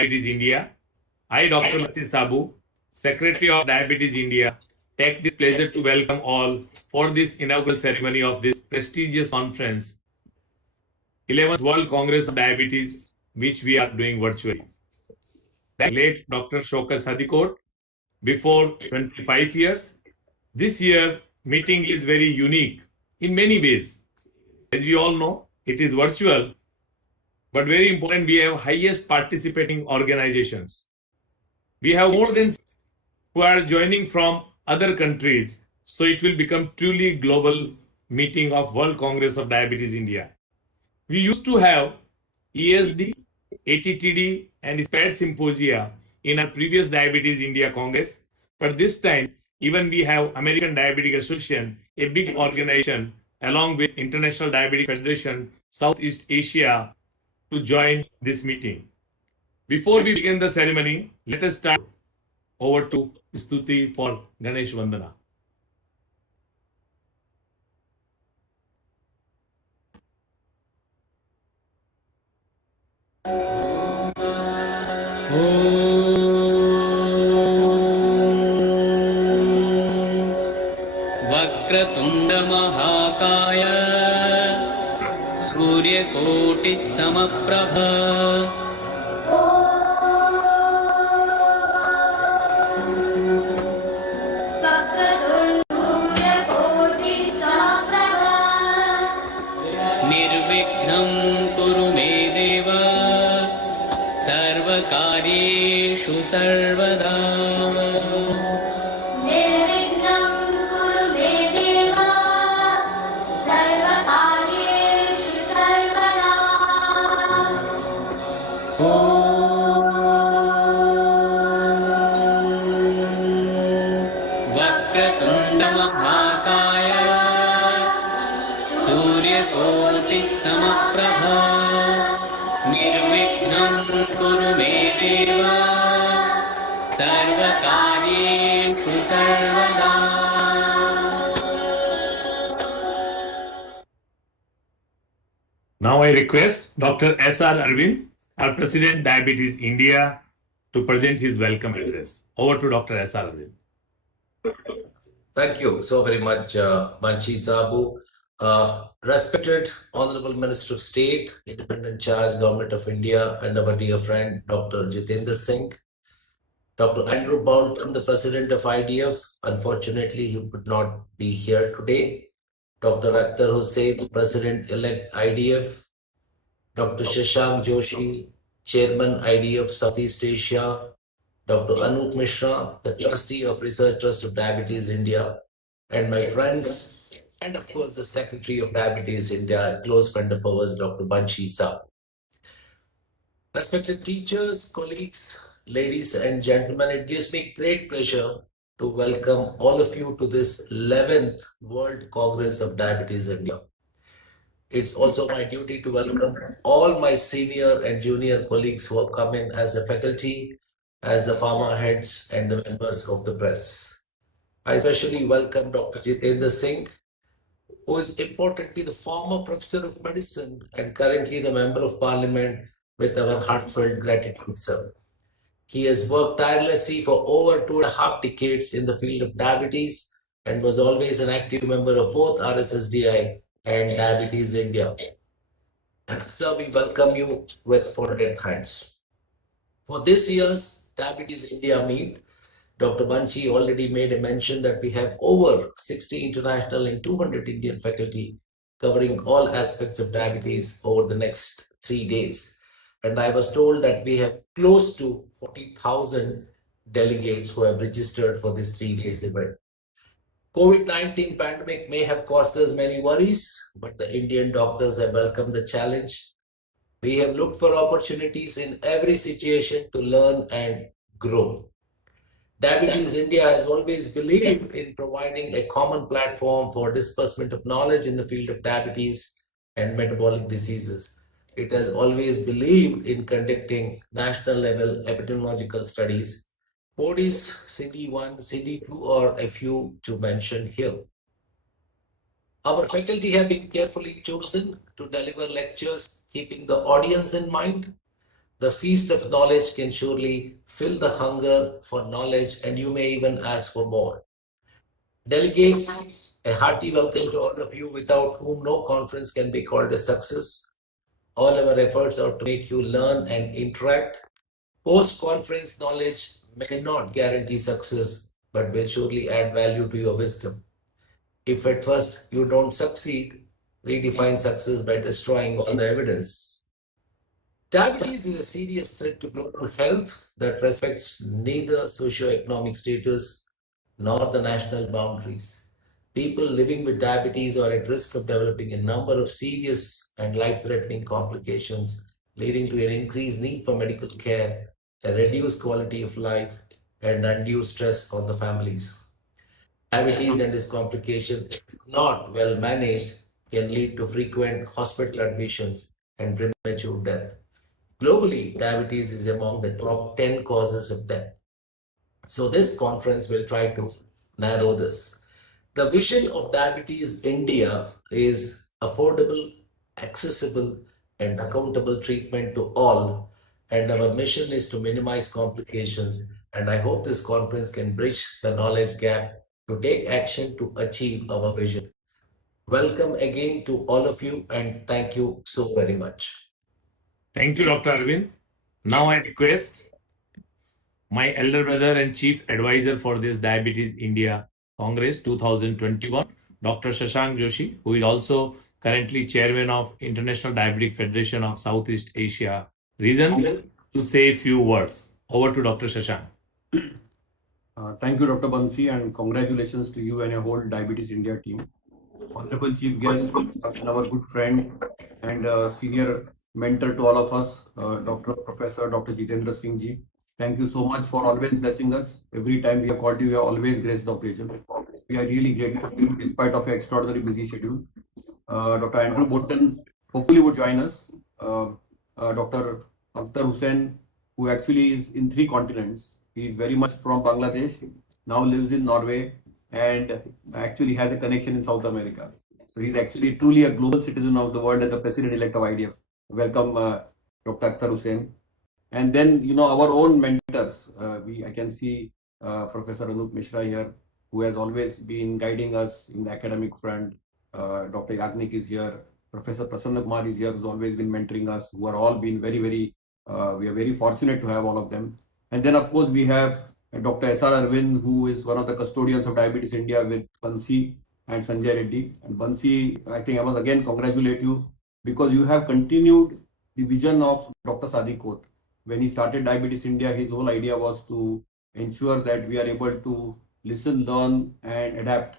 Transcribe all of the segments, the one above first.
Diabetes India. I, Dr. Matsi Sabu, Secretary of Diabetes India, take this pleasure to welcome all for this inaugural ceremony of this prestigious conference, 11th World Congress of Diabetes, which we are doing virtually. Late Dr. Shaukat Sadikot, before 25 years. This year meeting is very unique in many ways. As we all know, it is virtual, but very important, we have highest participating organizations. We have more than who are joining from other countries. So it will become truly global meeting of World Congress of Diabetes India. We used to have ESD, ATTD, and SPAD symposia in our previous Diabetes India Congress. But this time, even we have American Diabetic Association, a big organization, along with International Diabetic Federation, Southeast Asia, to join this meeting. Before we begin the ceremony, let us start over to Stuti for Ganesh Vandana. वक्रतुण्ड महाकाय सूर्यकोटिः समप्रभ निर्विघ्नं कुरु मे देव सर्वकार्येषु सर्वदा वक्रतुण्ड महाकाय सूर्यकोटिः समप्रभ निर्विघ्नं कुरु मे देव सर्वकार्येषु सर्वदा. Now I request Dr. S.R. Arvind, our President Diabetes India, to present his welcome address. Over to Dr. S.R. Arvind. Thank you so very much, Manchi Sabu. Respected Honorable Minister of State, Independent Charge, Government of India, and our dear friend, Dr. Jitendra Singh. Dr. Andrew Boulton, the President of IDF, unfortunately, he could not be here today. Dr. Akhtar Hussain, President-elect IDF. Dr. Shashank Joshi, Chairman IDF Southeast Asia. Dr. Anup Mishra, the Trustee of Research Trust of Diabetes India, and my friends, and of course the Secretary of Diabetes India, a close friend of ours, Dr. Banshi Saab. Respected teachers, colleagues, ladies and gentlemen, it gives me great pleasure to welcome all of you to this 11th World Congress of Diabetes India. It's also my duty to welcome all my senior and junior colleagues who have come in as a faculty, as the pharma heads and the members of the press. I especially welcome Dr. Jitendra Singh, who is importantly the former professor of medicine and currently the member of parliament, with our heartfelt gratitude, sir. He has worked tirelessly for over 2.5 decades in the field of diabetes and was always an active member of both RSSDI and Diabetes India. Sir, we welcome you with folded hands. For this year's Diabetes India meet, Dr. Banshi already made a mention that we have over 60 international and 200 Indian faculty covering all aspects of diabetes over the next 3 days. And I was told that we have close to 40,000 delegates who have registered for this 3 days event. COVID-19 pandemic may have caused us many worries, but the Indian doctors have welcomed the challenge. We have looked for opportunities in every situation to learn and grow. Diabetes India has always believed in providing a common platform for disbursement of knowledge in the field of diabetes and metabolic diseases. It has always believed in conducting national level epidemiological studies, bodies, CD1, CD2, or a few to mention here. Our faculty have been carefully chosen to deliver lectures, keeping the audience in mind. The feast of knowledge can surely fill the hunger for knowledge, and you may even ask for more. Delegates, a hearty welcome to all of you, without whom no conference can be called a success. All our efforts are to make you learn and interact. Post-conference knowledge may not guarantee success, but will surely add value to your wisdom. If at first you don't succeed, redefine success by destroying all the evidence. Diabetes is a serious threat to global health that respects neither socioeconomic status nor the national boundaries. People living with diabetes are at risk of developing a number of serious and life-threatening complications, leading to an increased need for medical care, a reduced quality of life, and undue stress on the families. Diabetes and its complication, if not well managed, can lead to frequent hospital admissions and premature death. Globally, diabetes is among the top 10 causes of death. So this conference will try to narrow this. The vision of Diabetes India is affordable, accessible, and accountable treatment to all. And our mission is to minimize complications. And I hope this conference can bridge the knowledge gap to take action to achieve our vision. Welcome again to all of you, and thank you so very much. Thank you, Dr. Arvind. Now I request my elder brother and chief advisor for this Diabetes India Congress 2021, Dr. Shashank Joshi, who is also currently chairman of International Diabetic Federation of Southeast Asia region, to say a few words. Over to Dr. Shashank. Thank you, Dr. Bansi, and congratulations to you and your whole Diabetes India team. Honorable Chief Guest, and our good friend and senior mentor to all of us, Professor Dr. Jitendra Singh Ji. Thank you so much for always blessing us. Every time we have called you, you have always graced the occasion. We are really grateful to you despite of your extraordinary busy schedule. Dr. Andrew Bolton hopefully would join us. Dr. Akhtar Hussain, who actually is in 3 continents. He is very much from Bangladesh, now lives in Norway, and actually has a connection in South America. So he's actually truly a global citizen of the world and the president-elect of IDF. Welcome, Dr. Akhtar Hussain. And then, our own mentors. I can see Professor Anup Mishra here, who has always been guiding us in the academic front. Dr. Yagnik is here. Professor Prasanna Kumar is here, who's always been mentoring us, who are all been very, very, we are very fortunate to have all of them. And then, of course, we have Dr. S.R. Arvind, who is one of the custodians of Diabetes India with Bansi and Sanjay Reddy. And Bansi, I think I must again congratulate you, because you have continued the vision of Dr. Sadiq Koth. When he started Diabetes India, his whole idea was to ensure that we are able to listen, learn, and adapt.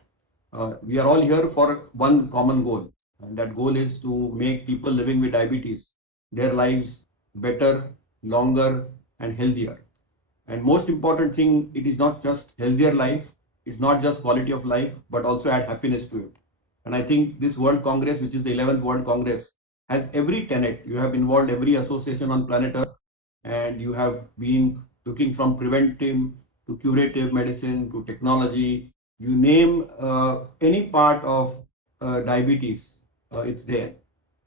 We are all here for one common goal, and that goal is to make people living with diabetes, their lives better, longer, and healthier. And most important thing, it is not just healthier life, it's not just quality of life, but also add happiness to it. And I think this World Congress, which is the 11th World Congress, has every tenet. You have involved every association on planet Earth, and you have been looking from preventive to curative medicine to technology. You name any part of diabetes, it's there.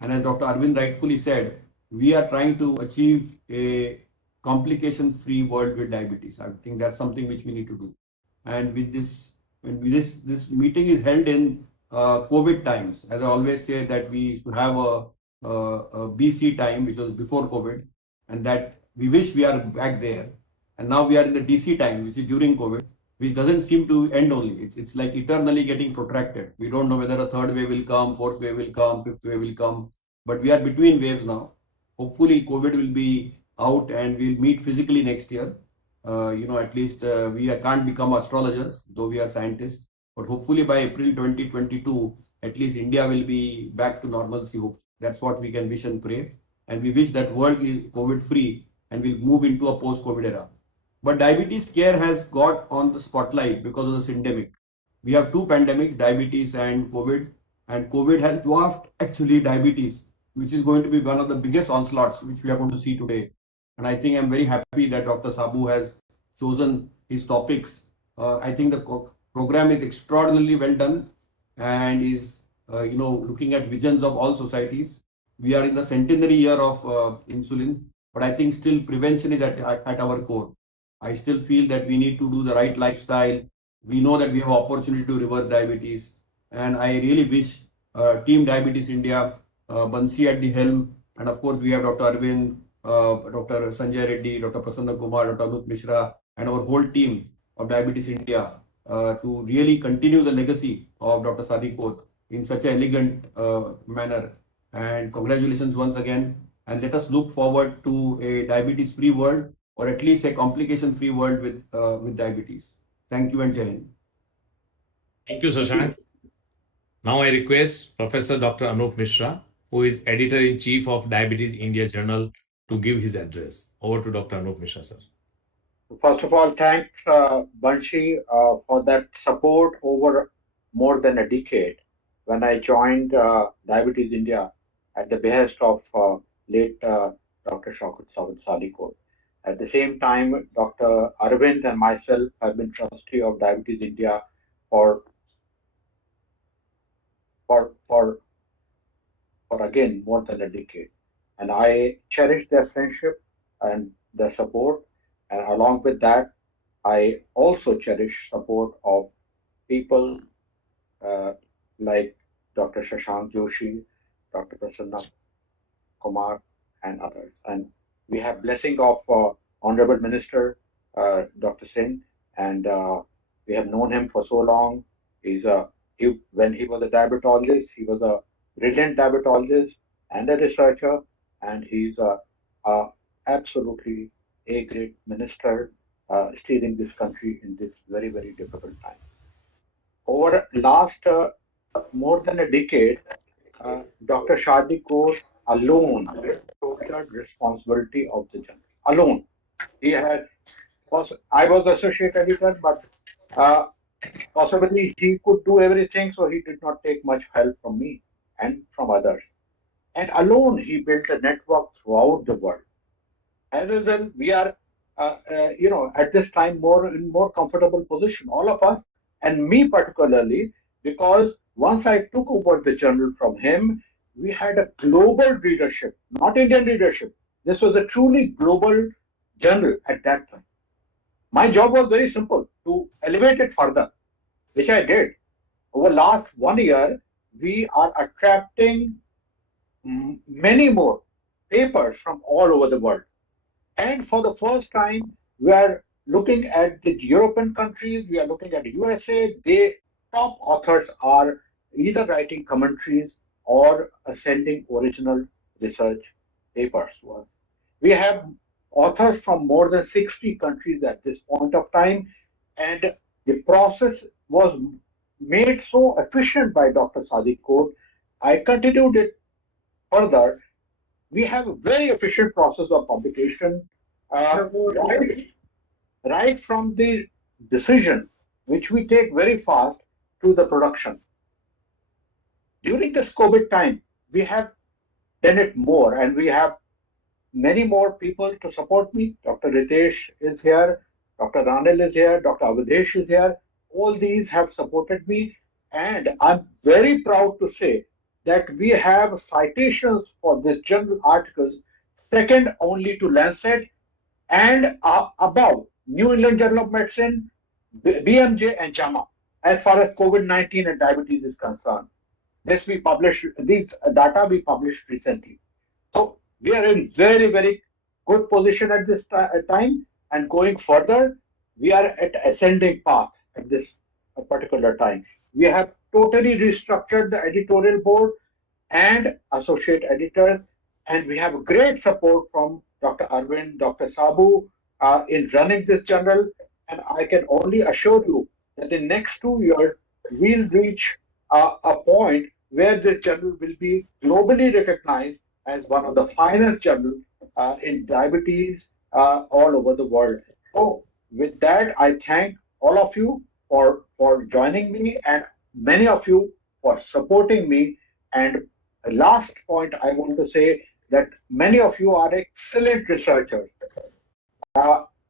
And as Dr. Arvind rightfully said, we are trying to achieve a complication-free world with diabetes. I think that's something which we need to do. And with this meeting is held in COVID times. As I always say, that we used to have a BC time, which was before COVID, and that we wish we are back there. And now we are in the DC time, which is during COVID, which doesn't seem to end only. It's like eternally getting protracted. We don't know whether a 3rd wave will come, 4th wave will come, 5th wave will come, but we are between waves now. Hopefully COVID will be out and we'll meet physically next year. At least we can't become astrologers, though we are scientists, but hopefully by April 2022, at least India will be back to normalcy. That's what we can wish and pray. And we wish that world is COVID free and we'll move into a post-COVID era. But diabetes care has got on the spotlight because of the syndemic. We have 2 pandemics, diabetes and COVID has dwarfed actually diabetes, which is going to be one of the biggest onslaughts which we are going to see today. And I think I'm very happy that Dr. Sabu has chosen his topics. I think the program is extraordinarily well done and is, looking at visions of all societies. We are in the centenary year of insulin. but I think still prevention is at our core. I still feel that we need to do the right lifestyle. We know that we have opportunity to reverse diabetes, and I really wish Team Diabetes India, Bansi at the helm, and of course we have Dr. Arvind, Dr. Sanjay Reddy, Dr. Prasanna Kumar, Dr. Anup Mishra, and our whole team of Diabetes India to really continue the legacy of Dr. Sadiq Koth in such an elegant manner. And congratulations once again. And let us look forward to a diabetes-free world, or at least a complication-free world with diabetes. Thank you and Jai Hind. Thank you, Shashank. Now I request Professor Dr. Anup Mishra, who is Editor-in-Chief of Diabetes India Journal, to give his address. Over to Dr. Anup Mishra, sir. First of all, thanks, Banshi, for that support over more than a decade when I joined Diabetes India at the behest of late Dr. Shaukat Sadiq Koth. At the same time, Dr. Arvind and myself have been trustee of Diabetes India for again more than a decade. And I cherish their friendship and their support. And along with that, I also cherish support of people like Dr. Shashank Joshi, Dr. Prasanna Kumar, and others. And we have blessing of Honorable Minister Dr. Singh, and we have known him for so long. When he was a diabetologist, he was a brilliant diabetologist and a researcher, and he's absolutely a great minister steering this country in this very, very difficult time. Over last more than a decade, Dr. Sadiq Koth alone total responsibility of the journal. Alone. I was associate editor, but possibly he could do everything, so he did not take much help from me and from others. And alone he built a network throughout the world. As a result, we are, at this time in more comfortable position, all of us, and me particularly, because once I took over the journal from him, we had a global readership, not Indian readership. This was a truly global journal at that time. My job was very simple, to elevate it further, which I did. Over last 1 year, we are attracting many more papers from all over the world. And for the first time, we are looking at the European countries, we are looking at USA. The top authors are either writing commentaries or sending original research papers to us. We have authors from more than 60 countries at this point of time, and the process was made so efficient by Dr. Sadiq Koth. I continued it further. We have a very efficient process of publication, right from the decision, which we take very fast, to the production. During this COVID time, we have done it more, and we have many more people to support me. Dr. Ritesh is here, Dr. Ranil is here, Dr. Avadhesh is here. All these have supported me, and I'm very proud to say that we have citations for this journal articles second only to Lancet and above New England Journal of Medicine, BMJ, and JAMA as far as COVID-19 and diabetes is concerned. These data we published recently. So we are in very, very good position at this time, and going further, we are at ascending path at this particular time. We have totally restructured the editorial board and associate editors, and we have great support from Dr. Arvind, Dr. Sabu in running this journal. And I can only assure you that in next 2 years, we'll reach a point where this journal will be globally recognized as one of the finest journals in diabetes all over the world. So with that, I thank all of you for joining me, and many of you for supporting me. And last point I want to say that many of you are excellent researchers.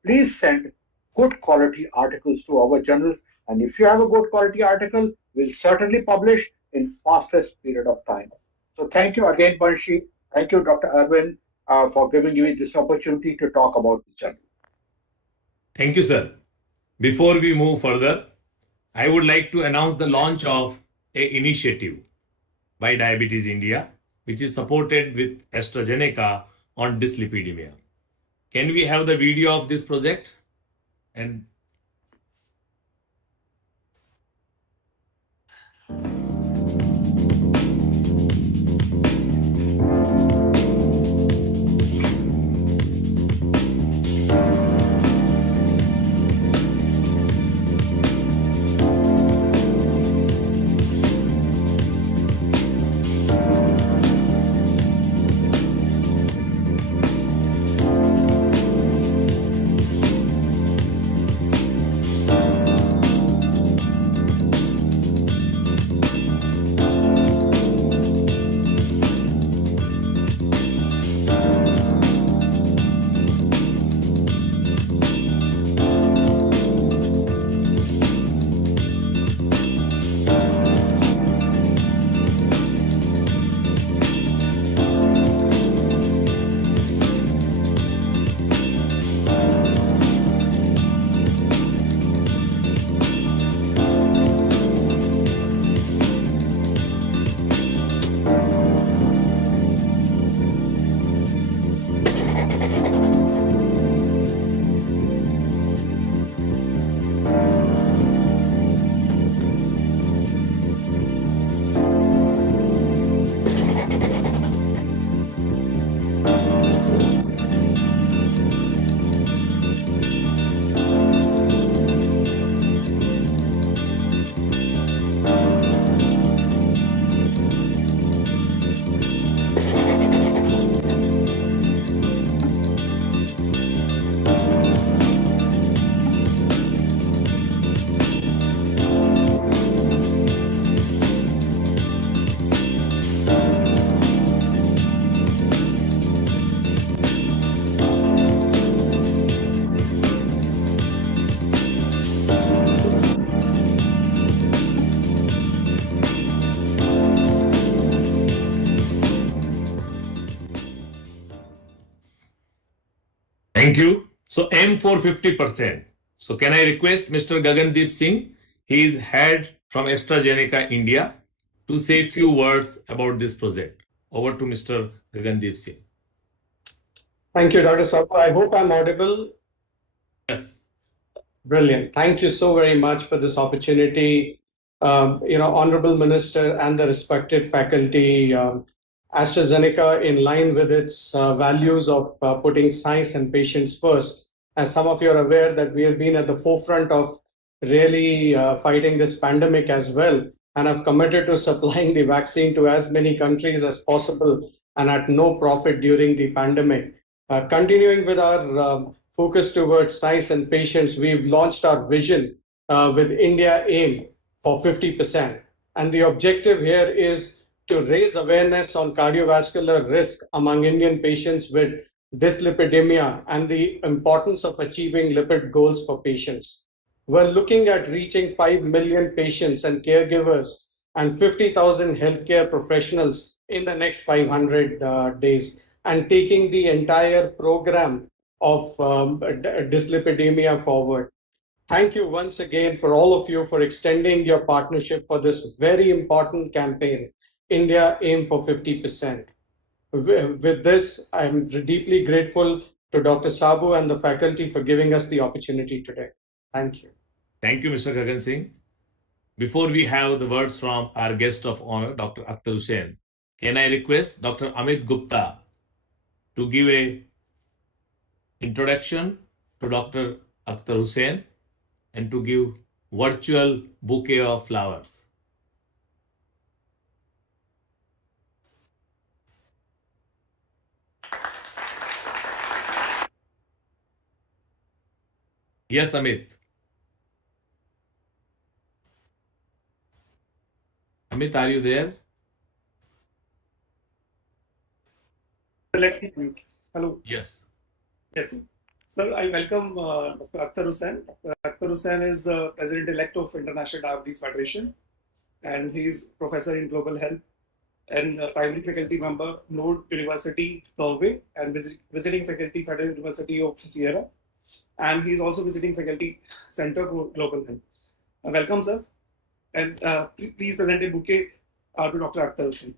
Please send good quality articles to our journals, and if you have a good quality article, we'll certainly publish in fastest period of time. So thank you again, Banshi. Thank you, Dr. Arvind. for giving me this opportunity to talk about the journey. Thank you, sir. Before we move further, I would like to announce the launch of an initiative by Diabetes India, which is supported with AstraZeneca on dyslipidemia. Can we have the video of this project? And thank you. So aim for 50%. So can I request Mr. Gagandeep Singh, he is head from AstraZeneca India, to say a few words about this project. Over to Mr. Gagandeep Singh. Thank you, Dr. Sabu. I hope I'm audible. Yes. Brilliant. Thank you so very much for this opportunity. Honorable Minister and the respected faculty, AstraZeneca, in line with its values of putting science and patients first. As some of you are aware that we have been at the forefront of really fighting this pandemic as well, and have committed to supplying the vaccine to as many countries as possible and at no profit during the pandemic. Continuing with our focus towards science and patients, we've launched our vision with India AIM for 50%. And the objective here is to raise awareness on cardiovascular risk among Indian patients with dyslipidemia and the importance of achieving lipid goals for patients. We're looking at reaching 5 million patients and caregivers and 50,000 healthcare professionals in the next 500 days, and taking the entire program of dyslipidemia forward. Thank you once again for all of you for extending your partnership for this very important campaign, India Aim for 50%. With this, I'm deeply grateful to Dr. Sabu and the faculty for giving us the opportunity today. Thank you. Thank you, Mr. Gagan Singh. Before we have the words from our guest of honor, Dr. Akhtar Hussain, can I request Dr. Amit Gupta to give a introduction to Dr. Akhtar Hussain and to give virtual bouquet of flowers. Yes, Amit. Amit, are you there? Let me mute. Hello. Yes. Yes, sir. I welcome Dr. Akhtar Hussain. Dr. Akhtar Hussain is the President-elect of International Diabetes Federation, and he is Professor in Global Health and primary faculty member, Nord University, Norway, and visiting faculty, Federal University of Sierra. And he's also visiting faculty, Center for Global Health. Welcome, sir. And please present a bouquet to Dr. Akhtar Hussain.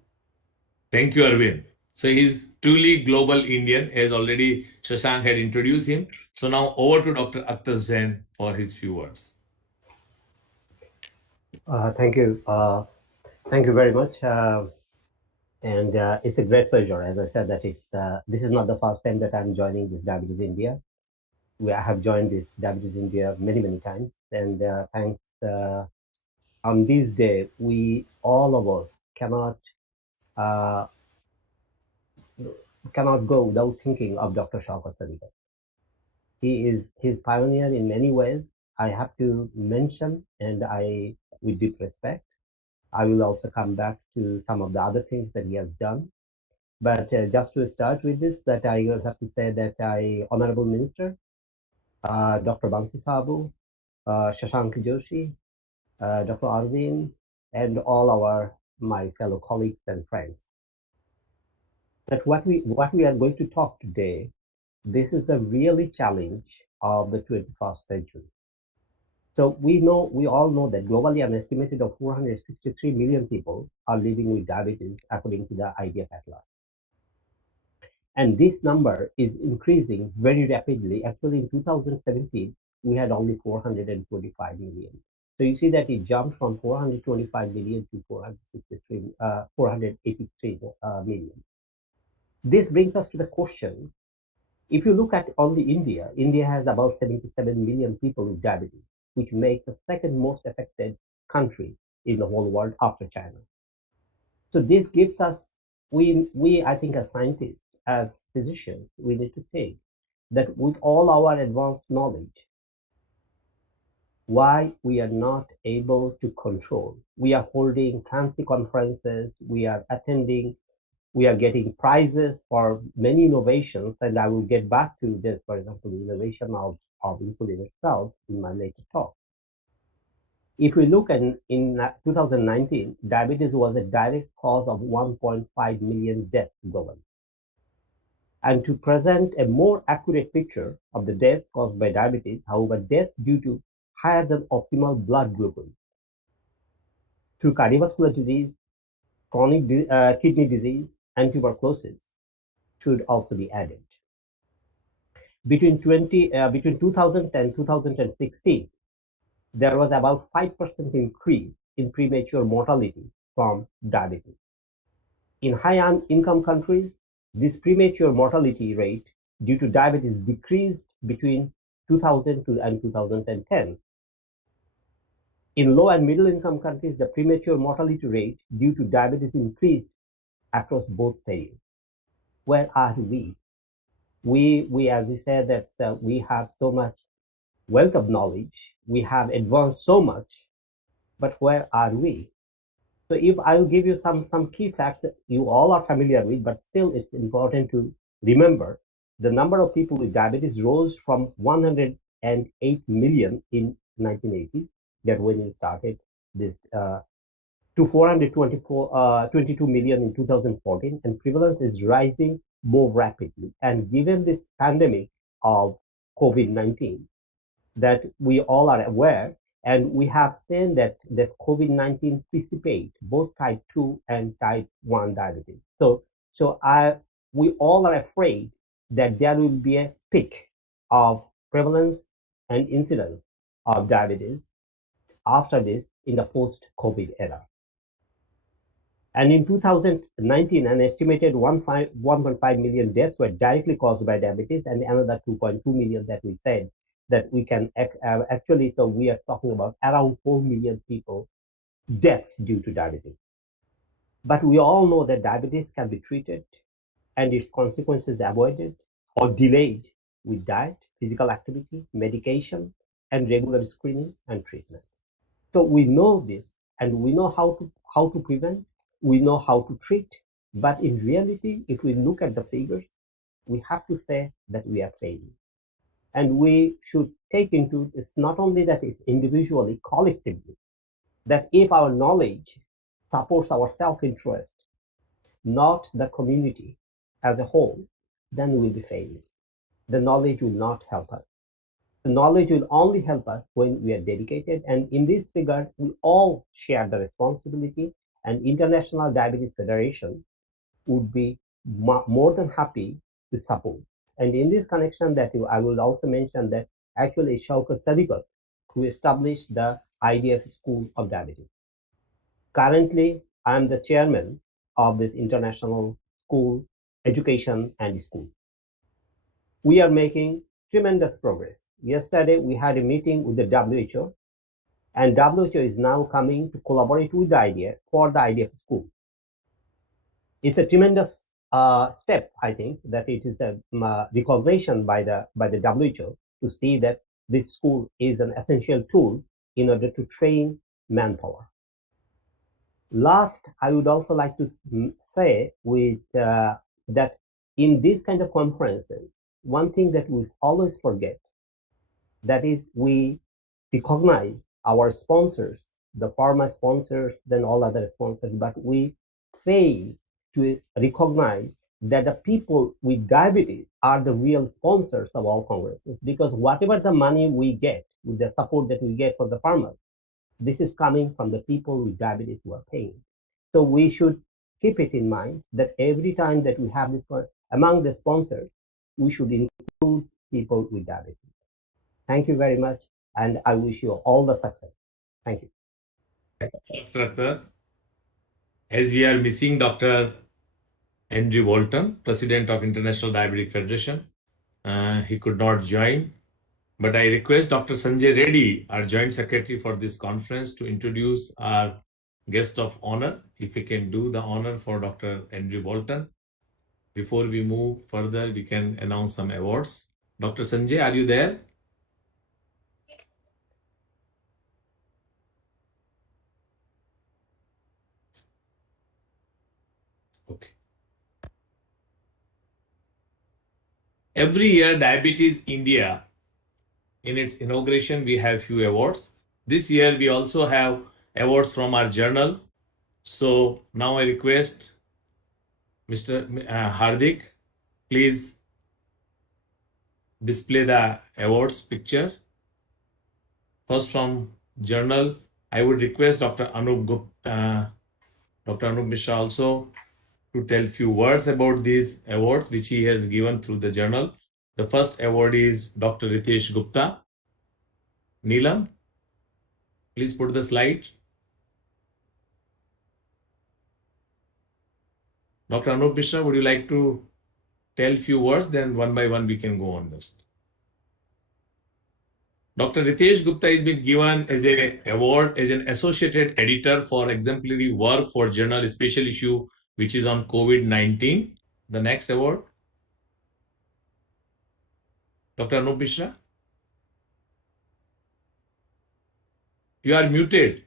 Thank you, Arvind. So he's truly global Indian, as already Shashank had introduced him. So now over to Dr. Akhtar Hussain for his few words. Thank you. Thank you very much. And it's a great pleasure. As I said, that this is not the first time that I'm joining this Diabetes India. I have joined this Diabetes India many, many times. And thanks on this day, all of us cannot go without thinking of Dr. Shaukat Sadiqa. He's pioneer in many ways. I have to mention, and with deep respect, I will also come back to some of the other things that he has done. But just to start with this, that I will have to say that Honorable Minister, Dr. Bansi Sabu, Shashank Joshi, Dr. Arvind, and all my fellow colleagues and friends, that what we are going to talk today, this is the really challenge of the 21st century. So we all know that globally an estimated of 463 million people are living with diabetes according to the IDF Atlas. And this number is increasing very rapidly. Actually, in 2017, we had only 425 million. So you see that it jumped from 425 million to 483 million. This brings us to the question, if you look at only India, India has about 77 million people with diabetes, which makes the second most affected country in the whole world after China. So this gives us, I think as scientists, as physicians, we need to think that with all our advanced knowledge, why we are not able to control. We are holding fancy conferences, we are attending, we are getting prizes for many innovations, and I will get back to this, for example, the innovation of insulin itself in my later talk. If we look in 2019, diabetes was a direct cause of 1.5 million deaths globally. And to present a more accurate picture of the deaths caused by diabetes, however, deaths due to higher than optimal blood glucose through cardiovascular disease, chronic kidney disease, and tuberculosis should also be added. Between 2000 and 2016, there was about 5% increase in premature mortality from diabetes. In high-income countries, this premature mortality rate due to diabetes decreased between 2000 and 2010. In low and middle-income countries, the premature mortality rate due to diabetes increased across both periods. Where are we? We as we said, that we have so much wealth of knowledge, we have advanced so much, but where are we? So if I will give you some key facts that you all are familiar with, but still it's important to remember, the number of people with diabetes rose from 108 million in 1980, that when it started this, to 422 million in 2014, and prevalence is rising more rapidly. And given this pandemic of COVID-19 that we all are aware, and we have seen that this COVID-19 precipitate both type 2 and type 1 diabetes. So we all are afraid that there will be a peak of prevalence and incidence of diabetes after this in the post-COVID era. And in 2019, an estimated 1.5 million deaths were directly caused by diabetes, and another 2.2 million that we said that we can actually, so we are talking about around 4 million people deaths due to diabetes. But we all know that diabetes can be treated and its consequences avoided or delayed with diet, physical activity, medication, and regular screening and treatment. So we know this, and we know how to prevent, we know how to treat, but in reality, if we look at the figures, we have to say that we are failing. And we should take into, it's not only that it's individually, collectively, that if our knowledge supports our self-interest, not the community as a whole, then we will be failing. The knowledge will not help us. The knowledge will only help us when we are dedicated. And in this regard, we all share the responsibility, and International Diabetes Federation would be more than happy to support. And in this connection, I will also mention that actually Shaukat Sadiqat, who established the IDF School of Diabetes. Currently, I am the chairman of this international school, education and school. We are making tremendous progress. Yesterday, we had a meeting with the WHO, and WHO is now coming to collaborate with the IDF for the IDF school. It's a tremendous step, I think, that it is a recognition by the WHO to see that this school is an essential tool in order to train manpower. Last, I would also like to say that in these kind of conferences, one thing that we always forget, that is we recognize our sponsors, the pharma sponsors, then all other sponsors, but we fail to recognize that the people with diabetes are the real sponsors of all congresses, because whatever the money we get, with the support that we get for the farmers, this is coming from the people with diabetes who are paying. So we should keep it in mind that every time that we have this, among the sponsors, we should include people with diabetes. Thank you very much, and I wish you all the success. Thank you. Dr. As we are missing Dr. Andrew Bolton, President of International Diabetic Federation, he could not join. But I request Dr. Sanjay Reddy, our Joint Secretary for this conference, to introduce our guest of honor, if he can do the honor for Dr. Andrew Bolton. Before we move further, we can announce some awards. Dr. Sanjay, are you there? Okay. Every year, Diabetes India, in its inauguration, we have few awards. This year, we also have awards from our journal. So now I request Mr. Hardik, please display the awards picture. First from journal, I would request Dr. Anup Mishra also to tell few words about these awards which he has given through the journal. The first award is Dr. Ritesh Gupta. Neelam, please put the slide. Dr. Anup Mishra, would you like to tell few words? Then one by one we can go on this. Dr. Ritesh Gupta has been given as an award as an associated editor for exemplary work for journal special issue, which is on COVID-19. The next award. Dr. Anup Mishra. You are muted.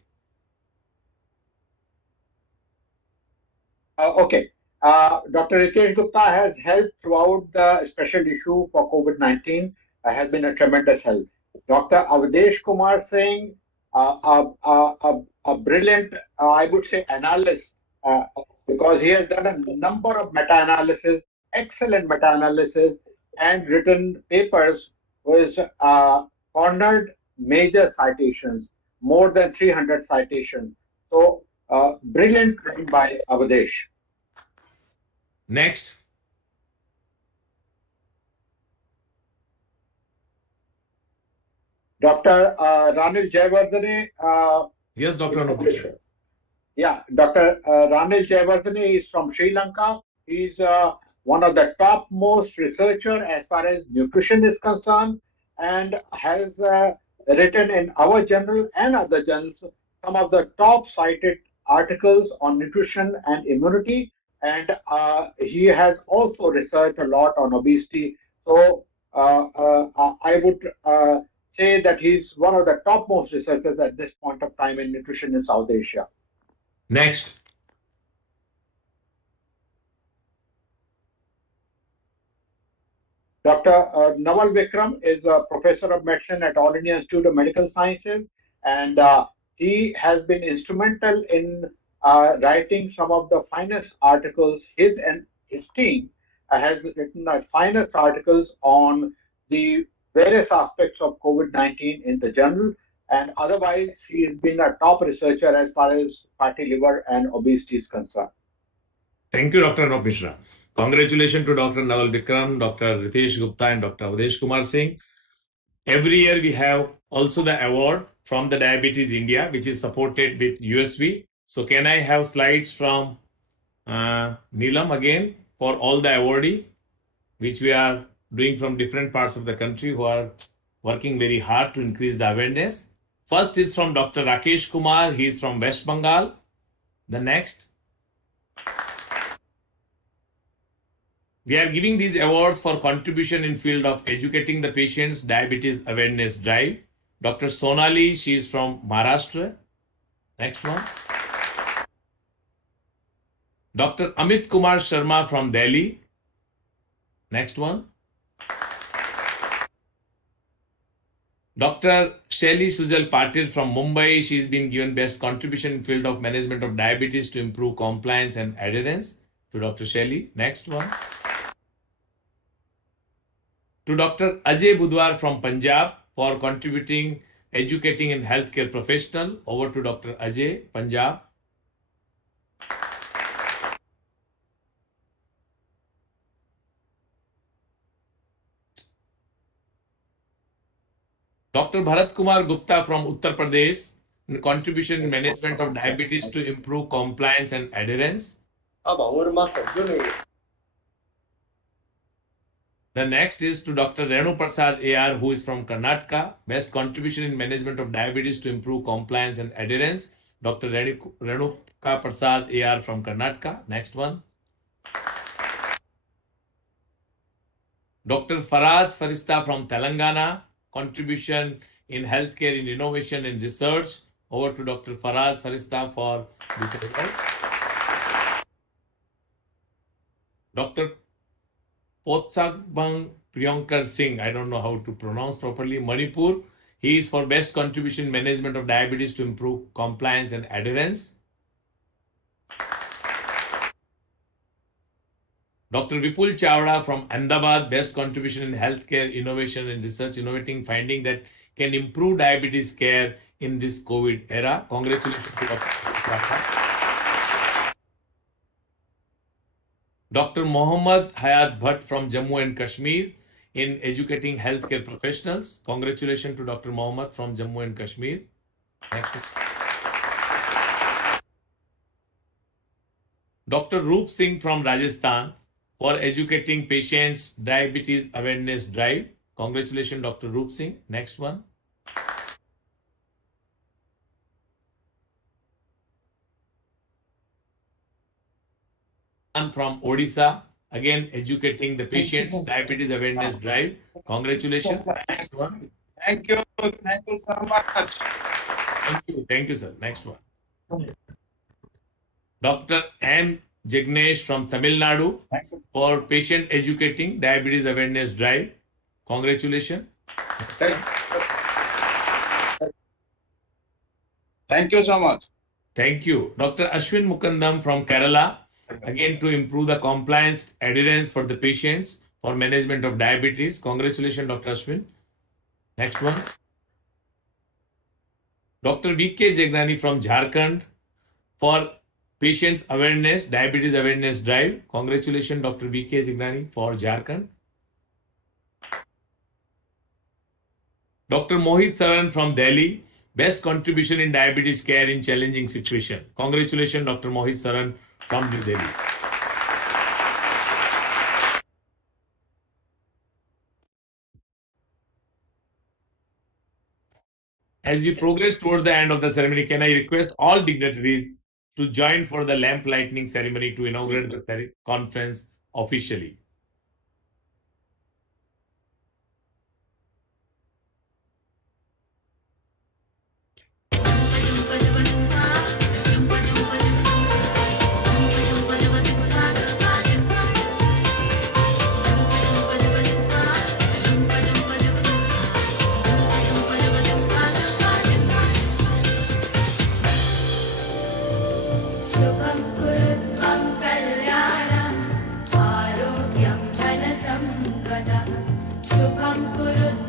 Okay. Dr. Ritesh Gupta has helped throughout the special issue for COVID-19, has been a tremendous help. Dr. Avdesh Kumar Singh, a brilliant, I would say, analyst, because he has done a number of meta-analysis, excellent meta-analysis, and written papers with cornered major citations, more than 300 citations. So, brilliant writing by Avdesh. Next. Dr. Ranil Jayawardene. Yes, Dr. Anup. Yeah, Dr. Ranil Jayawardene is from Sri Lanka. He's one of the topmost researchers as far as nutrition is concerned, and has written in our journal and other journals some of the top cited articles on nutrition and immunity. And he has also researched a lot on obesity. So I would say that he's one of the topmost researchers at this point of time in nutrition in South Asia. Next. Dr. Naval Vikram is a professor of medicine at All India Institute of Medical Sciences, and he has been instrumental in writing some of the finest articles. His team has written the finest articles on the various aspects of COVID-19 in the journal. And otherwise, he has been a top researcher as far as fatty liver and obesity is concerned. Thank you, Dr. Anup Mishra. Congratulations to Dr. Naval Vikram, Dr. Ritesh Gupta, and Dr. Avdesh Kumar Singh. Every year we have also the award from the Diabetes India, which is supported with USV. So can I have slides from Neelam again for all the awardee, which we are doing from different parts of the country who are working very hard to increase the awareness. First is from Dr. Rakesh Kumar. He is from West Bengal. The next. We are giving these awards for contribution in field of educating the patients diabetes awareness drive. Dr. Sonali, she is from Maharashtra. Next one. Dr. Amit Kumar Sharma from Delhi. Next one. Dr. Shelly Sujal Patil from Mumbai. She's been given best contribution in field of management of diabetes to improve compliance and adherence. To Dr. Shelly. Next one. To Dr. Ajay Budwar from Punjab for contributing, educating in healthcare professional. Over to Dr. Ajay, Punjab. Dr. Bharat Kumar Gupta from Uttar Pradesh in contribution in management of diabetes to improve compliance and adherence. The next is to Dr. Renu Prasad AR, who is from Karnataka. Best contribution in management of diabetes to improve compliance and adherence. Dr. Renu Prasad AR from Karnataka. Next one. Dr. Faraz Farista from Telangana. Contribution in healthcare in innovation and research. Over to Dr. Faraz Farista for this report. Dr. Potsagbang Priyankar Singh, I don't know how to pronounce properly, Manipur. He is for best contribution in management of diabetes to improve compliance and adherence. Dr. Vipul Chawda from Ahmedabad, best contribution in healthcare innovation and research, innovating finding that can improve diabetes care in this COVID era. Congratulations to Dr. Chawda. Dr. Mohammad Hayat Bhatt from Jammu and Kashmir in educating healthcare professionals. Congratulations to Dr. Mohammad from Jammu and Kashmir. Next. Dr. Roop Singh from Rajasthan for educating patients diabetes awareness drive. Congratulations, Dr. Roop Singh. Next one. From Odisha, again educating the patients diabetes awareness drive. Congratulations. Next one. Thank you so much. Thank you, sir. Next one. Dr. M. Jignesh from Tamil Nadu for patient educating diabetes awareness drive. Congratulations. Thank you so much. Thank you. Dr. Ashwin Mukandam from Kerala, again to improve the compliance adherence for the patients for management of diabetes. Congratulations, Dr. Ashwin. Next one. Dr. V.K. Jagnani from Jharkhand for patients awareness, diabetes awareness drive. Congratulations, Dr. V.K. Jagnani for Jharkhand. Dr. Mohit Saran from Delhi, best contribution in diabetes care in challenging situation. Congratulations, Dr. Mohit Saran from New Delhi. As we progress towards the end of the ceremony, can I request all dignitaries to join for the lamp lighting ceremony to inaugurate the conference officially.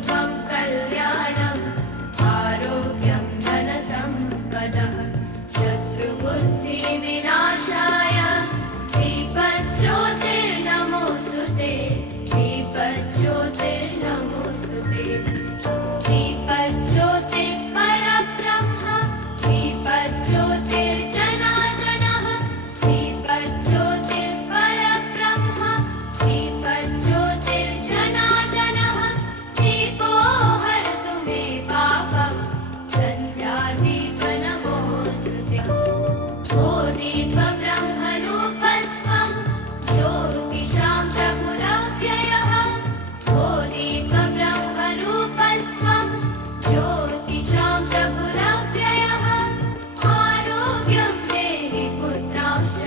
कुरुध्वं कल्याणम् आरोग्यं धनसम्पदः शत्रुबुद्धिविनाशाय दीपज्योतिर्नमोऽस्तु ते दीपज्योतिर्नमोऽस्तु ते दीपज्योतिर्परब्रह्म दीपज्योतिर्जनार्दनः दीपज्योतिर्परब्रह्म दीपज्योतिर्जनार्दनः दीपो हरतु मे पापं सन्ध्यादीपनमोऽस्तु ते ओ दीपब्रह्मरूपस्त्वं ज्योतिषां प्रभुरव्ययः ओ दीपब्रह्मरूपस्त्वं ज्योतिषां प्रभुरव्ययः आरोग्यं देहि पुत्रांश्च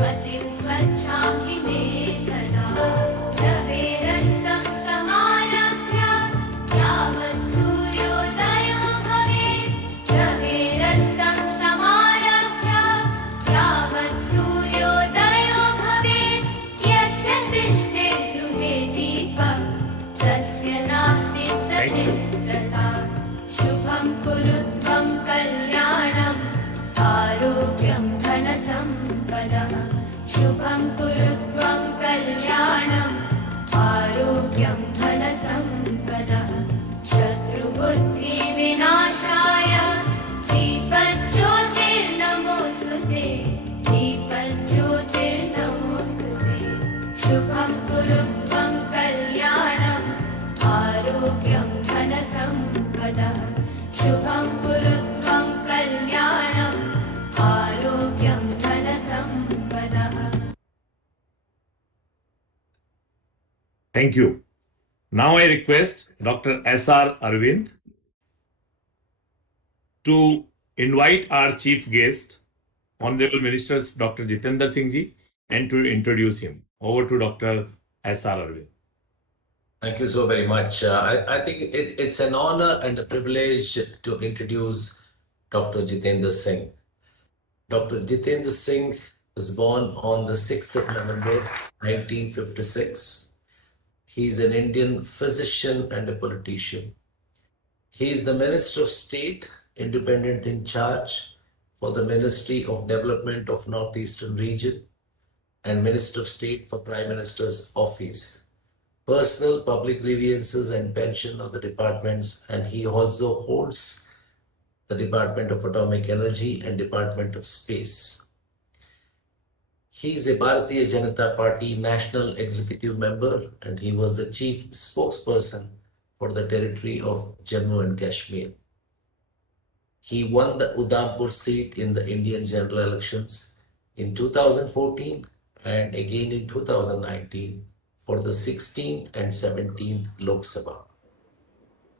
मतिं स्वच्छां हि मे सदा रवेरस्तं समारभ्य यावत् सूर्योदयो भवेत् रवेरस्तं समारभ्य यावत् सूर्योदयो भवेत् यस्य तिष्ठे गृहे दीपं तस्य नास्ति तथेत्रता शुभं कुरुध्वं कल्याणम् आरोग्यं धनसम्पदः शुभं कुरुध्वं कल्याणम् आरोग्यं धनसम्पदः शत्रुबुद्धिविनाशाय दीपज्योतिर्नमोऽस्तु ते दीपज्योतिर्नमोऽस्तु ते शुभं कुरुध्वं कल्याणम् आरोग्यं धनसम्पदः शुभं कुरुध्वं कल्याणम् आरोग्यं धनसम्पदः Thank you. Now I request Dr. S.R. Arvind to invite our chief guest, Honorable Ministers Dr. Jitendra Singh ji, and to introduce him. Over to Dr. S.R. Arvind. Thank you so very much. I think it's an honor and a privilege to introduce Dr. Jitendra Singh. Dr. Jitendra Singh was born on the 6th of November 1956. He's an Indian physician and a politician. He is the Minister of State, independent in charge for the Ministry of Development of Northeastern Region and Minister of State for Prime Minister's Office. Personal public grievances and pension of the departments, and he also holds the Department of Atomic Energy and Department of Space. He is a Bharatiya Janata Party National Executive Member, and he was the Chief Spokesperson for the territory of Jammu and Kashmir. He won the Udhampur seat in the Indian general elections in 2014 and again in 2019 for the 16th and 17th Lok Sabha.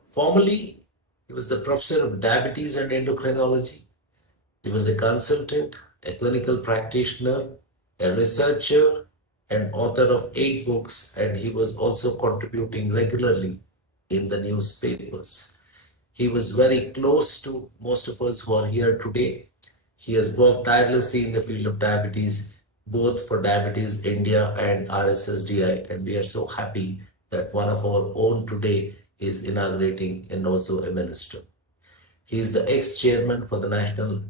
Formerly, he was a professor of diabetes and endocrinology. He was a consultant, a clinical practitioner, a researcher, and author of 8 books, and he was also contributing regularly in the newspapers. He was very close to most of us who are here today. He has worked tirelessly in the field of diabetes, both for Diabetes India and RSSDI, and we are so happy that one of our own today is inaugurating and also a minister. He is the ex-chairman for the National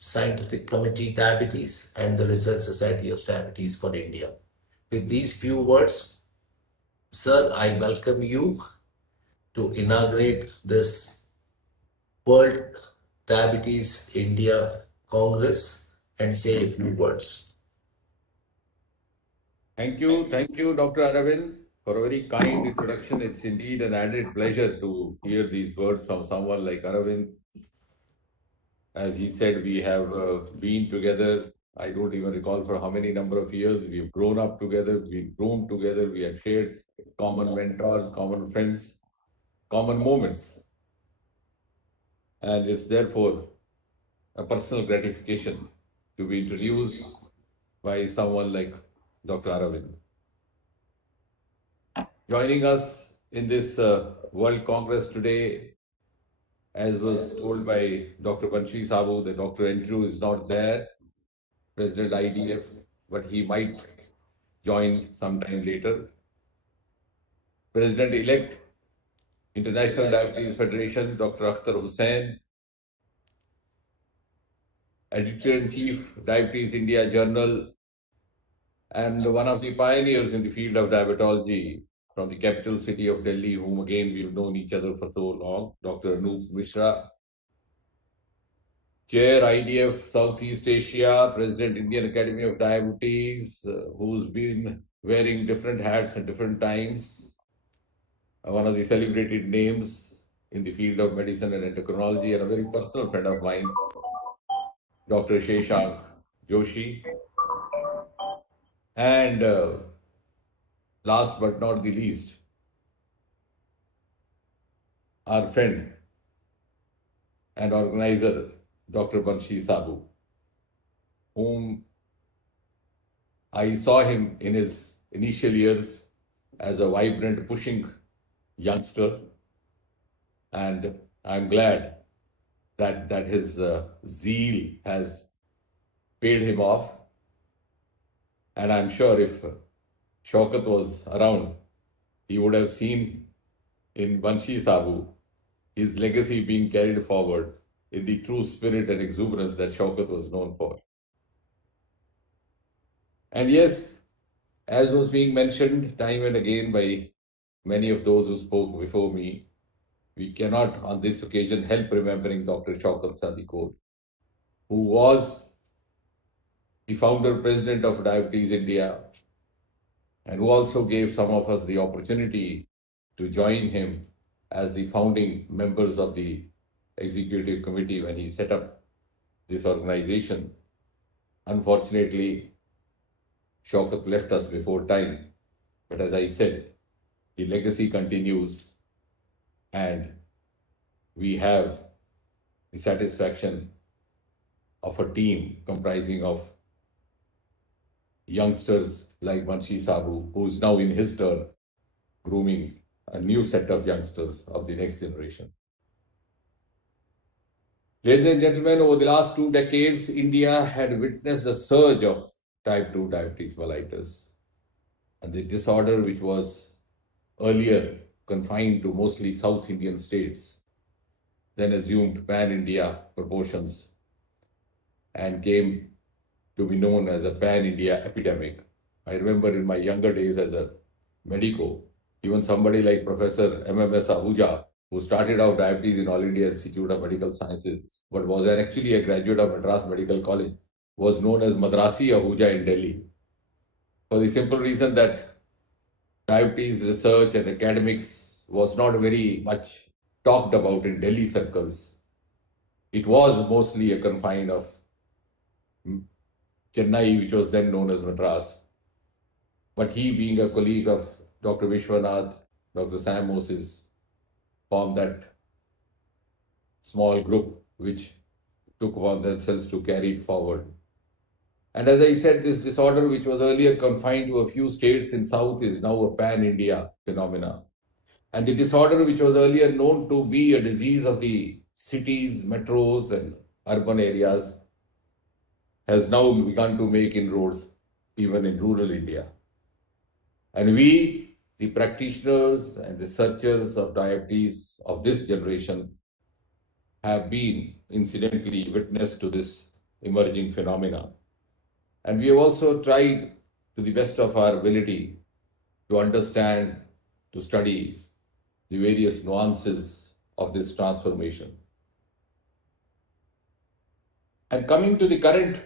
Scientific Committee Diabetes and the Research Society of Diabetes for India. With these few words, sir, I welcome you to inaugurate this World Diabetes India Congress and say a few words. Thank you, Dr. Aravind, for a very kind introduction. It's indeed an added pleasure to hear these words from someone like Aravind. As he said, we have been together, I don't even recall for how many number of years. We've grown up together, we've grown together, we have shared common mentors, common friends, common moments. And it's therefore a personal gratification to be introduced by someone like Dr. Aravind. Joining us in this World Congress today, as was told by Dr. Banshi Sabu, that Dr. Andrew is not there, President IDF, but he might join sometime later. President-elect International Diabetes Federation, Dr. Akhtar Hussain, Editor-in-Chief, Diabetes India Journal, and one of the pioneers in the field of diabetology from the capital city of Delhi, whom again we've known each other for so long, Dr. Anoop Mishra, Chair IDF Southeast Asia, President Indian Academy of Diabetes, who's been wearing different hats at different times, one of the celebrated names in the field of medicine and endocrinology, and a very personal friend of mine, Dr. Sheshank Joshi. And last but not the least, our friend and organizer, Dr. Banshi Sabu, whom I saw him in his initial years as a vibrant, pushing youngster. And I'm glad that his zeal has paid him off. And I'm sure if Shaukat was around, he would have seen in Banshi Sabu his legacy being carried forward in the true spirit and exuberance that Shaukat was known for. And yes, as was being mentioned time and again by many of those who spoke before me, we cannot on this occasion help remembering Dr. Shaukat Sadikot, who was the founder president of Diabetes India, and who also gave some of us the opportunity to join him as the founding members of the executive committee when he set up this organization. Unfortunately, Shaukat left us before time, but as I said, the legacy continues, and we have the satisfaction of a team comprising of youngsters like Banshi Sabu, who is now in his turn grooming a new set of youngsters of the next generation. Ladies and gentlemen, over the last 2 decades, India had witnessed a surge of type 2 diabetes mellitus, and the disorder, which was earlier confined to mostly South Indian states, then assumed pan-India proportions and came to be known as a pan-India epidemic. I remember in my younger days as a medico, even somebody like Professor MMS Ahuja, who started out diabetes in All India Institute of Medical Sciences, but was actually a graduate of Madras Medical College, was known as Madrasi Ahuja in Delhi, for the simple reason that diabetes research and academics was not very much talked about in Delhi circles. It was mostly a confine of Chennai, which was then known as Madras. But he, being a colleague of Dr. Vishwanath, Dr. Sam Moses, formed that small group which took upon themselves to carry it forward. And as I said, this disorder, which was earlier confined to a few states in South, is now a pan-India phenomena. And the disorder, which was earlier known to be a disease of the cities, metros, and urban areas, has now begun to make inroads even in rural India. And we, the practitioners and researchers of diabetes of this generation, have been incidentally witness to this emerging phenomena. And we have also tried to the best of our ability to understand, to study the various nuances of this transformation. And coming to the current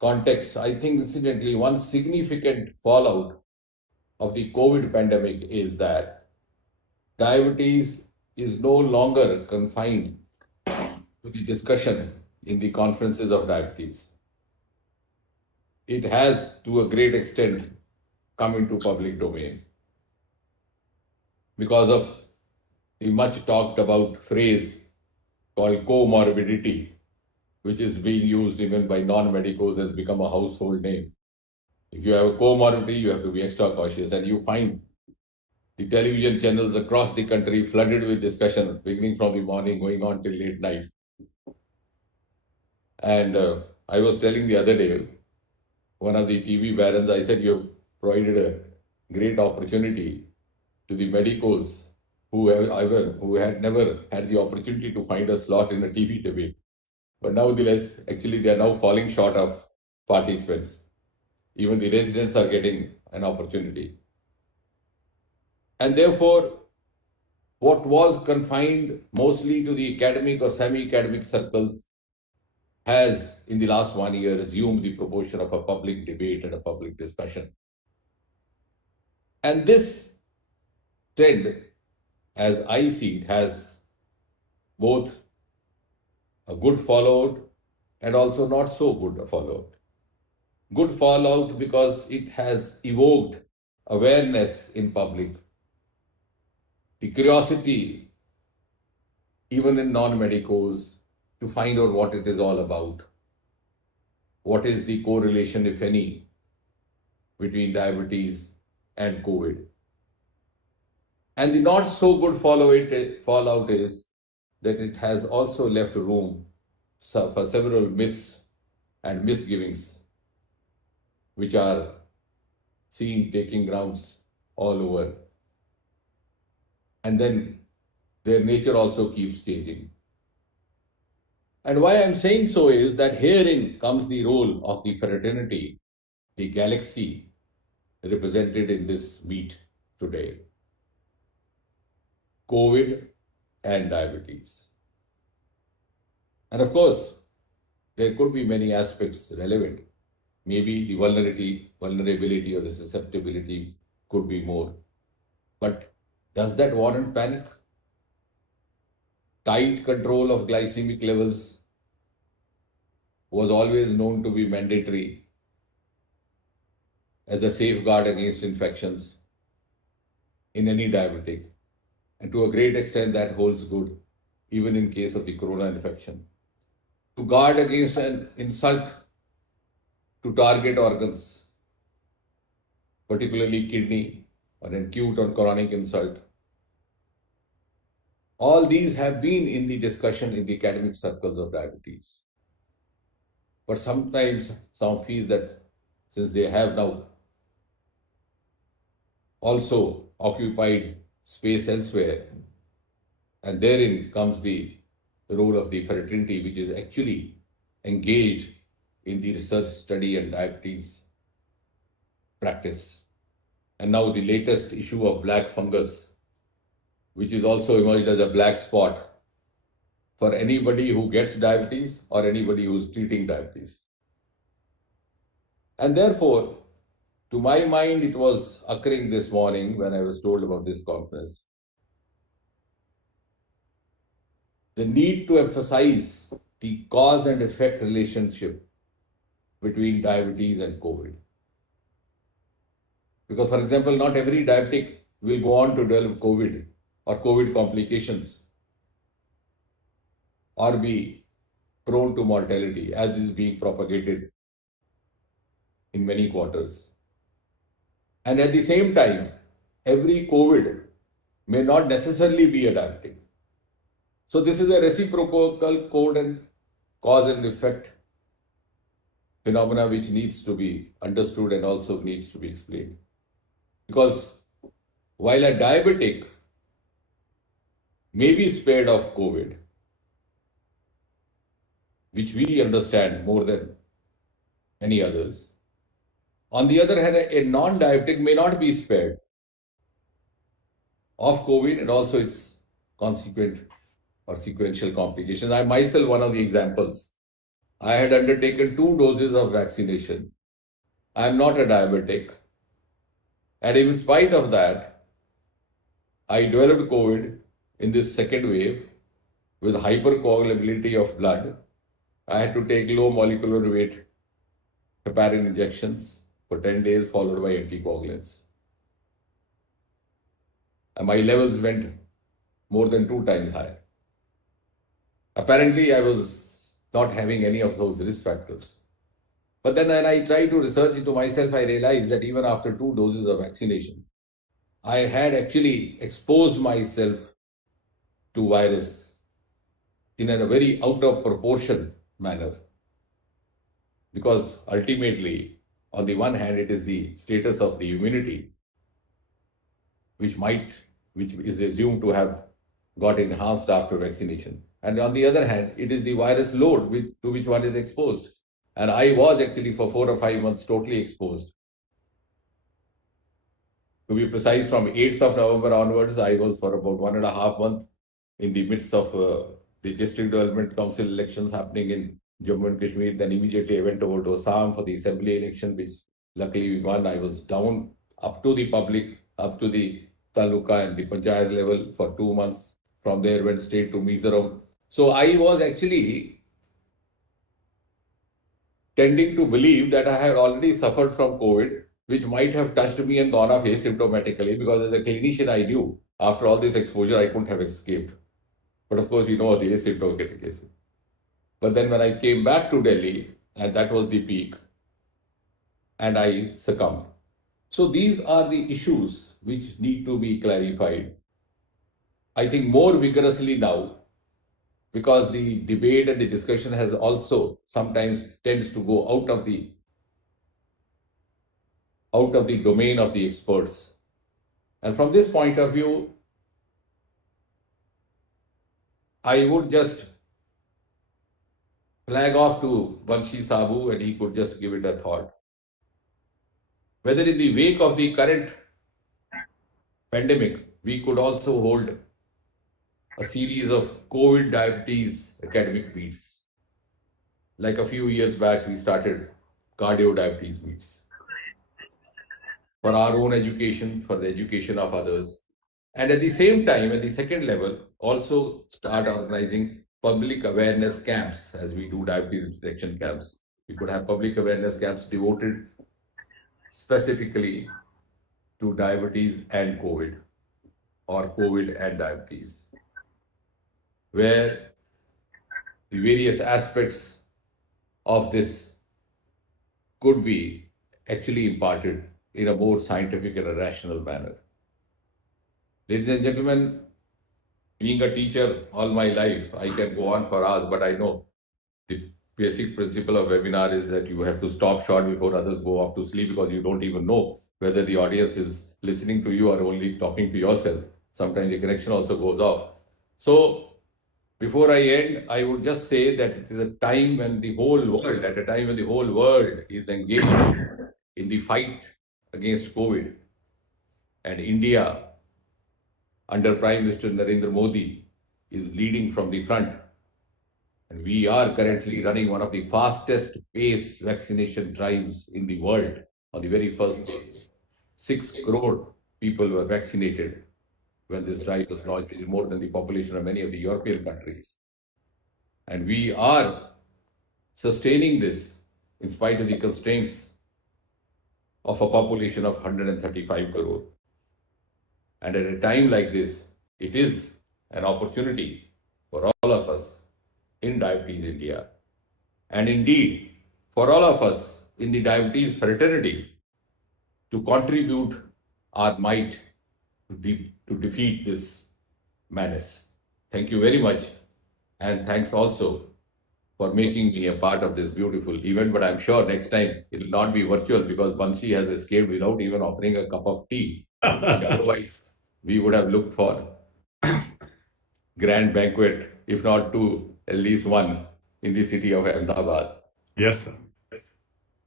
context, I think incidentally one significant fallout of the COVID pandemic is that diabetes is no longer confined to the discussion in the conferences of diabetes. It has, to a great extent, come into public domain because of the much talked about phrase called comorbidity, which is being used even by non-medicos, has become a household name. If you have a comorbidity, you have to be extra cautious, and you find the television channels across the country flooded with discussion, beginning from the morning, going on till late night. And I was telling the other day, one of the TV barons, I said, you have provided a great opportunity to the medicos who had never had the opportunity to find a slot in a TV debate. But nevertheless, actually, they are now falling short of participants. Even the residents are getting an opportunity. And therefore, what was confined mostly to the academic or semi-academic circles has, in the last 1 year, assumed the proportion of a public debate and a public discussion. And this trend, as I see it, has both a good fallout and also not so good a fallout. Good fallout because it has evoked awareness in public, the curiosity, even in non-medicos, to find out what it is all about. What is the correlation, if any, between diabetes and COVID? And the not so good fallout is that it has also left room for several myths and misgivings, which are seen taking grounds all over. And then their nature also keeps changing. And why I'm saying so is that herein comes the role of the fraternity, the galaxy represented in this meet today. COVID and diabetes. And of course, there could be many aspects relevant. Maybe the vulnerability or the susceptibility could be more. But does that warrant panic? Tight control of glycemic levels was always known to be mandatory as a safeguard against infections in any diabetic. And to a great extent, that holds good even in case of the corona infection. To guard against an insult to target organs, particularly kidney, or an acute or chronic insult. All these have been in the discussion in the academic circles of diabetes. But sometimes some feel that since they have now also occupied space elsewhere, and therein comes the role of the fraternity, which is actually engaged in the research, study, and diabetes practice. And now the latest issue of black fungus, which is also emerged as a black spot for anybody who gets diabetes or anybody who's treating diabetes. And therefore, to my mind, it was occurring this morning when I was told about this conference, the need to emphasize the cause and effect relationship between diabetes and COVID. Because, for example, not every diabetic will go on to develop COVID or COVID complications or be prone to mortality, as is being propagated in many quarters. And at the same time, every COVID may not necessarily be a diabetic. So this is a reciprocal cause and effect phenomena which needs to be understood and also needs to be explained. Because while a diabetic may be spared of COVID, which we understand more than any others, on the other hand, a non-diabetic may not be spared of COVID and also its consequent or sequential complications. I myself, one of the examples, I had undertaken 2 doses of vaccination. I am not a diabetic. And in spite of that, I developed COVID in this second wave with hypercoagulability of blood. I had to take low molecular weight heparin injections for 10 days followed by anticoagulants. And my levels went more than 2 times higher. Apparently, I was not having any of those risk factors. But then when I tried to research into myself, I realized that even after 2 doses of vaccination, I had actually exposed myself to virus in a very out of proportion manner. Because ultimately, on the one hand, it is the status of the immunity which might which is assumed to have got enhanced after vaccination. And on the other hand, it is the virus load to which one is exposed. And I was actually for 4 or 5 months totally exposed. To be precise, from 8th of November onwards, I was for about 1.5 months in the midst of the District Development Council elections happening in Jammu and Kashmir. Then immediately I went over to Assam for the assembly election, which luckily we won. I was down up to the public, up to the taluka and the panchayat level for 2 months. From there went straight to Mizoram. So I was actually tending to believe that I had already suffered from COVID, which might have touched me and gone off asymptomatically, because as a clinician, I knew after all this exposure, I couldn't have escaped. But of course, we know the asymptomatic cases. But then when I came back to Delhi, and that was the peak, and I succumbed. So these are the issues which need to be clarified, I think, more vigorously now, because the debate and the discussion has also sometimes tends to go out of the domain of the experts. And from this point of view, I would just flag off to Banshi Sabu, and he could just give it a thought. Whether in the wake of the current pandemic, we could also hold a series of COVID diabetes academic meets. Like a few years back, we started cardio diabetes meets for our own education, for the education of others. And at the same time, at the second level, also start organizing public awareness camps as we do diabetes detection camps. We could have public awareness camps devoted specifically to diabetes and COVID, or COVID and diabetes, where the various aspects of this could be actually imparted in a more scientific and a rational manner. Ladies and gentlemen, being a teacher all my life, I can go on for hours, but I know the basic principle of webinar is that you have to stop short before others go off to sleep, because you don't even know whether the audience is listening to you or only talking to yourself. Sometimes the connection also goes off. So before I end, I would just say that it is a time when the whole world, is engaged in the fight against COVID, and India, under Prime Minister Narendra Modi, is leading from the front. And we are currently running one of the fastest pace vaccination drives in the world. On the very first day, 6 crore people were vaccinated when this drive was launched. It is more than the population of many of the European countries. And we are sustaining this in spite of the constraints of a population of 135 crore. And at a time like this, it is an opportunity for all of us in Diabetes India, and indeed for all of us in the diabetes fraternity, to contribute our might to defeat this menace. Thank you very much, and thanks also for making me a part of this beautiful event. But I'm sure next time it will not be virtual, because Banshi has escaped without even offering a cup of tea. Otherwise, we would have looked for grand banquet, if not two, at least one, in the city of Ahmedabad. Yes, sir.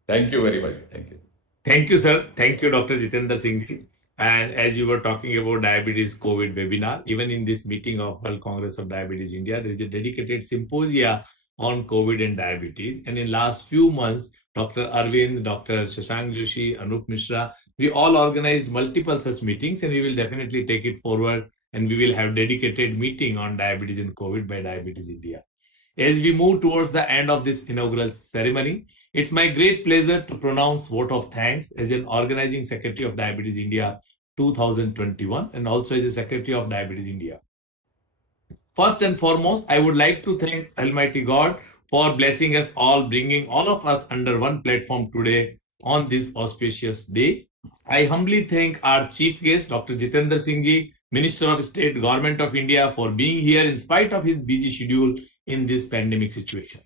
Thank you very much. Thank you. Thank you, sir. Thank you, Dr. Jitendra Singh ji. And as you were talking about diabetes COVID webinar, even in this meeting of World Congress of Diabetes India, there is a dedicated symposia on COVID and diabetes. And in last few months, Dr. Arvind, Dr. Shashank Joshi, Anup Mishra, we all organized multiple such meetings, and we will definitely take it forward, and we will have dedicated meeting on diabetes and COVID by Diabetes India. As we move towards the end of this inaugural ceremony, it's my great pleasure to pronounce vote of thanks as an organizing secretary of Diabetes India 2021, and also as a secretary of Diabetes India. First and foremost, I would like to thank Almighty God for blessing us all, bringing all of us under one platform today on this auspicious day. I humbly thank our chief guest, Dr. Jitendra Singh ji, Minister of State, Government of India, for being here in spite of his busy schedule in this pandemic situation.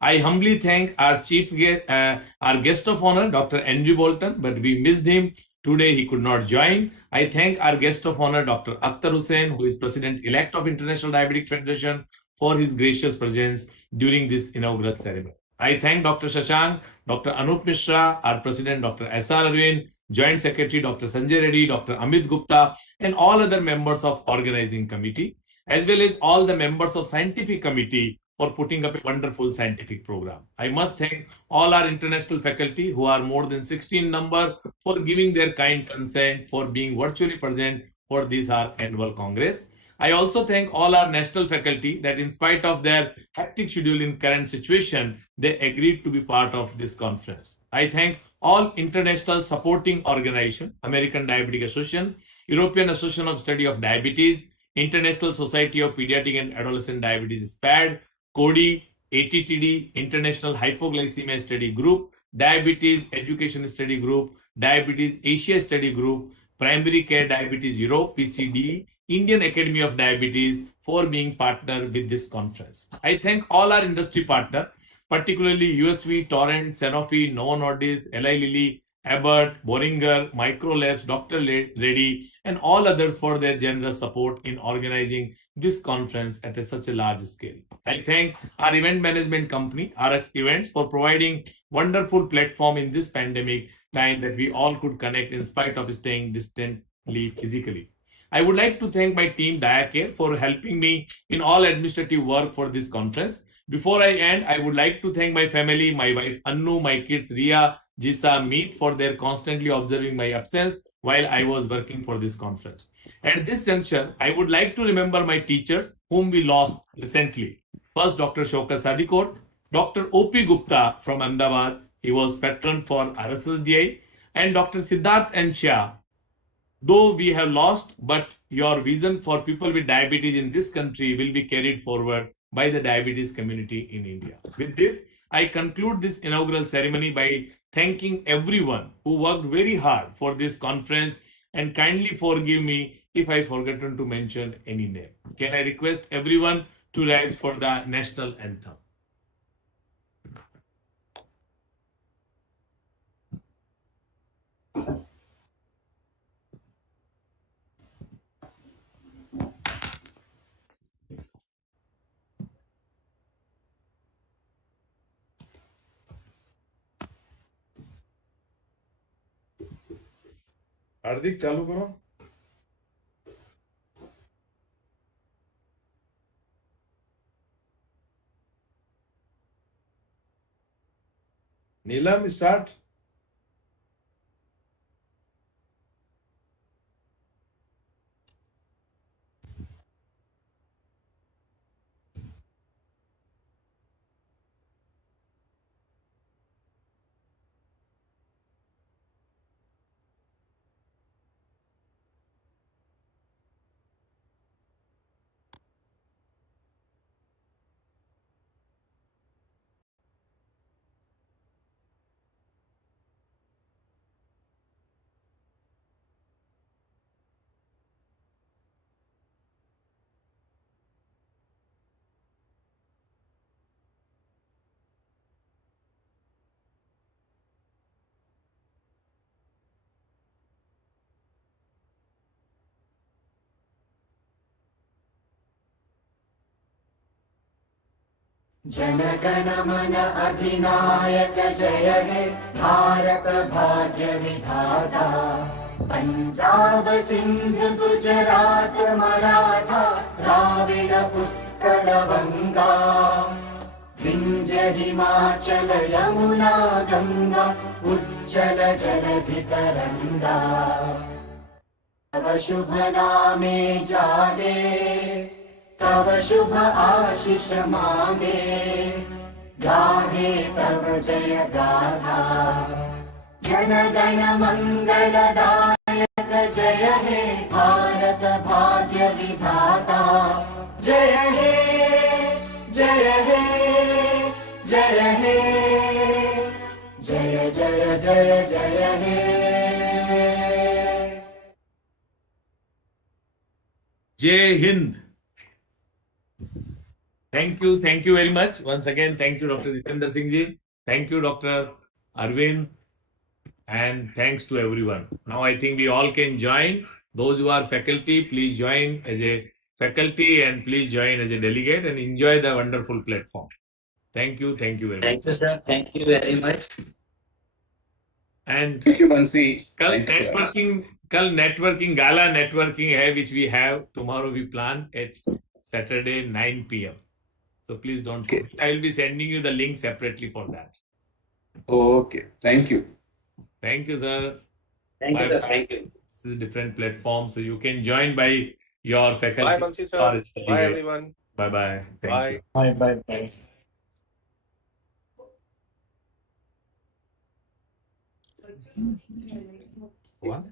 I humbly thank our chief guest, our guest of honor, Dr. Andrew Bolton, but we missed him Today he could not join. I thank our guest of honor, Dr. Akhtar Hussain, who is President-elect of International Diabetic Federation, for his gracious presence during this inaugural ceremony. I thank Dr. Shashank, Dr. Anup Mishra, our President, Dr. S.R. Arvind, Joint Secretary, Dr. Sanjay Reddy, Dr. Amit Gupta, and all other members of organizing committee, as well as all the members of scientific committee for putting up a wonderful scientific program. I must thank all our international faculty, who are more than 16 in number, for giving their kind consent for being virtually present for this our annual Congress. I also thank all our national faculty that in spite of their hectic schedule in current situation, they agreed to be part of this conference. I thank all international supporting organizations, American Diabetic Association, European Association of Study of Diabetes, International Society of Pediatric and Adolescent Diabetes, SPAD, CODI, ATTD, International Hypoglycemia Study Group, Diabetes Education Study Group, Diabetes Asia Study Group, Primary Care Diabetes Europe, PCD, Indian Academy of Diabetes for being partner with this conference. I thank all our industry partners, particularly USV, Torrent, Sanofi, Novo Nordisk, Eli Lilly, Abbott, Boehringer, Microlabs, Dr. Reddy, and all others for their generous support in organizing this conference at such a large scale. I thank our event management company, RX Events, for providing wonderful platform in this pandemic time that we all could connect in spite of staying distantly physically. I would like to thank my team DiaCare for helping me in all administrative work for this conference. Before I end, I would like to thank my family, my wife Annu, my kids Ria, Jisa, Meet for their constantly observing my absence while I was working for this conference. At this juncture, I would like to remember my teachers whom we lost recently. First, Dr. Shaukat Sadikot, Dr. O.P. Gupta from Ahmedabad, he was patron for RSSDI, and Dr. Siddharth and Shah. Though we have lost, but your vision for people with diabetes in this country will be carried forward by the diabetes community in India. With this, I conclude this inaugural ceremony by thanking everyone who worked very hard for this conference, and kindly forgive me if I forgotten to mention any name. Can I request everyone to rise for the national anthem? हार्दिक चालू करो. Neelam, start. जनगण मन अधिनायक जय हे भारत भाग्य विधाता पंजाब सिंध गुजरात मराठा द्राविड उत्कल गंगा विंध्य हिमाचल यमुना गंगा उज्जल जलधि तरंगा तव शुभ नामे जागे तव शुभ आशीष मांगे गाहे तव जय गाथा जन गण मंगलदायक जय हे भारत भाग्य विधाता जय हे जय हे जय हे जय जय जय जय हे Jai Hind. Thank you very much. Once again, thank you, Dr. Jitendra Singh ji. Thank you, Dr. Arvind. And thanks to everyone. Now I think we all can join. Those who are faculty, please join as a faculty and please join as a delegate and enjoy the wonderful platform. Thank you. Thank you very much. Thank you, sir. Thank you very much. And Thank you, Bansi. कल Thanks, sir. networking gala networking hai which we have tomorrow. We plan it's Saturday 9 p.m. So please don't Okay. forget. I will be sending you the link separately for that. Okay. Thank you. Thank you, sir. Thank you, Bye sir. bye. Thank you. This is a different platform, so you can join by your faculty. Bye, Bansi sir. or as a Bye, delegate. everyone. Bye bye. Thank Bye. you. Bye, bye, bye. What?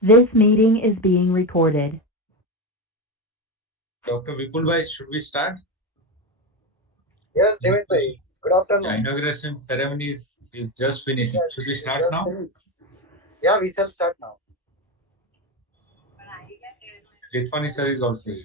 This meeting is being recorded. Dr. Vipul bhai, should we start? Yes, David bhai. Good The afternoon. inauguration ceremony is just finishing. Should we start Just now? finished. Yeah, we shall start now. Jitwani sir is also here.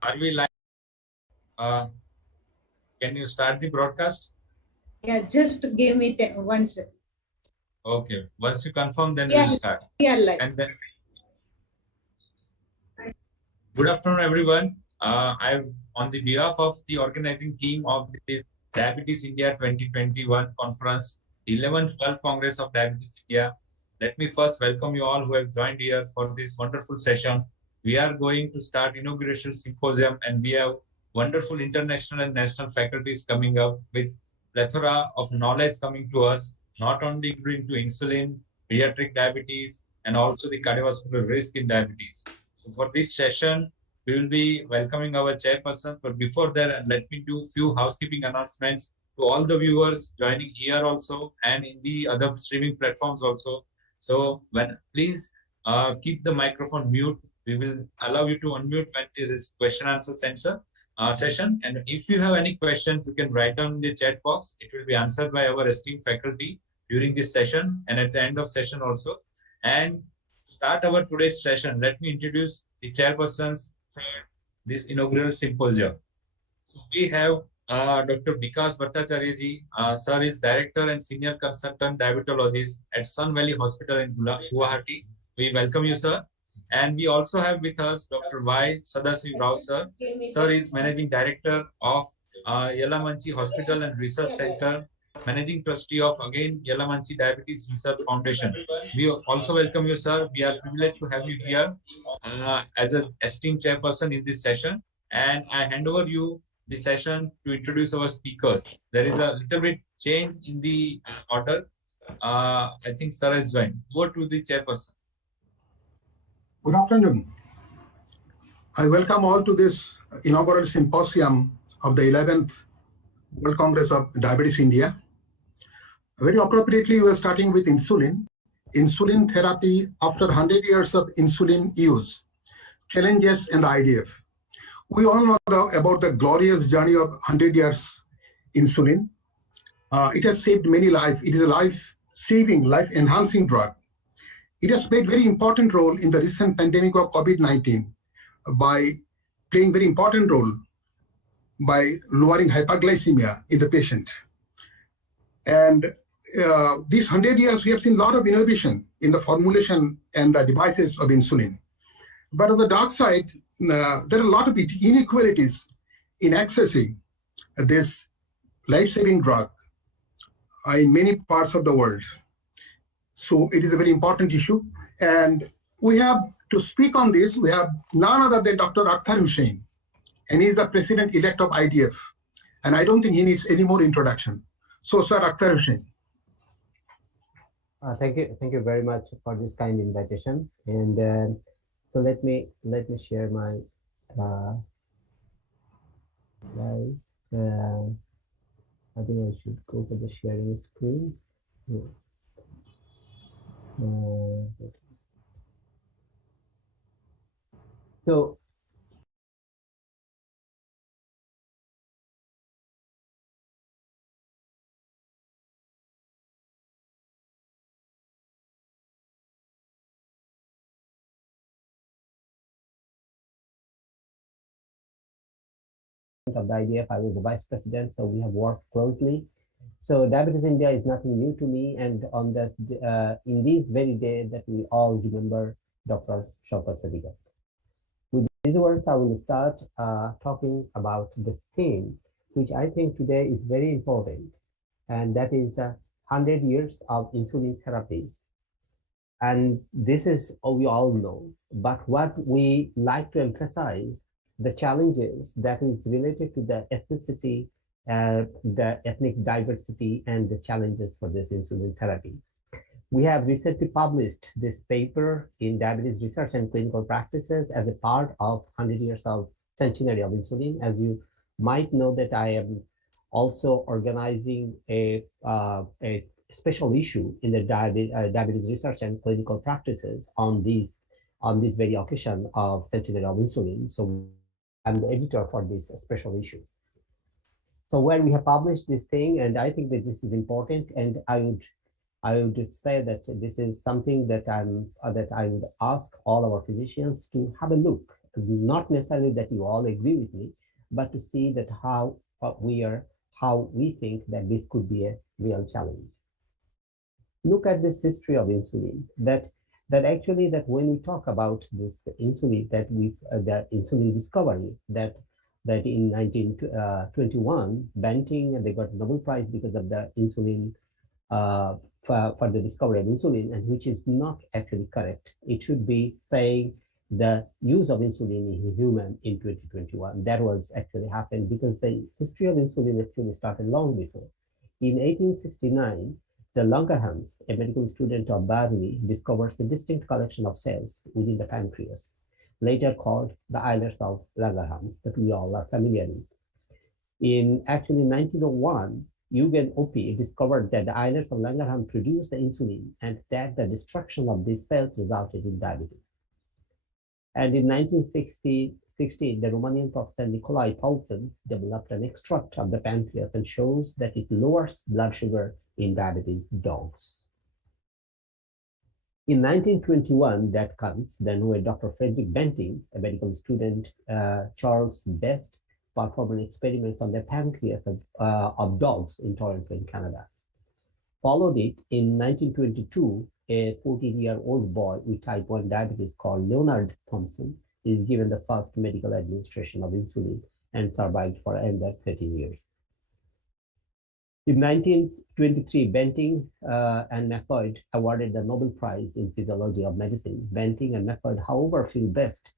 Are we live? Can you start the broadcast? Yeah, just give me 1 second. Okay. Once you confirm, then Yeah, we'll start. we are live. And then, good afternoon, everyone. I'm on the behalf of the organizing team of this Diabetes India 2021 conference, 11th World Congress of Diabetes India. Let me first welcome you all who have joined here for this wonderful session. We are going to start inauguration symposium, and we have wonderful international and national faculties coming up with plethora of knowledge coming to us, not only into insulin, pediatric diabetes, and also the cardiovascular risk in diabetes. So for this session, we will be welcoming our chairperson. But before that, let me do a few housekeeping announcements to all the viewers joining here also and in the other streaming platforms also. So please keep the microphone mute. We will allow you to unmute when there is question answer session. And if you have any questions, you can write down in the chat box. It will be answered by our esteemed faculty during this session and at the end of session also. And start our today's session, let me introduce the chairpersons for this inaugural symposium. So we have Dr. Vikas Bhattacharya ji. Sir is Director and Senior Consultant Diabetologist at Sun Valley Hospital in Guwahati. We welcome you, sir. And we also have with us Dr. Y. Sadasiv Rao, sir. Sir is Managing Director of Yelamanchi Hospital and Research Center, Managing Trustee of, again, Yelamanchi Diabetes Research Foundation. We also welcome you, sir. We are privileged to have you here as an esteemed chairperson in this session. And I hand over you the session to introduce our speakers. There is a little bit change in the order. I think sir has joined. Over to the chairperson. Good afternoon. I welcome all to this inaugural symposium of the 11th World Congress of Diabetes India. Very appropriately, we are starting with insulin. Insulin therapy after 100 years of insulin use, challenges in the IDF. We all know about the glorious journey of 100 years insulin. It has saved many lives. It is a life-saving, life-enhancing drug. It has played very important role in the recent pandemic of COVID-19 by playing very important role by lowering hyperglycemia in the patient. And these 100 years, we have seen a lot of innovation in the formulation and the devices of insulin. But on the dark side, there are a lot of inequalities in accessing this life-saving drug in many parts of the world. So it is a very important issue. And we have to speak on this. We have none other than Dr. Akhtar Hussain, and he is the president-elect of IDF. And I don't think he needs any more introduction. So, Sir Akhtar Hussain. Thank you very much for this kind invitation. And so let me share my slide. I think I should go to the sharing screen. So of the IDF, I was the vice president, so we have worked closely. So Diabetes India is nothing new to me, and on that, in this very day that we all remember Dr. Shaukat Sadiqa. With these words, I will start talking about the theme, which I think today is very important, and that is the 100 years of insulin therapy. And this is we all know, but what we like to emphasize, the challenges that is related to the ethnicity, the ethnic diversity, and the challenges for this insulin therapy. We have recently published this paper in Diabetes Research and Clinical Practices as a part of 100 years of centenary of insulin. As you might know, that I am also organizing a special issue in the Diabetes Research and Clinical Practices on this very occasion of centenary of insulin. So I'm the editor for this special issue. So when we have published this thing, and I think that this is important, and I would say that this is something that I would ask all our physicians to have a look not necessarily that you all agree with me, but to see that how we think that this could be a real challenge. Look at this history of insulin, that actually that when we talk about this insulin, that insulin discovery, that in 1921, Banting, they got Nobel Prize because of the insulin, for the discovery of insulin, and which is not actually correct. It should be saying the use of insulin in human in 2021. That was actually happened because the history of insulin actually started long before. In 1869, the Langerhans, a medical student of Bari, discovers a distinct collection of cells within the pancreas, later called the islets of Langerhans, that we all are familiar with. In actually 1901, Eugen Opie discovered that the islets of Langerhans produced the insulin and that the destruction of these cells resulted in diabetes. And in 1916, the Romanian professor Nicolae Paulsen developed an extract of the pancreas and shows that it lowers blood sugar in diabetic dogs. In 1921, that comes then when Dr. Frederick Banting, a medical student, Charles Best, performed experiments on the pancreas of dogs in Toronto, in Canada. Followed it in 1922, a 14-year-old boy with type 1 diabetes called Leonard Thompson is given the first medical administration of insulin and survived for another 13 years. In 1923, Banting and McLeod awarded the Nobel Prize in Physiology of Medicine. Banting and McLeod, however, feel Best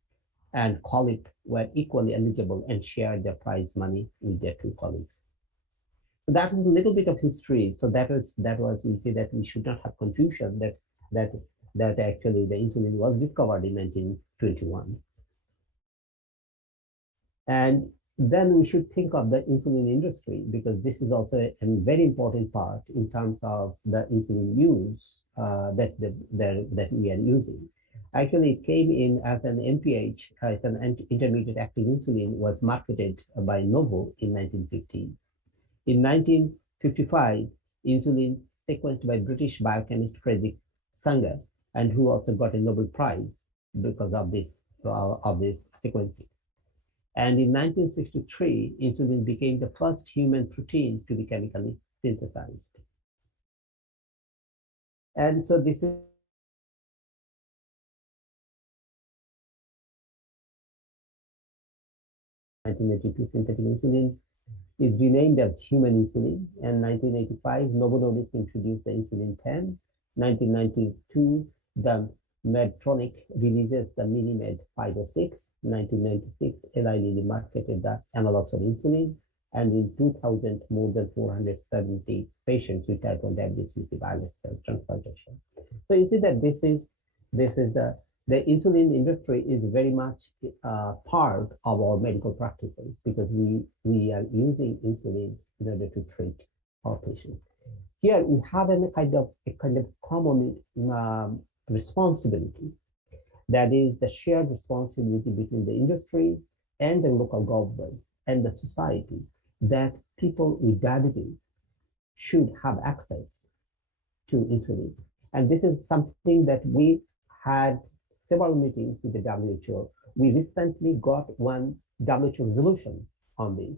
and Collip were equally eligible and shared their prize money with their two colleagues. So that is a little bit of history. So that was we see that we should not have confusion that actually the insulin was discovered in 1921. And then we should think of the insulin industry, because this is also a very important part in terms of the insulin use that we are using. Actually, it came in as an NPH, as an intermediate active insulin, was marketed by Novo in 1915. In 1955, insulin sequenced by British biochemist Frederick Sanger, and who also got a Nobel Prize because of this sequencing. And in 1963, insulin became the first human protein to be chemically synthesized. And so this is 1982 synthetic insulin is renamed as human insulin, and 1985 Novo Nordisk introduced the insulin pen. 1992 the Medtronic releases the Minimed 506. 1996 Eli Lilly marketed the analogs of insulin, and in 2000 more than 470 patients with type 1 diabetes receive islet cell transplantation. So you see that this is the insulin industry is very much part of our medical practices, because we are using insulin in order to treat our patients. Here we have a kind of common responsibility, that is the shared responsibility between the industry and the local government and the society, that people with diabetes should have access to insulin. And this is something that we had several meetings with the WHO. We recently got one WHO resolution on this.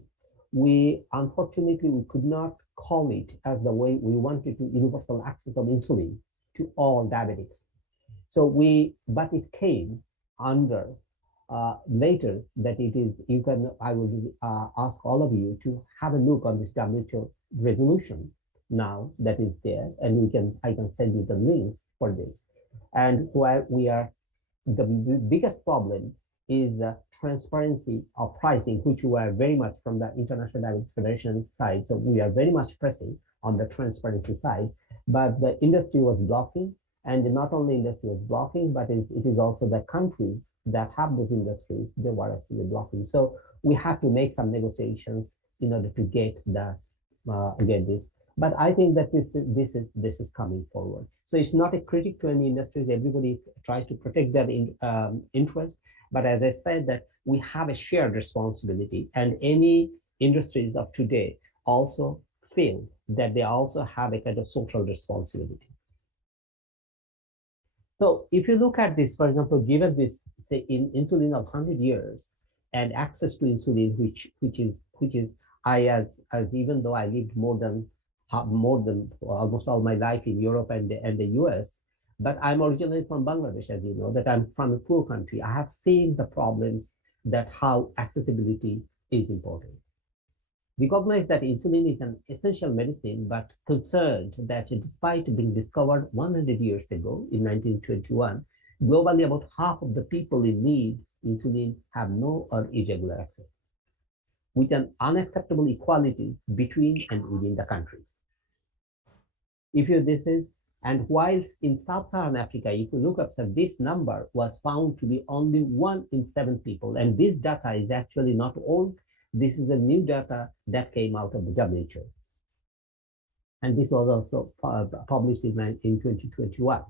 Unfortunately, we could not call it as the way we wanted to, universal access of insulin to all diabetics. So but it came under later that it is, I would ask all of you to have a look on this WHO resolution now that is there, and I can send you the links for this. And where we are, the biggest problem is the transparency of pricing, which we are very much from the International Diabetes Federation side. So we are very much pressing on the transparency side, but the industry was blocking, and not only industry was blocking, but it is also the countries that have those industries, they were actually blocking. So we have to make some negotiations in order to get this. But I think that this is coming forward. So it's not a critic to any industries. Everybody tries to protect their interest. But as I said, that we have a shared responsibility, and any industries of today also feel that they also have a kind of social responsibility. So if you look at this, for example, given this say in insulin of 100 years and access to insulin, which is I as even though I lived more than almost all my life in Europe and the US, but I'm originally from Bangladesh, as you know, that I'm from a poor country. I have seen the problems that how accessibility is important. Recognize that insulin is an essential medicine, but concerned that despite being discovered 100 years ago in 1921, globally about half of the people in need insulin have no or irregular access, with an unacceptable equality between and within the countries. If you this is, and whilst in Sub-Saharan Africa, if you look up, so this number was found to be only 1 in 7 people, and this data is actually not old. This is a new data that came out of the WHO. And this was also published in 2021.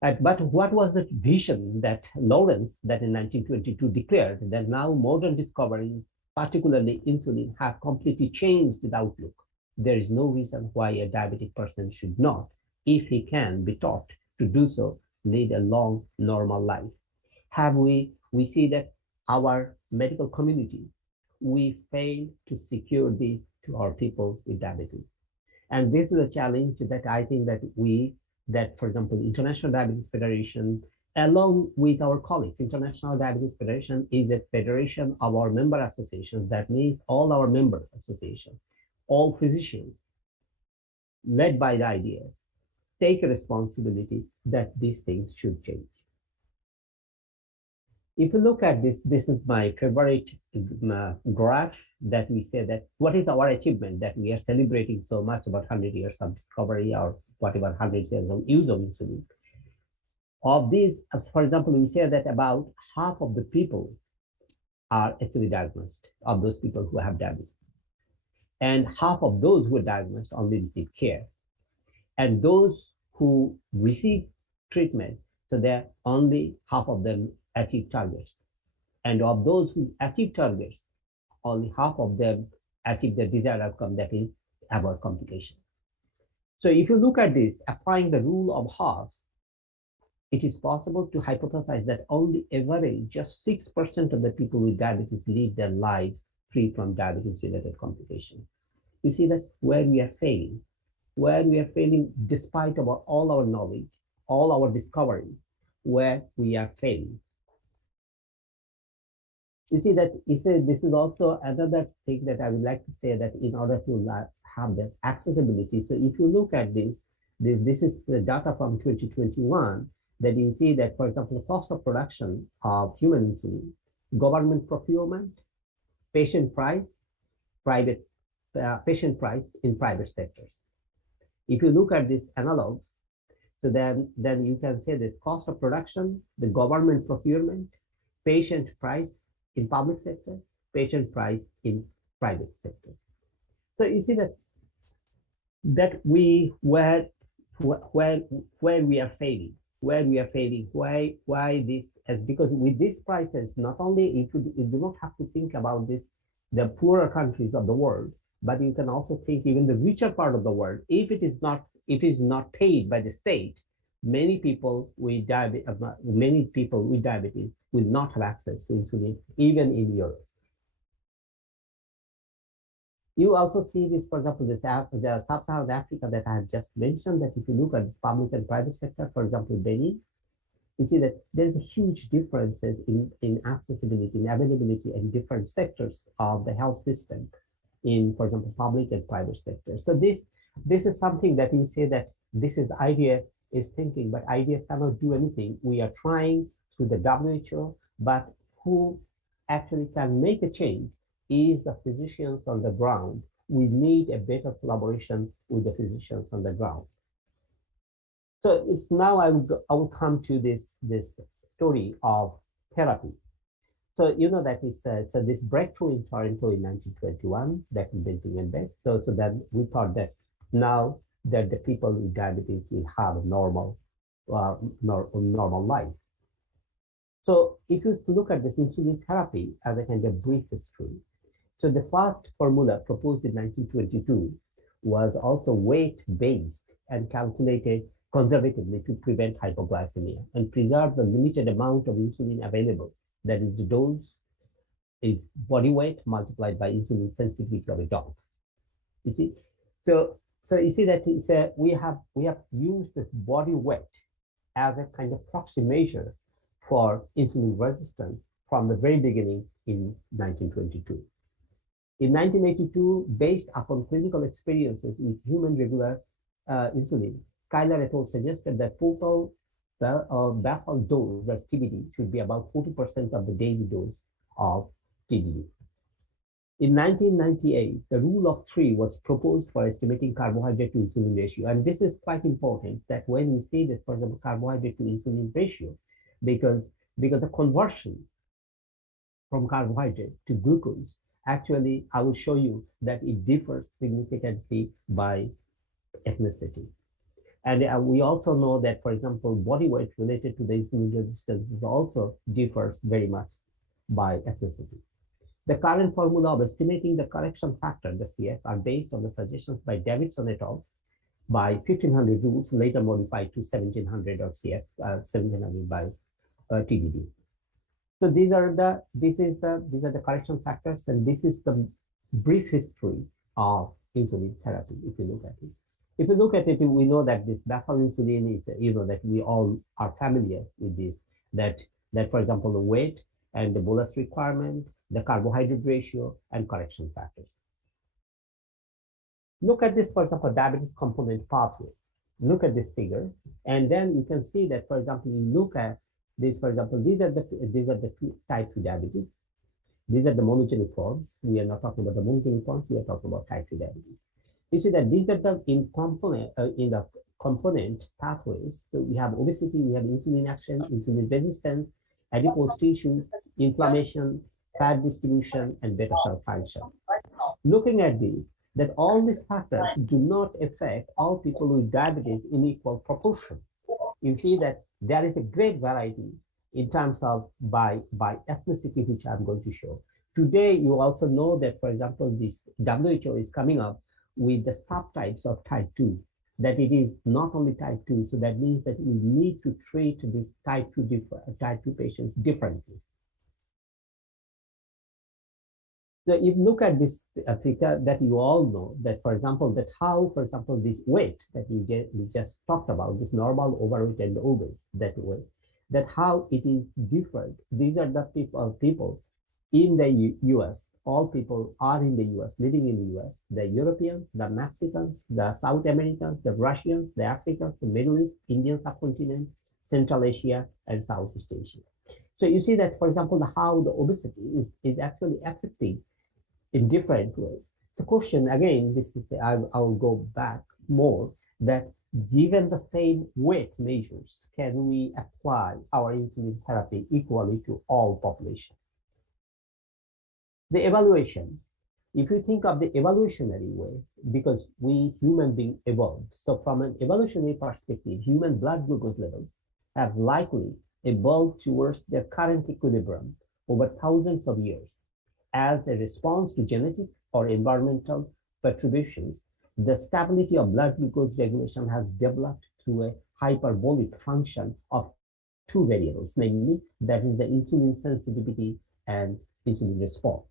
But what was the vision that Lawrence, that in 1922 declared that now modern discoveries, particularly insulin, have completely changed the outlook. There is no reason why a diabetic person should not, if he can be taught to do so, lead a long, normal life. We see that our medical community, we fail to secure this to our people with diabetes. And this is a challenge that I think that for example, International Diabetes Federation, along with our colleagues, International Diabetes Federation is a federation of our member associations. That means all our member associations, all physicians, led by the idea, take a responsibility that these things should change. If you look at this, this is my favorite graph that we say that what is our achievement that we are celebrating so much about 100 years of discovery or whatever 100 years of use of insulin. Of these, for example, we say that about half of the people are actually diagnosed, of those people who have diabetes. And half of those who are diagnosed only receive care. And those who receive treatment, so they're only half of them achieve targets. And of those who achieve targets, only half of them achieve the desired outcome, that is, avoid complication. So if you look at this, applying the rule of halves, it is possible to hypothesize that only average just 6% of the people with diabetes live their lives free from diabetes-related complications. You see that where we are failing despite of all our knowledge, all our discoveries, where we are failing. You see that this is also another thing that I would like to say, that in order to have the accessibility. So if you look at this is the data from 2021, that you see that, for example, the cost of production of human insulin, government procurement, patient price, patient price in private sectors. If you look at this analogs, so then you can say this cost of production, the government procurement, patient price in public sector, patient price in private sector. So you see that we where we are failing, why this, as because with these prices, not only you do not have to think about this, the poorer countries of the world, but you can also think even the richer part of the world. If it is not paid by the state, many people with diabetes will not have access to insulin, even in Europe. You also see this, for example, the Sub-Saharan Africa that I have just mentioned, that if you look at this public and private sector, for example, Benin, you see that there's a huge differences in accessibility, in availability in different sectors of the health system in, for example, public and private sector. So this is something that you say that this is IDF is thinking, but IDF cannot do anything. We are trying through the WHO, but who actually can make a change is the physicians on the ground. We need a better collaboration with the physicians on the ground. So it's now I will come to this story of therapy. So you know that is so this breakthrough in Toronto in 1921, that inventing and bed. So then we thought that now that the people with diabetes will have a normal life. So if you look at this insulin therapy as a kind of brief history, so the first formula proposed in 1922 was also weight-based and calculated conservatively to prevent hypoglycemia and preserve the limited amount of insulin available. That is, the dose is body weight multiplied by insulin sensitivity of a dog. You see, so you see that we have used this body weight as a kind of proxy measure for insulin resistance from the very beginning in 1922. In 1982, based upon clinical experiences with human regular insulin, Schuyler et al. Suggested that total basal dose as TBD should be about 40% of the daily dose of TDD. In 1998, the rule of 3 was proposed for estimating carbohydrate to insulin ratio. And this is quite important that when we say this, for example, carbohydrate to insulin ratio, because the conversion from carbohydrate to glucose, actually, I will show you that it differs significantly by ethnicity. And we also know that, for example, body weight related to the insulin resistance also differs very much by ethnicity. The current formula of estimating the correction factor, the CF, are based on the suggestions by Davidson et al. By 1500 rules, later modified to 1700 of CF, 1700 by TDD. So these are the correction factors, and this is the brief history of insulin therapy. If you look at it, we know that this basal insulin is, that we all are familiar with this. That for example, the weight and the bolus requirement, the carbohydrate ratio, and correction factors. Look at this, for example, diabetes component pathways. Look at this figure, and then you can see that, for example, you look at this, for example, these are the type 2 diabetes. These are the monogenic forms. We are not talking about the monogenic forms. We are talking about type 2 diabetes. You see that these are the in the component pathways. So we have obesity, we have insulin action, insulin resistance, adipose tissues, inflammation, fat distribution, and beta cell function. Looking at these, that all these factors do not affect all people with diabetes in equal proportion. You see that there is a great variety in terms of by ethnicity, which I'm going to show. Today, you also know that, for example, this WHO is coming up with the subtypes of type 2, that it is not only type 2, so that means that we need to treat this type 2 patients differently. So if you look at this figure that you all know, that for example, that how, for example, this weight that we just talked about, this normal, overweight, and obese, that weight, that how it is different. These are the people in the US, all people are in the US, living in the US, the Europeans, the Mexicans, the South Americans, the Russians, the Africans, the Middle East, Indian subcontinent, Central Asia, and Southeast Asia. So you see that, for example, how the obesity is actually affecting in different ways. So question, again, this is, I will go back more, that given the same weight measures, can we apply our insulin therapy equally to all population? The evaluation, if you think of the evolutionary way, because we human beings evolved, so from an evolutionary perspective, human blood glucose levels have likely evolved towards their current equilibrium over thousands of years. As a response to genetic or environmental perturbations, the stability of blood glucose regulation has developed through a hyperbolic function of two variables, namely, that is the insulin sensitivity and insulin response.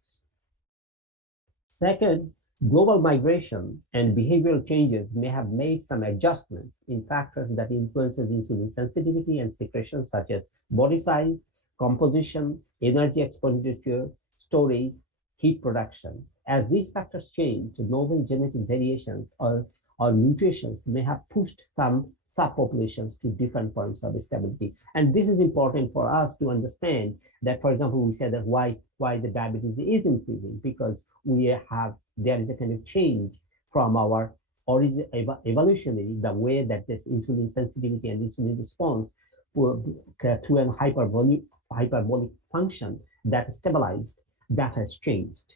Second, global migration and behavioral changes may have made some adjustments in factors that influences insulin sensitivity and secretion, such as body size, composition, energy expenditure, storage, heat production. As these factors change, novel genetic variations or mutations may have pushed some subpopulations to different points of stability. And this is important for us to understand that, for example, we said that why the diabetes is increasing, because there is a kind of change from our origin evolutionary, the way that this insulin sensitivity and insulin response to an hyperbolic function that stabilized, that has changed.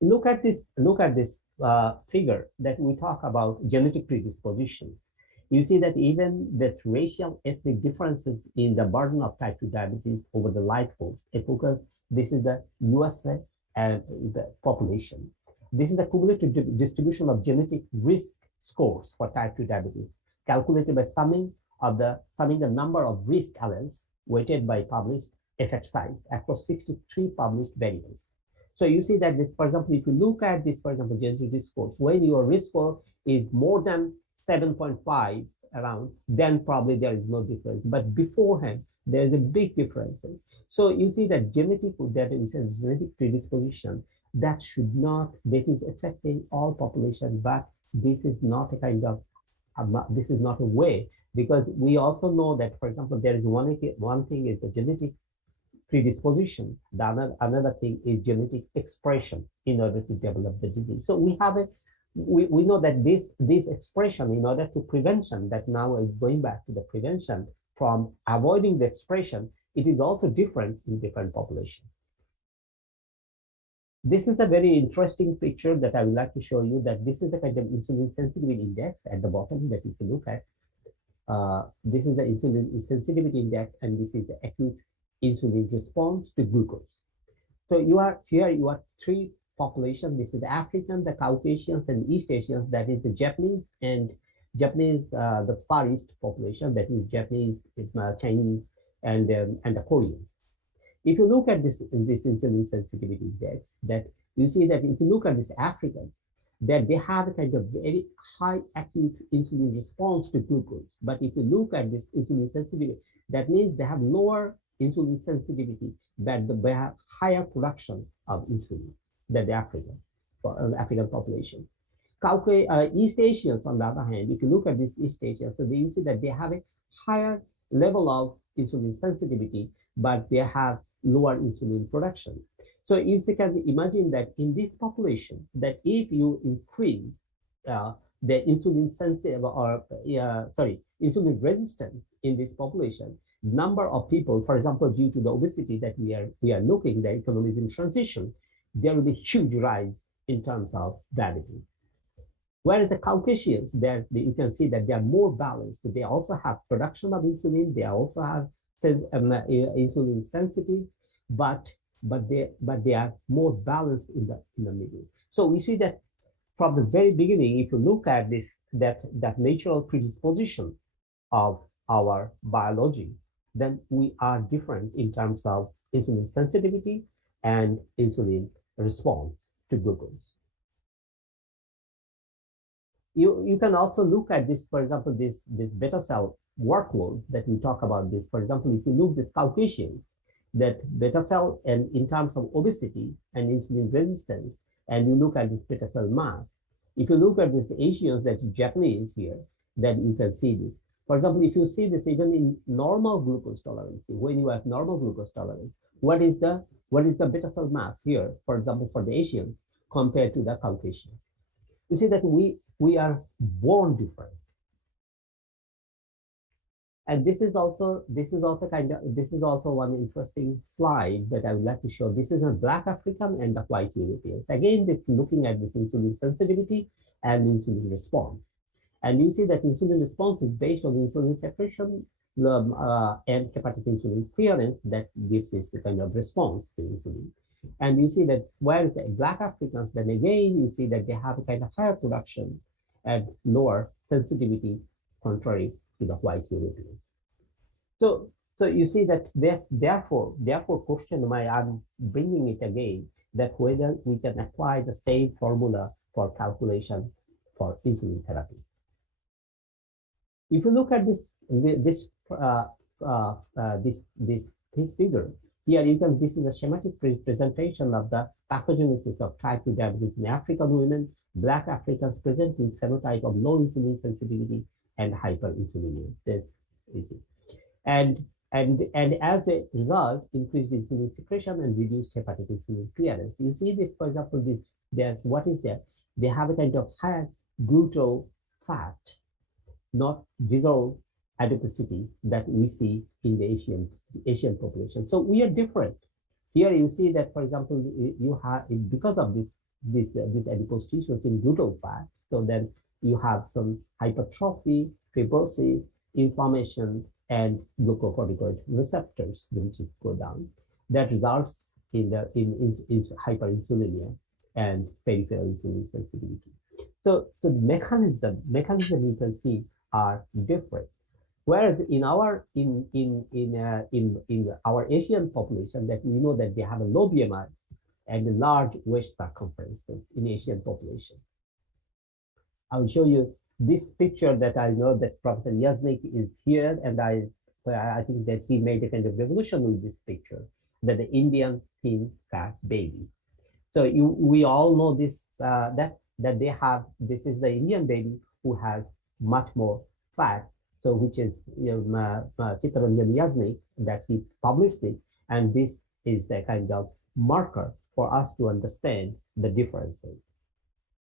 Look at this figure that we talk about genetic predisposition. You see that even the racial ethnic differences in the burden of type 2 diabetes over the life course, focus, this is the USA and the population. This is the cumulative distribution of genetic risk scores for type 2 diabetes, calculated by summing the number of risk alleles weighted by published effect size across 63 published variables. So you see that this, for example, if you look at this, for example, genetic scores, when your risk score is more than 7.5 around, then probably there is no difference. But beforehand, there is a big difference. So you see that genetic predisposition that is affecting all population, but this is not a kind of, this is not a way, because we also know that, for example, there is one thing is the genetic predisposition. Another thing is genetic expression in order to develop the disease. So we have we know that this expression, in order to prevention, that now is going back to the prevention from avoiding the expression, it is also different in different populations. This is a very interesting picture that I would like to show you, that this is the kind of insulin sensitivity index at the bottom that you can look at. This is the insulin sensitivity index, and this is the acute insulin response to glucose. So you are three populations. This is the African, the Caucasians, and East Asians. That is the Japanese, the Far East population. That is Japanese, Chinese, and the Korean. If you look at this insulin sensitivity index, that you see that if you look at this Africans, that they have a kind of very high acute insulin response to glucose. But if you look at this insulin sensitivity, that means they have lower insulin sensitivity, but they have higher production of insulin than the African population. East Asians, on the other hand, if you look at this East Asians, so you see that they have a higher level of insulin sensitivity, but they have lower insulin production. So if you can imagine that in this population, that if you increase the insulin sensitive insulin resistance in this population, number of people, for example, due to the obesity that we are looking, the economy is in transition, there will be huge rise in terms of diabetes. Whereas the Caucasians, you can see that they are more balanced. They also have production of insulin. They also have insulin sensitive, but they are more balanced in the middle. So we see that from the very beginning, if you look at this, that natural predisposition of our biology, then we are different in terms of insulin sensitivity and insulin response to glucose. You can also look at this, for example, this beta cell workload that we talk about this. For example, if you look this Caucasians, that beta cell, and in terms of obesity and insulin resistance, and you look at this beta cell mass, if you look at this Asians, that's Japanese here, then you can see this. For example, if you see this even in normal glucose tolerance, when you have normal glucose tolerance, what is the beta cell mass here, for example, for the Asians compared to the Caucasians? You see that we are born different. And this is also one interesting slide that I would like to show. This is a Black African and the white Europeans. Again, this looking at this insulin sensitivity and insulin response. And you see that insulin response is based on insulin secretion and hepatic insulin clearance that gives this kind of response to insulin. And you see that whereas the Black Africans, then again, you see that they have a kind of higher production and lower sensitivity, contrary to the white Europeans. So you see that therefore question why I'm bringing it again, that whether we can apply the same formula for calculation for insulin therapy. If you look at this figure, here you can, this is a schematic representation of the pathogenesis of type 2 diabetes in African women. Black Africans present with phenotype of low insulin sensitivity and hyperinsulinemia. And as a result, increased insulin secretion and reduced hepatic insulin clearance. You see this, for example, what is there? They have a kind of higher gluteal fat, not visceral adiposity that we see in the Asian population. So we are different. Here you see that, for example, you have, because of this adipose tissues in gluteal fat, so then you have some hypertrophy, fibrosis, inflammation, and glucocorticoid receptors which go down. That results in hyperinsulinemia and peripheral insulin sensitivity. So the mechanism you can see are different. Whereas in our in our Asian population, that we know that they have a low BMI and a large waist circumference in Asian population. I will show you this picture that I know that Professor Yasnik is here, and I think that he made a kind of revolution with this picture, that the Indian thin fat baby. So we all know this that they have, this is the Indian baby who has much more fats. So which is Chittaranjan Yasnik, that he published it, and this is a kind of marker for us to understand the differences.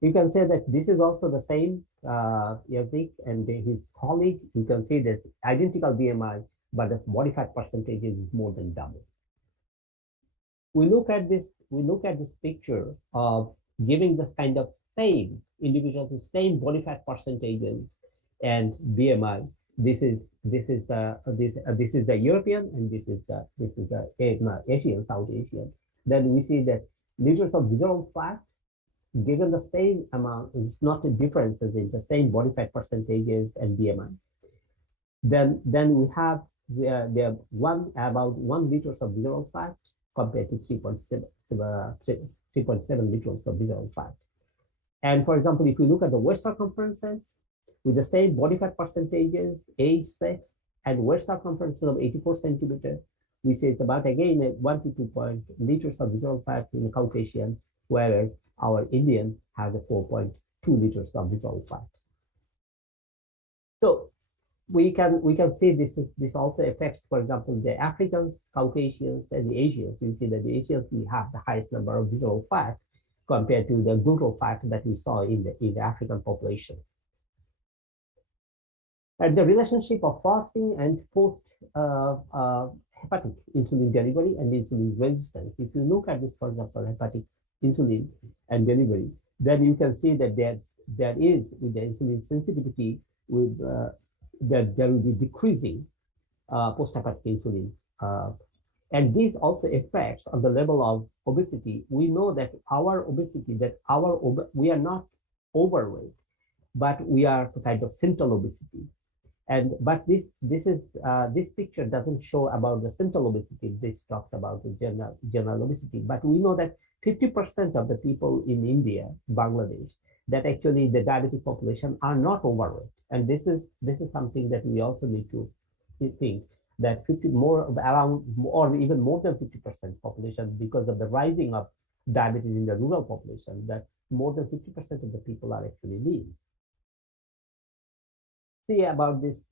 You can say that this is also the same Yasnik and his colleague. You can see that identical BMI, but the body fat percentage is more than double. We look at this picture of giving this kind of same individuals with same body fat percentages and BMI. This is the European, and this is the Asian, South Asian. Then we see that liters of visceral fat given the same amount, it's not a difference in the same body fat percentages and BMI. Then we have about 1 liters of visceral fat compared to 3.7 liters of visceral fat. And for example, if we look at the waist circumferences with the same body fat percentages, age, sex, and waist circumference of 84 centimeters, we say it's about again 1 to 2 liters of visceral fat in the Caucasian, whereas our Indian has a 4.2 liters of visceral fat. So we can see this also affects, for example, the Africans, Caucasians, and the Asians. You see that the Asians, we have the highest number of visceral fat compared to the gluteal fat that we saw in the African population. And the relationship of fasting and post hepatic insulin delivery and insulin resistance. If you look at this, for example, hepatic insulin and delivery, then you can see that there is with the insulin sensitivity with that there will be decreasing post-hepatic insulin. And this also affects on the level of obesity. We know that our obesity, we are not overweight, but we are kind of central obesity. But this picture doesn't show about the central obesity. This talks about the general obesity. But we know that 50% of the people in India, Bangladesh, that actually the diabetic population are not overweight. And this is something that we also need to think, that or even more than 50% population, because of the rising of diabetes in the rural population, that more than 50% of the people are actually lean. See about this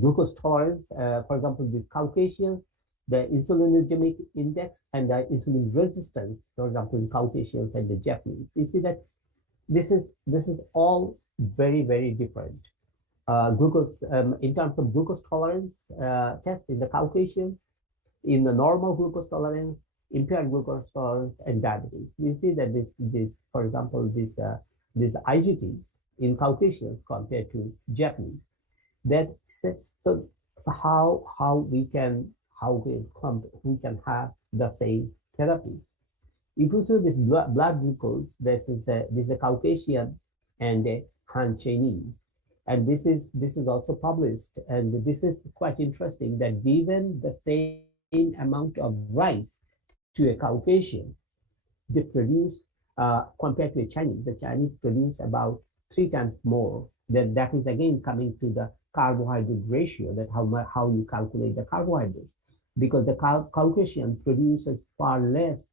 glucose tolerance. For example, these Caucasians, the insulinogenic index and the insulin resistance, for example, in Caucasians and the Japanese. You see that this is all very, very different. Glucose in terms of glucose tolerance test in the Caucasians, in the normal glucose tolerance, impaired glucose tolerance, and diabetes. You see that this for example, these IGTs in Caucasians compared to Japanese. That so how we can have the same therapy. If you see this blood glucose, this is the Caucasian and the Han Chinese, and this is also published, and this is quite interesting that given the same amount of rice to a Caucasian, they produce compared to a Chinese, the Chinese produce about 3 times more. Then that is again coming to the carbohydrate ratio, that how you calculate the carbohydrates, because the Caucasian produces far less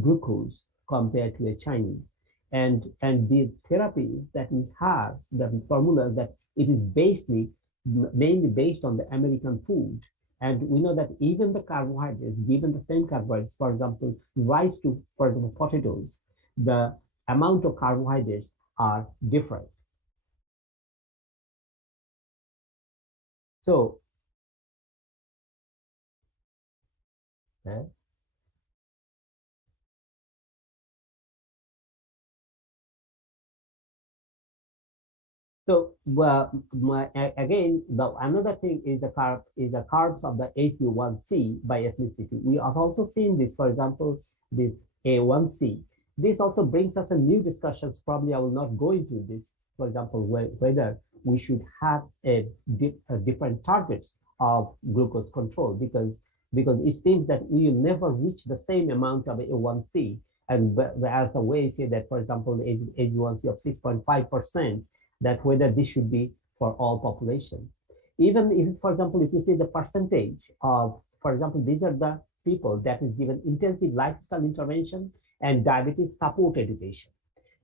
glucose compared to a Chinese, and the therapies that we have, the formula that it is mainly based on the American food, and we know that even the carbohydrates, given the same carbohydrates, for example, rice to, for example, potatoes, the amount of carbohydrates are different. So, okay. So again, another thing is the carbs of the HbA1c by ethnicity. We have also seen this, for example, this A1C this also brings us a new discussions. Probably I will not go into this, for example, whether we should have different targets of glucose control, because it seems that we will never reach the same amount of A1C. And as the way you say that, for example, A1C of 6.5%, that whether this should be for all population. Even if, for example, if you see the percentage of, for example, these are the people that is given intensive lifestyle intervention and diabetes support education,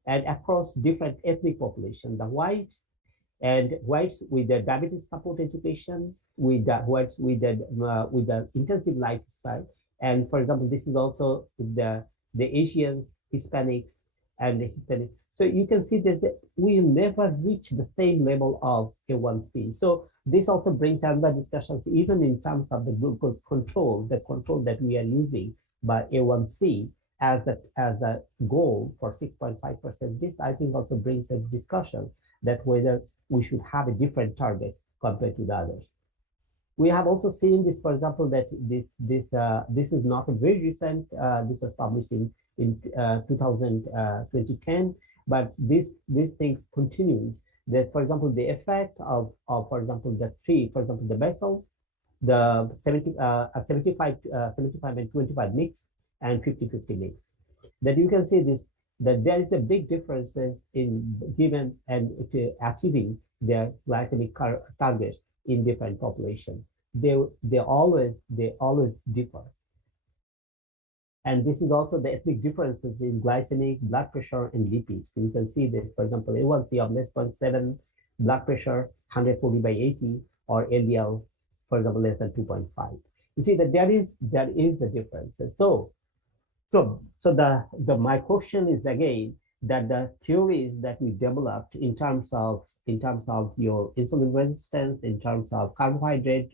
and across different ethnic population, the whites with the diabetes support education, with the whites with the intensive lifestyle, and for example, this is also the Asian, Hispanics, and the Hispanic. So you can see that we will never reach the same level of A1C. So this also brings another discussions, even in terms of the glucose control, the control that we are using by A1C as a goal for 6.5%. This, I think, also brings a discussion that whether we should have a different target compared to the others. We have also seen this, for example, that this is not a very recent. This was published in 2010, but these things continue. That, for example, the effect of for example, the basal, the 75 and 25 mix, and 50-50 mix. That you can see this, that there is a big differences in given and achieving their glycemic targets in different populations. They always differ. And this is also the ethnic differences in glycemic, blood pressure, and lipids. You can see this, for example, A1C of less than 0.7, blood pressure 140/80, or LDL, for example, less than 2.5. You see that there is a difference. And so my question is again that the theories that we developed in terms of your insulin resistance, in terms of carbohydrate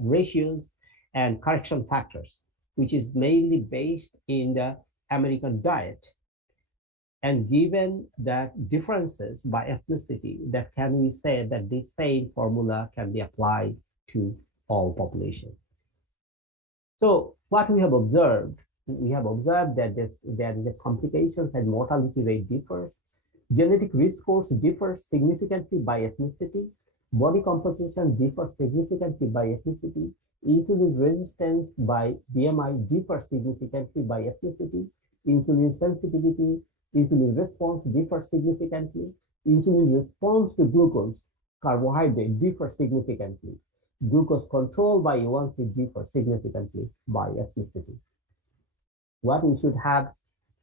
ratios and correction factors, which is mainly based in the American diet. And given that differences by ethnicity, that can we say that this same formula can be applied to all populations? So what we have observed that there is a complications and mortality rate differs. Genetic risk scores differ significantly by ethnicity. Body composition differs significantly by ethnicity. Insulin resistance by BMI differs significantly by ethnicity. Insulin sensitivity, insulin response differs significantly. Insulin response to glucose, carbohydrate differs significantly. Glucose control by A1C differs significantly by ethnicity. What we should have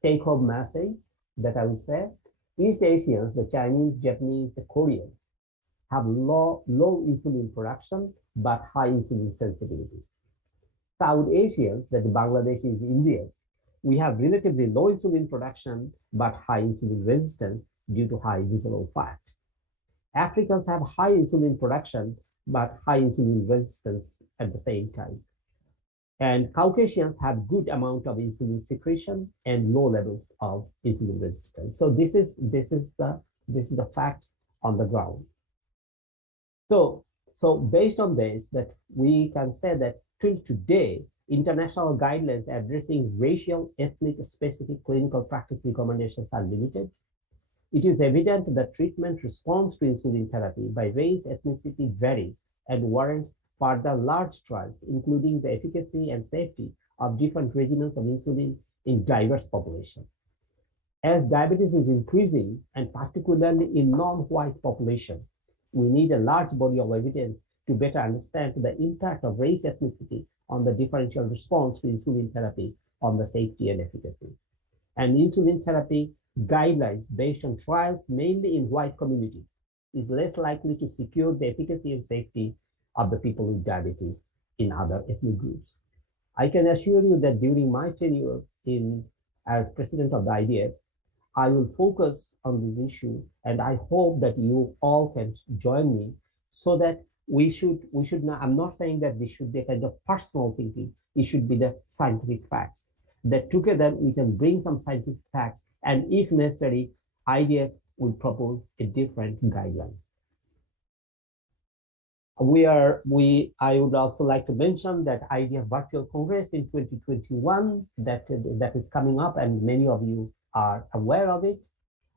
take-home message that I would say, East Asians, the Chinese, Japanese, the Koreans, have low insulin production but high insulin sensitivity. South Asians, that the Bangladeshis, Indians, we have relatively low insulin production but high insulin resistance due to high visceral fat. Africans have high insulin production but high insulin resistance at the same time. And Caucasians have good amount of insulin secretion and low levels of insulin resistance. So this is the facts on the ground. So based on this, that we can say that till today, international guidelines addressing racial, ethnic, specific clinical practice recommendations are limited. It is evident that treatment response to insulin therapy by race, ethnicity varies and warrants further large trials, including the efficacy and safety of different regimens of insulin in diverse populations. As diabetes is increasing, and particularly in non-white population, we need a large body of evidence to better understand the impact of race ethnicity on the differential response to insulin therapy on the safety and efficacy. And insulin therapy guidelines based on trials mainly in white communities is less likely to secure the efficacy and safety of the people with diabetes in other ethnic groups. I can assure you that during my tenure as president of the IDF, I will focus on this issue, and I hope that you all can join me so that we should not, I'm not saying that this should be a kind of personal thinking, it should be the scientific facts, that together we can bring some scientific facts, and if necessary, IDF will propose a different guideline. I would also like to mention that IDF Virtual Congress in 2021 that is coming up, and many of you are aware of it.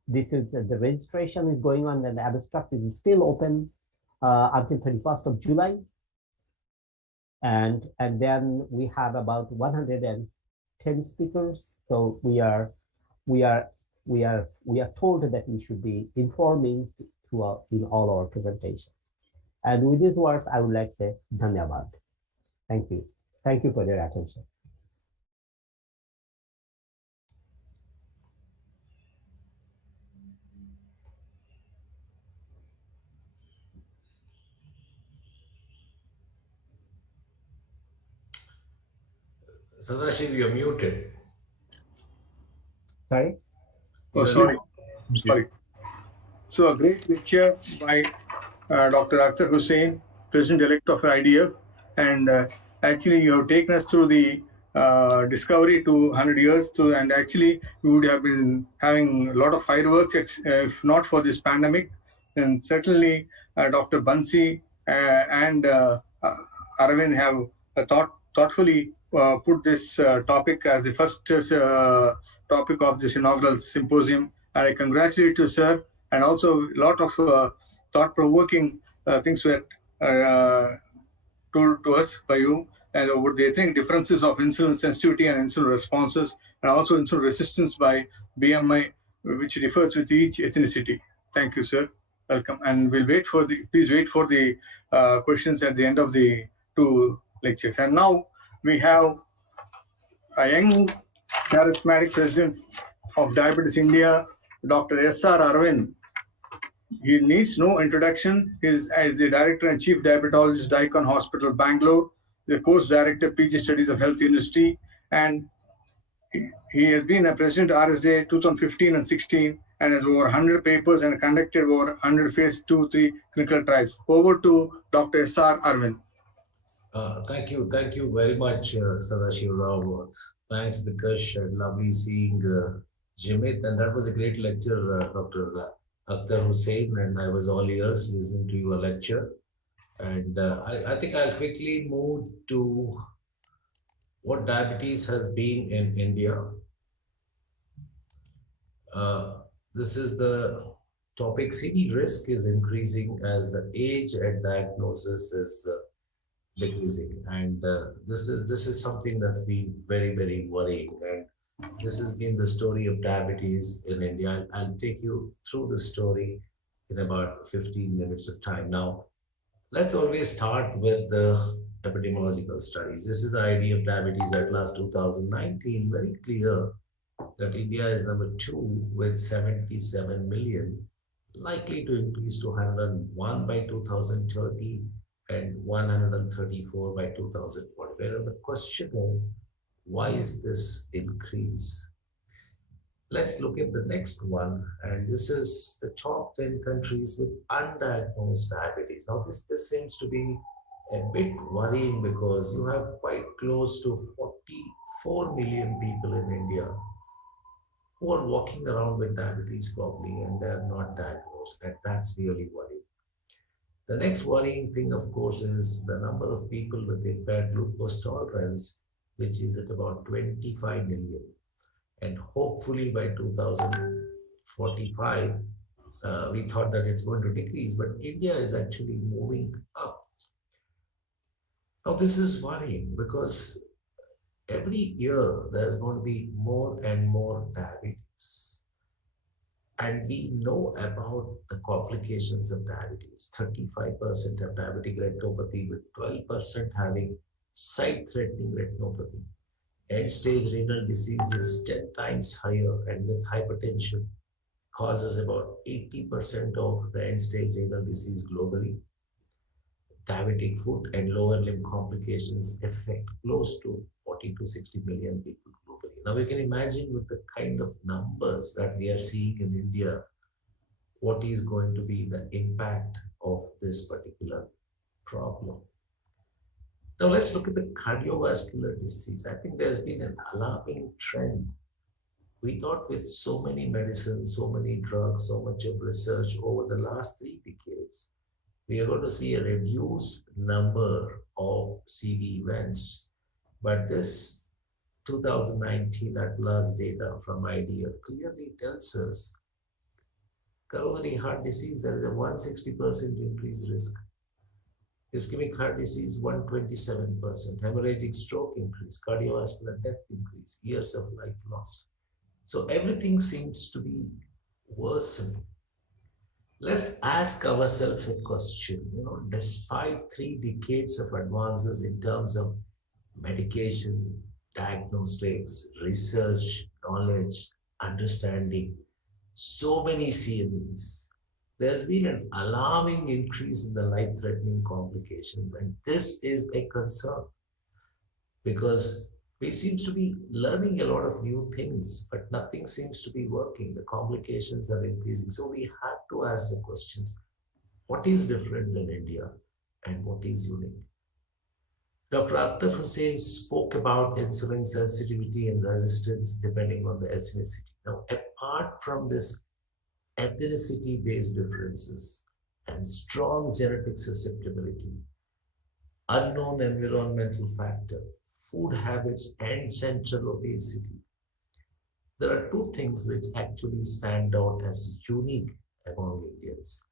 This is the registration is going on, and the abstract is still open until 31st of July. And then we have about 110 speakers. So we are told that we should be informing throughout in all our presentation. And with these words, I would like to say Dhanyavad. Thank you. Thank you for your attention. Sadashiv, you're muted. Sorry? Oh, sorry. So a great lecture by Dr. Akhtar Hussain, President-elect of IDF. And actually you have taken us through the discovery to 100 years through, and actually we would have been having a lot of fireworks if not for this pandemic. And certainly Dr. Bansi and Aravind have thoughtfully put this topic as the first topic of this inaugural symposium. And I congratulate you, sir. And also a lot of thought-provoking things were told to us by you. And what they think differences of insulin sensitivity and insulin responses, and also insulin resistance by BMI, which differs with each ethnicity. Thank you, sir. Welcome. And we'll wait for please wait for the questions at the end of the two lectures. And now we have a young, charismatic president of Diabetes India, Dr. S.R. Aravind. He needs no introduction. He is as the Director and Chief Diabetologist, Daikon Hospital, Bangalore, the Course Director, PG Studies of Health University, and he has been a President RSJ 2015 and 16, and has over 100 papers and conducted over 100 phase 2-3 clinical trials. Over to Dr. S.R. Aravind. Thank you very much, Sadashiv Rao. Thanks, Bikash, and lovely seeing Jimit. And that was a great lecture, Dr. Akhtar Hussain, and I was all ears listening to your lecture. And I think I'll quickly move to what diabetes has been in India. This is the topic. CV risk is increasing as the age and diagnosis is decreasing, and this is something that's been very, very worrying. And this has been the story of diabetes in India. I'll take you through the story in about 15 minutes of time. Now, let's always start with the epidemiological studies. This is the idea of Diabetes Atlas 2019, very clear that India is number 2 with 77 million, likely to increase to 101 by 2030 and 134 by 2045. The question is, why is this increase? Let's look at the next one, and this is the top 10 countries with undiagnosed diabetes. Now, this seems to be a bit worrying because you have quite close to 44 million people in India who are walking around with diabetes probably, and they're not diagnosed, and that's really worrying. The next worrying thing, of course, is the number of people with impaired glucose tolerance, which is at about 25 million. And hopefully by 2045, we thought that it's going to decrease, but India is actually moving up. Now, this is worrying because every year there's going to be more and more diabetes. And we know about the complications of diabetes. 35% have diabetic retinopathy, with 12% having sight-threatening retinopathy. End-stage renal disease is 10 times higher, and with hypertension causes about 80% of the end-stage renal disease globally. Diabetic foot and lower limb complications affect close to 40 to 60 million people globally. Now you can imagine with the kind of numbers that we are seeing in India, what is going to be the impact of this particular problem. Now let's look at the cardiovascular disease. I think there's been an alarming trend. We thought with so many medicines, so many drugs, so much of research over the last 3 decades, we are going to see a reduced number of CV events. But this 2019 Atlas data from IDF clearly tells us coronary heart disease, there is a 160% increased risk. Ischemic heart disease, 127%. Hemorrhagic stroke increase, cardiovascular death increase, years of life lost. So everything seems to be worsening. Let's ask ourselves a question. Despite 3 decades of advances in terms of medication, diagnostics, research, knowledge, understanding, so many CMEs, there's been an alarming increase in the life-threatening complications. And this is a concern because we seem to be learning a lot of new things, but nothing seems to be working. The complications are increasing. So we have to ask the questions, what is different in India and what is unique? Dr. Akhtar Hussain spoke about insulin sensitivity and resistance depending on the ethnicity. Now, apart from this ethnicity-based differences and strong genetic susceptibility, unknown environmental factor, food habits, and central obesity, there are 2 things which actually stand out as unique among Indians.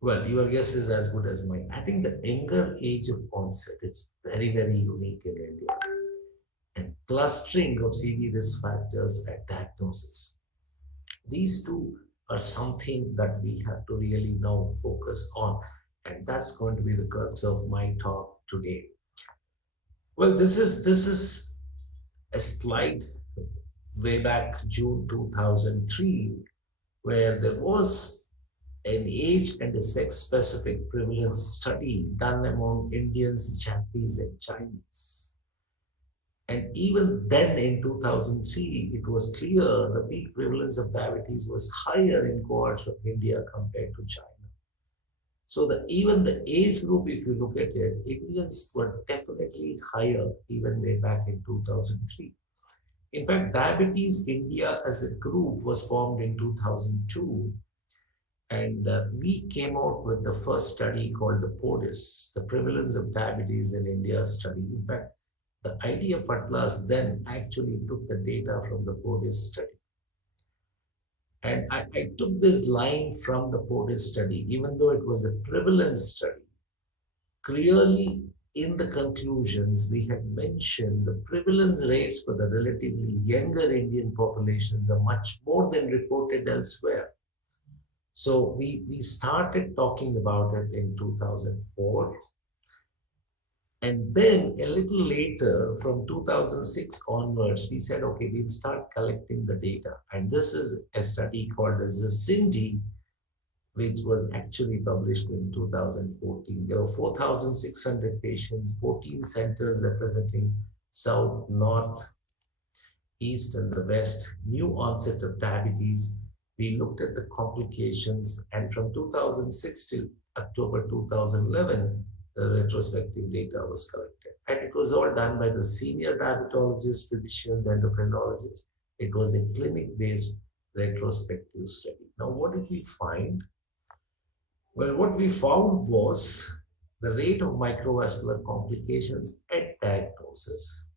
Well, your guess is as good as mine. I think the younger age of onset is very, very unique in India. And clustering of CV risk factors at diagnosis. These 2 are something that we have to really now focus on. And that's going to be the crux of my talk today. Well, this is a slide way back June 2003, where there was an age and a sex-specific prevalence study done among Indians, Japanese, and Chinese. And even then in 2003, it was clear the peak prevalence of diabetes was higher in cohorts of India compared to China. So even the age group, if you look at it, Indians were definitely higher even way back in 2003. In fact, Diabetes India as a group was formed in 2002. And we came out with the first study called the PODIS, the Prevalence of Diabetes in India study. In fact, the IDF Atlas then actually took the data from the PODIS study. And I took this line from the PODIS study, even though it was a prevalence study. Clearly, in the conclusions, we had mentioned the prevalence rates for the relatively younger Indian populations are much more than reported elsewhere. So we started talking about it in 2004. And then a little later, from 2006 onwards, we said, okay, we'll start collecting the data. And this is a study called as the CINDI, which was actually published in 2014. There were 4,600 patients, 14 centers representing South, North, East, and the West, new onset of diabetes. We looked at the complications, and from 2006 till October 2011, the retrospective data was collected. And it was all done by the senior diabetologists, physicians, endocrinologists. It was a clinic-based retrospective study. Now, what did we find? Well, what we found was the rate of microvascular complications at diagnosis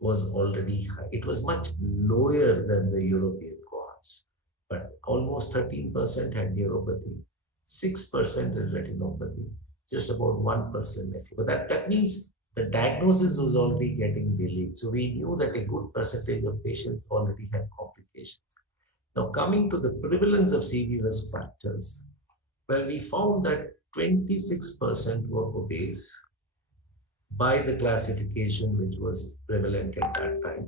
was already high. It was much lower than the European cohorts, but almost 13% had neuropathy, 6% had retinopathy, just about 1% nephropathy. But that means the diagnosis was already getting delayed. So we knew that a good percentage of patients already had complications. Now, coming to the prevalence of CV risk factors, well, we found that 26% were obese by the classification which was prevalent at that time.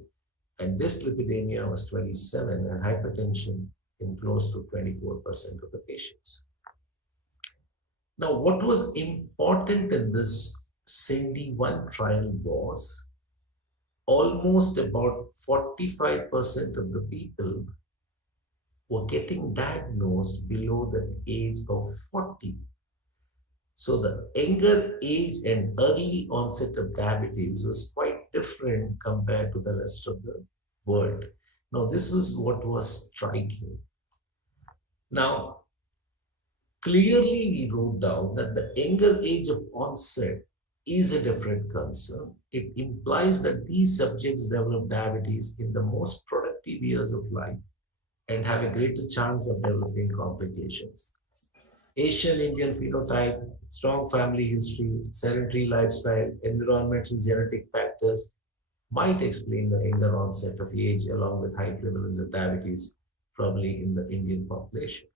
And dyslipidemia was 27% and hypertension in close to 24% of the patients. Now, what was important in this CINDI-1 trial was almost about 45% of the people were getting diagnosed below the age of 40. So the younger age and early onset of diabetes was quite different compared to the rest of the world. Now, this was what was striking. Now, clearly we wrote down that the younger age of onset is a different concern. It implies that these subjects develop diabetes in the most productive years of life and have a greater chance of developing complications. Asian Indian phenotype, strong family history, sedentary lifestyle, environmental genetic factors might explain the younger onset of age along with high prevalence of diabetes, probably in the Indian population.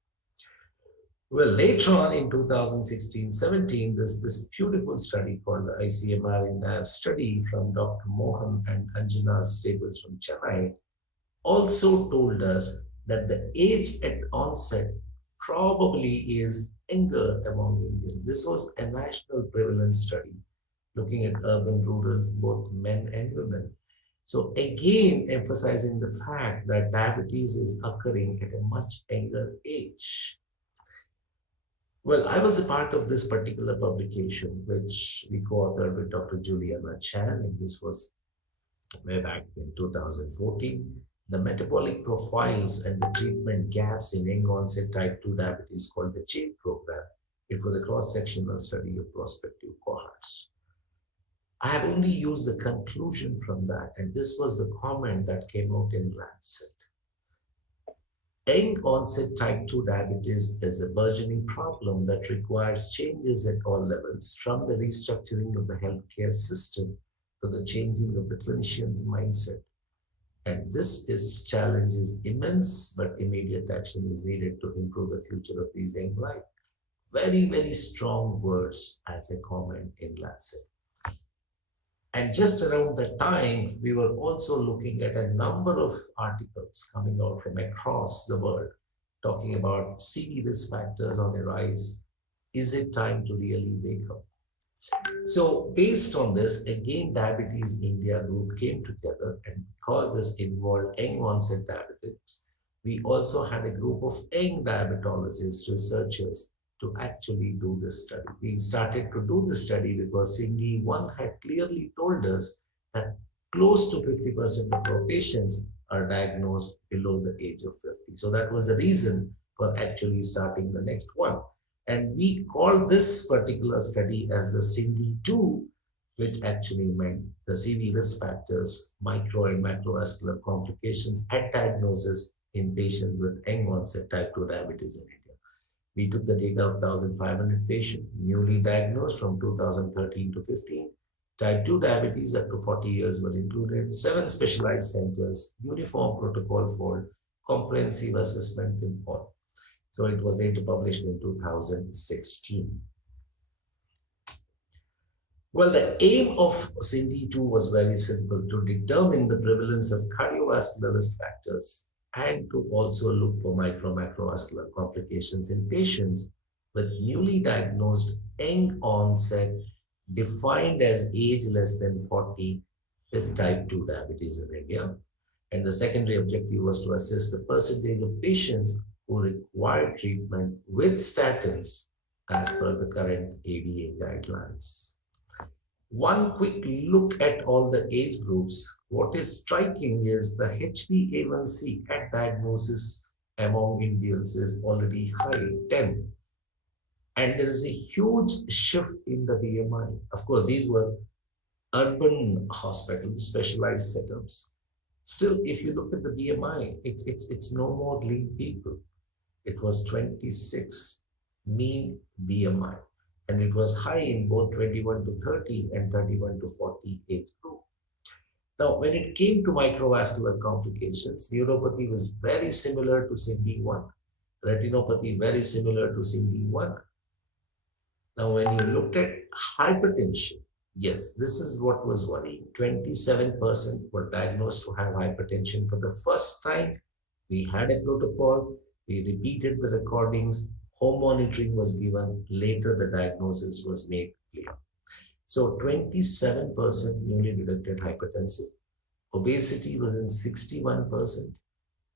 Well, later on in 2016-17, there's this beautiful study called the ICMR INDAV study from Dr. Mohan and Anjana Stables from Chennai also told us that the age at onset probably is younger among Indians. This was a national prevalence study looking at urban, rural, both men and women. So again, emphasizing the fact that diabetes is occurring at a much younger age. Well, I was a part of this particular publication, which we co-authored with Dr. Juliana Chan, and this was way back in 2014. The metabolic profiles and the treatment gaps in young onset type 2 diabetes called the JADE program. It was a cross-sectional study of prospective cohorts. I have only used the conclusion from that, and this was the comment that came out in Lancet. Young onset type 2 diabetes is a burgeoning problem that requires changes at all levels, from the restructuring of the healthcare system to the changing of the clinician's mindset. And this challenge is immense, but immediate action is needed to improve the future of these young life. Very, very strong words as a comment in Lancet. And just around that time, we were also looking at a number of articles coming out from across the world, talking about CV risk factors on a rise. Is it time to really wake up? So based on this, again, Diabetes India group came together, and because this involved young onset diabetics, we also had a group of young diabetologists, researchers, to actually do this study. We started to do this study because CINDI-1 had clearly told us that close to 50% of our patients are diagnosed below the age of 50. So that was the reason for actually starting the next one. And we called this particular study as the CINDI-2, which actually meant the CV risk factors, micro and macrovascular complications at diagnosis in patients with young onset type 2 diabetes in India. We took the data of 1,500 patients newly diagnosed from 2013 to 15. Type 2 diabetes up to 40 years were included, 7 specialized centers, uniform protocol for comprehensive assessment in all. So it was later published in 2016. Well, the aim of CINDI-2 was very simple: to determine the prevalence of cardiovascular risk factors and to also look for macrovascular complications in patients with newly diagnosed young onset, defined as age less than 40, with type 2 diabetes in India. And the secondary objective was to assess the percentage of patients who require treatment with statins as per the current ADA guidelines. One quick look at all the age groups. What is striking is the HbA1c at diagnosis among Indians is already high, 10. And there is a huge shift in the BMI. Of course, these were urban hospitals, specialized setups. Still, if you look at the BMI, it's no more lean people. It was 26 mean BMI. And it was high in both 21 to 30 and 31 to 40 age group. Now, when it came to macrovascular complications, neuropathy was very similar to CINDI-1, retinopathy very similar to CINDI-1. Now, when you looked at hypertension, yes, this is what was worrying. 27% were diagnosed to have hypertension for the first time. We had a protocol, we repeated the recordings, home monitoring was given, later the diagnosis was made clear. So 27% newly detected hypertensive, obesity was in 61%,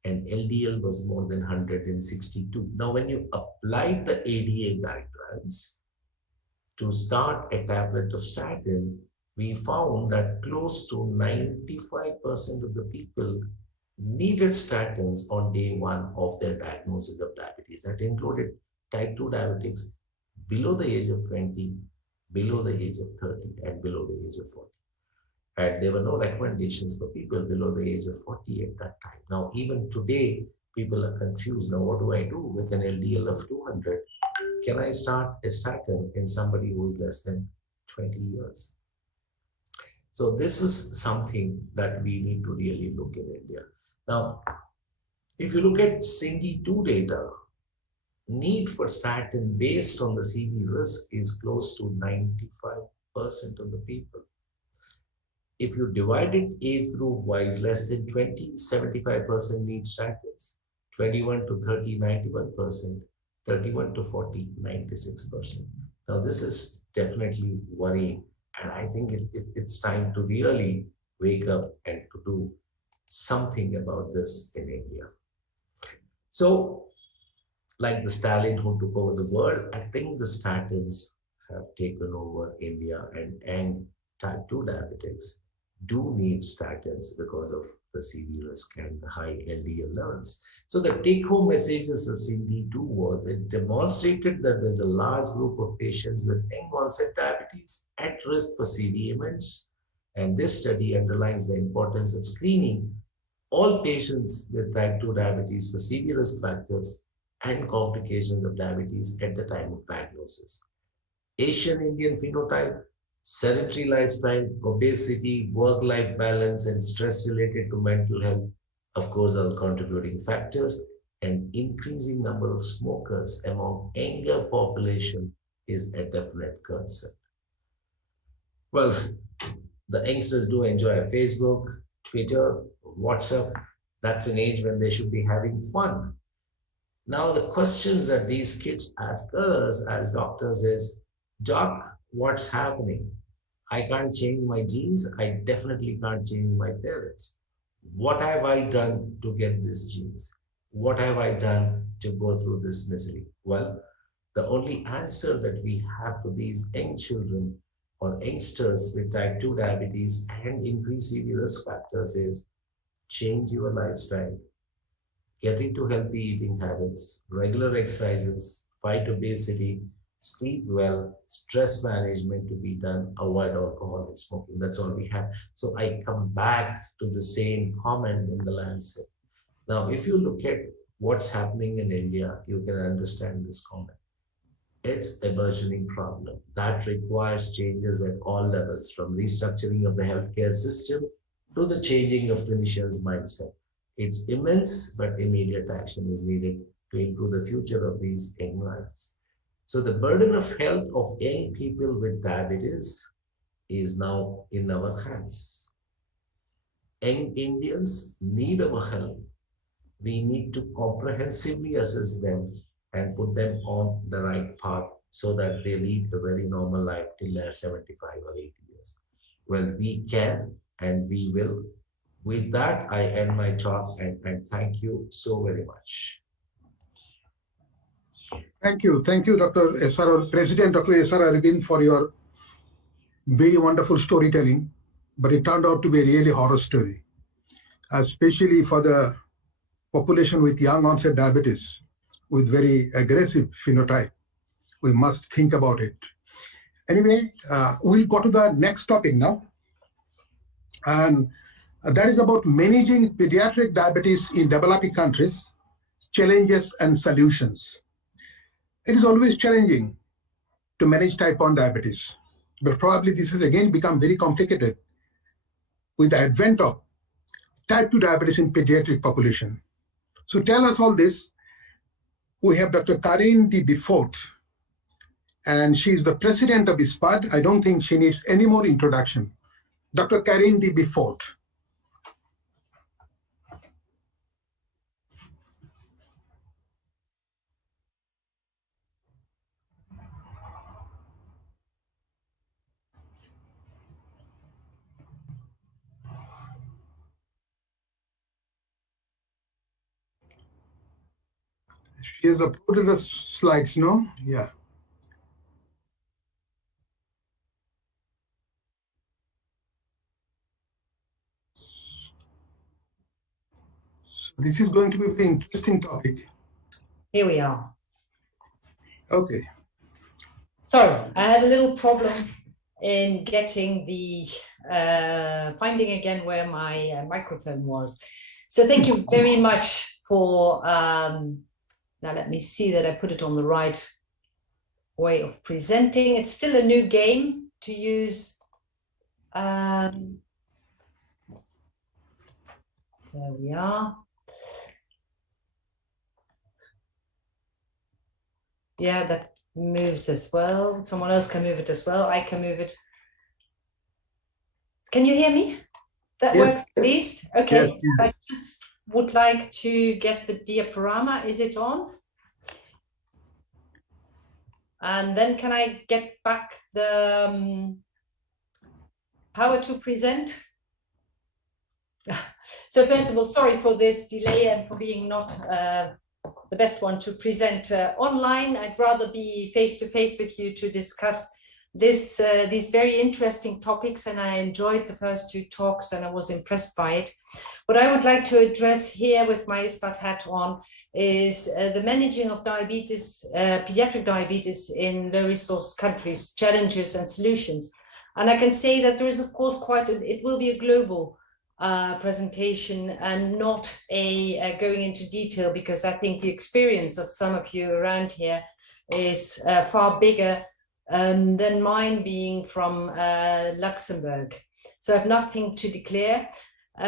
and LDL was more than 162. Now, when you applied the ADA guidelines to start a tablet of statin, we found that close to 95% of the people needed statins on day 1 of their diagnosis of diabetes. That included type 2 diabetics below the age of 20 below the age of 30 and below the age of 40. And there were no recommendations for people below the age of 40 at that time. Now, even today, people are confused. Now, what do I do with an LDL of 200? Can I start a statin in somebody who is less than 20 years? So this is something that we need to really look in India. Now, if you look at CINDI-2 data, need for statin based on the CV risk is close to 95% of the people. If you divide it age group wise, less than 20, 75% need statins, 21 to 30, 91%, 31 to 40, 96%. Now this is definitely worrying, and I think it's time to really wake up and to do something about this in India. So, like the Stalin who took over the world, I think the statins have taken over India, and type 2 diabetics do need statins because of the CV risk and the high LDL levels. So the take-home messages of CINDI-2 was it demonstrated that there's a large group of patients with young onset diabetes at risk for CV events. And this study underlines the importance of screening all patients with type 2 diabetes for CV risk factors and complications of diabetes at the time of diagnosis. Asian Indian phenotype, sedentary lifestyle, obesity, work-life balance, and stress related to mental health, of course, are contributing factors. And increasing number of smokers among younger population is a definite concern. Well, the youngsters do enjoy Facebook, Twitter, WhatsApp. That's an age when they should be having fun. Now, the questions that these kids ask us as doctors is, Doc, what's happening? I can't change my genes. I definitely can't change my parents. What have I done to get these genes? What have I done to go through this misery? Well, the only answer that we have to these young children or youngsters with type 2 diabetes and increased CV risk factors is change your lifestyle, get into healthy eating habits, regular exercises, fight obesity, sleep well, stress management to be done, avoid alcohol and smoking. That's all we have. So I come back to the same comment in the Lancet. Now, if you look at what's happening in India, you can understand this comment. It's a burgeoning problem that requires changes at all levels, from restructuring of the healthcare system to the changing of clinicians' mindset. It's immense, but immediate action is needed to improve the future of these young lives. So the burden of health of young people with diabetes is now in our hands. Young Indians need our help. We need to comprehensively assess them and put them on the right path so that they lead a very normal life till they're 75 or 80 years. Well, we can and we will. With that, I end my talk and thank you so very much. Thank you, Dr. SR, President Dr. SR Aravind, for your very wonderful storytelling. But it turned out to be a really horror story, especially for the population with young onset diabetes, with very aggressive phenotype. We must think about it. Anyway, we'll go to the next topic now. And that is about managing pediatric diabetes in developing countries, challenges and solutions. It is always challenging to manage type 1 diabetes, but probably this has again become very complicated with the advent of type 2 diabetes in pediatric population. So tell us all this. We have Dr. Karine de Beaufort, and she's the president of ISPAD. I don't think she needs any more introduction. Dr. Karine de Beaufort. She has uploaded the slides, no? Yeah. So this is going to be a very interesting topic. Here we are. Okay. Sorry, I had a little problem in getting the finding again where my microphone was. So thank you very much for, now let me see that I put it on the right way of presenting. It's still a new game to use. There we are. Yeah, that moves as well. Someone else can move it as well. I can move it. Can you hear me? That Yes. works at least? Okay. Yes, yes. I just would like to get the diaporama. Is it on? And then can I get back the power to present? So first of all, sorry for this delay and for being not the best one to present online. I'd rather be face to face with you to discuss these very interesting topics, and I enjoyed the first two talks and I was impressed by it. What I would like to address here with my ISPAT hat on is the managing of diabetes, pediatric diabetes in low-resourced countries, challenges and solutions. And I can say that there is, of course, it will be a global presentation and not a going into detail, because I think the experience of some of you around here is far bigger than mine, being from Luxembourg. So I have nothing to declare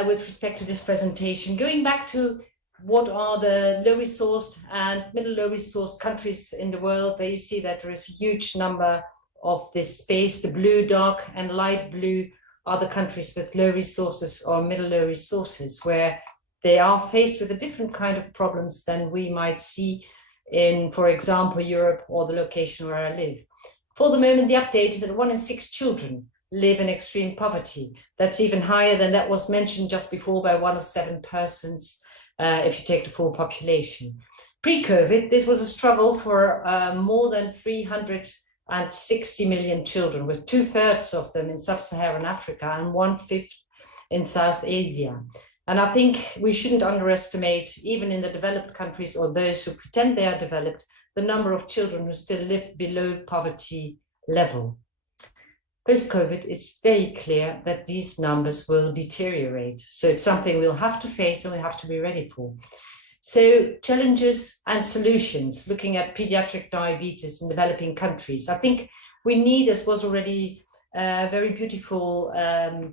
with respect to this presentation. Going back to what are the low-resourced and middle low-resourced countries in the world, there you see that there is a huge number of this space. The blue, dark and light blue are the countries with low resources or middle low resources, where they are faced with a different kind of problems than we might see in, for example, Europe or the location where I live. For the moment, the update is that 1 in 6 children live in extreme poverty. That's even higher than that was mentioned just before by 1 of 7 persons, if you take the full population. Pre-COVID, this was a struggle for more than 360 million children, with 2/3 of them in sub-Saharan Africa and 1/5 in South Asia. And I think we shouldn't underestimate, even in the developed countries or those who pretend they are developed, the number of children who still live below poverty level. Post-COVID, it's very clear that these numbers will deteriorate. So it's something we'll have to face and we have to be ready for. So challenges and solutions, looking at pediatric diabetes in developing countries. I think we need, as was already very beautiful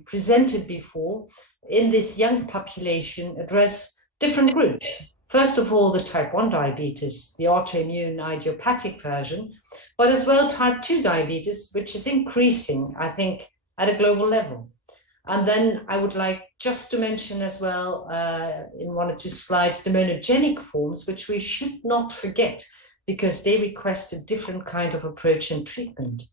presented before, in this young population, address different groups. First of all, the type 1 diabetes, the autoimmune idiopathic version, but as well type 2 diabetes, which is increasing, I think, at a global level. And then I would like just to mention as well, in 1 or 2 slides, the monogenic forms, which we should not forget, because they request a different kind of approach and treatment.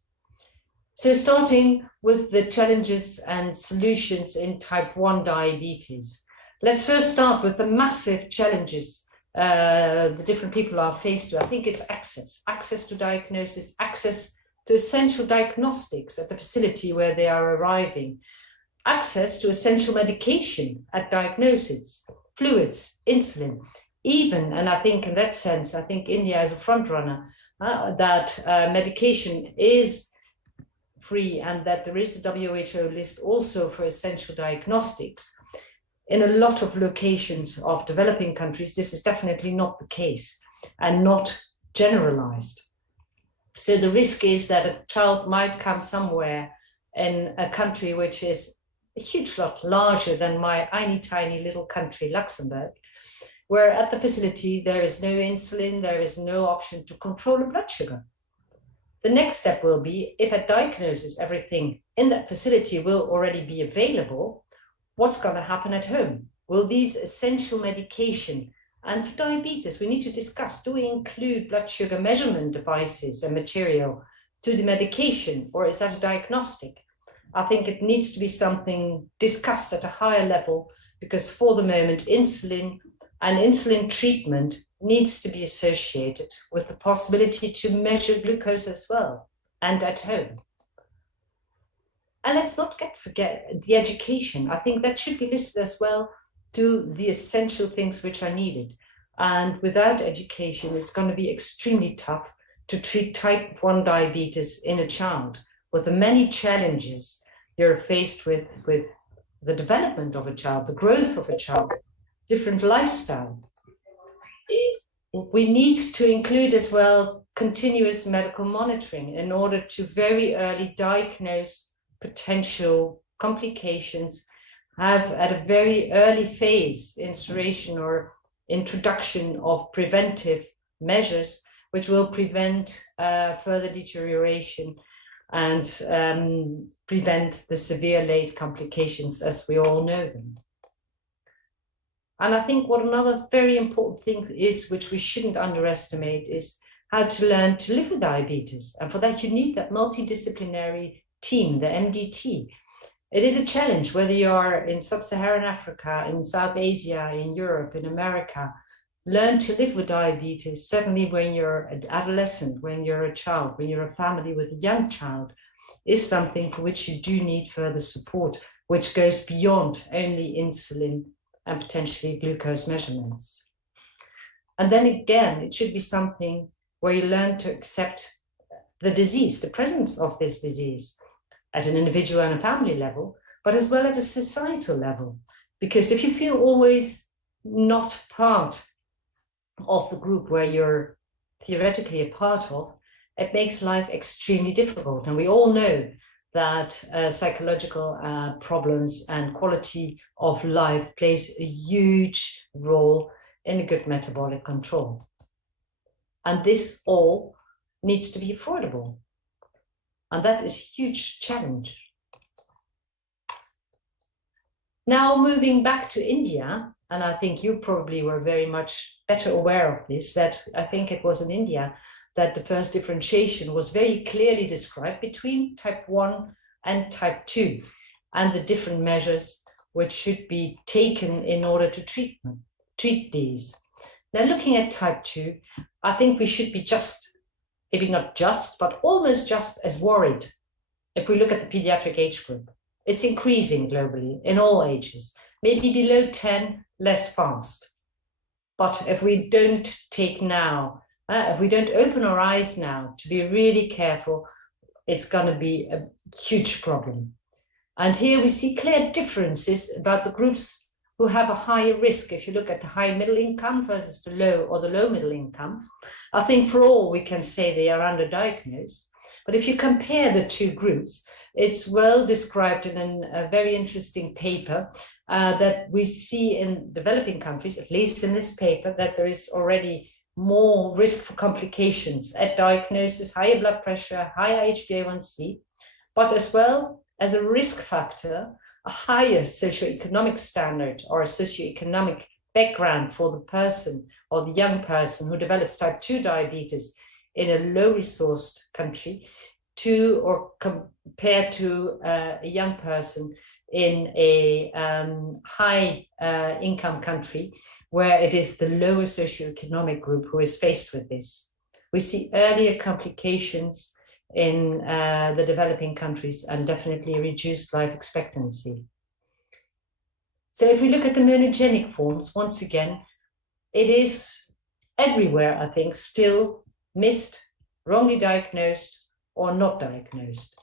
So starting with the challenges and solutions in type 1 diabetes. Let's first start with the massive challenges the different people are faced with. I think it's access to diagnosis, access to essential diagnostics at the facility where they are arriving, access to essential medication at diagnosis, fluids, insulin, even, and I think in that sense, I think India is a front runner, that medication is free and that there is a WHO list also for essential diagnostics. In a lot of locations of developing countries, this is definitely not the case and not generalized. So the risk is that a child might come somewhere in a country which is a huge lot larger than my tiny little country, Luxembourg, where at the facility there is no insulin, there is no option to control the blood sugar. The next step will be, if at diagnosis everything in that facility will already be available, what's going to happen at home? Will these essential medication, and for diabetes, we need to discuss, do we include blood sugar measurement devices and material to the medication, or is that a diagnostic? I think it needs to be something discussed at a higher level, because for the moment, insulin and insulin treatment needs to be associated with the possibility to measure glucose as well, and at home. And let's not forget the education. I think that should be listed as well to the essential things which are needed. And without education, it's going to be extremely tough to treat type 1 diabetes in a child with the many challenges you're faced with the development of a child, the growth of a child, different lifestyle, we need to include as well continuous medical monitoring in order to very early diagnose potential complications, have at a very early phase instauration or introduction of preventive measures which will prevent further deterioration and prevent the severe late complications as we all know them. And I think what another very important thing is, which we shouldn't underestimate, is how to learn to live with diabetes. And for that, you need that multidisciplinary team, the MDT. It is a challenge, whether you are in sub-Saharan Africa, in South Asia, in Europe, in America. Learn to live with diabetes, certainly when you're an adolescent, when you're a child, when you're a family with a young child, is something for which you do need further support, which goes beyond only insulin and potentially glucose measurements. And then again, it should be something where you learn to accept the disease, the presence of this disease at an individual and a family level, but as well at a societal level. Because if you feel always not part of the group where you're theoretically a part of, it makes life extremely difficult. And we all know that psychological problems and quality of life plays a huge role in a good metabolic control. And this all needs to be affordable. And that is a huge challenge. Now moving back to India, and I think you probably were very much better aware of this, that I think it was in India that the first differentiation was very clearly described between type 1 and type 2, and the different measures which should be taken in order to treat these. Now, looking at type 2, I think we should be just, maybe not just, but almost just as worried if we look at the pediatric age group. It's increasing globally in all ages, maybe below 10, less fast. But if we don't take now, if we don't open our eyes now to be really careful, it's going to be a huge problem. And here we see clear differences about the groups who have a higher risk. If you look at the high middle income versus the low or the low middle income, I think for all we can say they are underdiagnosed. But if you compare the two groups, it's well described in a very interesting paper that we see in developing countries, at least in this paper, that there is already more risk for complications at diagnosis, higher blood pressure, higher HbA1c, but as well as a risk factor, a higher socioeconomic standard or a socioeconomic background for the person or the young person who develops type 2 diabetes in a low-resourced country compared to a young person in a high income country where it is the lower socioeconomic group who is faced with this. We see earlier complications in the developing countries and definitely reduced life expectancy. So if we look at the monogenic forms, once again, it is everywhere, I think, still missed, wrongly diagnosed, or not diagnosed.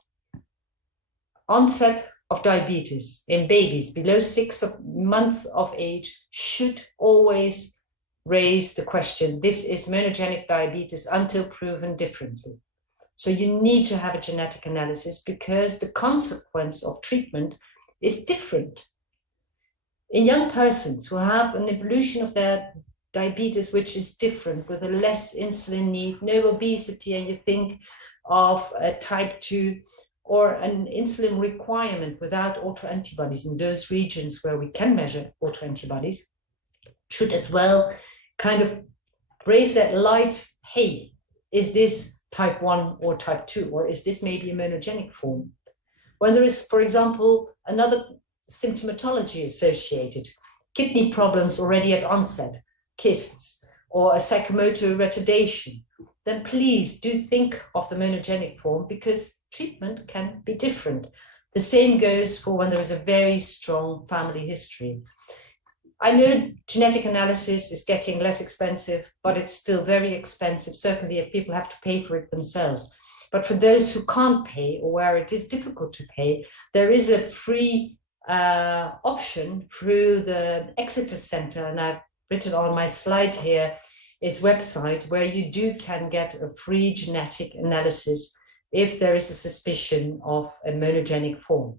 Onset of diabetes in babies below 6 months of age should always raise the question, this is monogenic diabetes until proven differently. So you need to have a genetic analysis because the consequence of treatment is different. In young persons who have an evolution of their diabetes which is different, with a less insulin need, no obesity, and you think of a type 2 or an insulin requirement without autoantibodies in those regions where we can measure autoantibodies, should as well kind of raise that light, hey, is this type 1 or type 2, or is this maybe a monogenic form? When there is, for example, another symptomatology associated, kidney problems already at onset, cysts, or a psychomotor retardation, then please do think of the monogenic form because treatment can be different. The same goes for when there is a very strong family history. I know genetic analysis is getting less expensive, but it's still very expensive, certainly if people have to pay for it themselves. But for those who can't pay or where it is difficult to pay, there is a free option through the Exeter Center, and I've written on my slide here its website, where you can get a free genetic analysis if there is a suspicion of a monogenic form.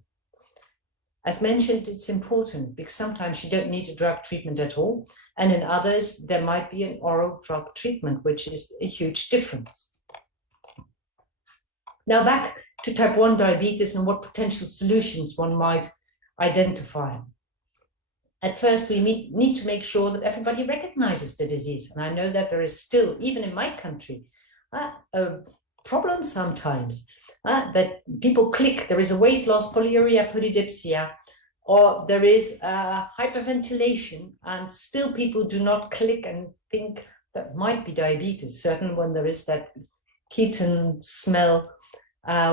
As mentioned, it's important because sometimes you don't need a drug treatment at all, and in others there might be an oral drug treatment, which is a huge difference. Now back to type 1 diabetes and what potential solutions one might identify. At first, we need to make sure that everybody recognizes the disease. And I know that there is still, even in my country, a problem sometimes that people click. There is a weight loss, polyuria, polydipsia, or there is hyperventilation, and still people do not click and think that might be diabetes, certainly when there is that ketone smell,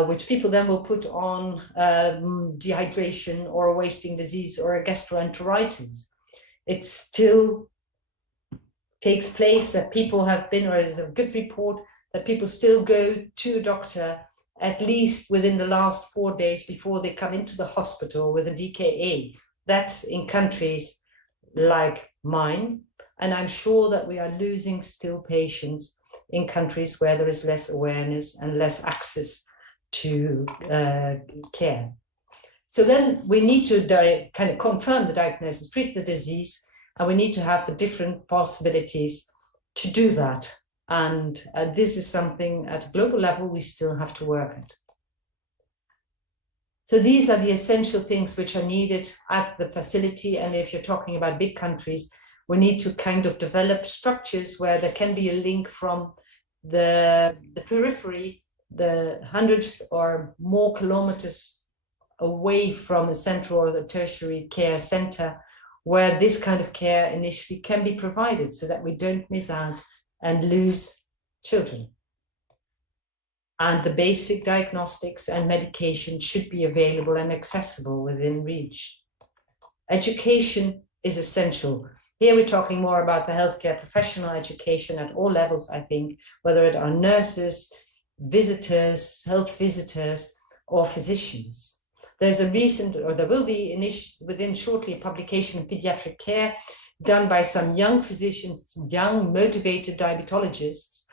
which people then will put on dehydration or a wasting disease or a gastroenteritis. It still takes place that people have been, or is a good report, that people still go to a doctor at least within the last 4 days before they come into the hospital with a DKA. That's in countries like mine. And I'm sure that we are losing still patients in countries where there is less awareness and less access to care. So then we need to kind of confirm the diagnosis, treat the disease, and we need to have the different possibilities to do that. And this is something at a global level we still have to work at. So these are the essential things which are needed at the facility. And if you're talking about big countries, we need to kind of develop structures where there can be a link from the periphery, the hundreds or more kilometers away from a central or the tertiary care center, where this kind of care initially can be provided so that we don't miss out and lose children. And the basic diagnostics and medication should be available and accessible within reach. Education is essential. Here we're talking more about the healthcare professional education at all levels, I think, whether it are nurses, visitors, health visitors, or physicians. There's a recent, or there will be within shortly, a publication in pediatric care done by some young physicians, young motivated diabetologists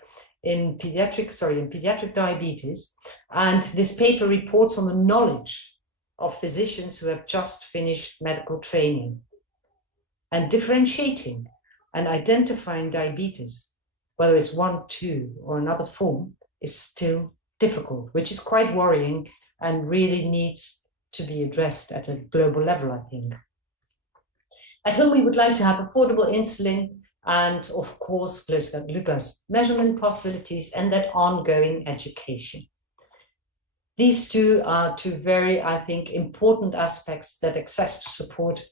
in pediatric diabetes. And this paper reports on the knowledge of physicians who have just finished medical training, and differentiating and identifying diabetes, whether it's 1, 2, or another form, is still difficult, which is quite worrying and really needs to be addressed at a global level, I think. At home, we would like to have affordable insulin and, of course, glucose measurement possibilities and that ongoing education. These two are two very, I think, important aspects that access to support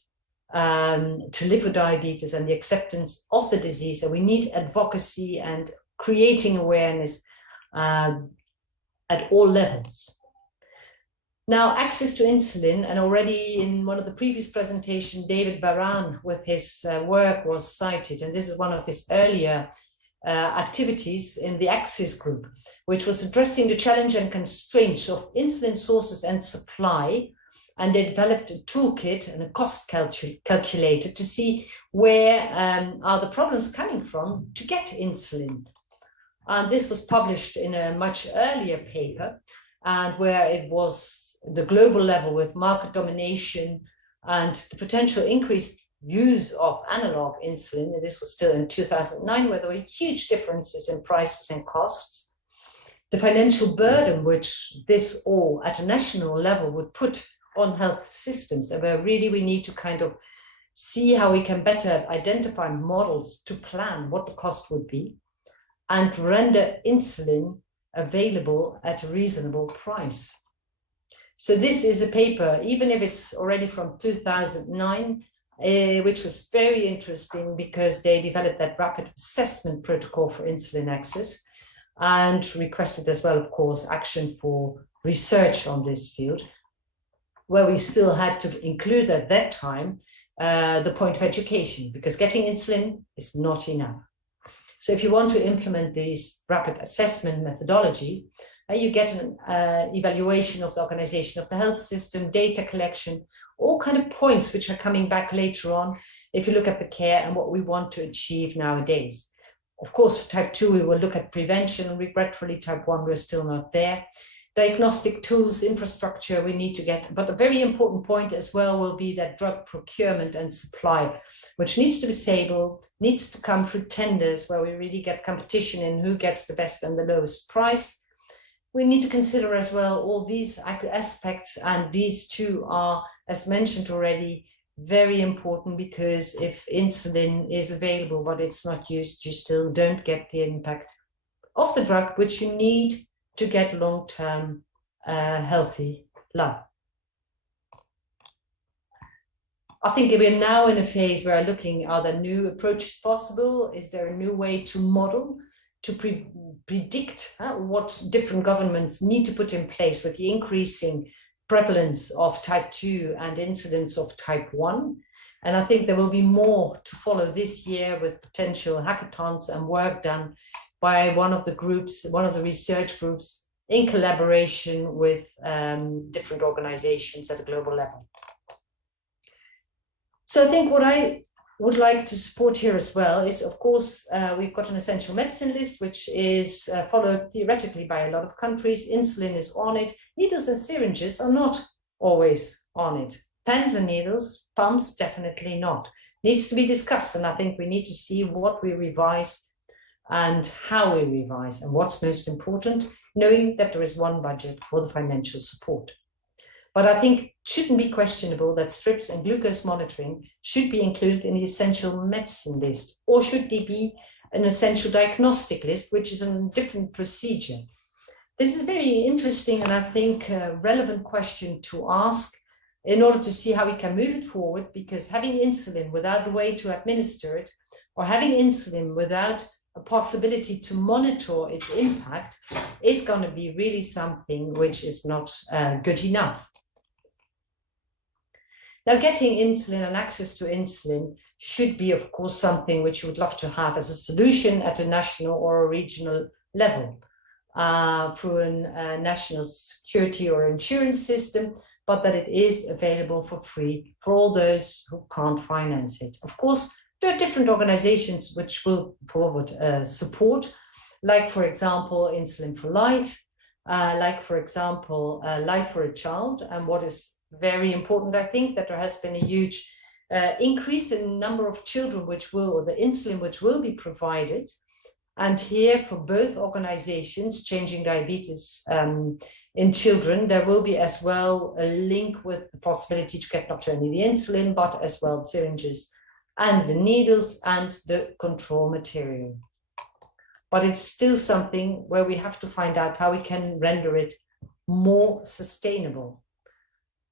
to live with diabetes and the acceptance of the disease. And we need advocacy and creating awareness at all levels. Now, access to insulin, and already in one of the previous presentations, David Baran with his work was cited, and this is one of his earlier activities in the Axis group, which was addressing the challenge and constraints of insulin sources and supply. And they developed a toolkit and a cost calculator to see where are the problems coming from to get insulin. And this was published in a much earlier paper, and where it was the global level with market domination and the potential increased use of analog insulin. And this was still in 2009, where there were huge differences in prices and costs. The financial burden which this all at a national level would put on health systems, and where really we need to kind of see how we can better identify models to plan what the cost would be and render insulin available at a reasonable price. So this is a paper, even if it's already from 2009, which was very interesting because they developed that rapid assessment protocol for insulin access and requested as well, of course, action for research on this field, where we still had to include at that time the point of education, because getting insulin is not enough. So if you want to implement these rapid assessment methodology, you get an evaluation of the organization of the health system, data collection, all kind of points which are coming back later on if you look at the care and what we want to achieve nowadays. Of course, for type 2, we will look at prevention. Regretfully, type 1, we're still not there. Diagnostic tools, infrastructure, we need to get. But a very important point as well will be that drug procurement and supply, which needs to be stable, needs to come through tenders where we really get competition in who gets the best and the lowest price. We need to consider as well all these aspects, and these two are, as mentioned already, very important, because if insulin is available but it's not used, you still don't get the impact of the drug, which you need to get long-term healthy life. I think we're now in a phase where looking, are there new approaches possible? Is there a new way to model, to predict what different governments need to put in place with the increasing prevalence of type 2 and incidence of type 1. And I think there will be more to follow this year with potential hackathons and work done by one of the groups, one of the research groups, in collaboration with different organizations at a global level. So I think what I would like to support here as well is, of course, we've got an essential medicine list, which is followed theoretically by a lot of countries. Insulin is on it. Needles and syringes are not always on it. Pens and needles, pumps, definitely not. Needs to be discussed, and I think we need to see what we revise and how we revise, and what's most important, knowing that there is one budget for the financial support. But I think it shouldn't be questionable that strips and glucose monitoring should be included in the essential medicine list, or should they be an essential diagnostic list, which is a different procedure. This is very interesting, and I think a relevant question to ask in order to see how we can move it forward, because having insulin without a way to administer it, or having insulin without a possibility to monitor its impact, is going to be really something which is not good enough. Now, getting insulin and access to insulin should be, of course, something which you would love to have as a solution at a national or a regional level through a national security or insurance system, but that it is available for free for all those who can't finance it. Of course, there are different organizations which will forward support, like, for example, Insulin for Life, like, for example, Life for a Child. And what is very important, I think, that there has been a huge increase in the number of children which will, or the insulin which will be provided. And here, for both organizations, Changing Diabetes in Children, there will be as well a link with the possibility to get not only the insulin, but as well syringes and the needles and the control material. But it's still something where we have to find out how we can render it more sustainable.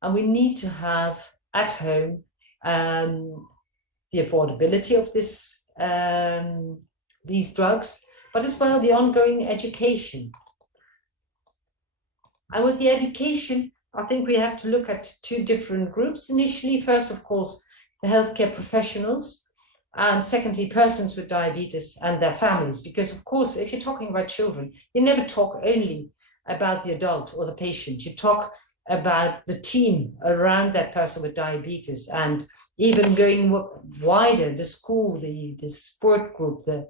And we need to have at home the affordability of this, these drugs, but as well the ongoing education. And with the education, I think we have to look at two different groups initially. First, of course, the healthcare professionals, and secondly, persons with diabetes and their families. Because, of course, if you're talking about children, you never talk only about the adult or the patient. You talk about the team around that person with diabetes, and even going wider, the school, the sport group, the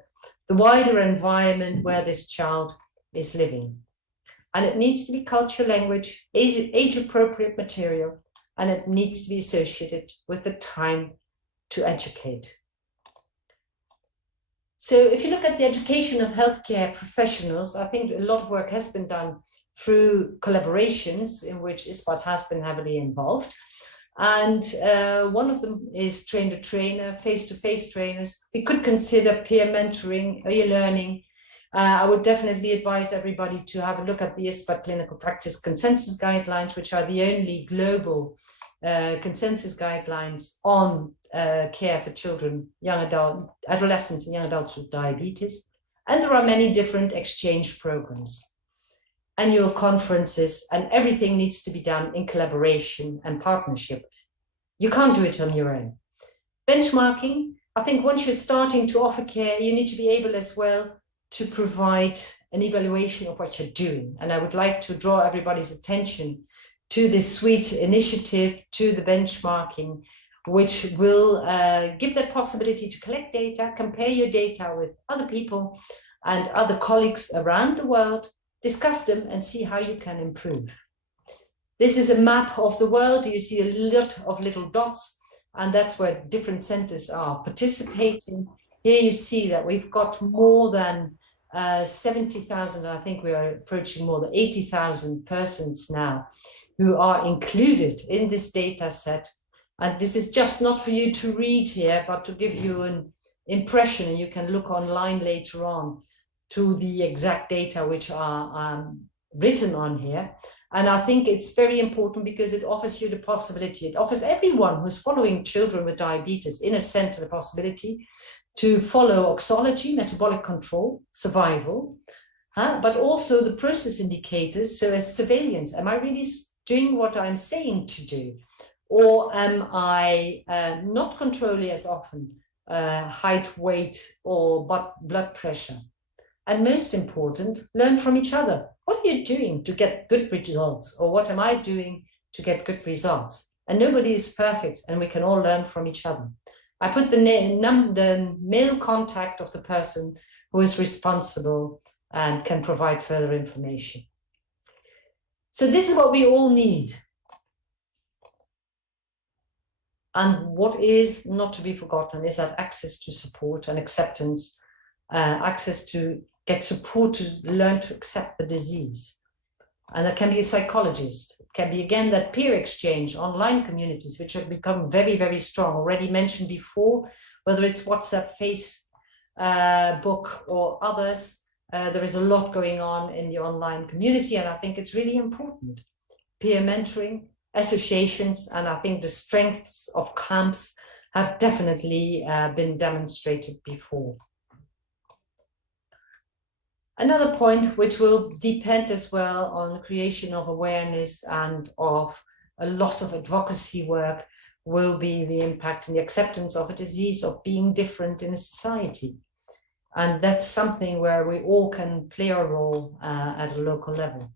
wider environment where this child is living. And it needs to be culture, language, age-appropriate material, and it needs to be associated with the time to educate. So if you look at the education of healthcare professionals, I think a lot of work has been done through collaborations in which ISPAT has been heavily involved. And one of them is train-the-trainer, face-to-face trainers. We could consider peer mentoring, e-learning. I would definitely advise everybody to have a look at the ISPAT Clinical Practice Consensus Guidelines, which are the only global consensus guidelines on care for children, adolescents and young adults with diabetes. And there are many different exchange programs, annual conferences, and everything needs to be done in collaboration and partnership. You can't do it on your own. Benchmarking, I think once you're starting to offer care, you need to be able as well to provide an evaluation of what you're doing. And I would like to draw everybody's attention to this sweet initiative, to the benchmarking, which will give the possibility to collect data, compare your data with other people and other colleagues around the world, discuss them and see how you can improve. This is a map of the world. You see a lot of little dots, and that's where different centers are participating. Here you see that we've got more than 70,000, I think we are approaching more than 80,000 persons now who are included in this data set. And this is just not for you to read here, but to give you an impression, and you can look online later on to the exact data which are written on here. And I think it's very important because it offers you the possibility, it offers everyone who's following children with diabetes in a center the possibility to follow oxology, metabolic control, survival, but also the process indicators. So as surveillance, am I really doing what I'm saying to do? Or am I not controlling as often height, weight, or blood pressure? And most important, learn from each other. What are you doing to get good results? Or what am I doing to get good results? And nobody is perfect, and we can all learn from each other. I put the mail contact of the person who is responsible and can provide further information. So this is what we all need. And what is not to be forgotten is that access to support and acceptance, access to get support to learn to accept the disease. And that can be a psychologist. It can be, again, that peer exchange, online communities, which have become very, very strong. Already mentioned before, whether it's WhatsApp, Facebook, or others, there is a lot going on in the online community, and I think it's really important. Peer mentoring, associations, and I think the strengths of camps have definitely been demonstrated before. Another point which will depend as well on the creation of awareness and of a lot of advocacy work will be the impact and the acceptance of a disease, of being different in a society. And that's something where we all can play a role at a local level.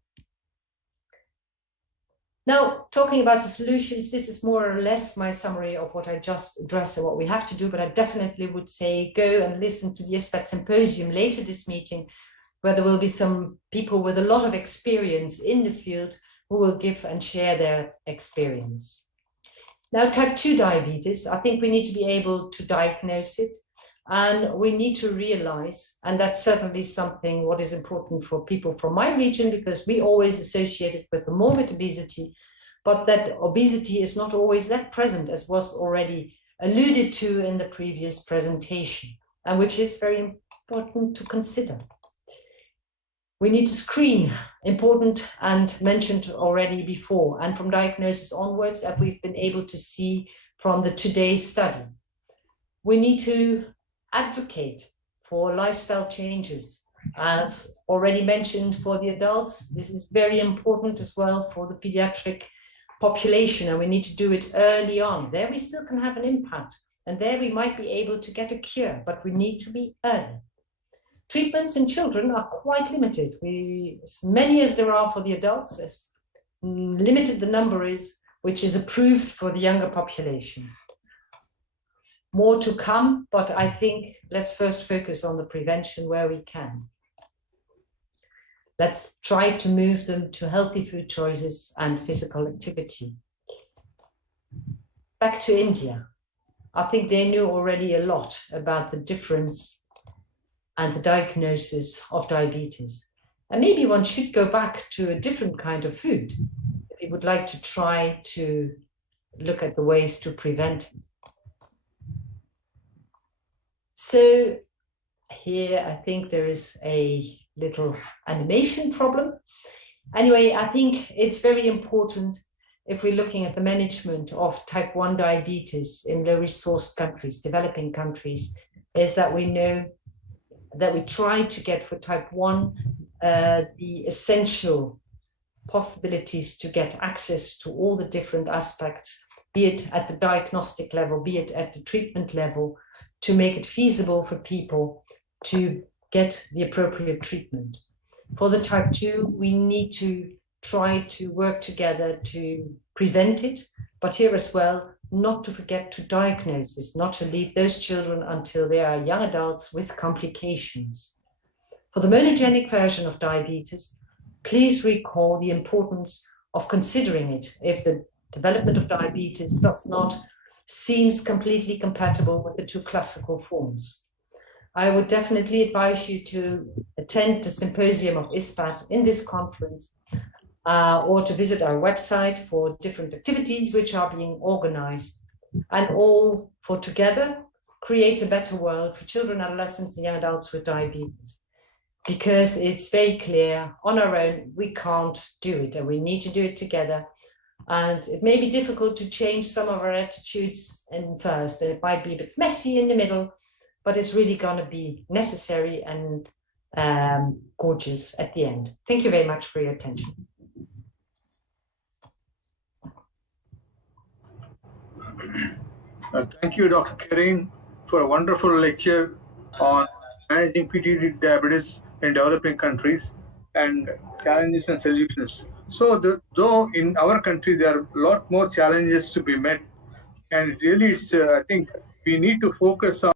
Now, talking about the solutions, this is more or less my summary of what I just addressed and what we have to do, but I definitely would say go and listen to the ISPAT symposium later this meeting, where there will be some people with a lot of experience in the field who will give and share their experience. Now, type 2 diabetes, I think we need to be able to diagnose it, and we need to realize, and that's certainly something what is important for people from my region, because we always associate it with the morbid obesity, but that obesity is not always that present, as was already alluded to in the previous presentation, and which is very important to consider. We need to screen, important and mentioned already before, and from diagnosis onwards, that we've been able to see from the Today study. We need to advocate for lifestyle changes. As already mentioned for the adults, this is very important as well for the pediatric population, and we need to do it early on. There we still can have an impact, and there we might be able to get a cure, but we need to be early. Treatments in children are quite limited. As many as there are for the adults, as limited the number is, which is approved for the younger population. More to come, but I think let's first focus on the prevention where we can. Let's try to move them to healthy food choices and physical activity. Back to India. I think they knew already a lot about the difference and the diagnosis of diabetes. And maybe one should go back to a different kind of food. We would like to try to look at the ways to prevent it. So here I think there is a little animation problem. Anyway, I think it's very important if we're looking at the management of type 1 diabetes in low-resource countries, developing countries, is that we know that we try to get for type 1 the essential possibilities to get access to all the different aspects be it at the diagnostic level, be it at the treatment level, to make it feasible for people to get the appropriate treatment. For the type 2, we need to try to work together to prevent it, but here as well, not to forget to diagnose this, not to leave those children until they are young adults with complications. For the monogenic version of diabetes, please recall the importance of considering it if the development of diabetes does not seems completely compatible with the two classical forms. I would definitely advise you to attend the symposium of ISPAT in this conference, or to visit our website for different activities which are being organized, and all for together create a better world for children, adolescents, and young adults with diabetes. Because it's very clear on our own, we can't do it, and we need to do it together. And it may be difficult to change some of our attitudes in first. It might be a bit messy in the middle, but it's really going to be necessary and gorgeous at the end. Thank you very much for your attention. Thank you, Dr. Karen, for a wonderful lecture on managing PTD diabetes in developing countries and challenges and solutions. So, though in our country there are a lot more challenges to be met, and it really is, I think we need to focus on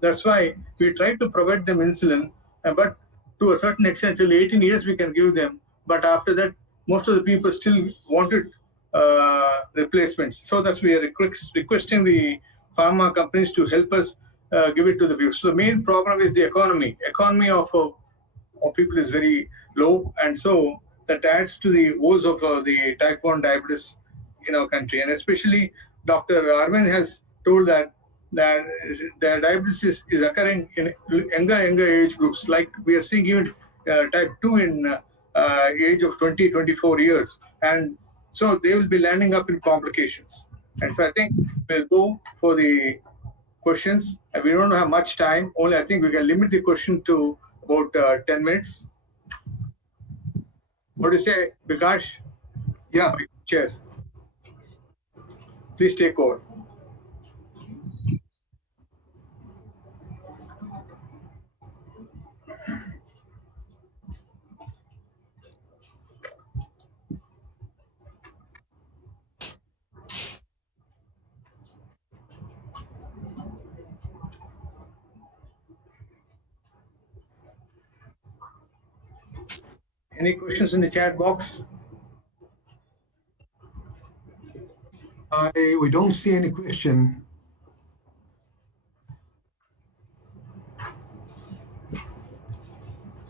That's why we try to provide them insulin, but to a certain extent, till 18 years we can give them. But after that, most of the people still wanted replacements. So that's we are requesting the pharma companies to help us give it to the people. So the main problem is the economy. Economy of people is very low, and so that adds to the woes of the type 1 diabetes in our country. And especially Dr. Arvind has told that diabetes is occurring in younger age groups, like we are seeing even type 2 in age of 24 years. And so they will be landing up in complications. And so I think we'll go for the questions. And we don't have much time. Only I think we can limit the question to about 10 minutes. What do you say, Bikash? Yeah. Chair. Please take over. Any questions in the chat box? We don't see any question.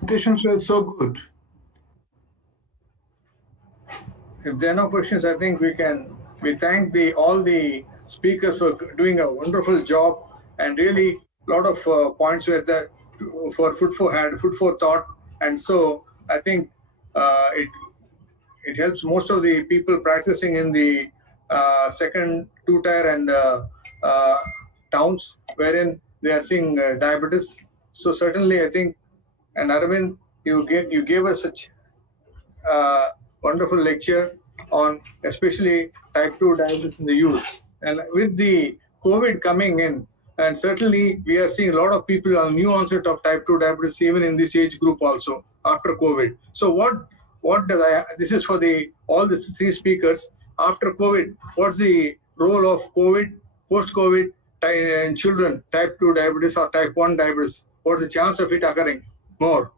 Presentations were so good. If there are no questions, I think we thank all the speakers for doing a wonderful job, and really a lot of points were there for food for thought. And so I think it helps most of the people practicing in the second 2-tier and towns wherein they are seeing diabetes. So certainly I think, and Arvind, you gave us such wonderful lecture on especially type 2 diabetes in the youth. And with the COVID coming in, and certainly we are seeing a lot of people on new onset of type 2 diabetes even in this age group also after COVID. So this is for all the three speakers. After COVID, what's the role of COVID, post-COVID in children, type 2 diabetes or type 1 diabetes? What's the chance of it occurring more?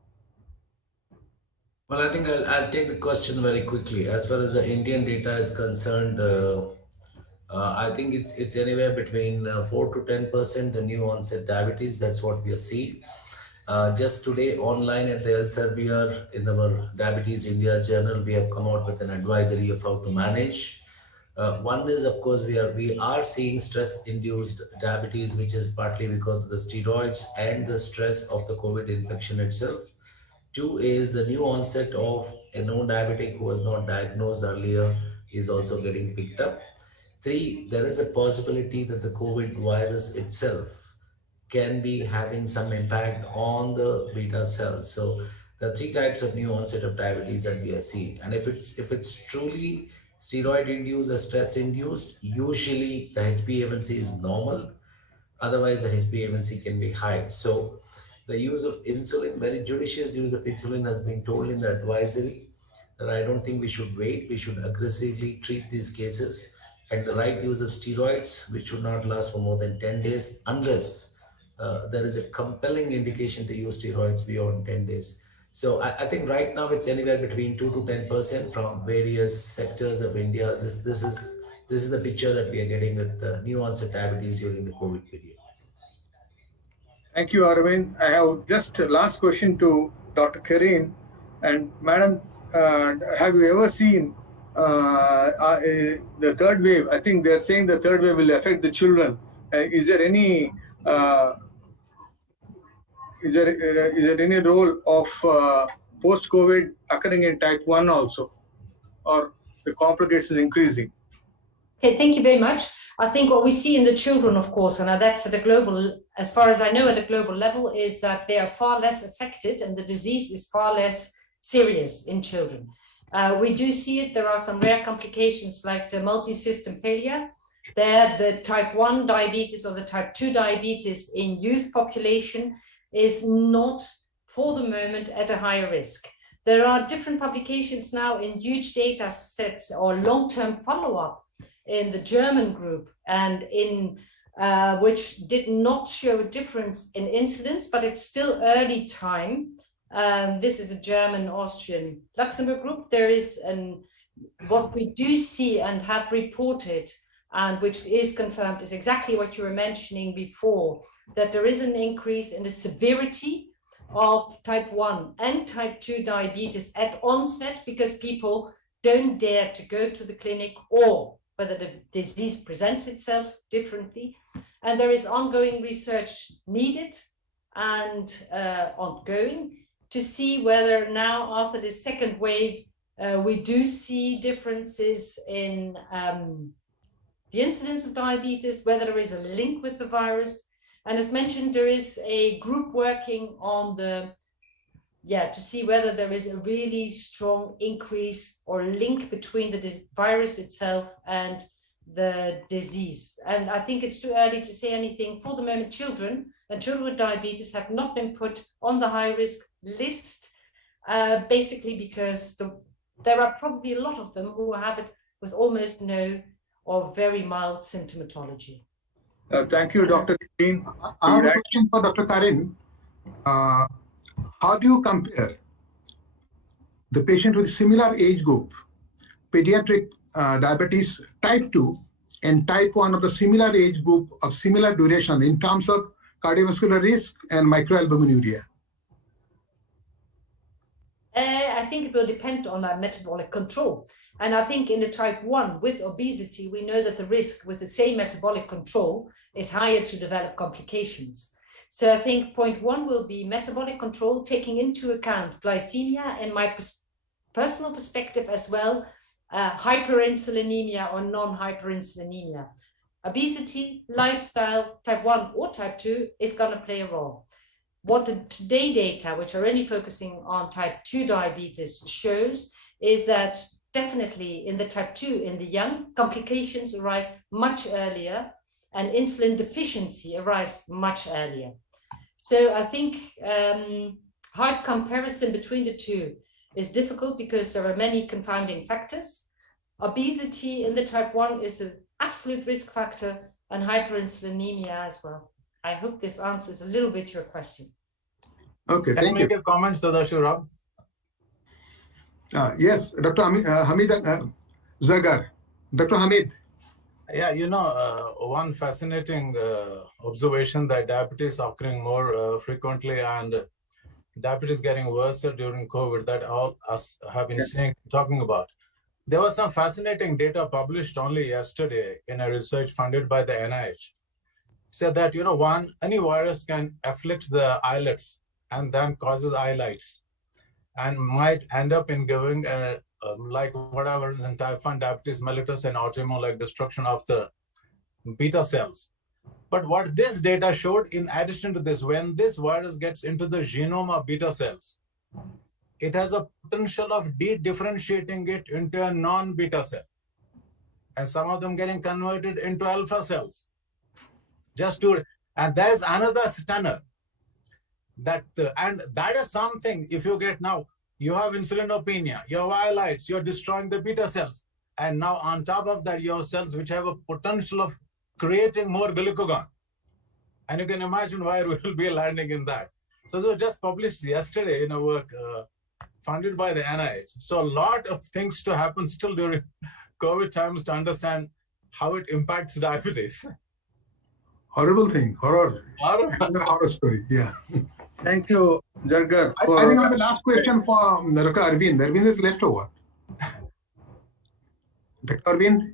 Well, I think I'll take the question very quickly. As far as the Indian data is concerned, I think it's anywhere between 4 to 10% the new onset diabetes. That's what we are seeing. Just today online at the Elsevier in our Diabetes India journal, we have come out with an advisory of how to manage. One is, of course, we are seeing stress-induced diabetes, which is partly because of the steroids and the stress of the COVID infection itself. 2 is the new onset of a known diabetic who was not diagnosed earlier is also getting picked up. Three, there is a possibility that the COVID virus itself can be having some impact on the beta cells. So there are three types of new onset of diabetes that we are seeing. And if it's truly steroid induced or stress induced, usually the HbA1c is normal. Otherwise, the HbA1c can be high. So the use of insulin, very judicious use of insulin has been told in the advisory that I don't think we should wait. We should aggressively treat these cases, and the right use of steroids, which should not last for more than 10 days unless there is a compelling indication to use steroids beyond 10 days. So I think right now it's anywhere between 2 to 10% from various sectors of India. This is the picture that we are getting with the new onset diabetes during the COVID period. Thank you, Arvind. I have just a last question to Dr. Karim. And Madam, have you ever seen the third wave? I think they're saying the third wave will affect the children. Is there any role of post-COVID occurring in type 1 also, or the complications increasing? Okay, thank you very much. I think what we see in the children, of course, and that's at a global, as far as I know, at a global level, is that they are far less affected and the disease is far less serious in children. We do see it. There are some rare complications like the multi-system failure. There, the type 1 diabetes or the type 2 diabetes in youth population is not, for the moment, at a higher risk. There are different publications now in huge data sets or long-term follow-up in the German group and in which did not show a difference in incidence, but it's still early time. This is a German, Austrian, Luxembourg group. There is what we do see and have reported, and which is confirmed, is exactly what you were mentioning before, that there is an increase in the severity of type 1 and type 2 diabetes at onset because people don't dare to go to the clinic, or whether the disease presents itself differently. And there is ongoing research needed and ongoing to see whether now, after the second wave, we do see differences in the incidence of diabetes, whether there is a link with the virus. And as mentioned, there is a group working on to see whether there is a really strong increase or link between the virus itself and the disease. And I think it's too early to say anything. For the moment, children with diabetes have not been put on the high-risk list, basically because there are probably a lot of them who have it with almost no or very mild symptomatology. Thank you, Dr. Karim. I have a question for Dr. Karim. How do you compare the patient with similar age group, pediatric diabetes type 2 and type 1 of the similar age group of similar duration in terms of cardiovascular risk and microalbuminuria? I think it will depend on our metabolic control. And I think in the type 1 with obesity, we know that the risk with the same metabolic control is higher to develop complications. So I think point 1 will be metabolic control, taking into account glycemia and my personal perspective as well, hyperinsulinemia or non-hyperinsulinemia. Obesity, lifestyle, type 1 or type 2 is going to play a role. What the today data, which are only focusing on type 2 diabetes, shows is that definitely in the type 2, in the young, complications arrive much earlier and insulin deficiency arrives much earlier. So I think hard comparison between the two is difficult because there are many confounding factors. Obesity in the type 1 is an absolute risk factor, and hyperinsulinemia as well. I hope this answers a little bit your question. Okay, Can thank I make you. a comment, Sadashiv? Yes, Dr. Hamid Zagar. Dr. Hamid. Yeah, one fascinating observation that diabetes occurring more frequently and diabetes getting worse during COVID that all us have been talking about. There was some fascinating data published only yesterday in a research funded by the NIH. Said that, any virus can afflict the islets and then causes eyelights and might end up in giving a like whatever is in type 1 diabetes mellitus and autoimmune, like destruction of the beta cells. But what this data showed, in addition to this, when this virus gets into the genome of beta cells, it has a potential of de-differentiating it into a non-beta cell, and some of them getting converted into alpha cells. And there's another stunner and that is something. If you get now, you have insulinopenia, your violites, you're destroying the beta cells, and now on top of that, you have cells which have a potential of creating more glucagon, and you can imagine where we will be landing in that. So this was just published yesterday in a work funded by the NIH. So a lot of things to happen still during COVID times to understand how it impacts diabetes. Horrible thing, horror. Another horror story, yeah. Thank you, Jargar. I think I have a last question for Dr. Arvind. Arvind is left over. Dr. Arvind?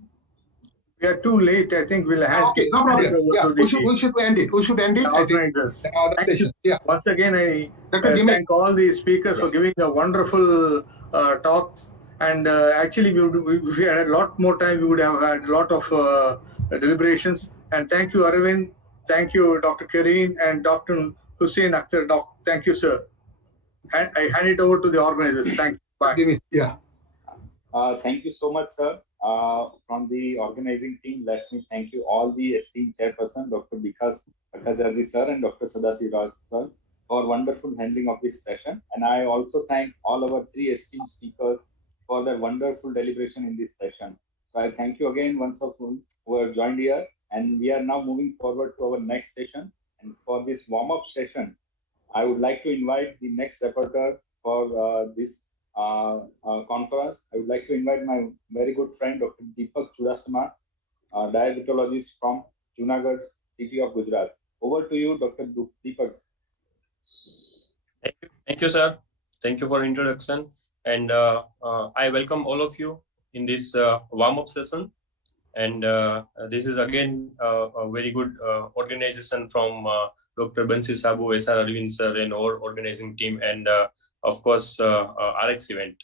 We are too late. I think we'll have. Okay, no problem. Yeah, we should end it. We should end it. I think. Yeah. Once again, I thank all the speakers for giving the wonderful talks. And actually, if we had a lot more time, we would have had a lot of deliberations. And thank you, Aravind. Thank you, Dr. Kareen and Dr. Hussain Akhtar. Thank you, sir. I hand it over to the organizers. Thank you. Bye. Yeah. Thank you so much, sir. From the organizing team, let me thank you all the esteemed chairperson, Dr. Vikas Bhattacharjee sir and Dr. Sadasiv Raj sir, for wonderful handling of this session. And I also thank all our three esteemed speakers for their wonderful deliberation in this session. So I thank you again once of who have joined here. And we are now moving forward to our next session. And for this warm-up session, I would like to invite the next rapporteur for this conference. I would like to invite my very good friend, Dr. Deepak Chudasama, diabetologist from Junagadh, city of Gujarat. Over to you, Dr. Deepak. Thank you, sir. Thank you for introduction. And I welcome all of you in this warm-up session. And this is again a very good organization from Dr. Bansi Sabu, SR Arvind sir, and our organizing team, and of course RX event.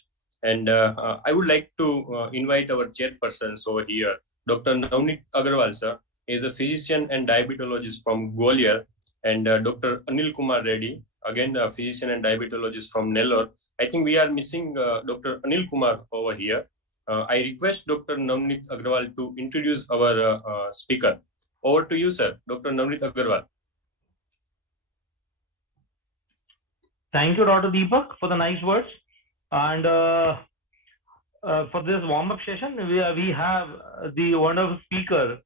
And I would like to invite our chairpersons over here. Dr. Navneet Agarwal sir is a physician and diabetologist from Gwalior, and Dr. Anil Kumar Reddy, again a physician and diabetologist from Nellore. I think we are missing Dr. Anil Kumar over here. I request Dr. Navneet Agarwal to introduce our speaker. Over to you, sir, Dr. Navneet Agarwal. Thank you, Dr. Deepak, for the nice words. And for this warm-up session, we have the wonderful speaker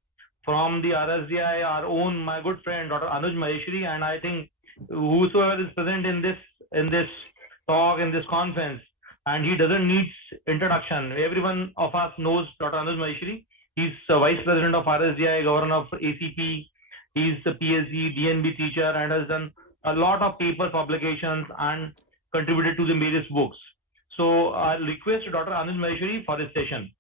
from the RSDI, our own, my good friend, Dr. Anuj Maheshwari. And I think whosoever is present in this talk, in this conference, and he doesn't need introduction. Everyone of us knows Dr. Anuj Maheshwari. He's Vice President of RSDI, Governor of ACP. He's a PhD, DNB teacher, and has done a lot of paper publications and contributed to the various books. So I'll request Dr. Anuj Maheshwari for this session.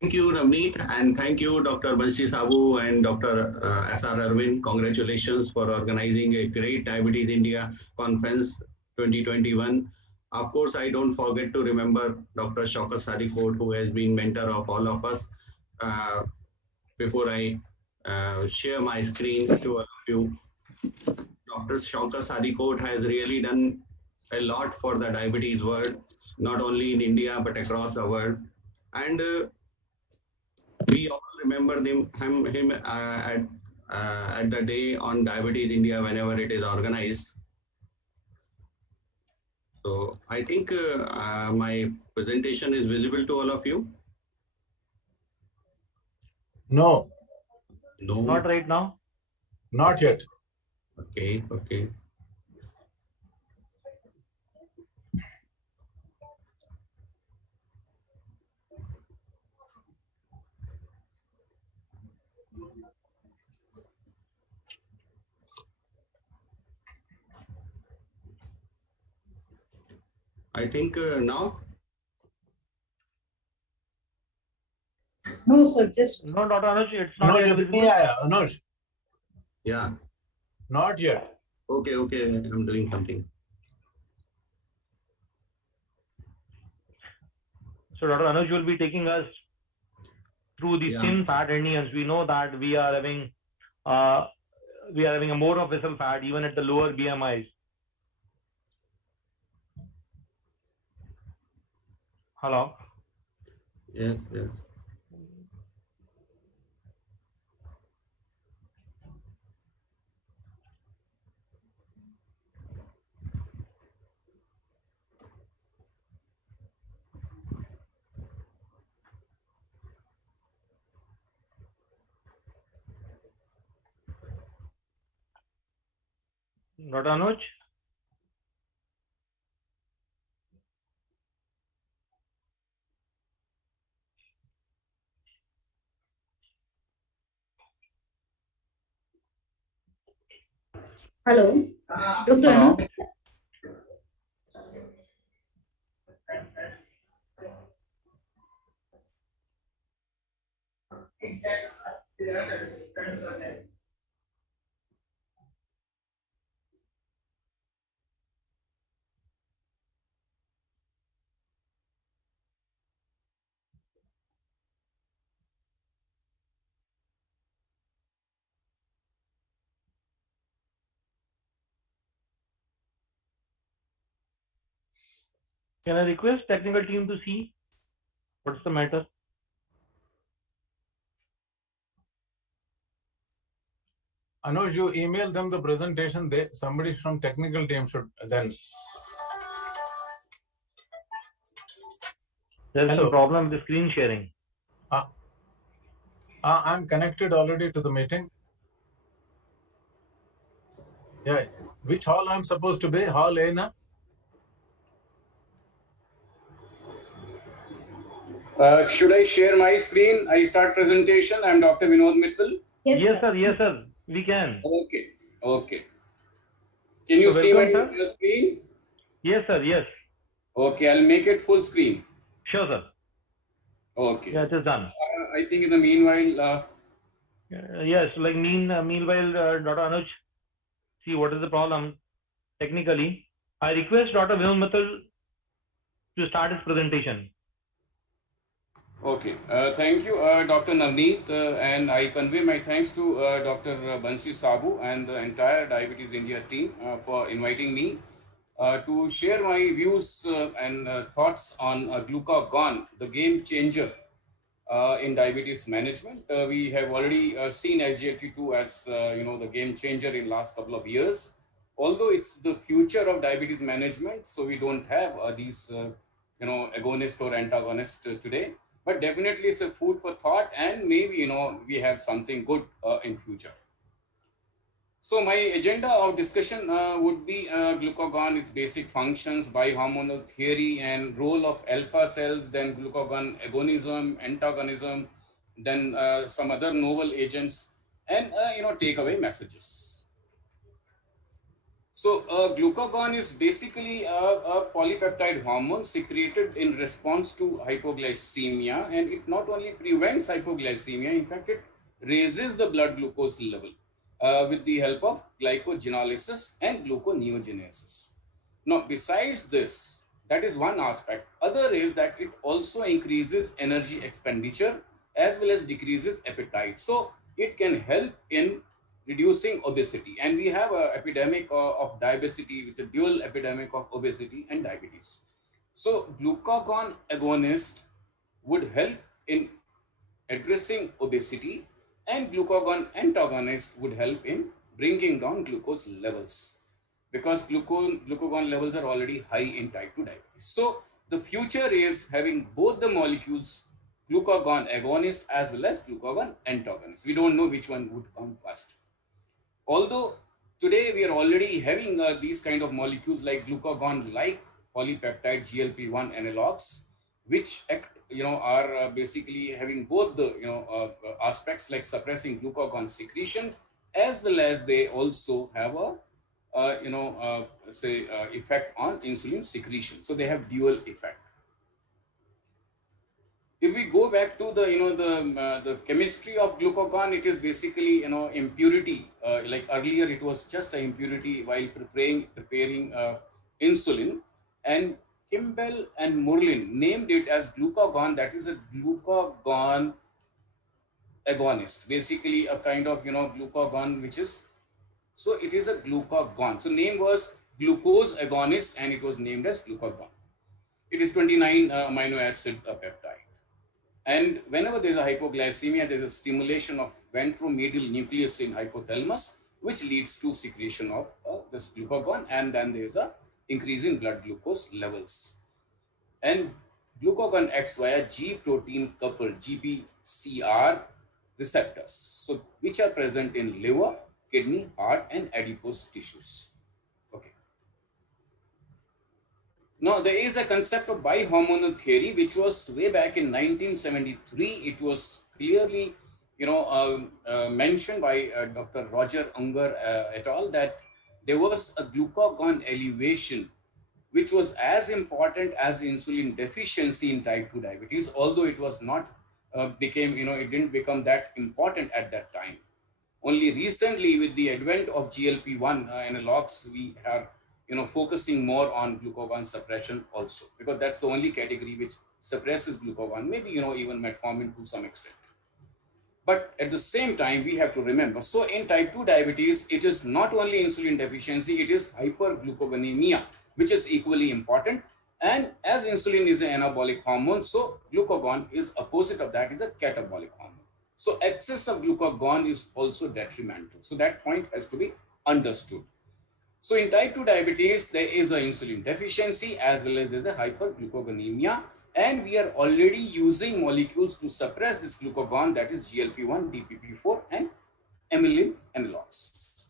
Thank you, Navneet, and thank you, Dr. Bansi Sabu and Dr. SR Arvind. Congratulations for organizing a great Diabetes India Conference 2021. Of course, I don't forget to remember Dr. Shaukat Sarikot, who has been mentor of all of us. Before I share my screen to all of you, Dr. Shaukat Sarikot has really done a lot for the diabetes world, not only in India, but across the world. And we all remember him at the day on Diabetes India whenever it is organized. So I think my presentation is visible to all of you. No. No. Not right now. Not yet. Okay, okay. I think now. No, sir, just. No, Dr. Anuj, it's not yet visible. Yeah, Anuj. Yeah. Not yet. Okay, okay, I'm doing something. So Dr. Anuj will be taking us through the thin fat Indians. We know that we are having a more of visceral fat even at the lower BMIs. Hello. Yes, yes. Dr. Anuj? Hello, Dr. Anuj. Can I request technical team to see what's the matter? Anuj, you email them the presentation. Somebody from technical team should then. There's a problem with the screen sharing. I'm connected already to the meeting. Yeah. Which hall I'm supposed to be? Hall A, na? Should I share my screen? I start presentation. I'm Dr. Vinod Mittal. Yes, sir. Yes, sir. We can. Okay. Okay. Can you see my screen? Yes, sir. Yes. Okay, I'll make it full screen. Sure, sir. Okay. Yeah, it is done. I think in the meanwhile. Yes, like meanwhile, Dr. Anuj, see what is the problem technically. I request Dr. Vinod Mittal to start his presentation. Okay, thank you, Dr. Navneet, and I convey my thanks to Dr. Bansi Sabu and the entire Diabetes India team for inviting me to share my views and thoughts on glucagon, the game changer in diabetes management. We have already seen SGLT2 as the game changer in last couple of years. Although it's the future of diabetes management, so we don't have these agonist or antagonist today. But definitely it's a food for thought, and maybe we have something good in future. So my agenda of discussion would be glucagon, its basic functions, bihormonal theory and role of alpha cells, then glucagon agonism, antagonism, then some other novel agents, and takeaway messages. So glucagon is basically a polypeptide hormone secreted in response to hypoglycemia, and it not only prevents hypoglycemia, in fact, it raises the blood glucose level with the help of glycogenolysis and gluconeogenesis. Now, besides this, that is one aspect. Other is that it also increases energy expenditure as well as decreases appetite. So it can help in reducing obesity, and we have an epidemic of diabetes, which is a dual epidemic of obesity and diabetes. So glucagon agonist would help in addressing obesity, and glucagon antagonist would help in bringing down glucose levels, because glucagon levels are already high in type 2 diabetes. So the future is having both the molecules, glucagon agonist as well as glucagon antagonist. We don't know which one would come first. Although today we are already having these kind of molecules like glucagon-like polypeptide GLP-1 analogs, which act, are basically having both the aspects like suppressing glucagon secretion, as well as they also have a effect on insulin secretion. So they have dual effect. If we go back to the chemistry of glucagon, it is basically impurity. Like earlier, it was just an impurity while preparing insulin, and Kimball and Murlin named it as glucagon, that is a glucagon agonist, basically a kind of, glucagon, which is, so it is a glucagon. So name was glucose agonist and it was named as glucagon. It is 29 amino acid peptide. And whenever there is a hypoglycemia, there is a stimulation of ventromedial nucleus in hypothalamus, which leads to secretion of this glucagon, and then there is a increase in blood glucose levels. And glucagon acts via G protein coupled GPCR receptors, so which are present in liver, kidney, heart, and adipose tissues. Okay. Now there is a concept of bihormonal theory, which was way back in 1973. It was clearly, mentioned by Dr. Roger Unger et al. That there was a glucagon elevation, which was as important as insulin deficiency in type 2 diabetes, although it was not it didn't become that important at that time. Only recently, with the advent of GLP-1 analogs, we are focusing more on glucagon suppression also, because that's the only category which suppresses glucagon, maybe even metformin to some extent. But at the same time, we have to remember, so in type 2 diabetes, it is not only insulin deficiency, it is hyperglucogonemia, which is equally important. And as insulin is an anabolic hormone, so glucagon is opposite of that, is a catabolic hormone. So excess of glucagon is also detrimental. So that point has to be understood. So in type 2 diabetes, there is an insulin deficiency as well as there's a hyperglucogonemia. And we are already using molecules to suppress this glucagon, that is GLP-1, DPP-4, and amylin analogs.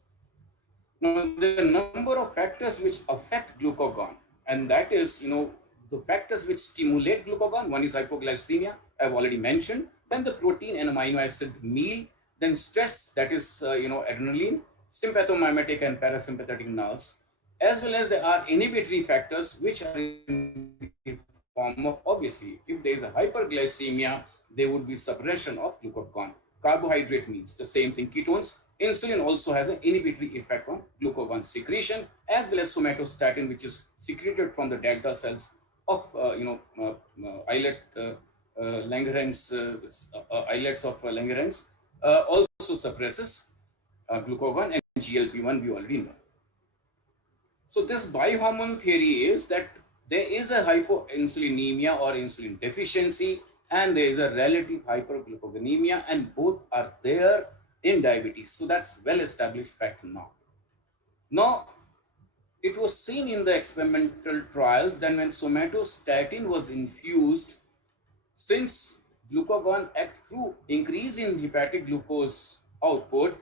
Now, there are a number of factors which affect glucagon, and that is, the factors which stimulate glucagon. One is hypoglycemia, I've already mentioned. Then the protein and amino acid meal. Then stress, that is, adrenaline, sympathomimetic and parasympathetic nerves, as well as there are inhibitory factors which are in the form of, obviously, if there is a hyperglycemia, there would be suppression of glucagon. Carbohydrate means the same thing, ketones. Insulin also has an inhibitory effect on glucagon secretion, as well as somatostatin, which is secreted from the delta cells of islet Langerhans, islets of Langerhans, also suppresses glucagon, and GLP-1 we already know. So this bihormone theory is that there is a hypoinsulinemia or insulin deficiency, and there is a relative hyperglucogonemia, and both are there in diabetes. So that's well-established fact now. Now, it was seen in the experimental trials that when somatostatin was infused, since glucagon acts through increase in hepatic glucose output,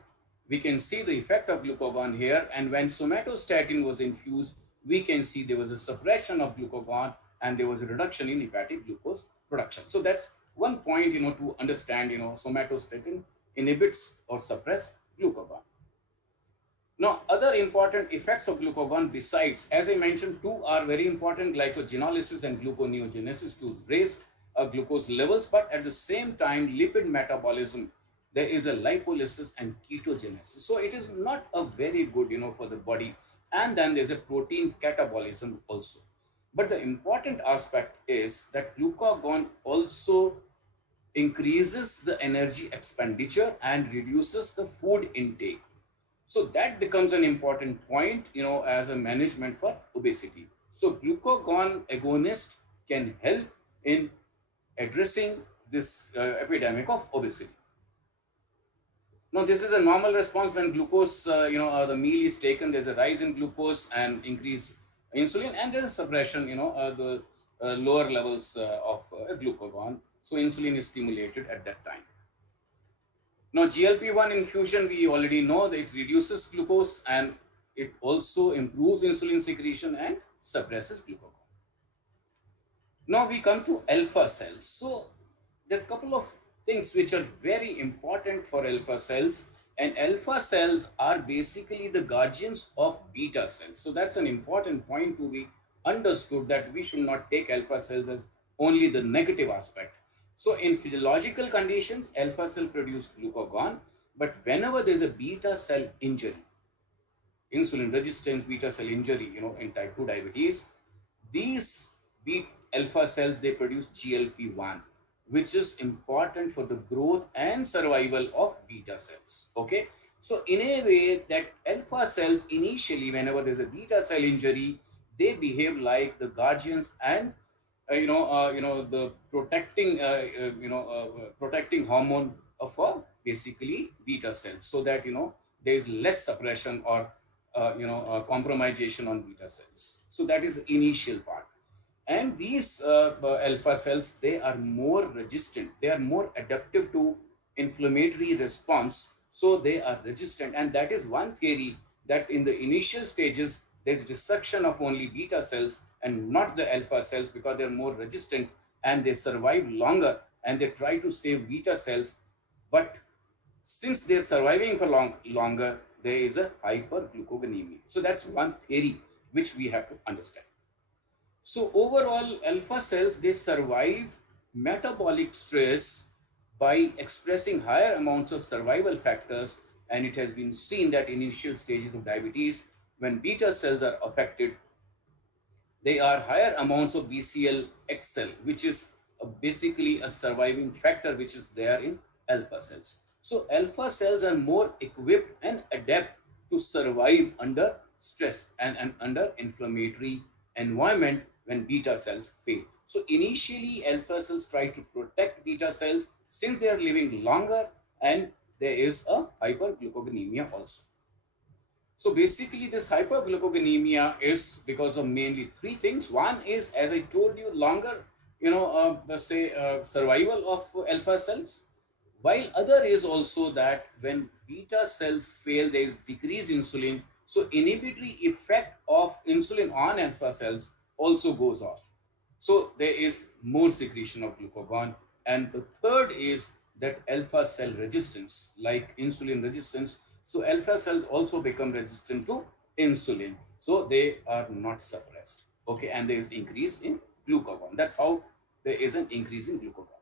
we can see the effect of glucagon here. And when somatostatin was infused, we can see there was a suppression of glucagon and there was a reduction in hepatic glucose production. So that's one point, to understand, somatostatin inhibits or suppress glucagon. Now, other important effects of glucagon besides, as I mentioned, two are very important, glycogenolysis and gluconeogenesis, to raise glucose levels, but at the same time, lipid metabolism, there is a lipolysis and ketogenesis. So it is not a very good, for the body. And then there's a protein catabolism also. But the important aspect is that glucagon also increases the energy expenditure and reduces the food intake. So that becomes an important point, as a management for obesity. So glucagon agonist can help in addressing this epidemic of obesity. Now, this is a normal response when glucose, the meal is taken. There's a rise in glucose and increase insulin, and there's a suppression, the lower levels of glucagon. So insulin is stimulated at that time. Now, GLP-1 infusion, we already know that it reduces glucose and it also improves insulin secretion and suppresses glucagon. Now we come to alpha cells. So there are a couple of things which are very important for alpha cells, and alpha cells are basically the guardians of beta cells. So that's an important point to be understood, that we should not take alpha cells as only the negative aspect. So in physiological conditions, alpha cell produce glucagon, but whenever there's a beta cell injury, insulin resistance beta cell injury, in type 2 diabetes, these alpha cells, they produce GLP-1, which is important for the growth and survival of beta cells. Okay, so in a way that alpha cells initially, whenever there's a beta cell injury, they behave like the guardians and the protecting hormone of basically beta cells, so that there is less suppression or compromisation on beta cells. So that is the initial part. And these alpha cells, they are more resistant, they are more adaptive to inflammatory response, so they are resistant. And that is one theory, that in the initial stages there's destruction of only beta cells and not the alpha cells, because they're more resistant and they survive longer and they try to save beta cells. But since they're surviving for longer, there is a hyperglucogonemia. So that's one theory which we have to understand. So overall, alpha cells, they survive metabolic stress by expressing higher amounts of survival factors. And it has been seen that initial stages of diabetes, when beta cells are affected, they are higher amounts of BCL-XL, which is basically a surviving factor which is there in alpha cells. So alpha cells are more equipped and adapt to survive under stress and under inflammatory environment when beta cells fail. So initially alpha cells try to protect beta cells since they are living longer, and there is a hyperglucogonemia also. So basically this hyperglucogonemia is because of mainly three things. One is, as I told you, longer, survival of alpha cells. While other is also that when beta cells fail, there is decreased insulin. So inhibitory effect of insulin on alpha cells also goes off. So there is more secretion of glucagon. And the third is that alpha cell resistance, like insulin resistance. So alpha cells also become resistant to insulin. So they are not suppressed. Okay, and there is increase in glucagon. That's how there is an increase in glucagon.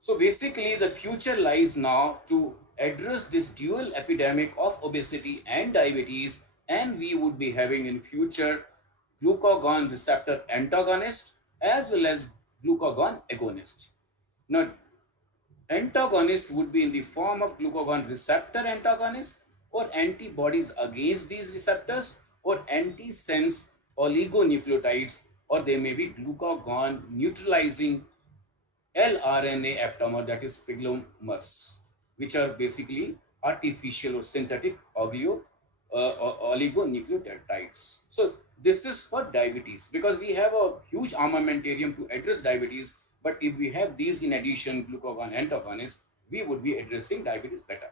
So basically the future lies now to address this dual epidemic of obesity and diabetes, and we would be having in future glucagon receptor antagonist as well as glucagon agonist. Now, antagonist would be in the form of glucagon receptor antagonist or antibodies against these receptors, or antisense oligonucleotides, or they may be glucagon neutralizing lRNA aptamer, that is peglomerase, which are basically artificial or synthetic oligonucleotides. So this is for diabetes, because we have a huge armamentarium to address diabetes. But if we have these in addition, glucagon antagonists, we would be addressing diabetes better.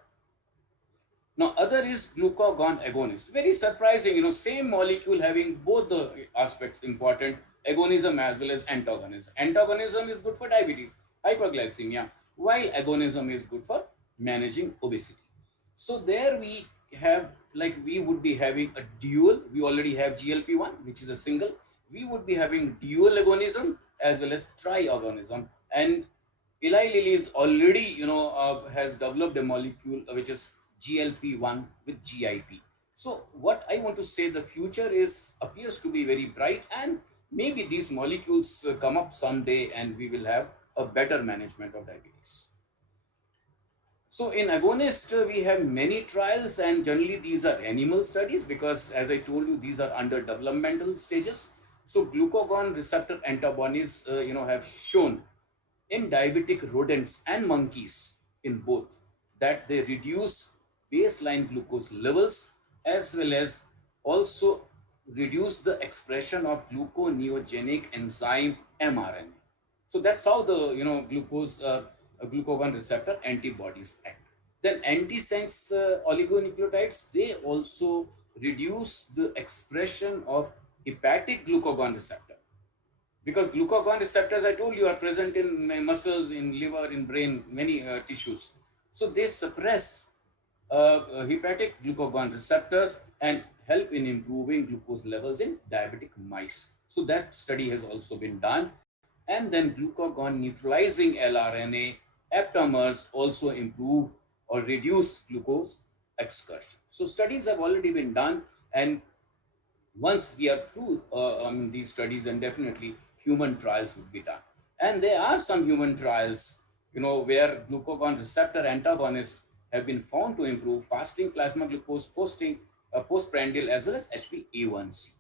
Now, other is glucagon agonist. Very surprising, same molecule having both the aspects important, agonism as well as antagonism. Antagonism is good for diabetes, hyperglycemia, while agonism is good for managing obesity. So there we have, we would be having a dual. We already have GLP-1, which is a single. We would be having dual agonism as well as triagonism. And Eli Lilly is already, has developed a molecule which is GLP-1 with GIP. So what I want to say, the future appears to be very bright, and maybe these molecules come up someday and we will have a better management of diabetes. So in agonist, we have many trials, and generally these are animal studies because, as I told you, these are under developmental stages. So glucagon receptor antibodies, have shown in diabetic rodents and monkeys in both that they reduce baseline glucose levels as well as also reduce the expression of gluconeogenic enzyme mRNA. So that's how the glucagon receptor antibodies act. Then antisense oligonucleotides, they also reduce the expression of hepatic glucagon receptor, because glucagon receptors, I told you, are present in muscles, in liver, in brain, many tissues. So they suppress hepatic glucagon receptors and help in improving glucose levels in diabetic mice. So that study has also been done. And then glucagon neutralizing lRNA aptamers also improve or reduce glucose excursion. So studies have already been done, and once we are through these studies, and definitely human trials would be done. And there are some human trials, where glucagon receptor antagonists have been found to improve fasting plasma glucose postprandial as well as HbA1c.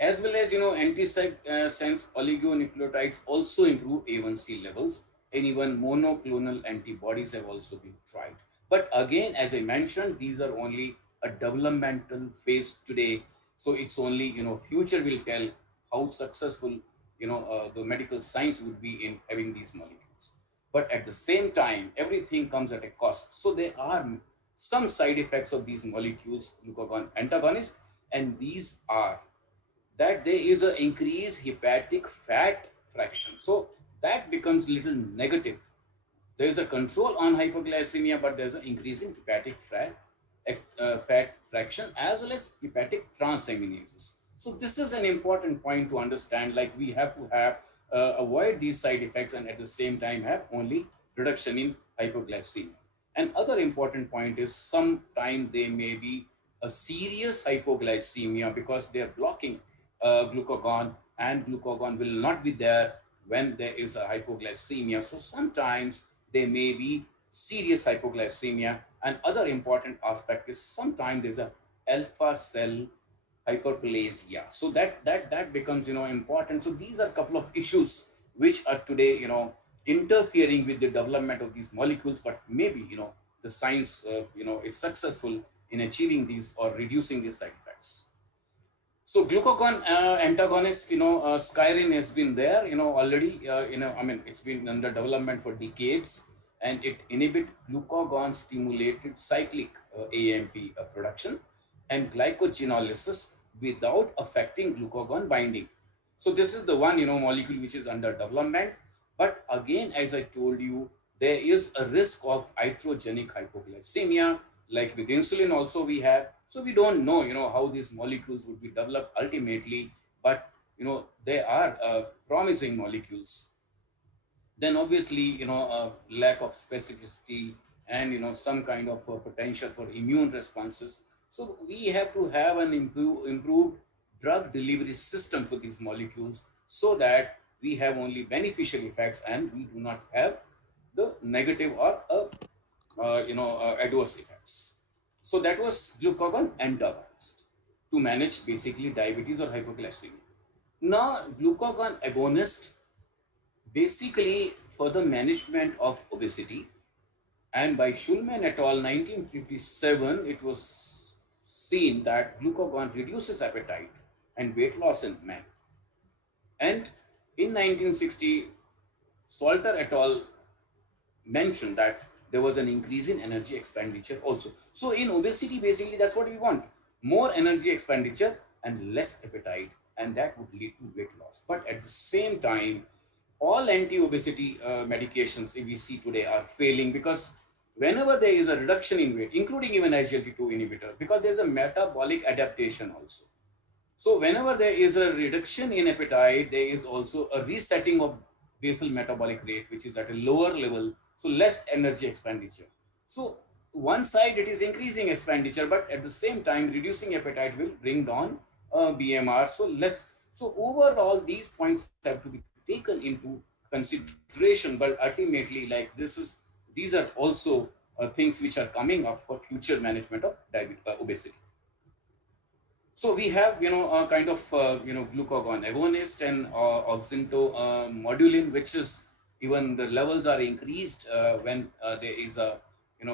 As well as, antisense oligonucleotides also improve A1C levels, and even monoclonal antibodies have also been tried. But again, as I mentioned, these are only a developmental phase today. So it's only, future will tell how successful, the medical science would be in having these molecules. But at the same time, everything comes at a cost. So there are some side effects of these molecules, glucagon antagonists, and these are that there is an increased hepatic fat fraction. So that becomes little negative. There is a control on hypoglycemia, but there's an increase in hepatic fat fraction as well as hepatic transaminases. So this is an important point to understand, like we have to have avoid these side effects and at the same time have only reduction in hypoglycemia. And other important point is sometimes there may be a serious hypoglycemia because they are blocking glucagon, and glucagon will not be there when there is a hypoglycemia. So sometimes there may be serious hypoglycemia. And other important aspect is sometimes there's a alpha cell hyperplasia. So that becomes important. So these are a couple of issues which are today interfering with the development of these molecules, but maybe the science is successful in achieving these or reducing these side effects. So glucagon antagonist, Skyrin has been there, already, it's been under development for decades, and it inhibit glucagon stimulated cyclic AMP production and glycogenolysis without affecting glucagon binding. So this is the one, molecule which is under development. But again, as I told you, there is a risk of iatrogenic hypoglycemia, like with insulin also we have. So we don't know, how these molecules would be developed ultimately, but, they are promising molecules. Then obviously, lack of specificity and, some kind of potential for immune responses. So we have to have an improved drug delivery system for these molecules so that we have only beneficial effects and we do not have the negative or, adverse effects. So that was glucagon antagonist to manage basically diabetes or hypoglycemia. Now, glucagon agonist basically for the management of obesity, and by Schulman et al. 1957, it was seen that glucagon reduces appetite and weight loss in men. And in 1960, Salter et al. Mentioned that there was an increase in energy expenditure also. So in obesity, basically, that's what we want. More energy expenditure and less appetite, and that would lead to weight loss. But at the same time, all anti-obesity medications we see today are failing because whenever there is a reduction in weight, including even SGLT2 inhibitor, because there's a metabolic adaptation also. So whenever there is a reduction in appetite, there is also a resetting of basal metabolic rate, which is at a lower level, so less energy expenditure. So one side it is increasing expenditure, but at the same time reducing appetite will bring down BMR. So overall these points have to be taken into consideration, but ultimately these are also things which are coming up for future management of obesity. So we have, a kind of, glucagon agonist and oxyntomodulin, which is even the levels are increased when there is a,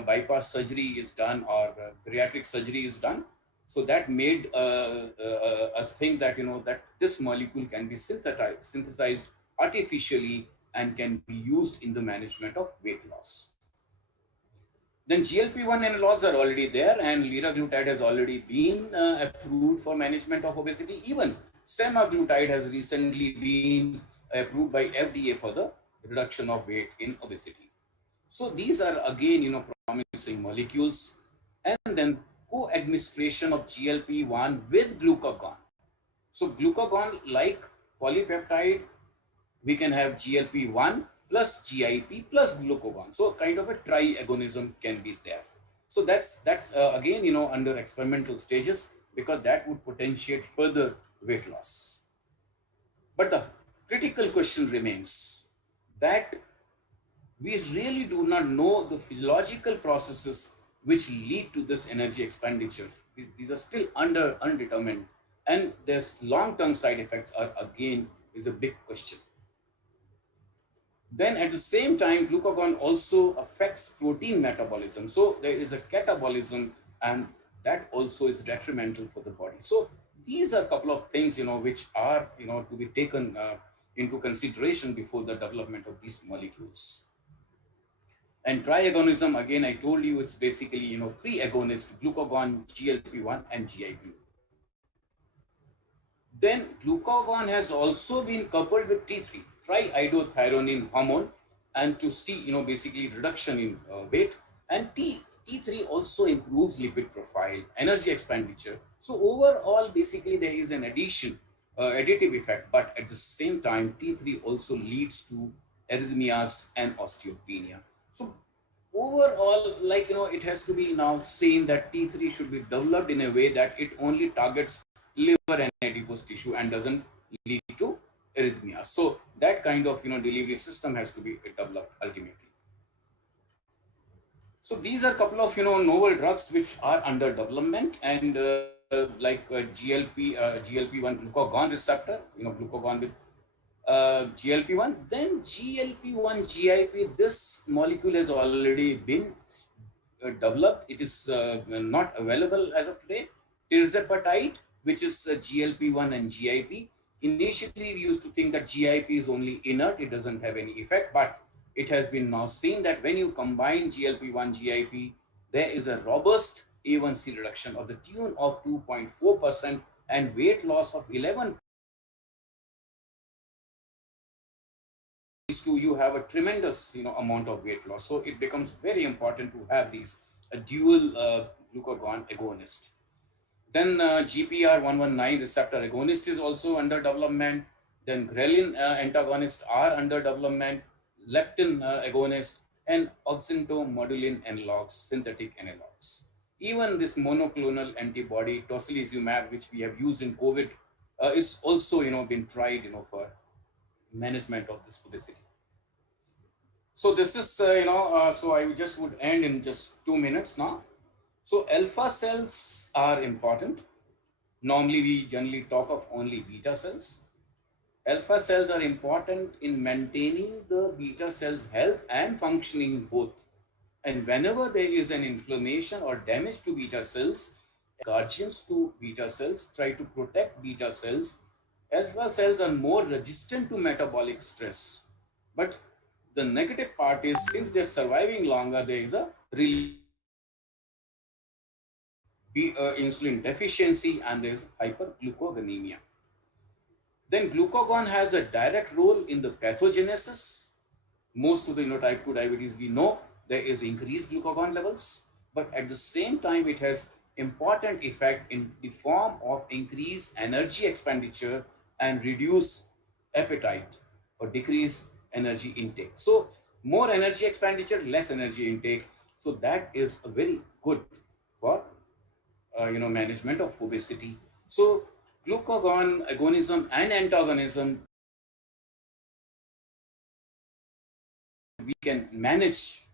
bypass surgery is done or bariatric surgery is done. So that made us think that, that this molecule can be synthesized artificially and can be used in the management of weight loss. Then GLP-1 analogs are already there, and liraglutide has already been approved for management of obesity. Even semaglutide has recently been approved by FDA for the reduction of weight in obesity. So these are again, promising molecules. And then co-administration of GLP-1 with glucagon. So glucagon, like polypeptide, we can have GLP-1 plus GIP plus glucagon. So kind of a triagonism can be there. So that's again, under experimental stages, because that would potentiate further weight loss. But the critical question remains that we really do not know the physiological processes which lead to this energy expenditure. These are still undetermined, and their long-term side effects are again is a big question. Then at the same time, glucagon also affects protein metabolism. So there is a catabolism, and that also is detrimental for the body. So these are a couple of things, which are, to be taken into consideration before the development of these molecules. And triagonism, again, I told you, it's basically, three agonists, glucagon, GLP-1, and GIP. Then glucagon has also been coupled with T3, triiodothyronine hormone, and to see, basically reduction in weight. And T3 also improves lipid profile, energy expenditure. So overall, basically, there is an additive effect, but at the same time, T3 also leads to arrhythmias and osteopenia. So overall, it has to be now seen that T3 should be developed in a way that it only targets liver and adipose tissue and doesn't lead to arrhythmias. So that kind of, delivery system has to be developed ultimately. So these are a couple of, novel drugs which are under development, and GLP-1 glucagon receptor, glucagon with GLP-1, then GLP-1 GIP, this molecule has already been developed. It is not available as of today. Tirzepatide, which is GLP-1 and GIP. Initially, we used to think that GIP is only inert, it doesn't have any effect, but it has been now seen that when you combine GLP-1 GIP, there is a robust A1C reduction of the tune of 2.4% and weight loss of 11%. These two, you have a tremendous amount of weight loss. So it becomes very important to have these dual glucagon agonist. Then GPR119 receptor agonist is also under development. Then ghrelin antagonists are under development, leptin agonist, and oxyntomodulin analogs, synthetic analogs. Even this monoclonal antibody tocilizumab, which we have used in COVID, is also been tried for management of this obesity. So this is so I just would end in just 2 minutes now. So alpha cells are important. Normally we generally talk of only beta cells. Alpha cells are important in maintaining the beta cells' health and functioning both. And whenever there is an inflammation or damage to beta cells, guardians to beta cells try to protect beta cells. Alpha cells are more resistant to metabolic stress. But the negative part is, since they're surviving longer, there is a insulin deficiency and there's hyperglucogonemia. Then glucagon has a direct role in the pathogenesis. Most of the type 2 diabetes, we know there is increased glucagon levels, but at the same time, it has important effect in the form of increased energy expenditure and reduce appetite or decrease energy intake. So more energy expenditure, less energy intake. So that is very good for management of obesity. So glucagon agonism and antagonism, we can manage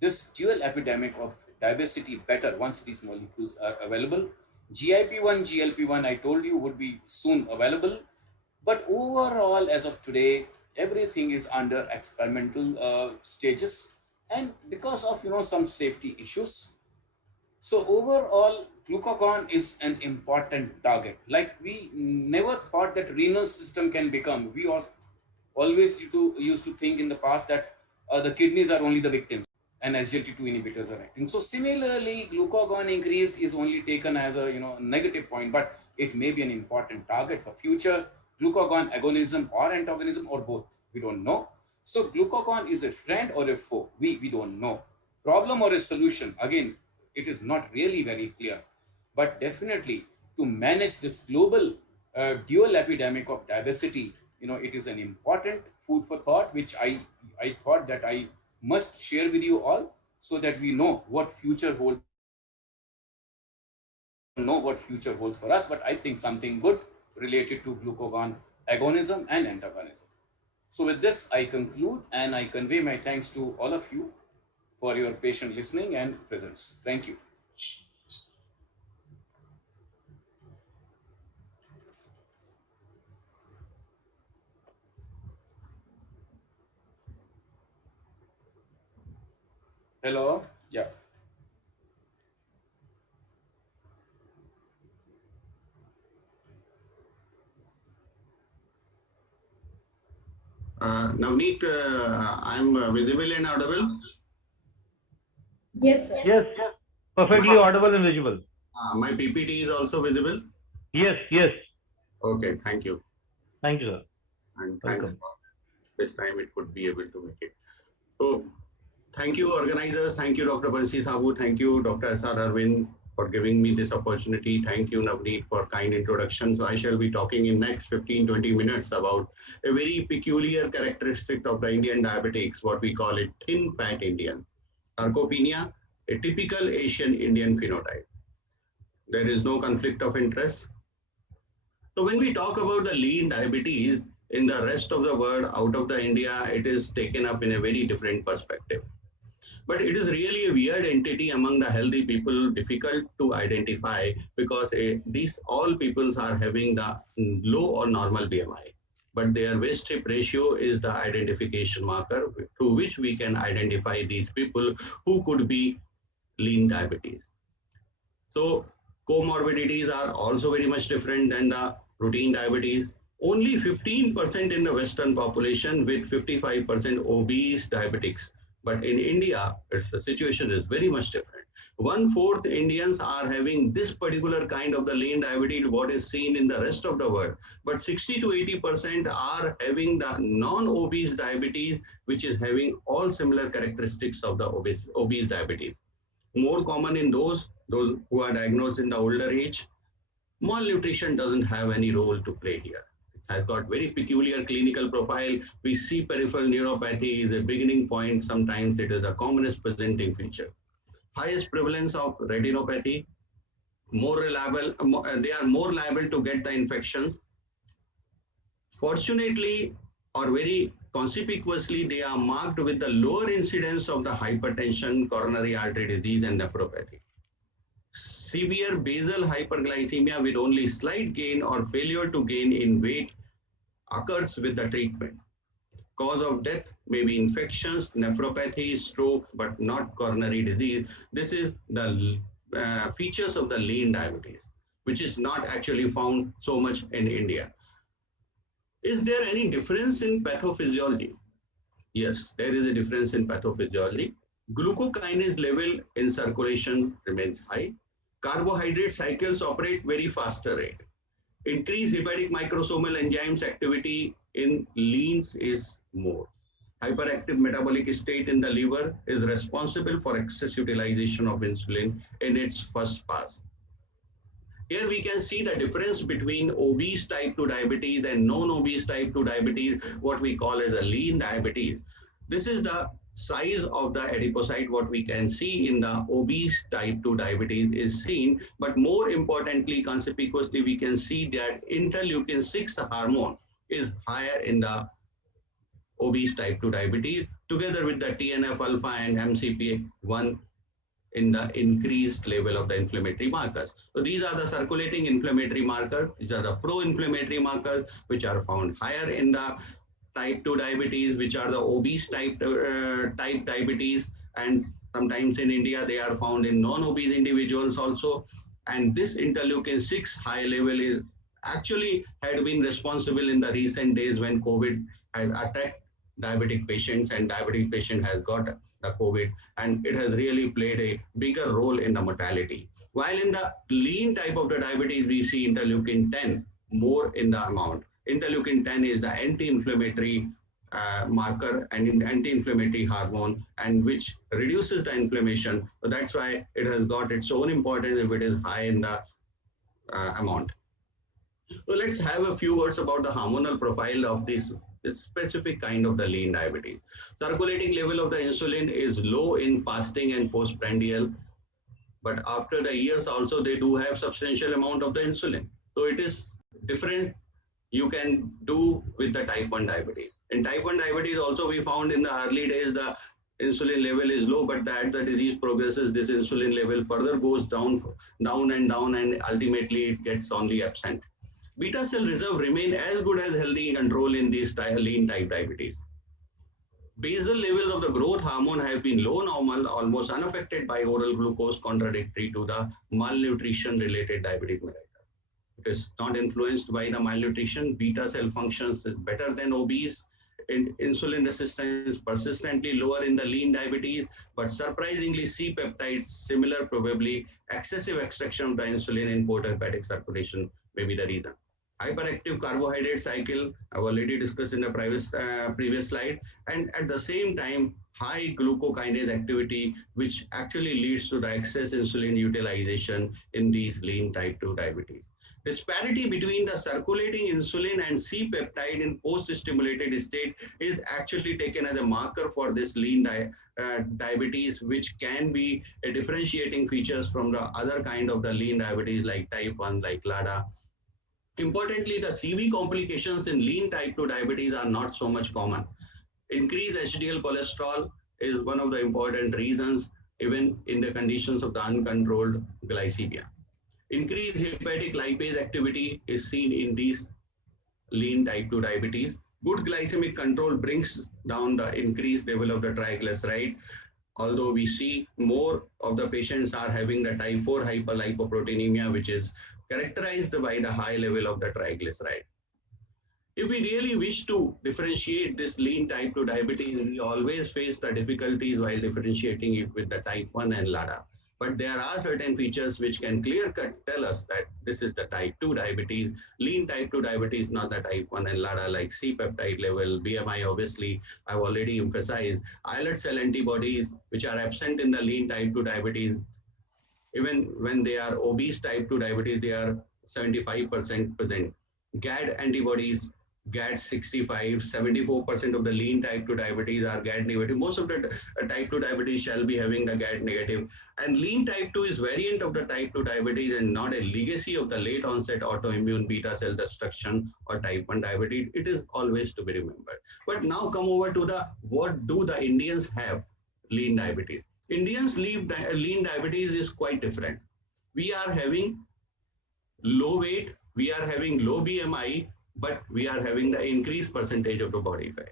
this dual epidemic of diabetes better once these molecules are available. GIP-1, GLP-1, I told you, would be soon available. But overall, as of today, everything is under experimental stages, and because of some safety issues. So overall, glucagon is an important target. Like, we never thought that renal system can become. We always used to think in the past that the kidneys are only the victims and SGLT2 inhibitors are acting. So similarly, glucagon increase is only taken as a negative point, but it may be an important target for future glucagon agonism or antagonism or both. We don't know. So glucagon is a friend or a foe. We don't know. Problem or a solution, again, it is not really very clear. But definitely, to manage this global dual epidemic of diabetes, it is an important food for thought, which I thought that I must share with you all, so that we know what future holds know what future holds for us, but I think something good related to glucagon agonism and antagonism. So with this, I conclude and I convey my thanks to all of you for your patient listening and presence. Thank you. Hello. Yeah. Navneet, I'm visible and audible? Yes, sir. Yes, yes. Perfectly audible and visible. My PPT is also visible? Yes, yes. Okay, thank you. Thank you, sir. And thanks for this time it could be able to make it. So, thank you organizers, thank you Dr. Bansi Sabu, thank you Dr. S.R. Arvind for giving me this opportunity. Thank you Navneet for kind introduction. So I shall be talking in next 15-20 minutes about a very peculiar characteristic of the Indian diabetics, what we call it thin fat Indian. Sarcopenia, a typical Asian Indian phenotype. There is no conflict of interest. So when we talk about the lean diabetes, in the rest of the world, out of the India, it is taken up in a very different perspective. But it is really a weird entity among the healthy people, difficult to identify because these all peoples are having the low or normal BMI. But their waist hip ratio is the identification marker through which we can identify these people who could be lean diabetes. So comorbidities are also very much different than the routine diabetes. Only 15% in the Western population with 55% obese diabetics. But in India, the situation is very much different. 1/4 Indians are having this particular kind of the lean diabetes, what is seen in the rest of the world. But 60 to 80% are having the non-obese diabetes, which is having all similar characteristics of the obese diabetes. More common in those who are diagnosed in the older age. Malnutrition doesn't have any role to play here. Has got very peculiar clinical profile. We see peripheral neuropathy is a beginning point. Sometimes it is the commonest presenting feature. Highest prevalence of retinopathy, more reliable, they are more liable to get the infections. Fortunately, or very conspicuously, they are marked with the lower incidence of the hypertension, coronary artery disease, and nephropathy. Severe basal hyperglycemia with only slight gain or failure to gain in weight occurs with the treatment. Cause of death may be infections, nephropathy, stroke, but not coronary disease. This is the features of the lean diabetes, which is not actually found so much in India. Is there any difference in pathophysiology? Yes, there is a difference in pathophysiology. Glucokinase level in circulation remains high. Carbohydrate cycles operate very faster rate. Increased hepatic microsomal enzymes activity in leans is more. Hyperactive metabolic state in the liver is responsible for excess utilization of insulin in its first pass. Here we can see the difference between obese type 2 diabetes and non-obese type 2 diabetes, what we call as a lean diabetes. This is the size of the adipocyte, what we can see in the obese type 2 diabetes is seen, but more importantly, conspicuously, we can see that interleukin-6 hormone is higher in the obese type 2 diabetes, together with the TNF-alpha and MCP1 in the increased level of the inflammatory markers. So these are the circulating inflammatory markers. These are the pro-inflammatory markers, which are found higher in the type 2 diabetes, which are the obese type diabetes, and sometimes in India they are found in non-obese individuals also. And this interleukin-6 high level is actually had been responsible in the recent days when COVID has attacked diabetic patients, and diabetic patient has got the COVID, and it has really played a bigger role in the mortality. While in the lean type of the diabetes, we see interleukin-10 more in the amount. Interleukin-10 is the anti-inflammatory marker and anti-inflammatory hormone, and which reduces the inflammation. So that's why it has got its own importance if it is high in the amount. So let's have a few words about the hormonal profile of this specific kind of the lean diabetes. Circulating level of the insulin is low in fasting and postprandial. but after the years also they do have substantial amount of the insulin. So it is different you can do with the type 1 diabetes. In type 1 diabetes also we found in the early days the insulin level is low, but as the disease progresses, this insulin level further goes down and ultimately it gets only absent. Beta cell reserve remain as good as healthy control in these lean type diabetes. Basal levels of the growth hormone have been low normal, almost unaffected by oral glucose, contradictory to the malnutrition related diabetes mellitus. It is not influenced by the malnutrition. Beta cell functions is better than obese. Insulin resistance persistently lower in the lean diabetes, but surprisingly C-peptides similar, probably excessive extraction of the insulin in portal hepatic circulation may be the reason. Hyperactive carbohydrate cycle, I've already discussed in the previous slide, and at the same time, high glucokinase activity, which actually leads to the excess insulin utilization in these lean type 2 diabetes. Disparity between the circulating insulin and C-peptide in post-stimulated state is actually taken as a marker for this lean diabetes, which can be a differentiating features from the other kind of the lean diabetes like type 1, like LADA. Importantly, the CV complications in lean type 2 diabetes are not so much common. Increased HDL cholesterol is one of the important reasons, even in the conditions of the uncontrolled glycemia. Increased hepatic lipase activity is seen in these lean type 2 diabetes. Good glycemic control brings down the increased level of the triglyceride, although we see more of the patients are having the type 4 hyperlipoproteinemia, which is characterized by the high level of the triglyceride. If we really wish to differentiate this lean type 2 diabetes, we always face the difficulties while differentiating it with the type 1 and LADA. But there are certain features which can clear-cut tell us that this is the type 2 diabetes. Lean type 2 diabetes, not the type 1 and LADA, like C-peptide level, BMI, obviously, I've already emphasized. Islet cell antibodies, which are absent in the lean type 2 diabetes. Even when they are obese type 2 diabetes, they are 75% present. GAD antibodies, GAD 65, 74% of the lean type 2 diabetes are GAD negative. Most of the type 2 diabetes shall be having the GAD negative. And lean type 2 is variant of the type 2 diabetes and not a legacy of the late onset autoimmune beta cell destruction or type 1 diabetes. It is always to be remembered. But now come over to the, what do the Indians have lean diabetes? Indians lean diabetes is quite different. We are having low weight, we are having low BMI, but we are having the increased percentage of the body fat.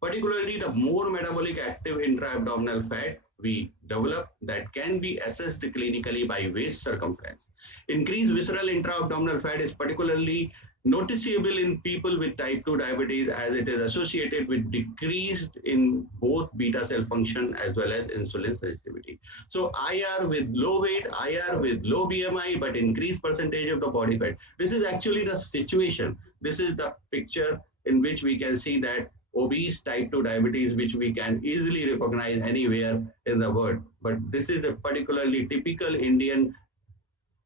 Particularly the more metabolic active intra-abdominal fat we develop that can be assessed clinically by waist circumference. Increased visceral intra-abdominal fat is particularly noticeable in people with type 2 diabetes as it is associated with decreased in both beta cell function as well as insulin sensitivity. So IR with low weight, IR with low BMI, but increased percentage of the body fat. This is actually the situation. This is the picture in which we can see that obese type 2 diabetes, which we can easily recognize anywhere in the world. But this is a particularly typical Indian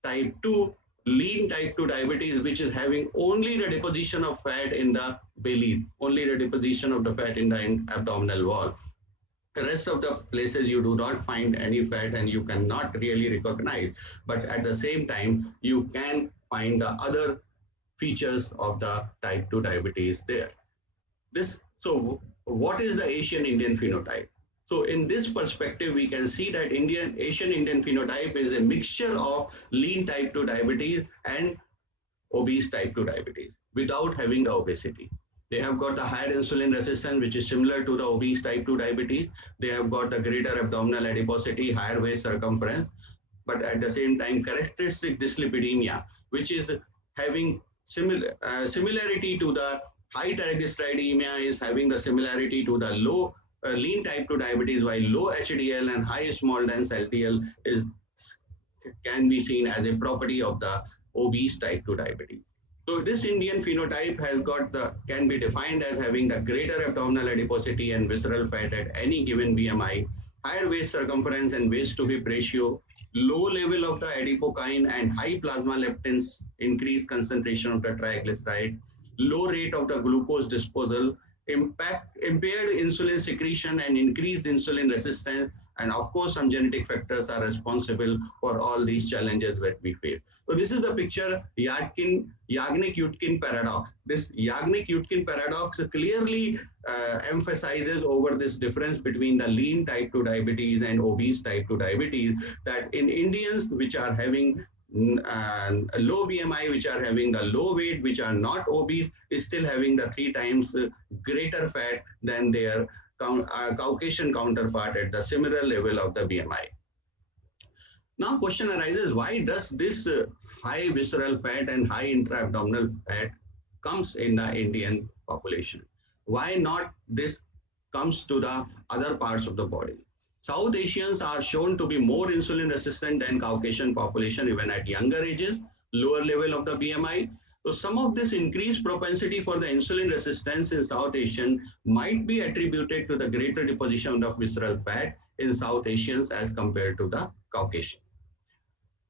type 2 lean type 2 diabetes, which is having only the deposition of fat in the belly, only the deposition of the fat in the abdominal wall. The rest of the places you do not find any fat and you cannot really recognize, but at the same time, you can find the other features of the type 2 diabetes there. So what is the Asian Indian phenotype? So in this perspective, we can see that Asian Indian phenotype is a mixture of lean type 2 diabetes and obese type 2 diabetes without having the obesity. They have got the higher insulin resistance, which is similar to the obese type 2 diabetes. They have got the greater abdominal adiposity, higher waist circumference, but at the same time, characteristic dyslipidemia, which is having similarity to the high triglyceridemia is having the similarity to the low lean type 2 diabetes, while low HDL and high small dense LDL can be seen as a property of the obese type 2 diabetes. So this Indian phenotype can be defined as having the greater abdominal adiposity and visceral fat at any given BMI, higher waist circumference and waist to hip ratio, low level of the adipokine and high plasma leptins, increased concentration of the triglyceride, low rate of the glucose disposal, impaired insulin secretion and increased insulin resistance, And of course, some genetic factors are responsible for all these challenges that we face. So this is the picture, Yagnik-Yudkin paradox. This Yagnik-Yudkin paradox clearly emphasizes over this difference between the lean type 2 diabetes and obese type 2 diabetes, that in Indians which are having low BMI, which are having the low weight, which are not obese, is still having the 3 times greater fat than their Caucasian counterpart at the similar level of the BMI. Now question arises, why does this high visceral fat and high intra-abdominal fat comes in the Indian population? Why not this comes to the other parts of the body? South Asians are shown to be more insulin resistant than Caucasian population even at younger ages, lower level of the BMI. So some of this increased propensity for the insulin resistance in South Asian might be attributed to the greater deposition of visceral fat in South Asians as compared to the Caucasian.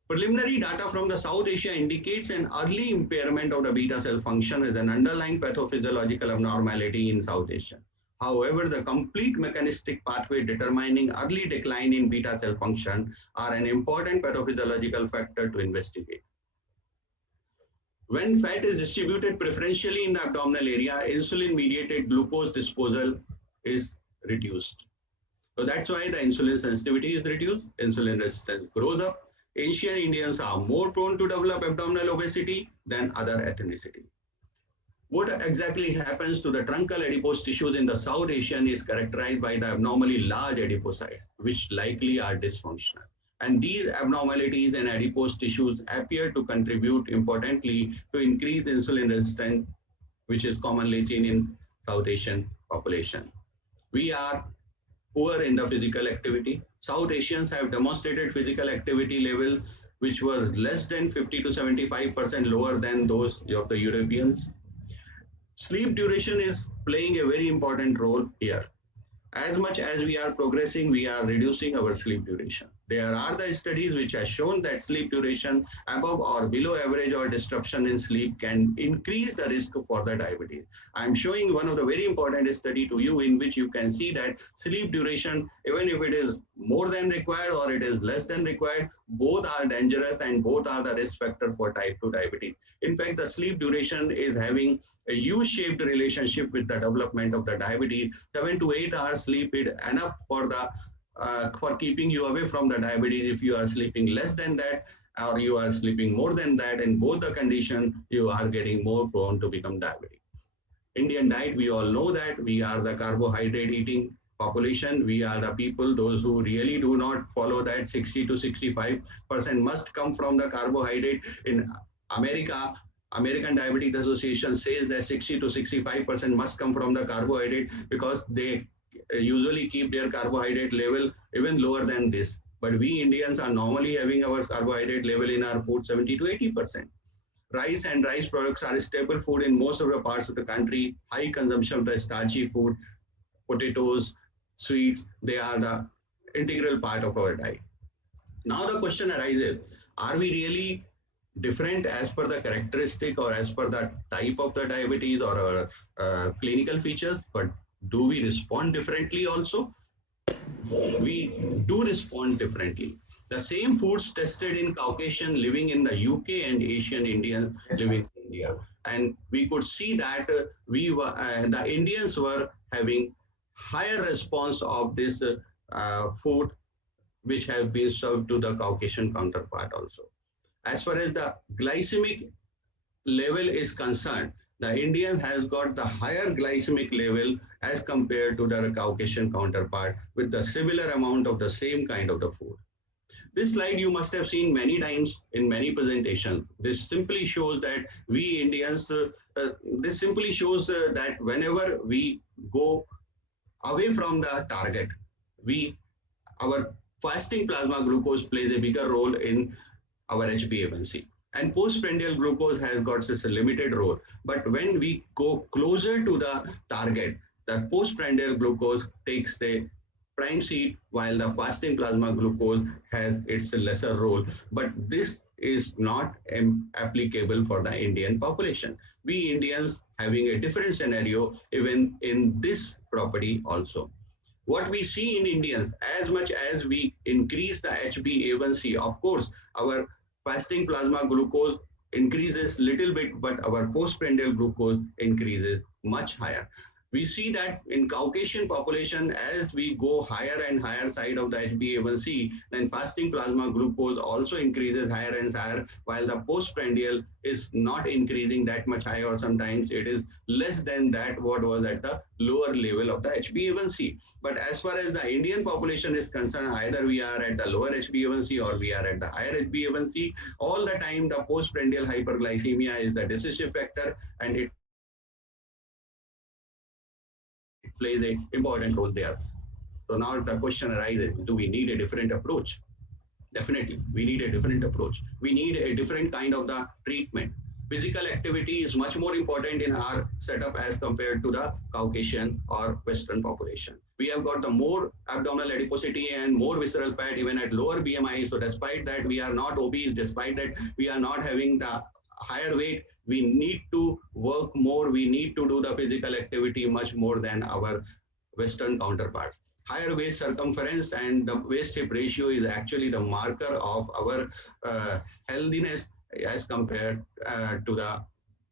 Preliminary data from the South Asia indicates an early impairment of the beta cell function as an underlying pathophysiological abnormality in South Asia. However, the complete mechanistic pathway determining early decline in beta cell function are an important pathophysiological factor to investigate. When fat is distributed preferentially in the abdominal area, insulin-mediated glucose disposal is reduced. So that's why the insulin sensitivity is reduced, insulin resistance grows up. Asian Indians are more prone to develop abdominal obesity than other ethnicity. What exactly happens to the truncal adipose tissues in the South Asian is characterized by the abnormally large adipocytes, which likely are dysfunctional. And these abnormalities in adipose tissues appear to contribute importantly to increased insulin resistance, which is commonly seen in South Asian population. We are poor in the physical activity. South Asians have demonstrated physical activity levels which were less than 50 to 75% lower than those of the Europeans. Sleep duration is playing a very important role here. As much as we are progressing, we are reducing our sleep duration. There are the studies which have shown that sleep duration above or below average or disruption in sleep can increase the risk for the diabetes. I'm showing one of the very important study to you in which you can see that sleep duration, even if it is more than required or it is less than required, both are dangerous and both are the risk factor for type 2 diabetes. In fact, the sleep duration is having a U-shaped relationship with the development of the diabetes. 7 to 8 hours sleep is enough for the for keeping you away from the diabetes. If you are sleeping less than that or you are sleeping more than that, in both the condition, you are getting more prone to become diabetic. Indian diet, we all know that we are the carbohydrate eating population. We are the people, those who really do not follow that 60 to 65% must come from the carbohydrate. In America, American Diabetes Association says that 60 to 65% must come from the carbohydrate because they usually keep their carbohydrate level even lower than this. But we Indians are normally having our carbohydrate level in our food 70 to 80%. Rice and rice products are a staple food in most of the parts of the country. High consumption of the starchy food, potatoes, sweets, they are the integral part of our diet. Now the question arises, are we really different as per the characteristic or as per the type of the diabetes or our clinical features? But do we respond differently also? We do respond differently. The same foods tested in Caucasian living in the UK and Asian Indians living in India. And we could see that the Indians were having higher response of this food which have been served to the Caucasian counterpart also. As far as the glycemic level is concerned, the Indian has got the higher glycemic level as compared to the Caucasian counterpart with the similar amount of the same kind of the food. This slide you must have seen many times in many presentations. This simply shows that we Indians, that whenever we go away from the target, our fasting plasma glucose plays a bigger role in our HbA1c. And postprandial glucose has got such a limited role. But when we go closer to the target, the postprandial glucose takes the prime seat while the fasting plasma glucose has its lesser role. But this is not applicable for the Indian population. We Indians having a different scenario even in this property also. what we see in Indians, as much as we increase the HbA1c, of course, our fasting plasma glucose increases little bit, but our postprandial glucose increases much higher. We see that in Caucasian population, as we go higher and higher side of the HbA1c, then fasting plasma glucose also increases higher and higher, while the postprandial is not increasing that much higher, or sometimes it is less than that what was at the lower level of the HbA1c. But as far as the Indian population is concerned, either we are at the lower HbA1c or we are at the higher HbA1c. All the time, the postprandial hyperglycemia is the decisive factor, and it plays an important role there. So now the question arises, do we need a different approach? Definitely, we need a different approach. We need a different kind of the treatment. Physical activity is much more important in our setup as compared to the Caucasian or Western population. We have got the more abdominal adiposity and more visceral fat even at lower BMI. So despite that, we are not obese, despite that, we are not having the higher weight, we need to work more, we need to do the physical activity much more than our Western counterparts. Higher waist circumference and the waist hip ratio is actually the marker of our healthiness as compared to the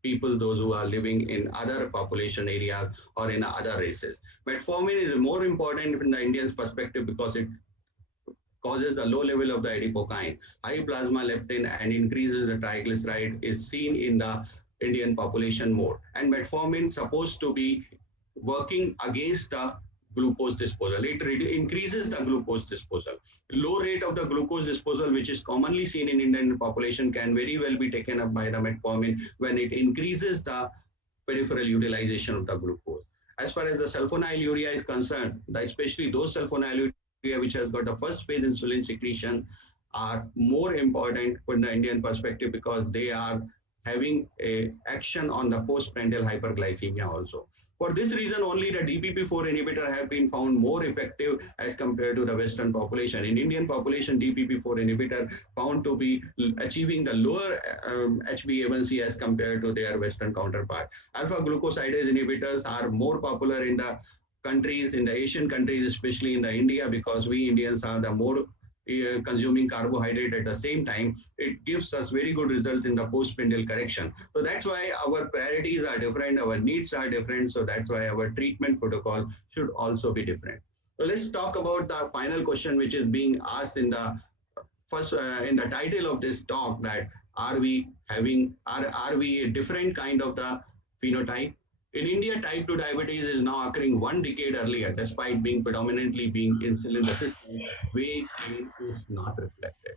people, those who are living in other population areas or in other races. Metformin is more important from the Indian's perspective because it causes the low level of the adipokine. High plasma leptin and increases the triglyceride is seen in the Indian population more. And metformin supposed to be working against the glucose disposal. It increases the glucose disposal. Low rate of the glucose disposal, which is commonly seen in Indian population, can very well be taken up by the metformin when it increases the peripheral utilization of the glucose. As far as the sulfonylurea is concerned, especially those sulfonylurea which has got the first phase insulin secretion are more important from the Indian perspective because they are having a action on the postprandial hyperglycemia also. For this reason, only the DPP-4 inhibitor have been found more effective as compared to the Western population. In Indian population, DPP-4 inhibitor found to be achieving the lower HbA1c as compared to their Western counterpart. Alpha glucosidase inhibitors are more popular in the countries, in the Asian countries, especially in the India, because we Indians are the more consuming carbohydrate at the same time. It gives us very good result in the postprandial correction. So that's why our priorities are different, our needs are different. So that's why our treatment protocol should also be different. So let's talk about the final question, which is being asked in the first in the title of this talk, that are we a different kind of the phenotype? In India, type 2 diabetes is now occurring 1 decade earlier, despite being predominantly being insulin resistant. Weight gain is not reflected.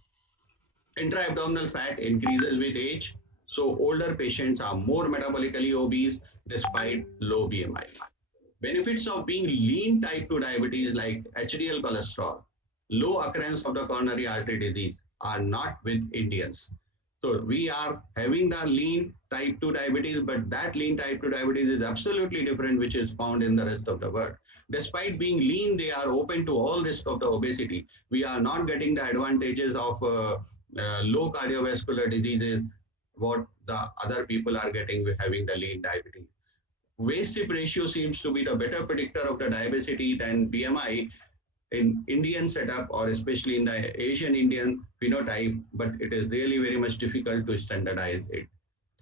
Intra-abdominal fat increases with age, so older patients are more metabolically obese despite low BMI. Benefits of being lean type 2 diabetes like HDL cholesterol, low occurrence of the coronary artery disease are not with Indians. So we are having the lean type 2 diabetes, but that lean type 2 diabetes is absolutely different, which is found in the rest of the world. Despite being lean, they are open to all risk of the obesity. We are not getting the advantages of low cardiovascular diseases, what the other people are getting with having the lean diabetes. Waist hip ratio seems to be the better predictor of the diabetes than BMI in Indian setup, or especially in the Asian Indian phenotype, but it is really very much difficult to standardize it.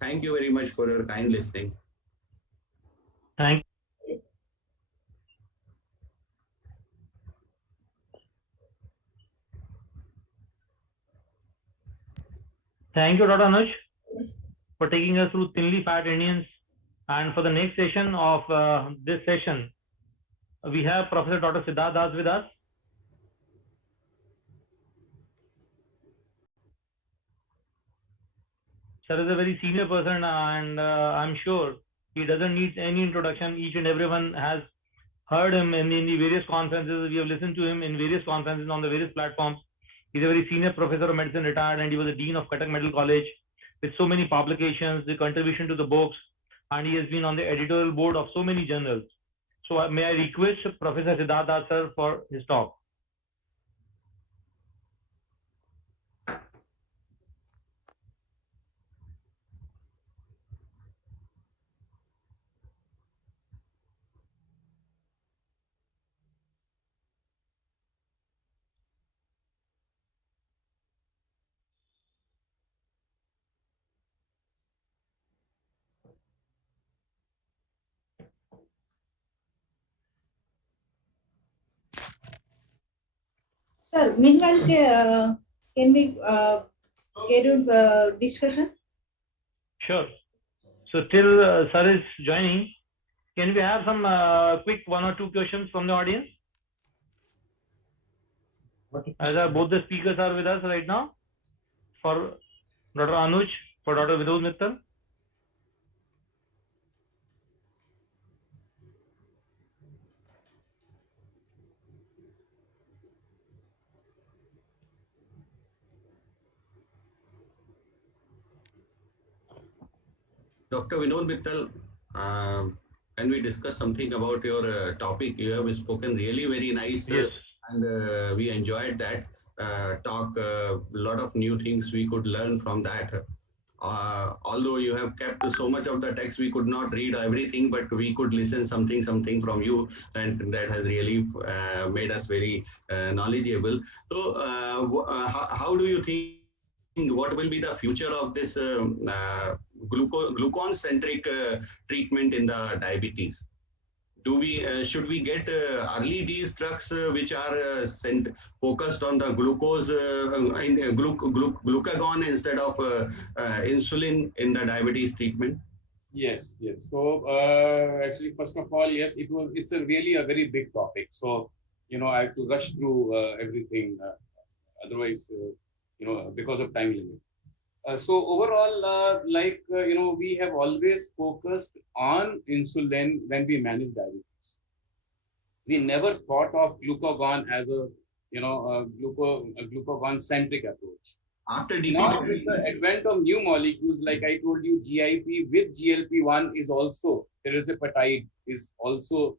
Thank you very much for your kind listening. Thank you, Dr. Anuj, for taking us through thinly fat Indians. And for the next session of this session, we have Professor Dr. Siddharth Das with us. Sir is a very senior person, and I'm sure he doesn't need any introduction. Each and everyone has heard him in the various conferences. We have listened to him in various conferences on the various platforms. He's a very senior professor of medicine, retired, and he was the dean of Cuttack Medical College with so many publications, the contribution to the books, and he has been on the editorial board of so many journals. So may I request Professor Siddharth Das sir for his talk. Sir, meanwhile, can we carry discussion? Sure. So till sir is joining, can we have some quick 1 or 2 questions from the audience? As both the speakers are with us right now, for Dr. Anuj, for Dr. Vinod Mittal. Dr. Vinod Mittal, can we discuss something about your topic? You have spoken really very nice, and we enjoyed that talk. A lot of new things we could learn from that. Although you have kept so much of the text, we could not read everything, but we could listen something from you, and that has really made us very knowledgeable. So, how do you think? What will be the future of this glucose-centric treatment in the diabetes? Should we get early these drugs which are focused on the glucose glucagon instead of insulin in the diabetes treatment? Yes. So actually, first of all, yes, it's really a very big topic. So I have to rush through everything. Otherwise, because of time limit. So overall, we have always focused on insulin when we manage diabetes. We never thought of glucagon as a glucagon-centric approach. Now, with the advent of new molecules, like I told you, GIP with GLP-1 is also, tirzepatide is also,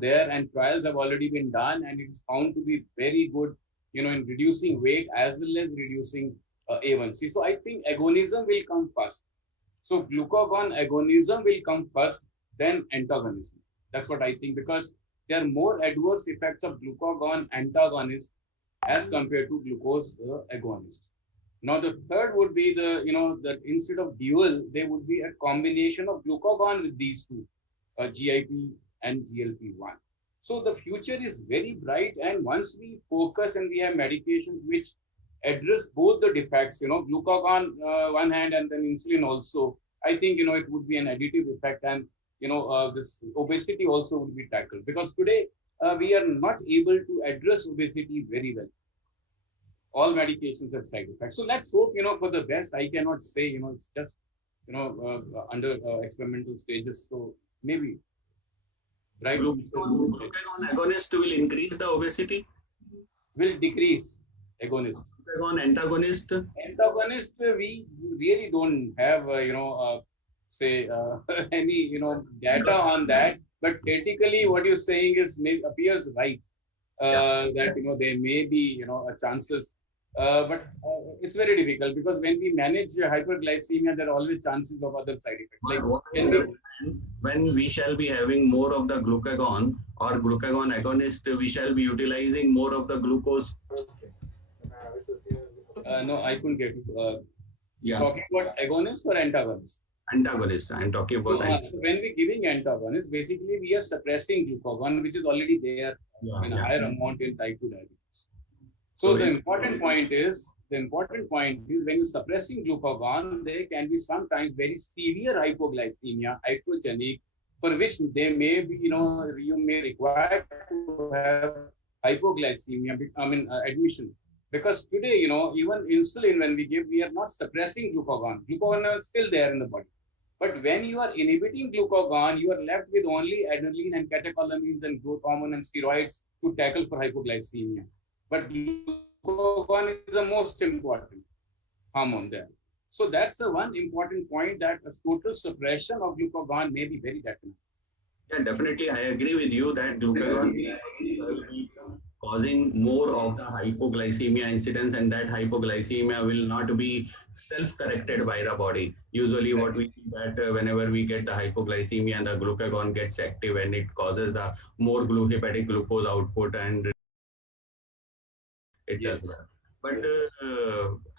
there, and trials have already been done, and it is found to be very good, in reducing weight as well as reducing A1C. So I think agonism will come first. So glucagon agonism will come first, then antagonism. That's what I think, because there are more adverse effects of glucagon antagonist as compared to glucose agonist. Now the third would be that instead of dual, there would be a combination of glucagon with these two, GIP and GLP-1. So the future is very bright, and once we focus and we have medications which address both the defects, glucagon one hand and then insulin also, I think, it would be an additive effect, and, this obesity also would be tackled, because today we are not able to address obesity very well. All medications have side effects. So let's hope, for the best. I cannot say, it's just, under experimental stages. So maybe. Right. Glucagon agonist will increase the obesity? Will decrease agonist. Glucagon antagonist? Antagonist, we really don't have, any, data on that. But theoretically, what you're saying appears right. That, there may be, chances. But it's very difficult, because when we manage hyperglycemia, there are always chances of other side effects. Like when we shall be having more of the glucagon or glucagon agonist, we shall be utilizing more of the glucose. No, I couldn't get it. Talking about agonist or antagonist? Antagonist. I'm talking about. So when we're giving antagonist, basically we are suppressing glucagon, which is already there in a higher amount in type 2 diabetes. So the important point is when you're suppressing glucagon, there can be sometimes very severe hypoglycemia, iatrogenic, for which they may be, you may require to have hypoglycemia, admission. Because today, even insulin, when we give, we are not suppressing glucagon. Glucagon is still there in the body. But when you are inhibiting glucagon, you are left with only adrenaline and catecholamines and growth hormone and steroids to tackle for hypoglycemia. But glucagon is the most important hormone there. So that's the one important point, that a total suppression of glucagon may be very detrimental. Yeah, definitely. I agree with you that glucagon will be causing more of the hypoglycemia incidence, and that hypoglycemia will not be self-corrected by the body. Usually what we see that whenever we get the hypoglycemia, the glucagon gets active and it causes the more hepatic glucose output, and it does well. But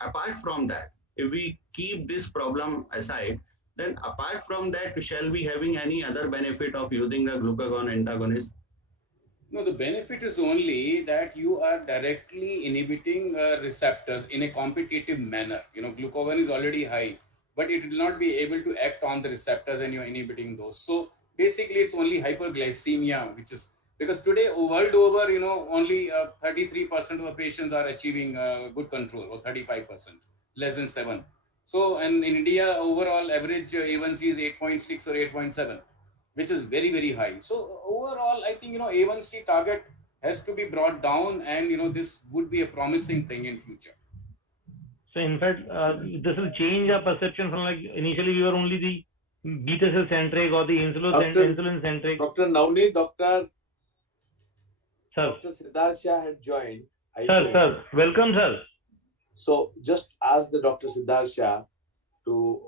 apart from that, if we keep this problem aside, then apart from that, shall we having any other benefit of using the glucagon antagonist? No, the benefit is only that you are directly inhibiting receptors in a competitive manner. You know, glucagon is already high, but it will not be able to act on the receptors and you're inhibiting those. So basically, it's only hyperglycemia, which is because today, world over, you know, only 33% of the patients are achieving good control, or 35%, less than 7. So, and in India, overall average A1C is 8.6 or 8.7, which is very, very high. So overall, I think, you know, A1C target has to be brought down, and, you know, this would be a promising thing in future. So in fact, this will change our perception from, like, initially we were only the beta cell centric or the insulin centric. Dr. Navneet, Dr. Sir. Dr. Siddharth Shah had joined. Sir, welcome, sir. So just ask the Dr. Siddharth Shah to.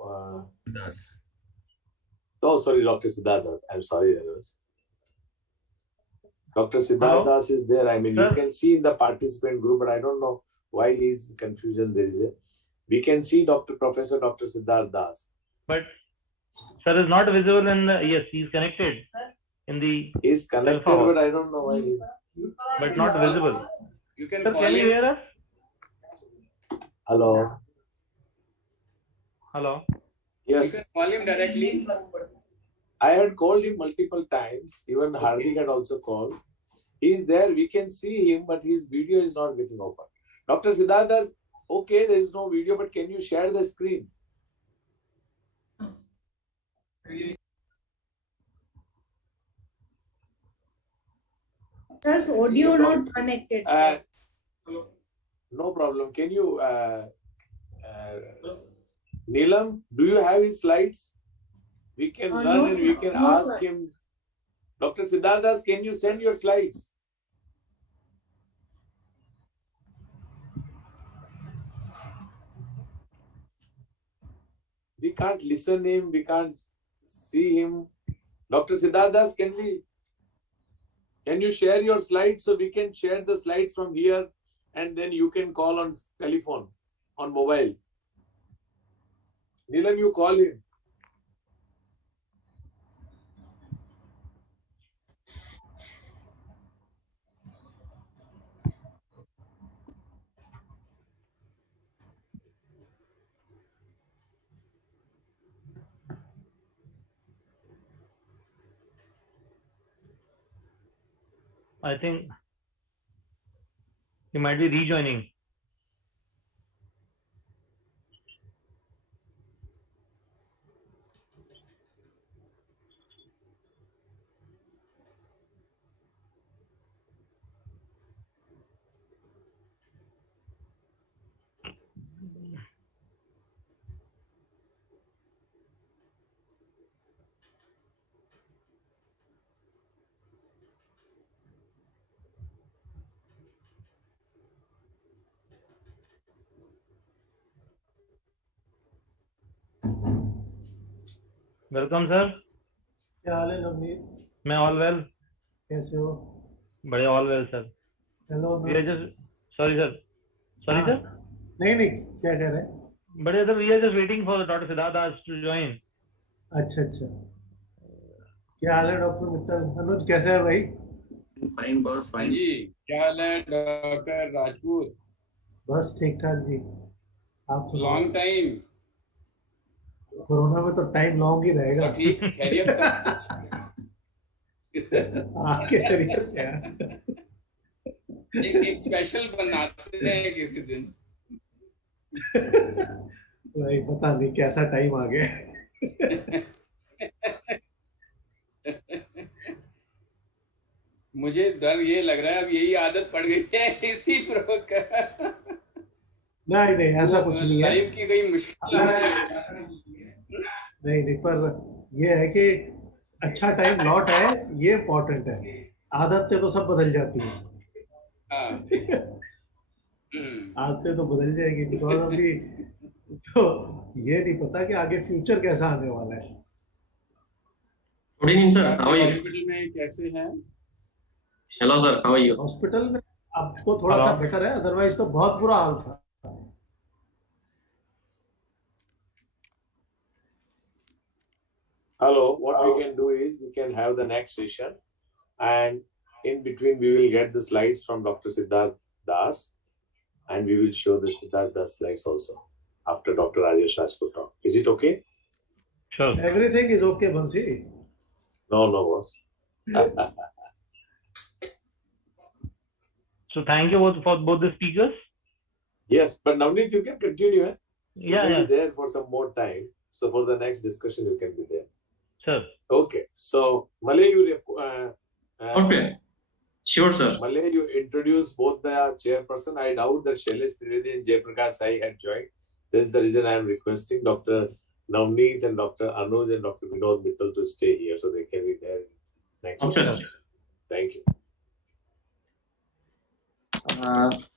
Oh, sorry, Dr. Siddharth Das. I'm sorry, Dr. Siddharth Das is there. I mean, you can see in the participant group, but I don't know why is confusion there is. We can see Professor Dr. Siddharth Das. But sir is not visible in the, yes, he's connected in the. He's connected, but I don't know why. But not visible. You can sir, can you hear us? Hello. Hello. Yes. You can call him directly. I had called him multiple times. Even Hardik had also called. He's there. We can see him, but his video is not getting open. Dr. Siddhartha, okay, there is no video, but can you share the screen? Sir's audio not connected. No problem. Can you, Neelam, do you have his slides? We can run no, and we can no, ask sir. him. Dr. Siddhartha, can you send your slides? We can't listen him. We can't see him. Dr. Siddhartha, can you share your slides so we can share the slides from here, and then you can call on telephone, on mobile. Neelam, you call him. I think he might be rejoining. Welcome sir. क्या हाल है नवनीत? मैं all well. कैसे हो? बढ़िया, all well sir. Hello. We are just sorry sir. Sorry sir. नहीं क्या कह रहे हैं? बढ़िया sir, we are just waiting for doctor Siddharth Das to join. अच्छा। क्या हाल है डॉक्टर मित्तल? अनुज कैसे है भाई? फाइन बॉस, फाइन जी। क्या हाल है डॉक्टर राजपूत? बस ठीक ठाक जी। आप लॉन्ग टाइम। कोरोना में तो टाइम लॉन्ग ही रहेगा। ठीक, खैरियत से? खैरियत है। एक स्पेशल बनाते हैं किसी दिन। भाई पता नहीं कैसा टाइम आ गया। मुझे डर ये लग रहा है अब यही आदत पड़ गई है इसी प्रोग्राम। नहीं ऐसा कुछ नहीं है। लाइफ की कोई मुश्किल नहीं पर ये है कि अच्छा टाइम लौट है, ये इम्पोर्टेंट है। आदतें तो सब बदल जाती हैं। आदतें तो बदल जाएगी, बिकॉज अभी तो ये नहीं पता कि आगे फ्यूचर कैसा आने वाला है। Good evening sir, how are you? Hospital में कैसे हैं? Hello sir, how are you? Hospital में अब तो थोड़ा सा बेटर है, अदरवाइज तो बहुत बुरा हाल था। Hello, what we can do is we can have the next session, and in between we will get the slides from Dr. Siddharth Das, and we will show the Siddharth Das slides also after Dr. Rajesh Rajput talk. Is it okay? Sure. Everything is okay, Bansi. No, boss. So thank you for both the speakers. Yes, but Navneet, you can continue. Eh? You Yeah, may yeah. be there for some more time. So for the next discussion, you can be there. Sure. Okay. So Malay, you Okay. Sure, sir. Malay, you introduce both the chairperson. I doubt that Shailesh Trivedi and Jayaprakash Sai had joined. This is the reason I am requesting Dr. Navneet and Dr. Anuj and Dr. Vinod Mittal to stay here so they can be there next Okay, session. sir. Thank you.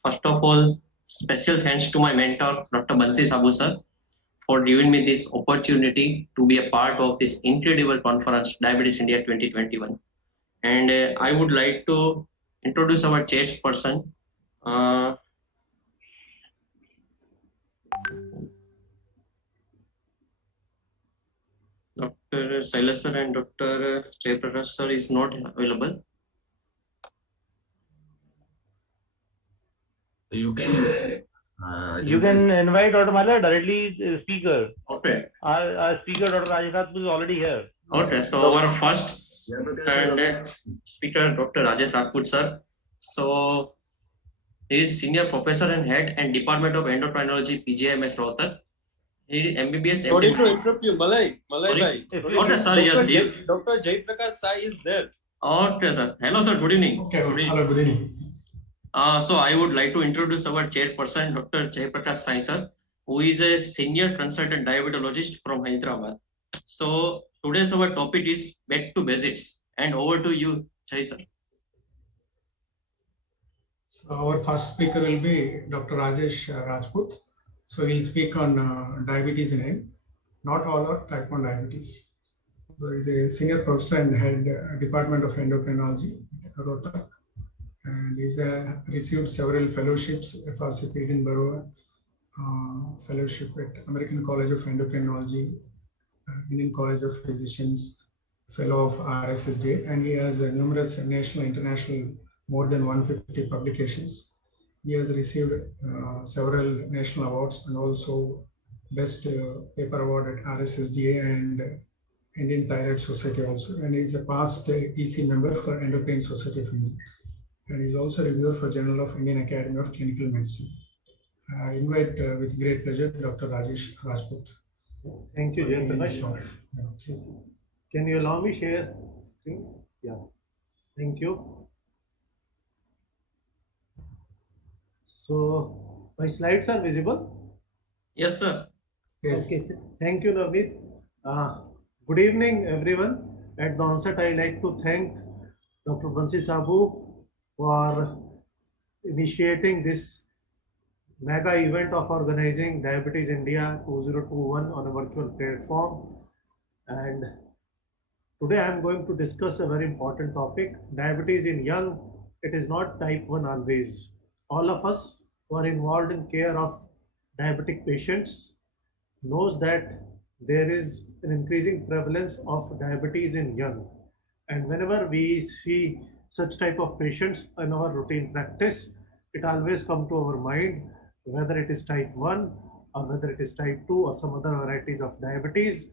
First of all, special thanks to my mentor, Dr. Bansi Sabu sir, for giving me this opportunity to be a part of this incredible conference, Diabetes India 2021. And I would like to introduce our chairperson. Dr. Sailesh sir and Dr. Jayaprakash sir is not available. You can You can invite Dr. Malay directly speaker. Okay. Our speaker, Dr. Rajesh Rajput, is already here. Okay, so our first and speaker, Dr. Rajesh Rajput sir. So he is senior professor and head and Department of Endocrinology, PGIMS Rohtak. He is MBBS. Sorry to interrupt you, Malay Sorry? bhai. Okay, sir. Yes, yes. Dr. Jayaprakash Sai is there. Okay, sir. Hello, sir. Good evening. Okay. Hello, good evening. So I would like to introduce our chairperson, Dr. Jayaprakash Sai sir, who is a senior consultant diabetologist from Hyderabad. So today's our topic is back to basics. And over to you, Jai sir. Our first speaker will be Dr. Rajesh Rajput. So he'll speak on diabetes in men, not all are type 1 diabetes. So he's a senior professor and head Department of Endocrinology at Rohtak. And he's received several fellowships, FRCP Edinburgh, fellowship at American College of Endocrinology, Indian College of Physicians, fellow of RSSDA, and he has numerous national, international, more than 150 publications. He has received several national awards and also Best Paper Award at RSSDA and Indian Thyroid Society also. And he's a past EC member for Endocrine Society of India. And he's also reviewer for Journal of Indian Academy of Clinical Medicine. I invite with great pleasure Dr. Rajesh Rajput. Thank you, Jayaprakash. Can you allow me share? Yeah. Thank you. So my slides are visible? Yes, sir. Yes. Okay. Thank you, Navneet. Good evening, everyone. At the onset, I like to thank Dr. Bansi Sabu for initiating this mega event of organizing Diabetes India 2021 on a virtual platform. And today I am going to discuss a very important topic, diabetes in young. It is not type 1 always. All of us who are involved in care of diabetic patients knows that there is an increasing prevalence of diabetes in young. And whenever we see such type of patients in our routine practice, it always comes to our mind whether it is type 1 or whether it is type 2 or some other varieties of diabetes.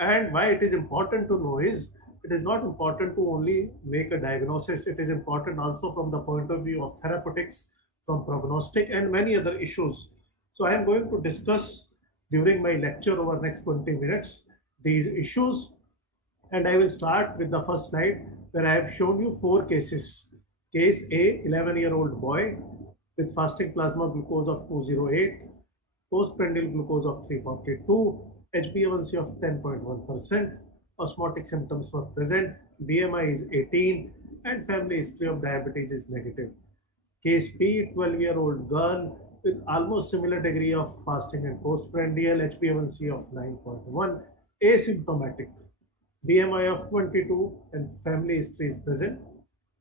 And why it is important to know is, it is not important to only make a diagnosis, it is important also from the point of view of therapeutics, from prognostic and many other issues. So I am going to discuss during my lecture over next 20 minutes these issues, and I will start with the first slide where I have shown you 4 cases. Case A, 11-year-old boy with fasting plasma glucose of 208, postprandial glucose of 342, HbA1c of 10.1%, osmotic symptoms were present, BMI is 18, and family history of diabetes is negative. Case B, 12-year-old girl with almost similar degree of fasting and postprandial, HbA1c of 9.1, asymptomatic, BMI of 22, and family history is present.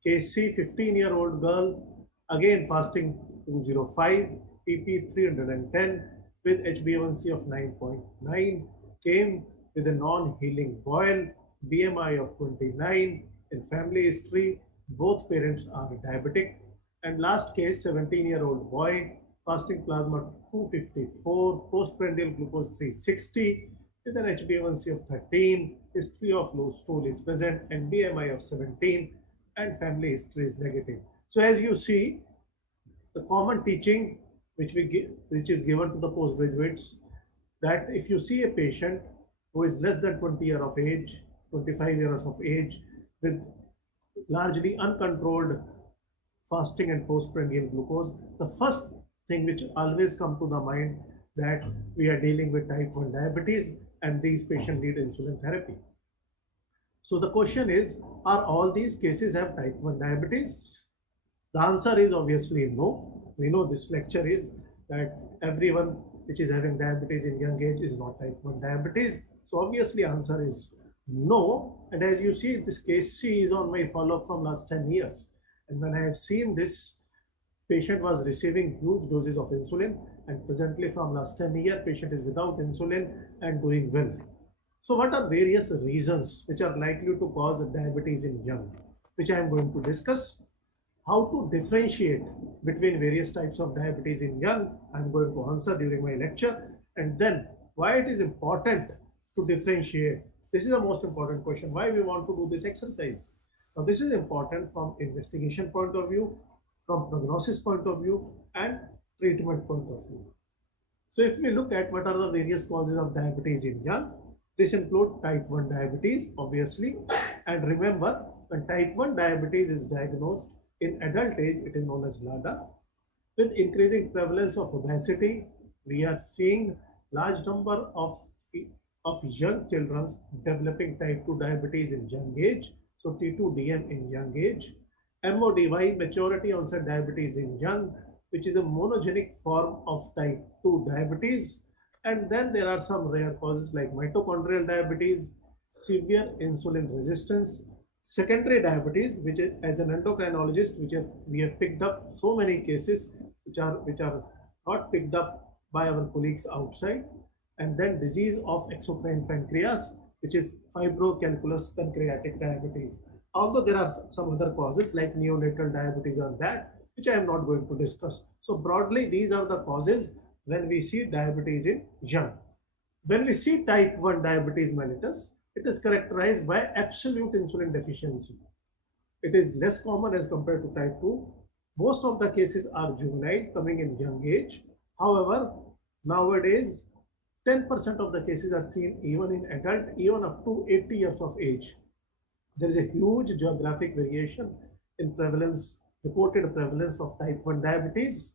Case C, 15-year-old girl, again fasting 205, PP 310 with HbA1c of 9.9, came with a non-healing boil, BMI of 29, in family history, Both parents are diabetic. And last case, 17-year-old boy, fasting plasma 254, postprandial glucose 360, with an HbA1c of 13, history of low stool is present, and BMI of 17, and family history is negative. So as you see, the common teaching which is given to the postgraduates, that if you see a patient who is less than 20 years of age, 25 years of age, with largely uncontrolled fasting and postprandial glucose, the first thing which always come to the mind that we are dealing with type 1 diabetes and these patients need insulin therapy. So the question is, are all these cases have type 1 diabetes? The answer is obviously no. We know this lecture is that everyone which is having diabetes in young age is not type 1 diabetes. So obviously answer is no. And as you see, this case C is on my follow-up from last 10 years. And when I have seen this, patient was receiving huge doses of insulin, and presently from last 10 years, patient is without insulin and doing well. So what are various reasons which are likely to cause diabetes in young, which I am going to discuss. How to differentiate between various types of diabetes in young, I'm going to answer during my lecture. And then why it is important to differentiate. This is the most important question, why we want to do this exercise. Now this is important from investigation point of view, from prognosis point of view, and treatment point of view. So if we look at what are the various causes of diabetes in young, this includes type 1 diabetes, obviously. And remember, when type 1 diabetes is diagnosed in adult age, it is known as LADA. With increasing prevalence of obesity, we are seeing large number of young children developing type 2 diabetes in young age. So T2DM in young age. MODY, maturity onset diabetes in young, which is a monogenic form of type 2 diabetes. And then there are some rare causes like mitochondrial diabetes, severe insulin resistance, secondary diabetes, which is, as an endocrinologist, we have picked up so many cases which are not picked up by our colleagues outside. And then disease of exocrine pancreas, which is fibrocalculous pancreatic diabetes. Although there are some other causes like neonatal diabetes on that, which I am not going to discuss. So broadly, these are the causes when we see diabetes in young. When we see type 1 diabetes mellitus, it is characterized by absolute insulin deficiency. It is less common as compared to type 2. Most of the cases are juvenile, coming in young age. However, nowadays, 10% of the cases are seen even in adult, even up to 80 years of age. There is a huge geographic variation in prevalence, reported prevalence of type 1 diabetes.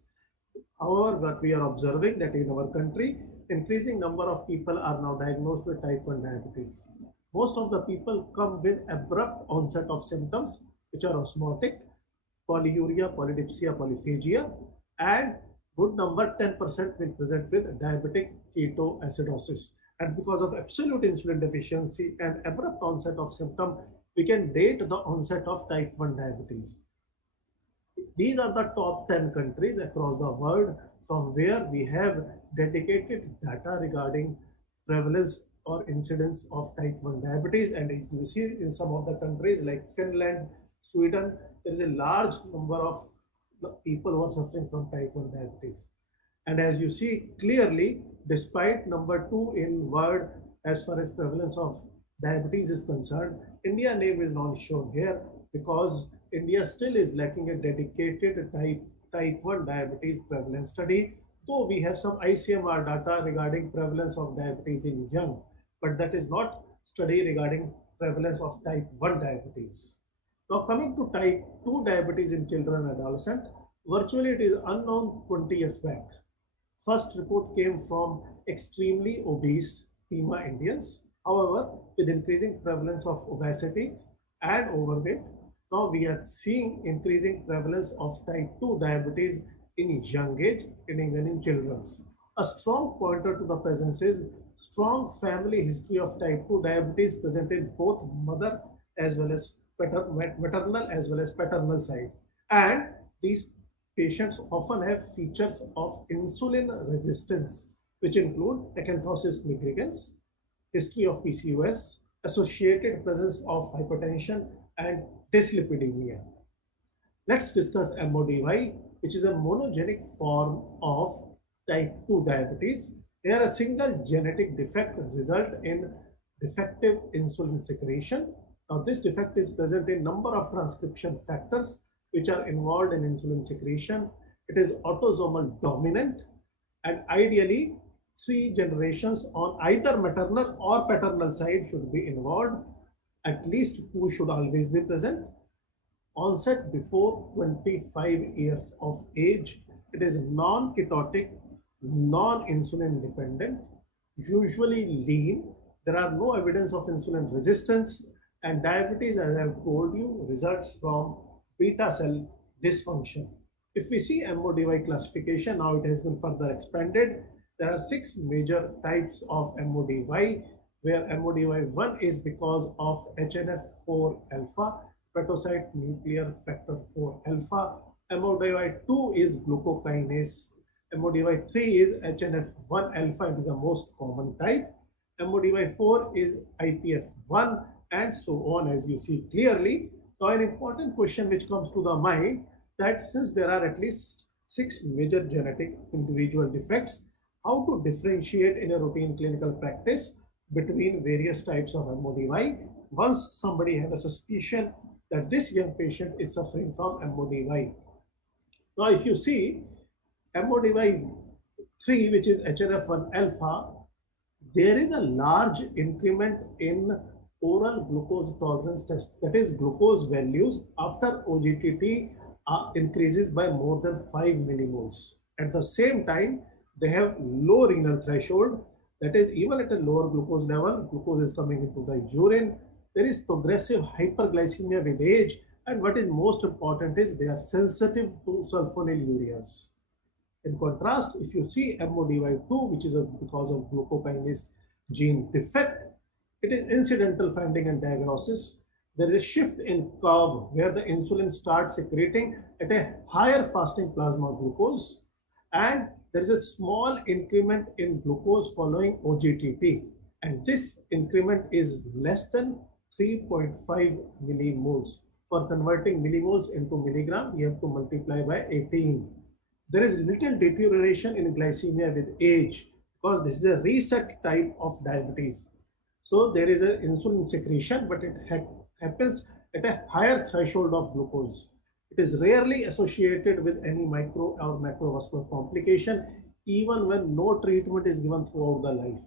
However, what we are observing that in our country, increasing number of people are now diagnosed with type 1 diabetes. Most of the people come with abrupt onset of symptoms, which are osmotic, polyuria, polydipsia, polyphagia, and good number, 10%, will present with diabetic ketoacidosis. And because of absolute insulin deficiency and abrupt onset of symptom, we can date the onset of type 1 diabetes. These are the top 10 countries across the world from where we have dedicated data regarding prevalence or incidence of type 1 diabetes. And if you see in some of the countries like Finland, Sweden, there is a large number of people who are suffering from type 1 diabetes. And as you see clearly, despite number 2 in world as far as prevalence of diabetes is concerned, India name is not shown here because India still is lacking a dedicated type 1 diabetes prevalence study, though we have some ICMR data regarding prevalence of diabetes in young, but that is not study regarding prevalence of type 1 diabetes. Now coming to type 2 diabetes in children and adolescents, virtually it is unknown 20 years back. First report came from extremely obese Pima Indians. However, with increasing prevalence of obesity and overweight, now we are seeing increasing prevalence of type 2 diabetes in young age and even in children. A strong pointer to the presence is strong family history of type 2 diabetes present in both mother as well as maternal as well as paternal side. And these patients often have features of insulin resistance, which include acanthosis nigricans, history of PCOS, associated presence of hypertension, and dyslipidemia. Let's discuss MODY, which is a monogenic form of type 2 diabetes. Here, a single genetic defect result in defective insulin secretion. Now, this defect is present in number of transcription factors which are involved in insulin secretion. It is autosomal dominant, and ideally 3 generations on either maternal or paternal side should be involved. At least 2 should always be present. Onset before 25 years of age. It is non-ketotic, non-insulin dependent, usually lean. There are no evidence of insulin resistance, and diabetes, as I've told you, results from beta cell dysfunction. If we see MODY classification, now it has been further expanded. There are 6 major types of MODY, where MODY1 is because of HNF4 alpha, hepatocyte nuclear factor 4 alpha. MODY2 is glucokinase. MODY3 is HNF1 alpha, it is the most common type. MODY4 is IPF1, and so on, as you see clearly. Now, an important question which comes to the mind, that since there are at least 6 major genetic individual defects, how to differentiate in a routine clinical practice between various types of MODY once somebody has a suspicion that this young patient is suffering from MODY. Now, if you see MODY3, which is HNF1 alpha, there is a large increment in oral glucose tolerance test, that is glucose values after OGTT increases by more than 5 millimoles. At the same time, they have low renal threshold, that is even at a lower glucose level, glucose is coming into the urine. There is progressive hyperglycemia with age, and what is most important is they are sensitive to sulfonylureas. In contrast, if you see MODY2, which is because of glucokinase gene defect, it is incidental finding and diagnosis. There is a shift in curve where the insulin starts secreting at a higher fasting plasma glucose, and there is a small increment in glucose following OGTT, and this increment is less than 3.5 millimoles. For converting millimoles into milligram, you have to multiply by 18. There is little deterioration in glycemia with age because this is a reset type of diabetes. So there is an insulin secretion, but it happens at a higher threshold of glucose. It is rarely associated with any micro or macrovascular complication, even when no treatment is given throughout the life.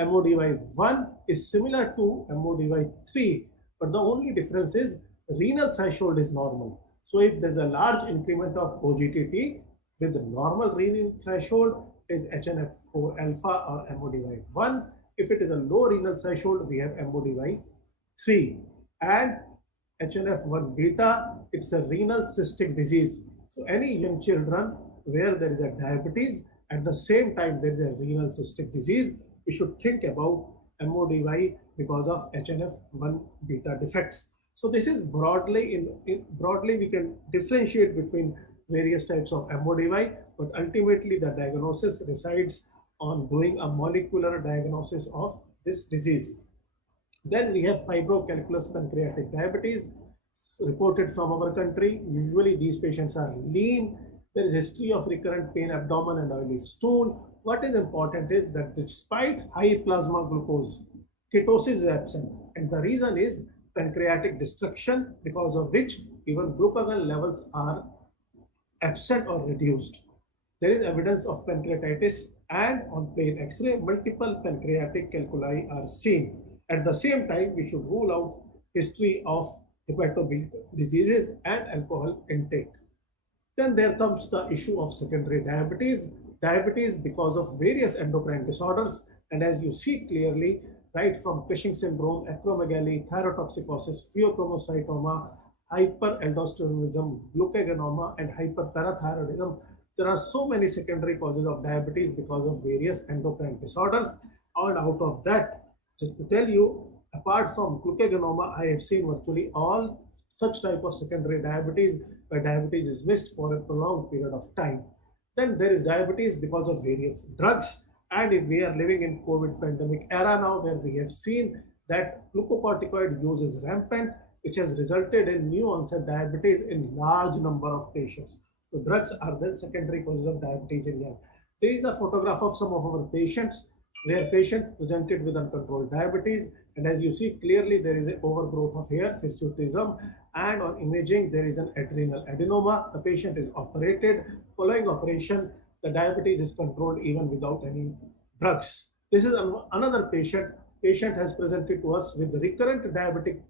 MODY1 is similar to MODY3, but the only difference is renal threshold is normal. So if there's a large increment of OGTT with the normal renal threshold, is HNF4 alpha or MODY1. If it is a low renal threshold, we have MODY3. And HNF1 beta, it's a renal cystic disease. So any young children where there is a diabetes, at the same time there is a renal cystic disease, we should think about MODY because of HNF1 beta defects. So this is broadly, broadly we can differentiate between various types of MODY, but ultimately the diagnosis resides on doing a molecular diagnosis of this disease. Then we have fibrocalculous pancreatic diabetes reported from our country. Usually these patients are lean. There is history of recurrent pain, abdomen and oily stool. What is important is that despite high plasma glucose, ketosis is absent. And the reason is pancreatic destruction, because of which even glucagon levels are absent or reduced. There is evidence of pancreatitis, and on plain X-ray, multiple pancreatic calculi are seen. At the same time, we should rule out history of hepatobiliary diseases and alcohol intake. Then there comes the issue of secondary diabetes. Diabetes because of various endocrine disorders, and as you see clearly, right from Cushing syndrome, acromegaly, thyrotoxicosis, pheochromocytoma, hyperaldosteronism, glucagonoma, and hyperparathyroidism. There are so many secondary causes of diabetes because of various endocrine disorders. And out of that, just to tell you, apart from glucagonoma, I have seen virtually all such type of secondary diabetes where diabetes is missed for a prolonged period of time. Then there is diabetes because of various drugs. And if we are living in COVID pandemic era now, where we have seen that glucocorticoid use is rampant, which has resulted in new onset diabetes in large number of patients. So drugs are the secondary causes of diabetes in young. There is a photograph of some of our patients where patient presented with uncontrolled diabetes, and as you see clearly there is an overgrowth of hairs, hirsutism, and on imaging there is an adrenal adenoma. The patient is operated. Following operation, the diabetes is controlled even without any drugs. This is another patient. Patient has presented to us with recurrent diabetic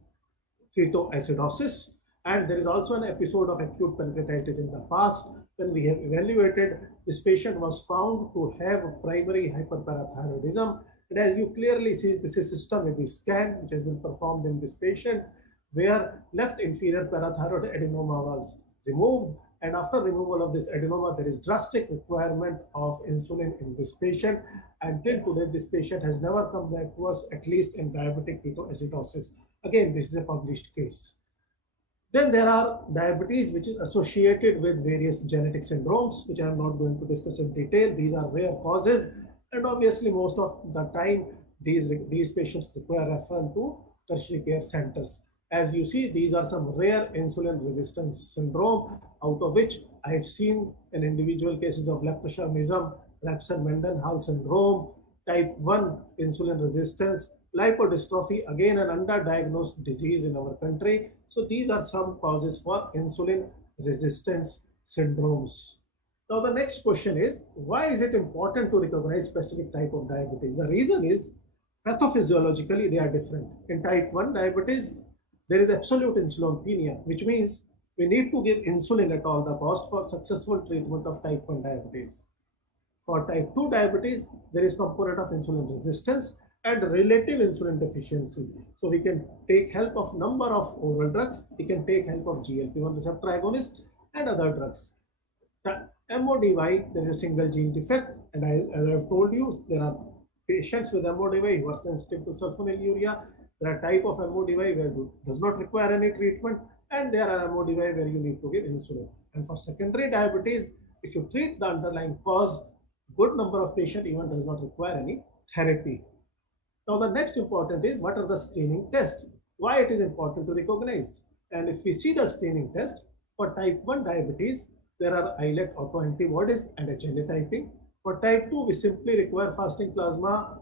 ketoacidosis, and there is also an episode of acute pancreatitis in the past. When we have evaluated, this patient was found to have primary hyperparathyroidism. And as you clearly see, this is system AB scan, which has been performed in this patient, where left inferior parathyroid adenoma was removed. And after removal of this adenoma, there is drastic requirement of insulin in this patient. Until today, this patient has never come back to us, at least in diabetic ketoacidosis. Again, this is a published case. Then there are diabetes which is associated with various genetic syndromes, which I am not going to discuss in detail. These are rare causes, and obviously most of the time these patients require referral to tertiary care centers. As you see, these are some rare insulin resistance syndrome, out of which I have seen in individual cases of leptomerism, Lepson-Mendenhall syndrome, type 1 insulin resistance, lipodystrophy, again an underdiagnosed disease in our country. So these are some causes for insulin resistance syndromes. Now the next question is, why is it important to recognize specific type of diabetes? The reason is pathophysiologically they are different. In type 1 diabetes, there is absolute insulinopenia, which means we need to give insulin at all the cost for successful treatment of type 1 diabetes. For type 2 diabetes, there is component of insulin resistance and relative insulin deficiency. So we can take help of number of oral drugs, we can take help of GLP-1 receptor agonist and other drugs. The MODY, there is a single gene defect, and as I have told you, there are patients with MODY who are sensitive to sulfonylurea. There are type of MODY where it does not require any treatment, and there are MODY where you need to give insulin. And for secondary diabetes, if you treat the underlying cause, good number of patients even does not require any therapy. Now the next important is, what are the screening tests? Why it is important to recognize? And if we see the screening test for type 1 diabetes, there are islet autoantibodies and HLA typing. For type 2, we simply require fasting plasma,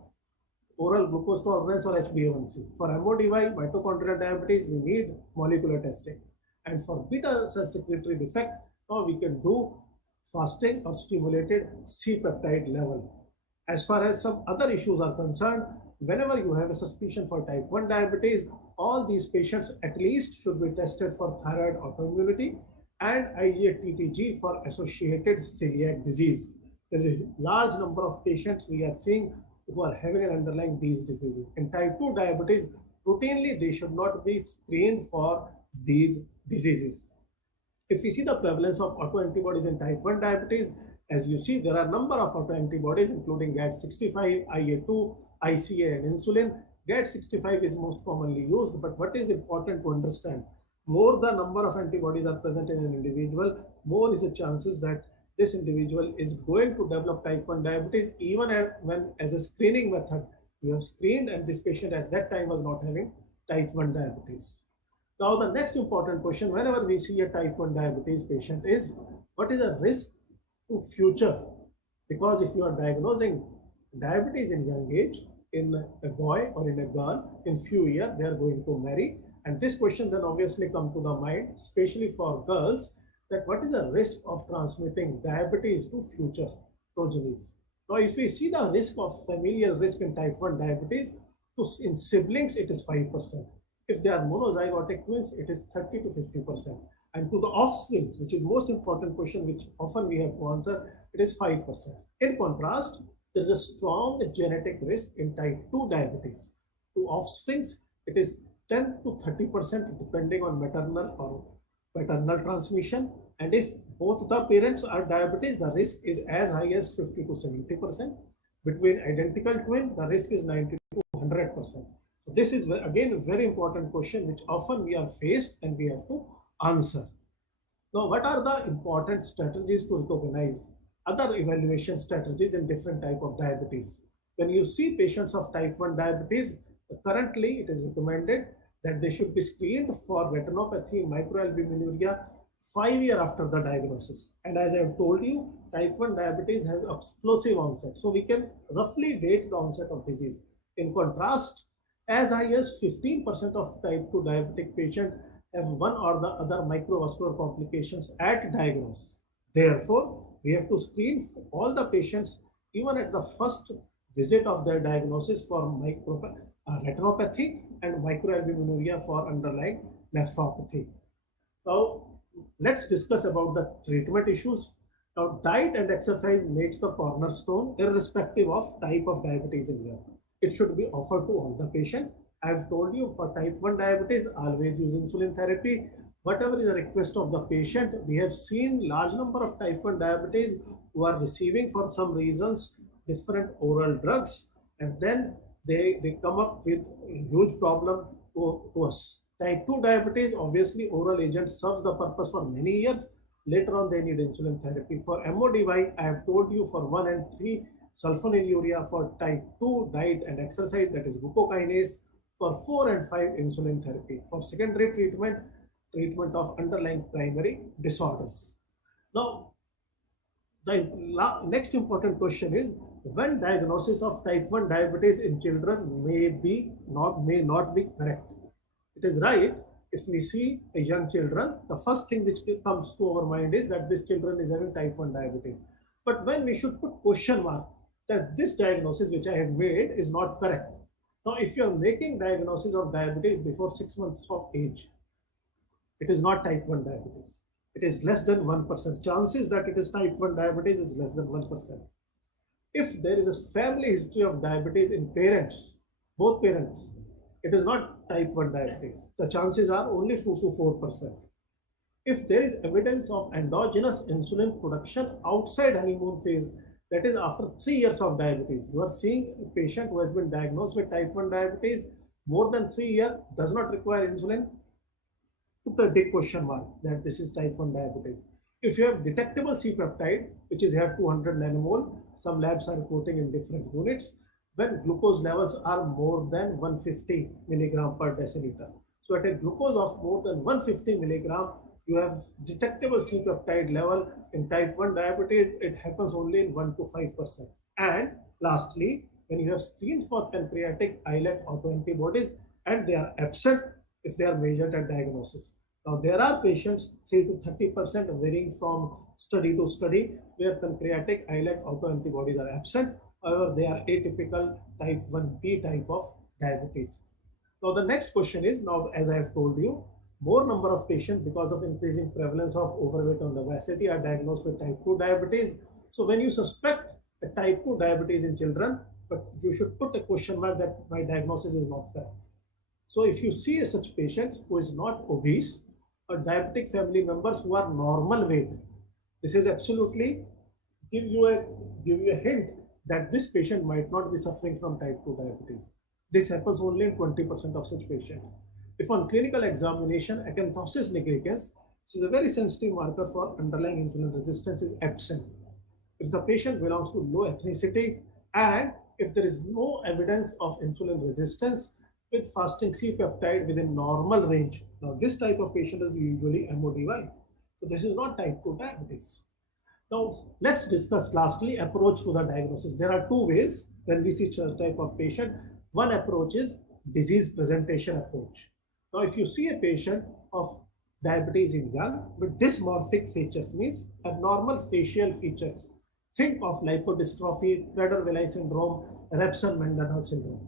oral glucose tolerance, or HbA1c. For MODY, mitochondrial diabetes, we need molecular testing. And for beta cell secretory defect, now we can do fasting or stimulated C-peptide level. As far as some other issues are concerned, whenever you have a suspicion for type 1 diabetes, all these patients at least should be tested for thyroid autoimmunity and IgA-TTG for associated celiac disease. There is a large number of patients we are seeing who are having an underlying these diseases. In type 2 diabetes, routinely they should not be screened for these diseases. If we see the prevalence of autoantibodies in type 1 diabetes, as you see, there are a number of autoantibodies including GAD65, IA2, ICA, and insulin. GAD65 is most commonly used, but what is important to understand, more the number of antibodies are present in an individual, more is the chances that this individual is going to develop type 1 diabetes, even when as a screening method, you have screened and this patient at that time was not having type 1 diabetes. Now the next important question whenever we see a type 1 diabetes patient is, what is the risk to future? Because if you are diagnosing diabetes in young age, in a boy or in a girl, in few years they are going to marry, and this question then obviously come to the mind, especially for girls, that what is the risk of transmitting diabetes to future progenies? Now if we see the risk of familial risk in type 1 diabetes, in siblings it is 5%. If they are monozygotic twins, it is 30 to 50%. And to the offsprings, which is most important question, which often we have to answer, it is 5%. In contrast, there is a strong genetic risk in type 2 diabetes. To offsprings, it is 10 to 30% depending on maternal or paternal transmission. And if both the parents are diabetes, the risk is as high as 50 to 70%. Between identical twin, the risk is 90 to 100%. So this is again a very important question which often we are faced and we have to answer. Now, what are the important strategies to recognize other evaluation strategies in different type of diabetes? When you see patients of type 1 diabetes, currently it is recommended that they should be screened for retinopathy, microalbuminuria 5 years after the diagnosis. And as I have told you, type 1 diabetes has explosive onset. So we can roughly date the onset of disease. In contrast, as high as 15% of type 2 diabetic patients have one or the other microvascular complications at diagnosis. Therefore, we have to screen all the patients even at the first visit of their diagnosis for retinopathy and microalbuminuria for underlying nephropathy. Now, let's discuss about the treatment issues. Now, diet and exercise makes the cornerstone irrespective of type of diabetes in India. It should be offered to all the patient. I've told you for type 1 diabetes, always use insulin therapy. Whatever is the request of the patient, we have seen large number of type 1 diabetes who are receiving for some reasons different oral drugs, and then they come up with a huge problem to us. Type 2 diabetes, obviously oral agent serves the purpose for many years. Later on, they need insulin therapy. For MODY, I have told you for 1 and 3 sulfonylurea, for type 2 diet and exercise, that is glucokinase, for 4 and 5 insulin therapy. For secondary treatment of underlying primary disorders. Now, the next important question is, when diagnosis of type 1 diabetes in children may not be correct. It is right, if we see a young children, the first thing which comes to our mind is that this children is having type 1 diabetes. But when we should put question mark that this diagnosis which I have made is not correct. Now, if you are making diagnosis of diabetes before 6 months of age, it is not type 1 diabetes. It is less than 1%. Chances that it is type 1 diabetes is less than 1%. If there is a family history of diabetes in parents, both parents, it is not type 1 diabetes. The chances are only 2 to 4%. If there is evidence of endogenous insulin production outside honeymoon phase, that is after 3 years of diabetes, you are seeing a patient who has been diagnosed with type 1 diabetes more than 3 years, does not require insulin, put a big question mark that this is type 1 diabetes. If you have detectable C-peptide, which is here 200 nanomole, some labs are reporting in different units, when glucose levels are more than 150 milligram per deciliter. So at a glucose of more than 150 milligram, you have detectable C-peptide level. In type 1 diabetes, it happens only in 1 to 5%. And lastly, when you have screened for pancreatic islet autoantibodies and they are absent if they are measured at diagnosis. Now, there are patients 3 to 30% varying from study to study where pancreatic islet autoantibodies are absent. However, they are atypical type 1B type of diabetes. Now, the next question is, now as I have told you, more number of patients because of increasing prevalence of overweight and obesity are diagnosed with type 2 diabetes. So when you suspect a type 2 diabetes in children, but you should put a question mark that my diagnosis is not correct. So if you see such patients who is not obese or diabetic family members who are normal weight, this is absolutely give you a hint that this patient might not be suffering from type 2 diabetes. This happens only in 20% of such patients. If on clinical examination, acanthosis nigricans, which is a very sensitive marker for underlying insulin resistance, is absent, if the patient belongs to low ethnicity and if there is no evidence of insulin resistance with fasting C-peptide within normal range, now this type of patient is usually MODY. So this is not type 2 diabetes. Now let's discuss lastly approach to the diagnosis. There are two ways when we see such type of patient. One approach is disease presentation approach. Now if you see a patient of diabetes in young with dysmorphic features, means abnormal facial features, think of lipodystrophy, Prader-Willi syndrome, Rabson-Mendenhall syndrome.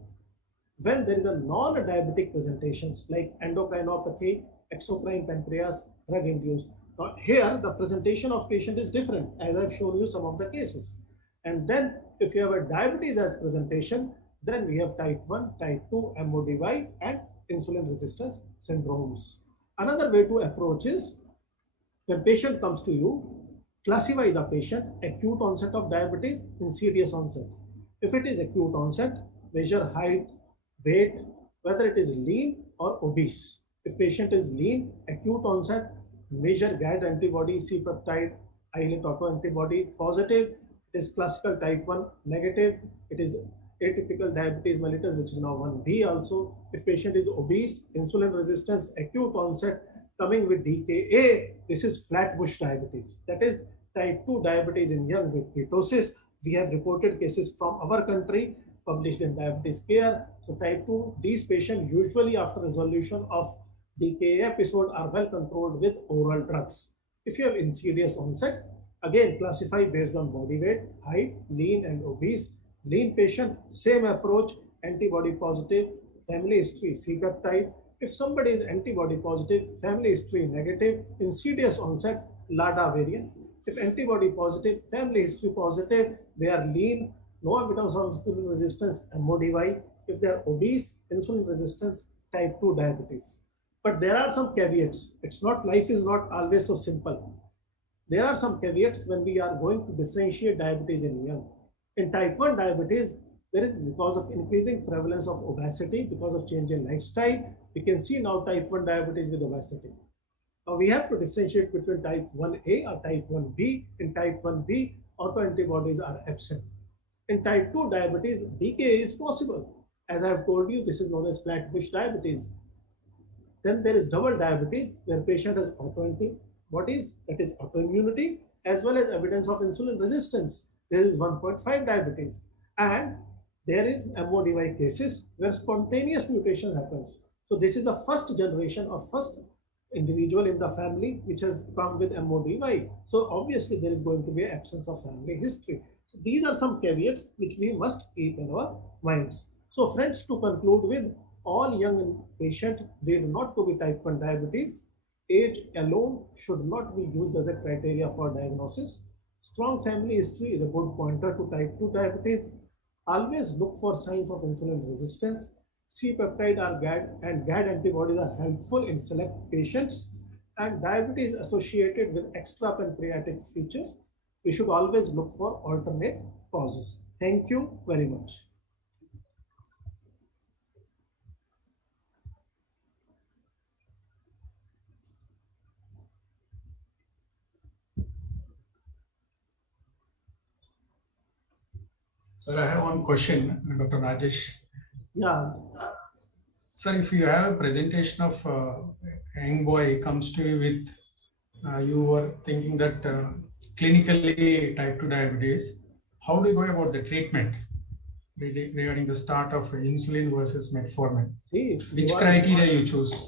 When there is a non-diabetic presentations like endocrinopathy, exocrine pancreas, drug-induced. Now here the presentation of patient is different, as I've shown you some of the cases. And then if you have a diabetes as presentation, then we have type 1, type 2, MODY and insulin resistance syndromes. Another way to approach is when patient comes to you, classify the patient acute onset of diabetes, insidious onset. If it is acute onset, measure height, weight, whether it is lean or obese. If patient is lean, acute onset, measure GAD antibody, C-peptide, islet autoantibody, positive, it is classical type 1, negative, it atypical diabetes mellitus, which is now 1B also. If patient is obese, insulin resistance, acute onset, coming with DKA, this is flatbush diabetes. That is type 2 diabetes in young with ketosis. We have reported cases from our country published in Diabetes Care. So type 2, these patients usually after resolution of DKA episode are well controlled with oral drugs. If you have insidious onset, again classify based on body weight, height, lean and obese. Lean patient, same approach, antibody positive, family history, C-peptide. If somebody is antibody positive, family history negative, insidious onset, LADA variant. If antibody positive, family history positive, they are lean, no evidence of insulin resistance, MODY. If they are obese, insulin resistance, type 2 diabetes. But there are some caveats. It's not, life is not always so simple. There are some caveats when we are going to differentiate diabetes in young. In type 1 diabetes, there is, because of increasing prevalence of obesity, because of change in lifestyle, we can see now type 1 diabetes with obesity. Now we have to differentiate between type 1A or type 1B. In type 1B, autoantibodies are absent. In type 2 diabetes, DKA is possible. As I have told you, this is known as flatbush diabetes. Then there is double diabetes, where patient has autoantibodies, that is autoimmunity, as well as evidence of insulin resistance. There is 1.5 diabetes. And there is MODY cases where spontaneous mutation happens. So this is the first generation or first individual in the family which has come with MODY. So obviously there is going to be an absence of family history. So these are some caveats which we must keep in our minds. So friends, to conclude with, all young patients need not to be type 1 diabetes. Age alone should not be used as a criteria for diagnosis. Strong family history is a good pointer to type 2 diabetes. Always look for signs of insulin resistance. C-peptide or GAD and GAD antibodies are helpful in select patients. And diabetes associated with extrapancreatic features, we should always look for alternate causes. Thank you very much. Sir, I have one question, Dr. Rajesh. Yeah. Sir, if you have a presentation of a young boy comes to you with, you were thinking that clinically type 2 diabetes, how do you go about the treatment regarding the start of insulin versus metformin? See, which criteria you choose?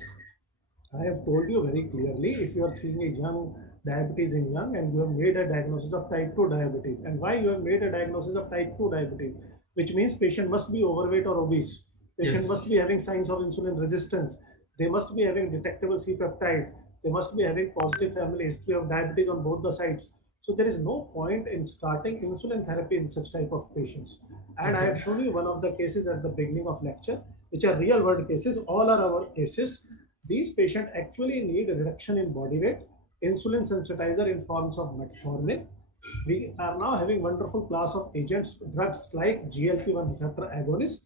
I have told you very clearly, if you are seeing a young diabetes in young and you have made a diagnosis of type 2 diabetes, and why you have made a diagnosis of type 2 diabetes, which means patient must be overweight or obese. Patient Yes. must be having signs of insulin resistance. They must be having detectable C-peptide. They must be having positive family history of diabetes on both the sides. So there is no point in starting insulin therapy in such type of patients. And I have shown you one of the cases at the beginning of lecture, which are real world cases. All are our cases. These patients actually need a reduction in body weight, insulin sensitizer in forms of metformin. We are now having wonderful class of agents, drugs like GLP-1 receptor agonists,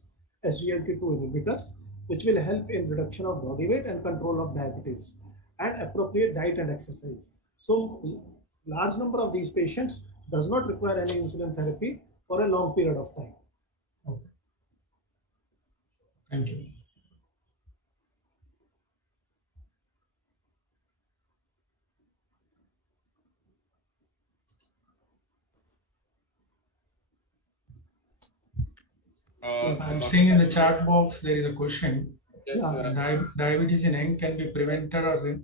SGLT2 inhibitors, which will help in reduction of body weight and control of diabetes, and appropriate diet and exercise. So large number of these patients does not require any insulin therapy for a long period of time. Okay. Thank you. I'm seeing in the chat box there is a question. Yes, Diabetes in young can be prevented, or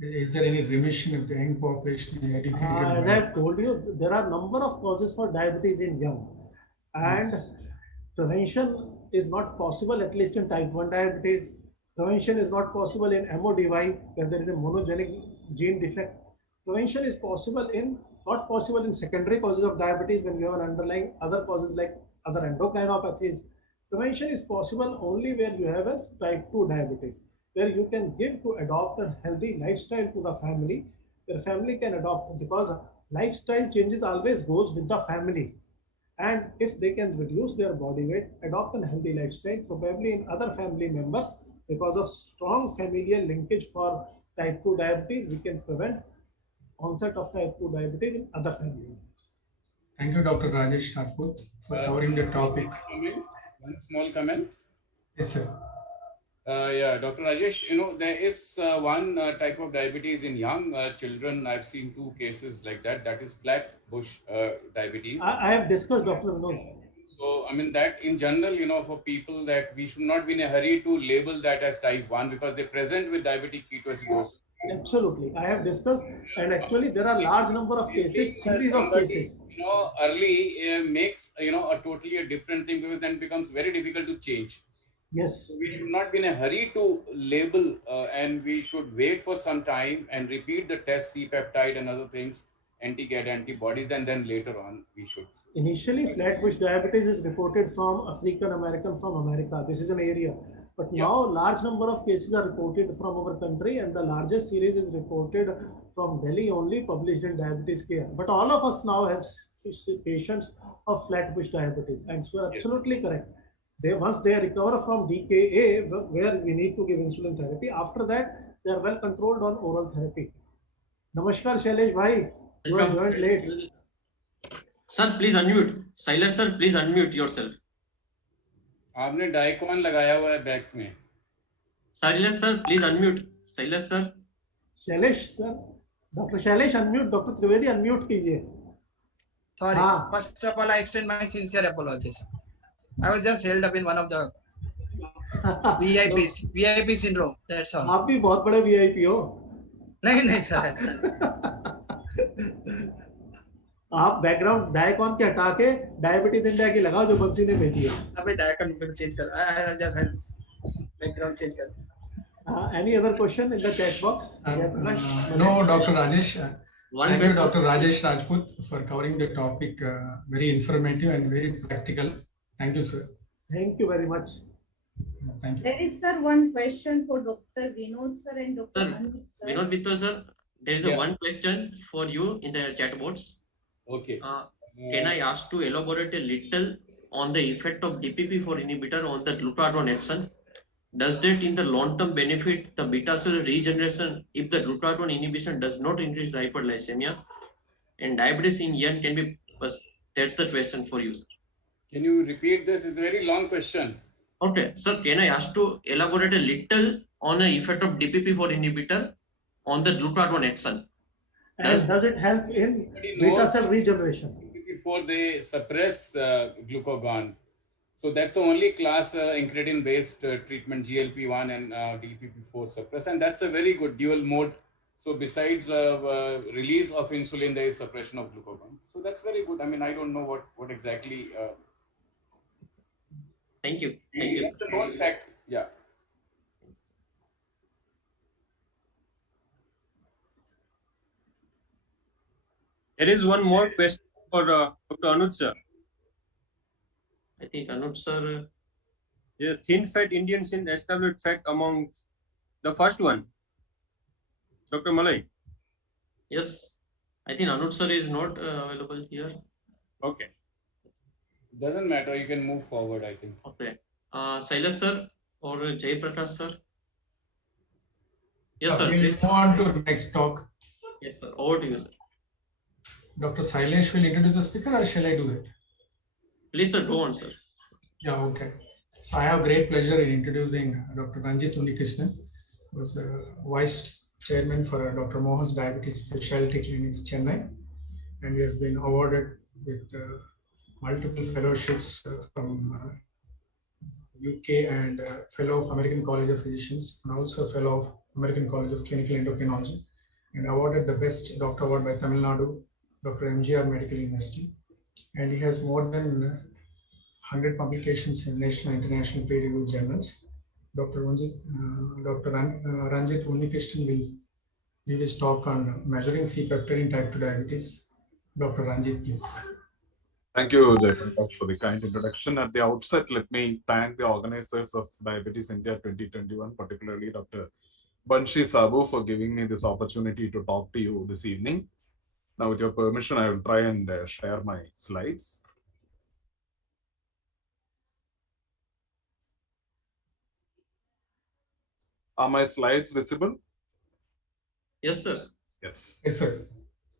is there any remission if the young population is educated? As I have told you, there are number of causes for diabetes in young, and prevention is not possible, at least in type 1 diabetes. Prevention is not possible in MODY, where there is a monogenic gene defect. Prevention is possible in, not possible in secondary causes of diabetes when you have an underlying other causes like other endocrinopathies. Prevention is possible only where you have a type 2 diabetes, where you can give to adopt a healthy lifestyle to the family, where family can adopt, because lifestyle changes always goes with the family. And if they can reduce their body weight, adopt a healthy lifestyle, probably in other family members, because of strong familial linkage for type 2 diabetes, we can prevent onset of type 2 diabetes in other family members. Thank you, Dr. Rajesh Rajput, for covering the topic. One small comment. Yes, sir. Yeah, Dr. Rajesh, there is one type of diabetes in young children. I've seen 2 cases like that. That is Flatbush diabetes. I have discussed, Dr. Vinod. So, I mean, that in general, for people that we should not be in a hurry to label that as type 1 because they present with diabetic ketoacidosis. Absolutely. I have discussed, and actually there are large number of cases, series of cases. Early makes, a totally a different thing because then it becomes very difficult to change. Yes. We should not be in a hurry to label and we should wait for some time and repeat the test, C-peptide and other things, anti-GAD antibodies, and then later on we should. Initially, Flatbush diabetes is reported from African American from America. This is an area. But now large number of cases are reported from our country, and the largest series is reported from Delhi only, published in Diabetes Care. But all of us now have patients of Flatbush diabetes, and so absolutely correct. Once they recover from DKA, where we need to give insulin therapy, after that they are well controlled on oral therapy. Namaskar, Shailesh bhai. You have joined late. Sir, please unmute. Silas sir, please unmute yourself. आपने daikon लगाया हुआ है back में. Silas sir, please unmute. Silas sir. Shailesh sir, Dr. Shailesh unmute. Dr. Trivedi unmute कीजिए. Sorry. First of all, I extend my sincere apologies. I was just held up in one of the VIP syndrome. That's all. आप भी बहुत बड़े VIP हो. नहीं sir. आप background daikon के हटा के डायबिटीज इंडिया की लगाओ जो बंसी ने भेजी है. अबे डायकॉन पे चेंज कर. I just बैकग्राउंड चेंज कर. Any other question in the chat box? No, Dr. Rajesh. Thank you, Dr. Rajesh Rajput, for covering the topic. Very informative and very practical. Thank you, sir. Thank you very much. Thank you. There is, sir, one question for Dr. Vinod sir and Dr. Anuj sir. Vinod Mittal sir, there is one question for you in the chat box. Okay. Can I ask to elaborate a little on the effect of DPP-4 inhibitor on the glutathione action? Does that in the long-term benefit the beta cell regeneration if the glutathione inhibition does not increase the hyperglycemia? And diabetes in young can be, that's the question for you, sir. Can you repeat this? It's a very long question. Okay, sir, can I ask to elaborate a little on the effect of DPP-4 inhibitor on the glutathione action? Does it help in beta cell regeneration? Before they suppress glucagon. So that's the only class incretin-based treatment, GLP-1 and DPP-4 suppress. And that's a very good dual mode. So besides release of insulin, there is suppression of glucagon. So that's very good. I mean, I don't know what exactly. Thank you. Thank you. It's a known fact. Yeah. There is one more question for Dr. Anuj sir. I think Anuj sir. Yes, thin fat Indians in established fact among the first one. Dr. Malay. Yes, I think Anuj sir is not available here. Okay. Doesn't matter. You can move forward, I think. Okay. Silas sir or Jay Prakash sir. Yes, sir. We'll move on to the next talk. Yes, sir. Over to you, sir. Dr. Sailesh will introduce the speaker, or shall I do that? Please, sir, go on, sir. Yeah, okay. So I have great pleasure in introducing Dr. Ranjit Unnikrishnan, who is the Vice Chairman for Dr. Mohan's Diabetes Specialty Clinics, Chennai, and he has been awarded with multiple fellowships from UK and Fellow of American College of Physicians, and also a Fellow of American College of Clinical Endocrinology, and awarded the Best Doctor Award by Tamil Nadu, Dr. MGR Medical University. And he has more than 100 publications in national and international peer-reviewed journals. Dr. Ranjit Unnikrishnan will give his talk on measuring C-peptide in type 2 diabetes. Dr. Ranjit, please. Thank you, Jaiprakash, for the kind introduction. At the outset, let me thank the organizers of Diabetes India 2021, particularly Dr. Banshi Sabu, for giving me this opportunity to talk to you this evening. Now, with your permission, I will try and share my slides. Are my slides visible? Yes, sir. Yes. Yes, sir.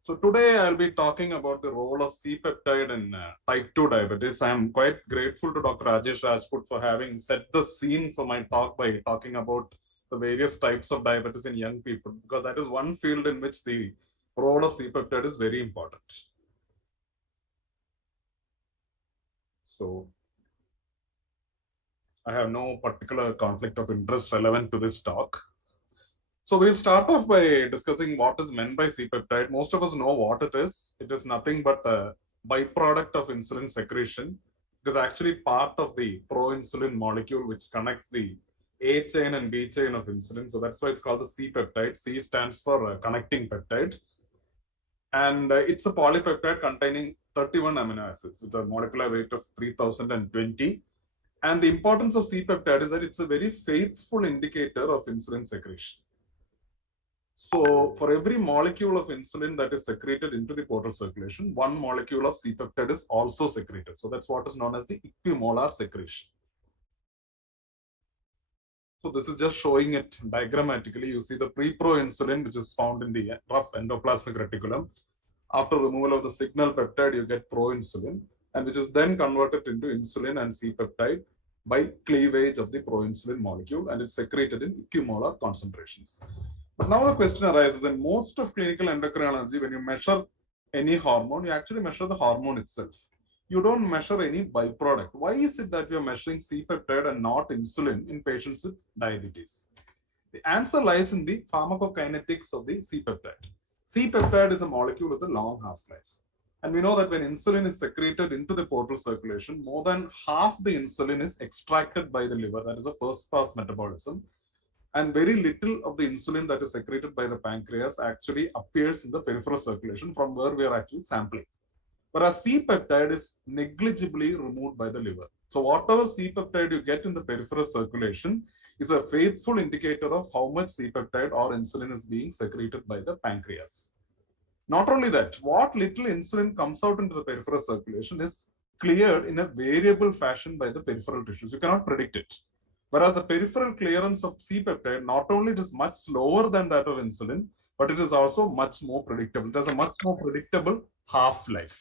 So today I'll be talking about the role of C-peptide in type 2 diabetes. I'm quite grateful to Dr. Rajesh Rajput for having set the scene for my talk by talking about the various types of diabetes in young people, because that is one field in which the role of C-peptide is very important. So I have no particular conflict of interest relevant to this talk. So we'll start off by discussing what is meant by C-peptide. Most of us know what it is. It is nothing but a byproduct of insulin secretion. It is actually part of the proinsulin molecule, which connects the A chain and B chain of insulin. So that's why it's called the C-peptide. C stands for connecting peptide. And it's a polypeptide containing 31 amino acids with a molecular weight of 3020. And the importance of C-peptide is that it's a very faithful indicator of insulin secretion. So for every molecule of insulin that is secreted into the portal circulation, one molecule of C-peptide is also secreted. So that's what is known as the equimolar secretion. So this is just showing it diagrammatically. You see the pre-proinsulin, which is found in the rough endoplasmic reticulum. After removal of the signal peptide, you get proinsulin, and which is then converted into insulin and C-peptide by cleavage of the proinsulin molecule, and it's secreted in equimolar concentrations. Now the question arises, in most of clinical endocrinology, when you measure any hormone, you actually measure the hormone itself. You don't measure any byproduct. Why is it that we are measuring C-peptide and not insulin in patients with diabetes? The answer lies in the pharmacokinetics of the C-peptide. C-peptide is a molecule with a long half-life. And we know that when insulin is secreted into the portal circulation, more than half the insulin is extracted by the liver. That is a first-pass metabolism. And very little of the insulin that is secreted by the pancreas actually appears in the peripheral circulation from where we are actually sampling. Whereas C-peptide is negligibly removed by the liver. So whatever C-peptide you get in the peripheral circulation is a faithful indicator of how much C-peptide or insulin is being secreted by the pancreas. Not only that, what little insulin comes out into the peripheral circulation is cleared in a variable fashion by the peripheral tissues. You cannot predict it. Whereas the peripheral clearance of C-peptide, not only it is much slower than that of insulin, but it is also much more predictable. It has a much more predictable half-life.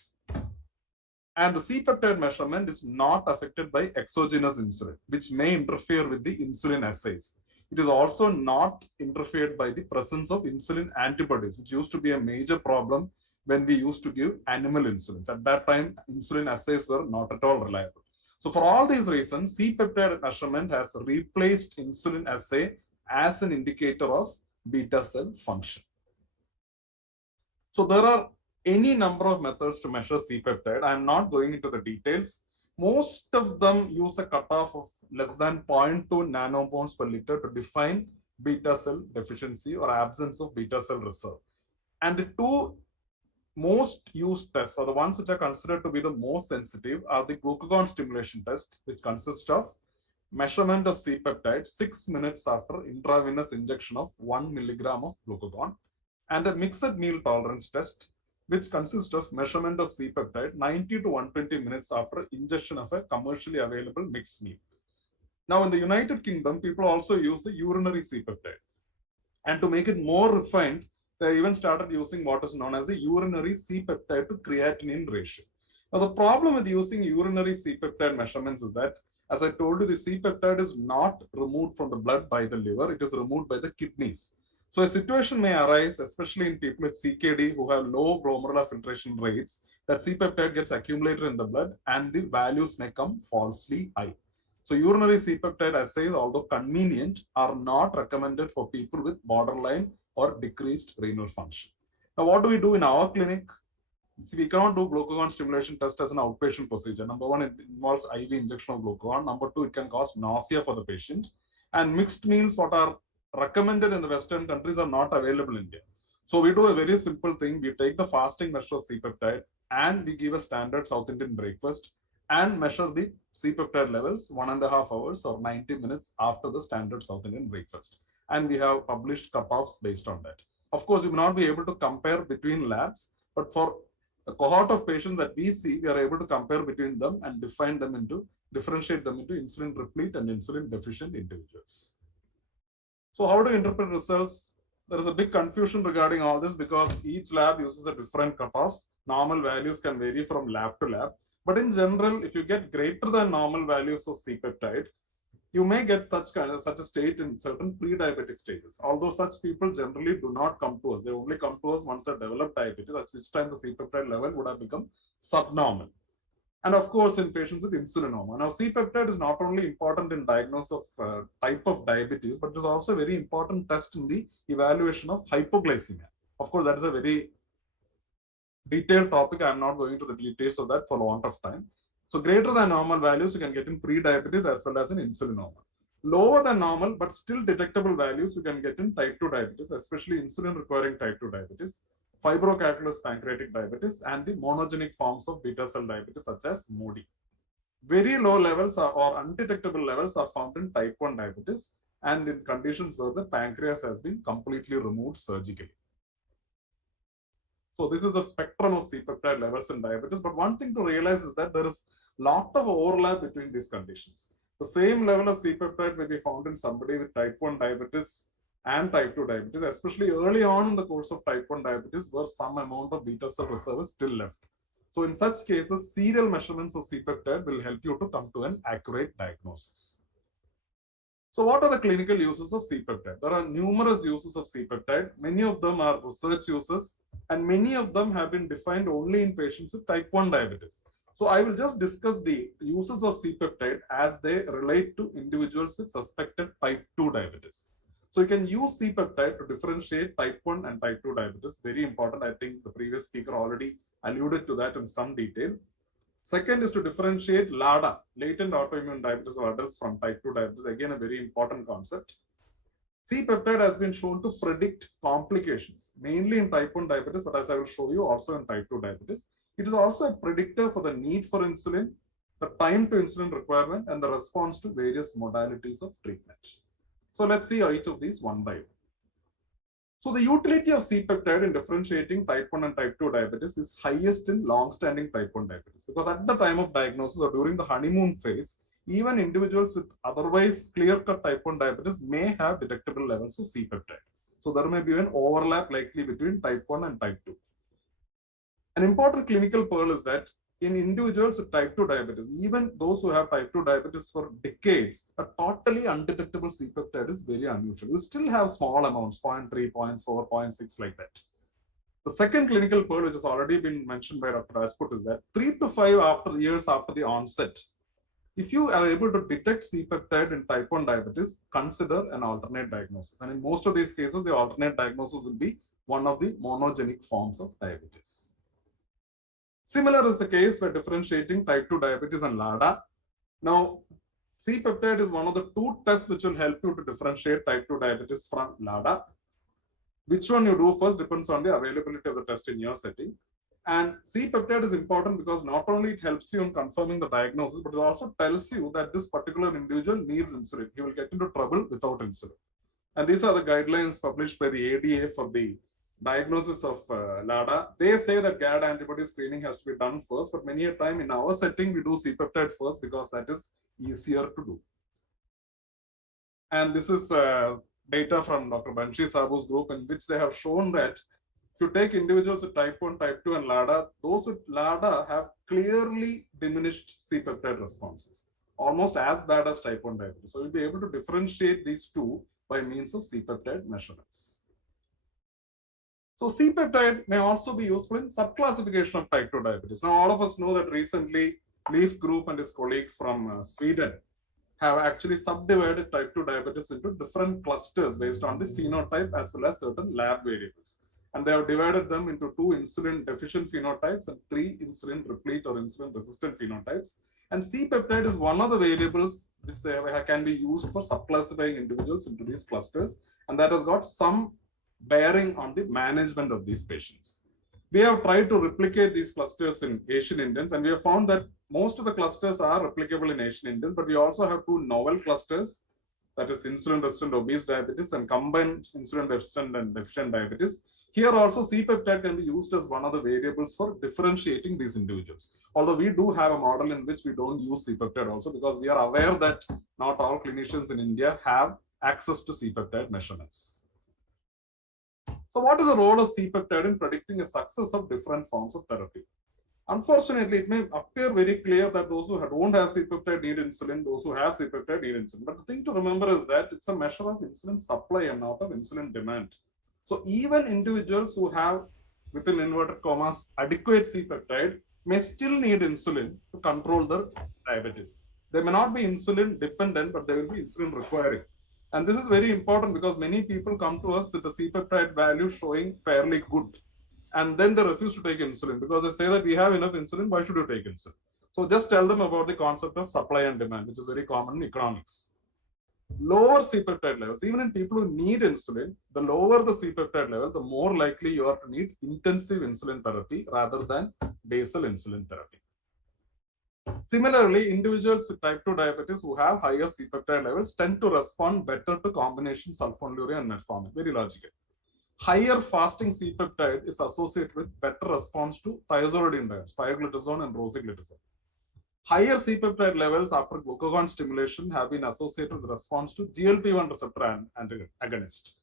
And the C-peptide measurement is not affected by exogenous insulin, which may interfere with the insulin assays. It is also not interfered by the presence of insulin antibodies, which used to be a major problem when we used to give animal insulins. At that time, insulin assays were not at all reliable. So for all these reasons, C-peptide measurement has replaced insulin assay as an indicator of beta cell function. So there are any number of methods to measure C-peptide. I am not going into the details. Most of them use a cutoff of less than 0.2 nanomoles per liter to define beta cell deficiency or absence of beta cell reserve. And the two most used tests, or the ones which are considered to be the most sensitive, are the glucagon stimulation test, which consists of measurement of C-peptide 6 minutes after intravenous injection of 1 milligram of glucagon, and a mixed meal tolerance test, which consists of measurement of C-peptide 90 to 120 minutes after ingestion of a commercially available mixed meal. Now, in the United Kingdom, people also use the urinary C-peptide. And to make it more refined, they even started using what is known as the urinary C-peptide to creatinine ratio. Now, the problem with using urinary C-peptide measurements is that, as I told you, the C-peptide is not removed from the blood by the liver, it is removed by the kidneys. So a situation may arise, especially in people with CKD who have low glomerular filtration rates, that C-peptide gets accumulated in the blood and the values may come falsely high. So urinary C-peptide assays, although convenient, are not recommended for people with borderline or decreased renal function. Now, what do we do in our clinic? See, we cannot do glucagon stimulation test as an outpatient procedure. Number one, it involves IV injection of glucagon. Number two, it can cause nausea for the patient. And mixed meals, what are recommended in the Western countries, are not available in India. So we do a very simple thing. We take the fasting measure of C-peptide and we give a standard South Indian breakfast and measure the C-peptide levels 1.5 hours or 90 minutes after the standard South Indian breakfast. And we have published cutoffs based on that. Of course, we will not be able to compare between labs, but for a cohort of patients that we see, we are able to compare between them and differentiate them into insulin replete and insulin deficient individuals. So how to interpret results? there is a big confusion regarding all this because each lab uses a different cutoff. Normal values can vary from lab to lab. But in general, if you get greater than normal values of C-peptide, you may get such a state in certain pre-diabetic stages. Although such people generally do not come to us. They only come to us once they develop diabetes, at which time the C-peptide level would have become subnormal. And of course, in patients with insulinoma. Now, C-peptide is not only important in diagnosis of type of diabetes, but it is also a very important test in the evaluation of hypoglycemia. Of course, that is a very detailed topic. I am not going into the details of that for want of time. So greater than normal values you can get in pre-diabetes as well as in insulinoma. Lower than normal but still detectable values you can get in type 2 diabetes, especially insulin requiring type 2 diabetes, fibrocalculous pancreatic diabetes, and the monogenic forms of beta cell diabetes such as MODY. Very low levels or undetectable levels are found in type 1 diabetes and in conditions where the pancreas has been completely removed surgically. So this is a spectrum of C-peptide levels in diabetes. But one thing to realize is that there is a lot of overlap between these conditions. The same level of C-peptide may be found in somebody with type 1 diabetes and type 2 diabetes, especially early on in the course of type 1 diabetes where some amount of beta cell reserve is still left. So in such cases, serial measurements of C-peptide will help you to come to an accurate diagnosis. So what are the clinical uses of C-peptide? There are numerous uses of C-peptide. Many of them are research uses, and many of them have been defined only in patients with type 1 diabetes. So I will just discuss the uses of C-peptide as they relate to individuals with suspected type 2 diabetes. So you can use C-peptide to differentiate type 1 and type 2 diabetes. Very important. I think the previous speaker already alluded to that in some detail. Second is to differentiate LADA, latent autoimmune diabetes of adults, from type 2 diabetes. Again, a very important concept. C-peptide has been shown to predict complications, mainly in type 1 diabetes, but as I will show you, also in type 2 diabetes. It is also a predictor for the need for insulin, the time to insulin requirement, and the response to various modalities of treatment. So let's see each of these one by one. So the utility of C-peptide in differentiating type 1 and type 2 diabetes is highest in long-standing type 1 diabetes, because at the time of diagnosis or during the honeymoon phase, even individuals with otherwise clear-cut type 1 diabetes may have detectable levels of C-peptide. So there may be an overlap likely between type 1 and type 2. An important clinical pearl is that in individuals with type 2 diabetes, even those who have type 2 diabetes for decades, a totally undetectable C-peptide is very unusual. You still have small amounts, 0.3, 0.4, 0.6 like that. The second clinical pearl, which has already been mentioned by Dr. Rajput, is that 3 to 5 years after the onset, if you are able to detect C-peptide in type 1 diabetes, consider an alternate diagnosis. And in most of these cases, the alternate diagnosis will be one of the monogenic forms of diabetes. Similar is the case for differentiating type 2 diabetes and LADA. Now, C-peptide is one of the two tests which will help you to differentiate type 2 diabetes from LADA. Which one you do first depends on the availability of the test in your setting. And C-peptide is important because not only it helps you in confirming the diagnosis, but it also tells you that this particular individual needs insulin. He will get into trouble without insulin. And these are the guidelines published by the ADA for the diagnosis of LADA. They say that GAD antibody screening has to be done first, but many a time in our setting, we do C-peptide first because that is easier to do. And this is data from Dr. Banshi Sabu's group, in which they have shown that if you take individuals with type 1, type 2 and LADA, those with LADA have clearly diminished C-peptide responses, almost as bad as type 1 diabetes. So you'll be able to differentiate these two by means of C-peptide measurements. So C-peptide may also be useful in subclassification of type 2 diabetes. Now, all of us know that recently Leaf Group and his colleagues from Sweden have actually subdivided type 2 diabetes into different clusters based on the phenotype as well as certain lab variables. And they have divided them into 2 insulin deficient phenotypes and 3 insulin replete or insulin resistant phenotypes. And C-peptide is one of the variables which they can be used for subclassifying individuals into these clusters. And that has got some bearing on the management of these patients. We have tried to replicate these clusters in Asian Indians, and we have found that most of the clusters are replicable in Asian Indians, but we also have 2 novel clusters, that is insulin resistant obese diabetes and combined insulin resistant and deficient diabetes. Here also C-peptide can be used as one of the variables for differentiating these individuals. Although we do have a model in which we don't use C-peptide also, because we are aware that not all clinicians in India have access to C-peptide measurements. So what is the role of C-peptide in predicting a success of different forms of therapy? Unfortunately, it may appear very clear that those who don't have C-peptide need insulin, those who have C-peptide need insulin. But the thing to remember is that it's a measure of insulin supply and not of insulin demand. So even individuals who have, within inverted commas, adequate C-peptide may still need insulin to control their diabetes. They may not be insulin dependent, but they will be insulin requiring. And this is very important because many people come to us with a C-peptide value showing fairly good. And then they refuse to take insulin because they say that we have enough insulin, why should you take insulin? So just tell them about the concept of supply and demand, which is very common in economics. Lower C-peptide levels, even in people who need insulin, the lower the C-peptide level, the more likely you are to need intensive insulin therapy rather than basal insulin therapy. Similarly, individuals with type 2 diabetes who have higher C-peptide levels tend to respond better to combination sulfonylurea and metformin, very logical. Higher fasting C-peptide is associated with better response to thiazolidinediones, pioglitazone and rosiglitazone. Higher C-peptide levels after glucagon stimulation have been associated with response to GLP-1 receptor agonist.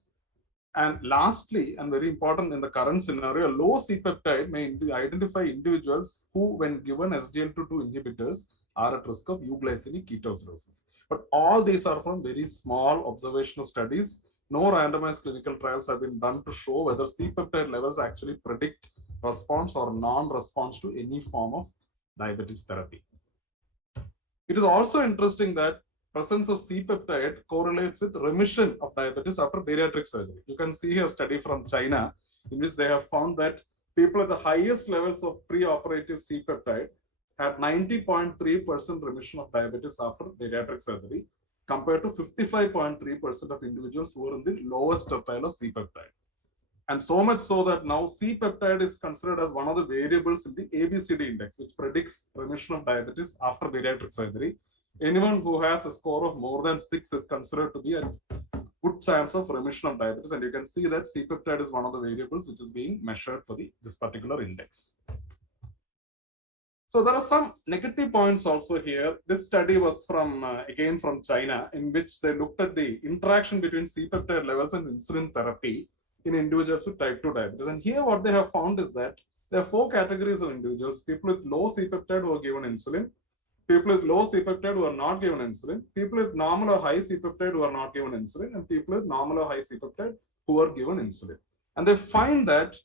And lastly, and very important in the current scenario, low C-peptide may identify individuals who, when given SGLT2 inhibitors, are at risk of euglycemic ketoacidosis. But all these are from very small observational studies. No randomized clinical trials have been done to show whether C-peptide levels actually predict response or non-response to any form of diabetes therapy. It is also interesting that presence of C-peptide correlates with remission of diabetes after bariatric surgery. You can see here a study from China in which they have found that people at the highest levels of preoperative C-peptide had 90.3% remission of diabetes after bariatric surgery, compared to 55.3% of individuals who were in the lowest tertile of C-peptide. And so much so that now C-peptide is considered as one of the variables in the ABCD index, which predicts remission of diabetes after bariatric surgery. Anyone who has a score of more than 6 is considered to be a good chance of remission of diabetes. And you can see that C-peptide is one of the variables which is being measured for this particular index. So there are some negative points also here. This study was from, again from China, in which they looked at the interaction between C-peptide levels and insulin therapy in individuals with type 2 diabetes. And here what they have found is that there are 4 categories of individuals: people with low C-peptide who are given insulin, people with low C-peptide who are not given insulin, people with normal or high C-peptide who are not given insulin, and people with normal or high C-peptide who are given insulin. And they find that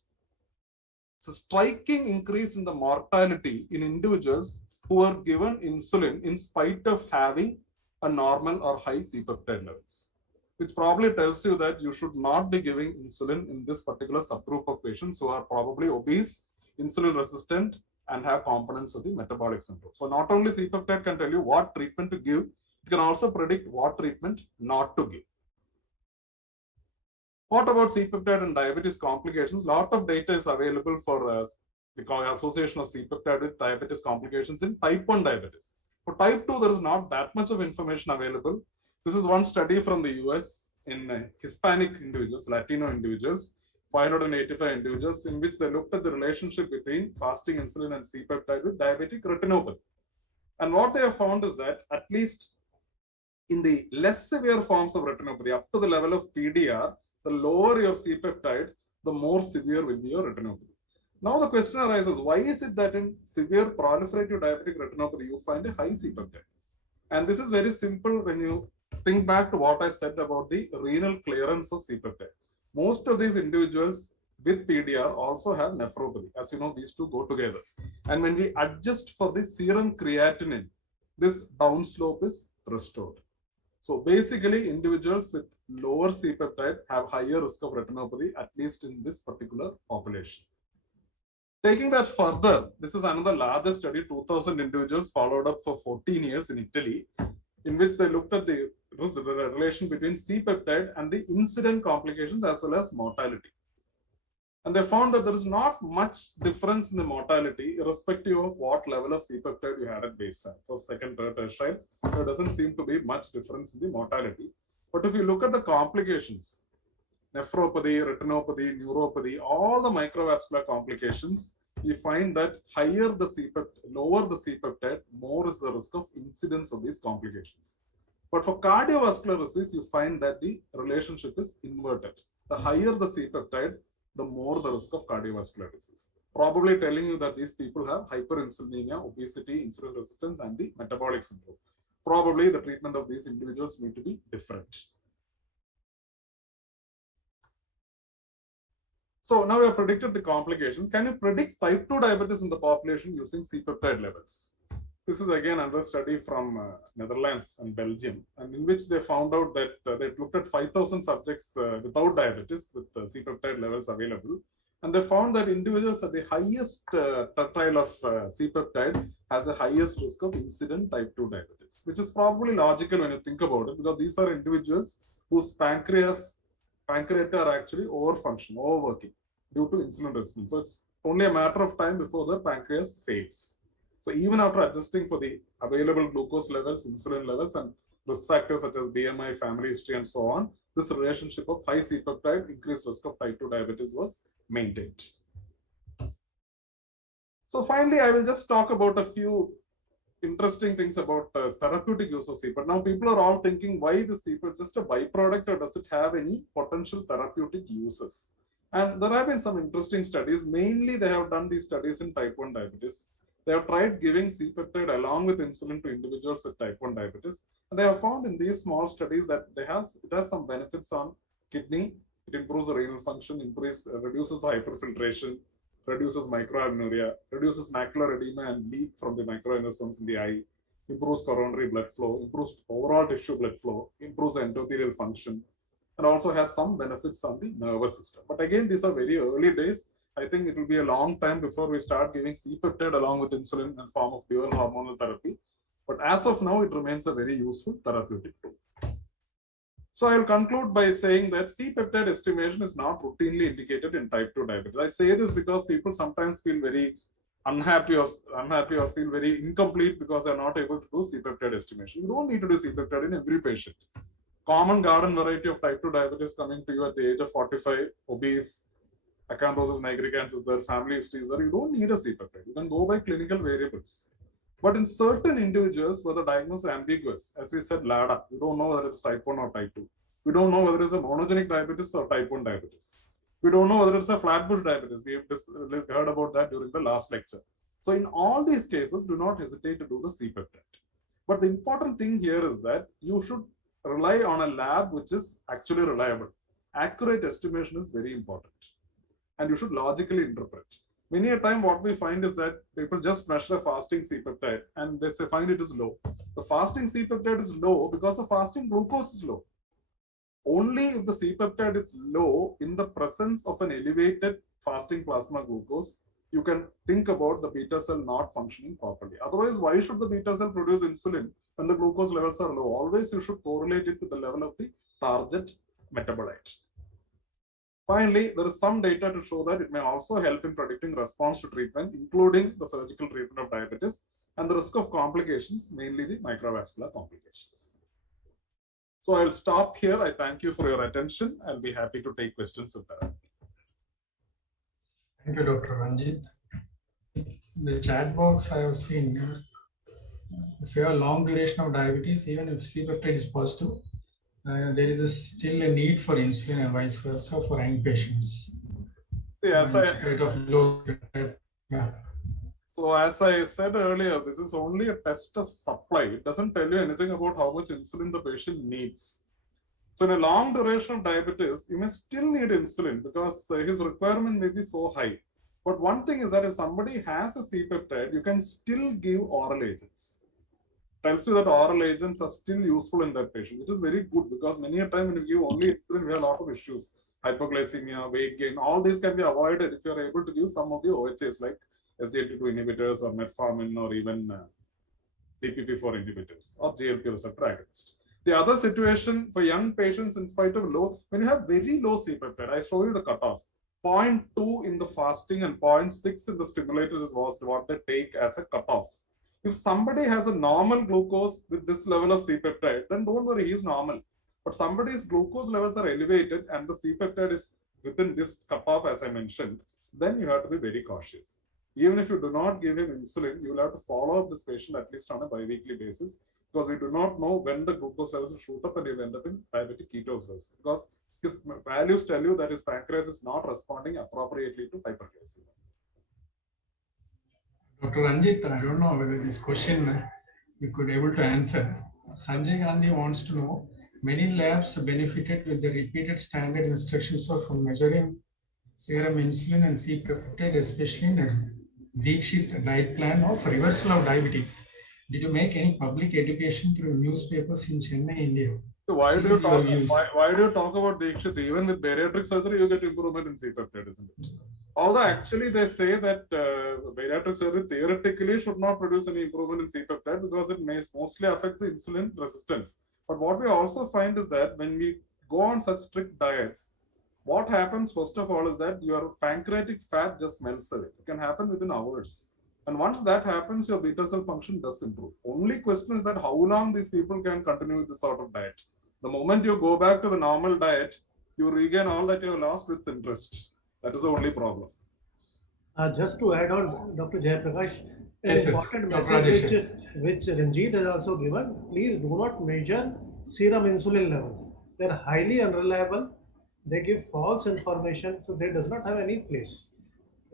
it's a striking increase in the mortality in individuals who are given insulin in spite of having a normal or high C-peptide levels, which probably tells you that you should not be giving insulin in this particular subgroup of patients who are probably obese, insulin resistant, and have components of the metabolic syndrome. So not only C-peptide can tell you what treatment to give, it can also predict what treatment not to give. What about C-peptide and diabetes complications? A lot of data is available for the association of C-peptide with diabetes complications in type 1 diabetes. For type 2, there is not that much of information available. This is one study from the US in Hispanic individuals, Latino individuals, 585 individuals, in which they looked at the relationship between fasting insulin and C-peptide with diabetic retinopathy. And what they have found is that at least in the less severe forms of retinopathy, up to the level of PDR, the lower your C-peptide, the more severe will be your retinopathy. Now the question arises, why is it that in severe proliferative diabetic retinopathy, you find a high C-peptide? And this is very simple when you think back to what I said about the renal clearance of C-peptide. Most of these individuals with PDR also have nephropathy. As you know, these two go together. And when we adjust for the serum creatinine, this downslope is restored. So basically, individuals with lower C-peptide have higher risk of retinopathy, at least in this particular population. Taking that further, this is another larger study, 2,000 individuals followed up for 14 years in Italy, in which they looked at the relation between C-peptide and the incident complications as well as mortality. And they found that there is not much difference in the mortality, irrespective of what level of C-peptide you had at baseline. First, second, third, tertiary, there doesn't seem to be much difference in the mortality. But if you look at the complications, nephropathy, retinopathy, neuropathy, all the microvascular complications, you find that higher the C-peptide, lower the C-peptide, more is the risk of incidence of these complications. But for cardiovascular disease, you find that the relationship is inverted. The higher the C-peptide, the more the risk of cardiovascular disease. Probably telling you that these people have hyperinsulinemia, obesity, insulin resistance, and the metabolic syndrome. Probably the treatment of these individuals need to be different. So now we have predicted the complications. Can you predict type 2 diabetes in the population using C-peptide levels? This is again another study from Netherlands and Belgium, and in which they found out that they looked at 5,000 subjects without diabetes with C-peptide levels available. And they found that individuals at the highest tertile of C-peptide has the highest risk of incident type 2 diabetes, which is probably logical when you think about it, because these are individuals whose pancreata are actually overworking due to insulin resistance. So it's only a matter of time before the pancreas fails. So even after adjusting for the available glucose levels, insulin levels, and risk factors such as BMI, family history, and so on, this relationship of high C-peptide, increased risk of type 2 diabetes was maintained. So finally, I will just talk about a few interesting things about therapeutic use of C-peptide. Now, people are all thinking, why the C-peptide? Just a byproduct, or does it have any potential therapeutic uses? And there have been some interesting studies. Mainly, they have done these studies in type 1 diabetes. They have tried giving C-peptide along with insulin to individuals with type 1 diabetes. And they have found in these small studies that it has some benefits on kidney. It improves the renal function, reduces hyperfiltration, reduces microalbuminuria, reduces macular edema and leak from the microaneurysms in the eye, improves coronary blood flow, improves overall tissue blood flow, improves endothelial function, and also has some benefits on the nervous system. But again, these are very early days. I think it will be a long time before we start giving C-peptide along with insulin in form of dual hormonal therapy. But as of now, it remains a very useful therapeutic tool. So I will conclude by saying that C-peptide estimation is not routinely indicated in type 2 diabetes. I say this because people sometimes feel very unhappy or feel very incomplete because they are not able to do C-peptide estimation. You don't need to do C-peptide in every patient. Common garden variety of type 2 diabetes coming to you at the age of 45, obese, acanthosis nigricans is there, family history is there. You don't need a C-peptide. You can go by clinical variables. But in certain individuals where the diagnosis is ambiguous, as we said, LADA, we don't know whether it's type 1 or type 2. We don't know whether it's a monogenic diabetes or type 1 diabetes. We don't know whether it's a flatbush diabetes. We have heard about that during the last lecture. So in all these cases, do not hesitate to do the C-peptide. But the important thing here is that you should rely on a lab which is actually reliable. Accurate estimation is very important. And you should logically interpret. Many a time what we find is that people just measure the fasting C-peptide and they find it is low. The fasting C-peptide is low because the fasting glucose is low. Only if the C-peptide is low in the presence of an elevated fasting plasma glucose, you can think about the beta cell not functioning properly. Otherwise, why should the beta cell produce insulin when the glucose levels are low? Always you should correlate it to the level of the target metabolite. Finally, there is some data to show that it may also help in predicting response to treatment, including the surgical treatment of diabetes and the risk of complications, mainly the microvascular complications. So I'll stop here. I thank you for your attention. I'll be happy to take questions if there are. Thank you, Dr. Ranjit. The chat box I have seen, if you have long duration of diabetes, even if C-peptide is positive, there is still a need for insulin and vice versa for young patients. Yes, yeah. So as I said earlier, this is only a test of supply. It doesn't tell you anything about how much insulin the patient needs. So in a long duration of diabetes, you may still need insulin because his requirement may be so high. But one thing is that if somebody has a C-peptide, you can still give oral agents. Tells you that oral agents are still useful in that patient, which is very good because many a time when you give only insulin, we have a lot of issues. Hypoglycemia, weight gain, all these can be avoided if you are able to give some of the OHAs like SGLT2 inhibitors or metformin or even DPP4 inhibitors or GLP receptor agonists. The other situation for young patients, in spite of low, when you have very low C-peptide, I show you the cutoff. 0.2 in the fasting and 0.6 in the stimulators was what they take as a cutoff. If somebody has a normal glucose with this level of C-peptide, then don't worry, he's normal. But somebody's glucose levels are elevated and the C-peptide is within this cutoff, as I mentioned, then you have to be very cautious. Even if you do not give him insulin, you will have to follow up this patient at least on a bi-weekly basis because we do not know when the glucose levels will shoot up and he will end up in diabetic ketosis because his values tell you that his pancreas is not responding appropriately to hyperglycemia. Dr. Ranjit, I don't know whether this question you could able to answer. Sanjay Gandhi wants to know, many labs benefited with the repeated standard instructions of measuring serum insulin and C-peptide, especially in a Deekshit diet plan of reversal of diabetes. Did you make any public education through newspapers in Chennai, India? So why do you talk about Deekshit? Even with bariatric surgery, you get improvement in C-peptide, isn't it? Although actually they say that bariatric surgery theoretically should not produce any improvement in C-peptide because it mostly affects the insulin resistance. But what we also find is that when we go on such strict diets, what happens first of all is that your pancreatic fat just melts away. It can happen within hours. And once that happens, your beta cell function does improve. Only question is that how long these people can continue with this sort of diet. The moment you go back to the normal diet, you regain all that you have lost with interest. That is the only problem. Just to add on, Dr. Jayaprakash, an Yes, important Dr. message Rajesh, which Ranjit has also given, please do not measure serum insulin level. They are highly unreliable. They give false information, so they does not have any place.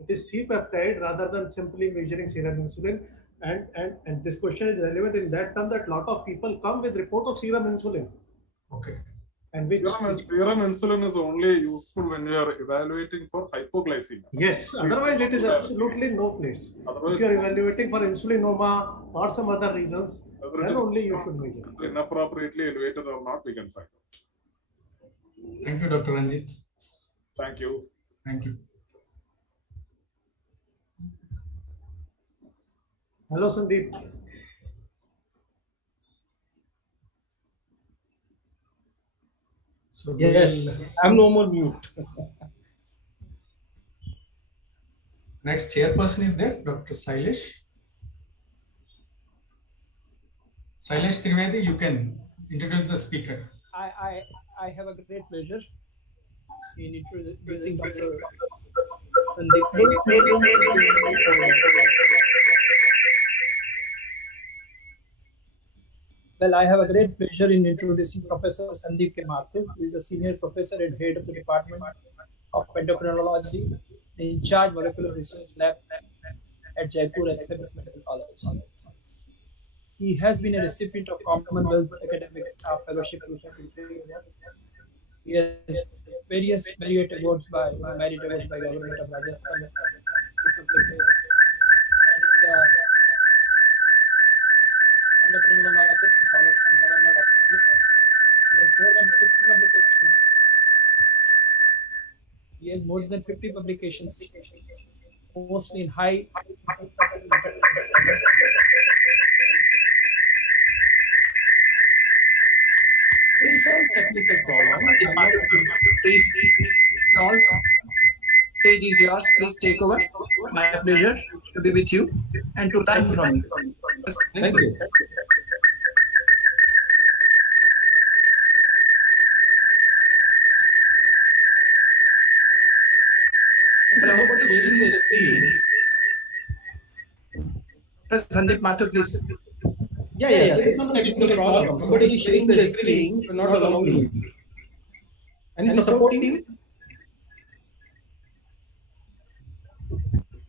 It is C-peptide rather than simply measuring serum insulin. And this question is relevant in that term that lot of people come with report of serum insulin. Okay. And which serum insulin is only useful when you are evaluating for hypoglycemia. Yes, otherwise it is absolutely no place. If you are evaluating for insulinoma or some other reasons, then only you should measure. Inappropriately elevated or not, we can find out. Thank you, Dr. Ranjit. Thank you. Thank you. Hello, Sandeep. So yes, I'm no more mute. Next chairperson is there, Dr. Sailesh. Sailesh Trivedi, you can introduce the speaker. I have a great pleasure in introducing Dr. Sandeep. Well, I have a great pleasure in introducing Professor Sandeep K. Mathur, who is a senior professor and head of the Department of Endocrinology, in charge molecular research lab at Jaipur SFS Medical College. He has been a recipient of Commonwealth Academic Staff Fellowship 2023. He has various merit awards by Government of Rajasthan. And he's a endocrinologist and Governor of He has more than 50 publications. He has more than 50 publications, mostly in high technical problems. Please, all stage is yours. Please take over. My pleasure to be with you and to learn from you. Thank you. Hello. Sandeep Mathur, please. Yeah. There is some technical problem. Somebody is sharing the screen, not allowing me. Any support team?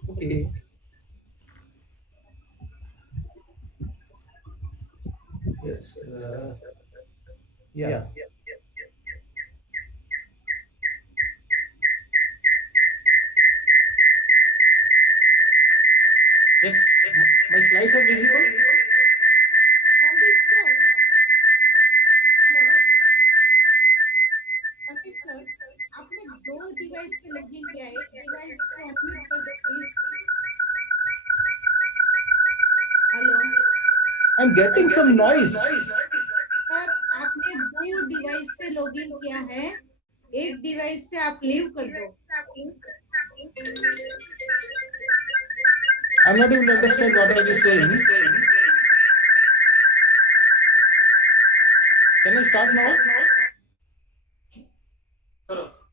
Okay. Yes. Yeah. Yes. My slides are visible. आपने दो device से login किया है, एक device को unmute कर दो please. Hello. I'm getting some noise. Sir आपने दो डिवाइस से लॉगिन किया है, एक डिवाइस से आप लीव कर दो. I'm not able to understand what are you saying. Can I start now?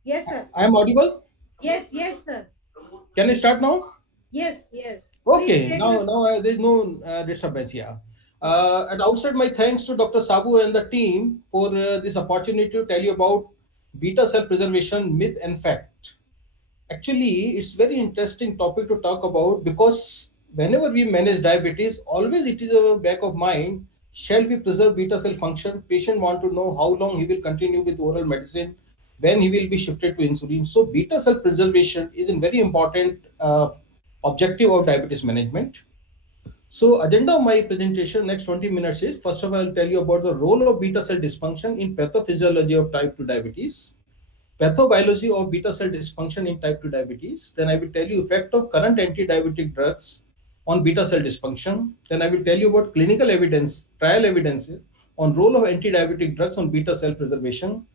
Yes, sir. I am audible? Yes, sir. Can I start now? Yes. Okay. Now there is no disturbance here. At outset, my thanks to Dr. Sabu and the team for this opportunity to tell you about beta cell preservation myth and fact. Actually, it's very interesting topic to talk about because whenever we manage diabetes, always it is our back of mind, shall we preserve beta cell function? Patient want to know how long he will continue with oral medicine, when he will be shifted to insulin. So beta cell preservation is a very important objective of diabetes management. So agenda of my presentation next 20 minutes is, first of all, I'll tell you about the role of beta cell dysfunction in pathophysiology of type 2 diabetes, pathobiology of beta cell dysfunction in type 2 diabetes. Then I will tell you effect of current anti-diabetic drugs on beta cell dysfunction. Then I will tell you about clinical evidence, trial evidences on role of anti-diabetic drugs on beta cell preservation.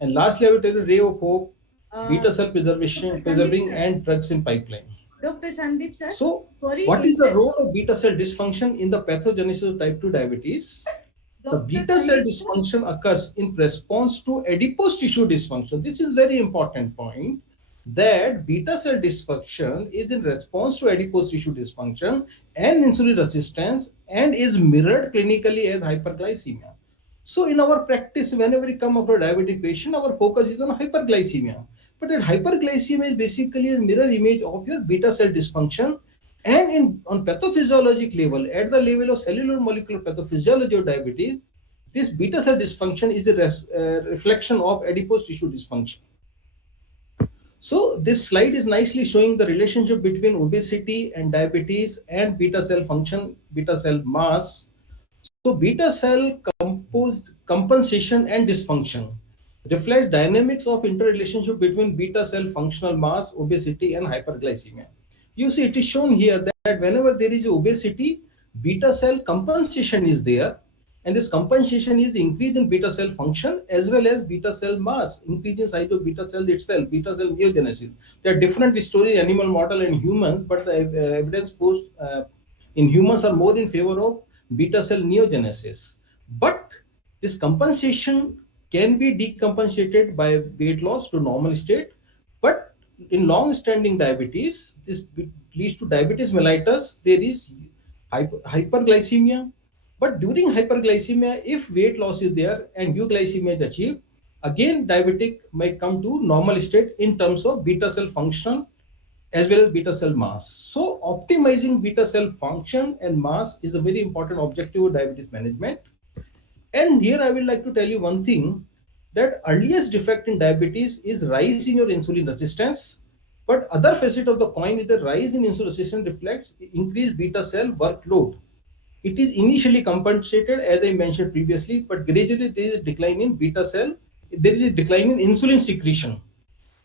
And lastly, I will tell you ray of hope, beta cell preserving and drugs in pipeline. Dr. Sandeep sir. So what is the role of beta cell dysfunction in the pathogenesis of type 2 diabetes? The beta cell dysfunction occurs in response to adipose tissue dysfunction. This is very important point, that beta cell dysfunction is in response to adipose tissue dysfunction and insulin resistance and is mirrored clinically as hyperglycemia. So in our practice, whenever we come across a diabetic patient, our focus is on hyperglycemia. But that hyperglycemia is basically a mirror image of your beta cell dysfunction. And on pathophysiologic level, at the level of cellular molecular pathophysiology of diabetes, this beta cell dysfunction is a reflection of adipose tissue dysfunction. So this slide is nicely showing the relationship between obesity and diabetes and beta cell function, beta cell mass. So beta cell compensation and dysfunction reflects dynamics of interrelationship between beta cell functional mass, obesity, and hyperglycemia. You see, it is shown here that whenever there is obesity, beta cell compensation is there, and this compensation is the increase in beta cell function as well as beta cell mass, increase in size of beta cell itself, beta cell neogenesis. There are different stories, animal model and humans, but the evidence post in humans are more in favor of beta cell neogenesis. But this compensation can be decompensated by weight loss to normal state, but in long-standing diabetes, this leads to diabetes mellitus. There is hyperglycemia, but during hyperglycemia, if weight loss is there and euglycemia is achieved, again diabetic might come to normal state in terms of beta cell function as well as beta cell mass. So optimizing beta cell function and mass is a very important objective of diabetes management. And here I would like to tell you one thing, that earliest defect in diabetes is rise in your insulin resistance, but other facet of the coin is the rise in insulin resistance reflects increased beta cell workload. It is initially compensated, as I mentioned previously, but gradually there is a decline in beta cell, there is a decline in insulin secretion.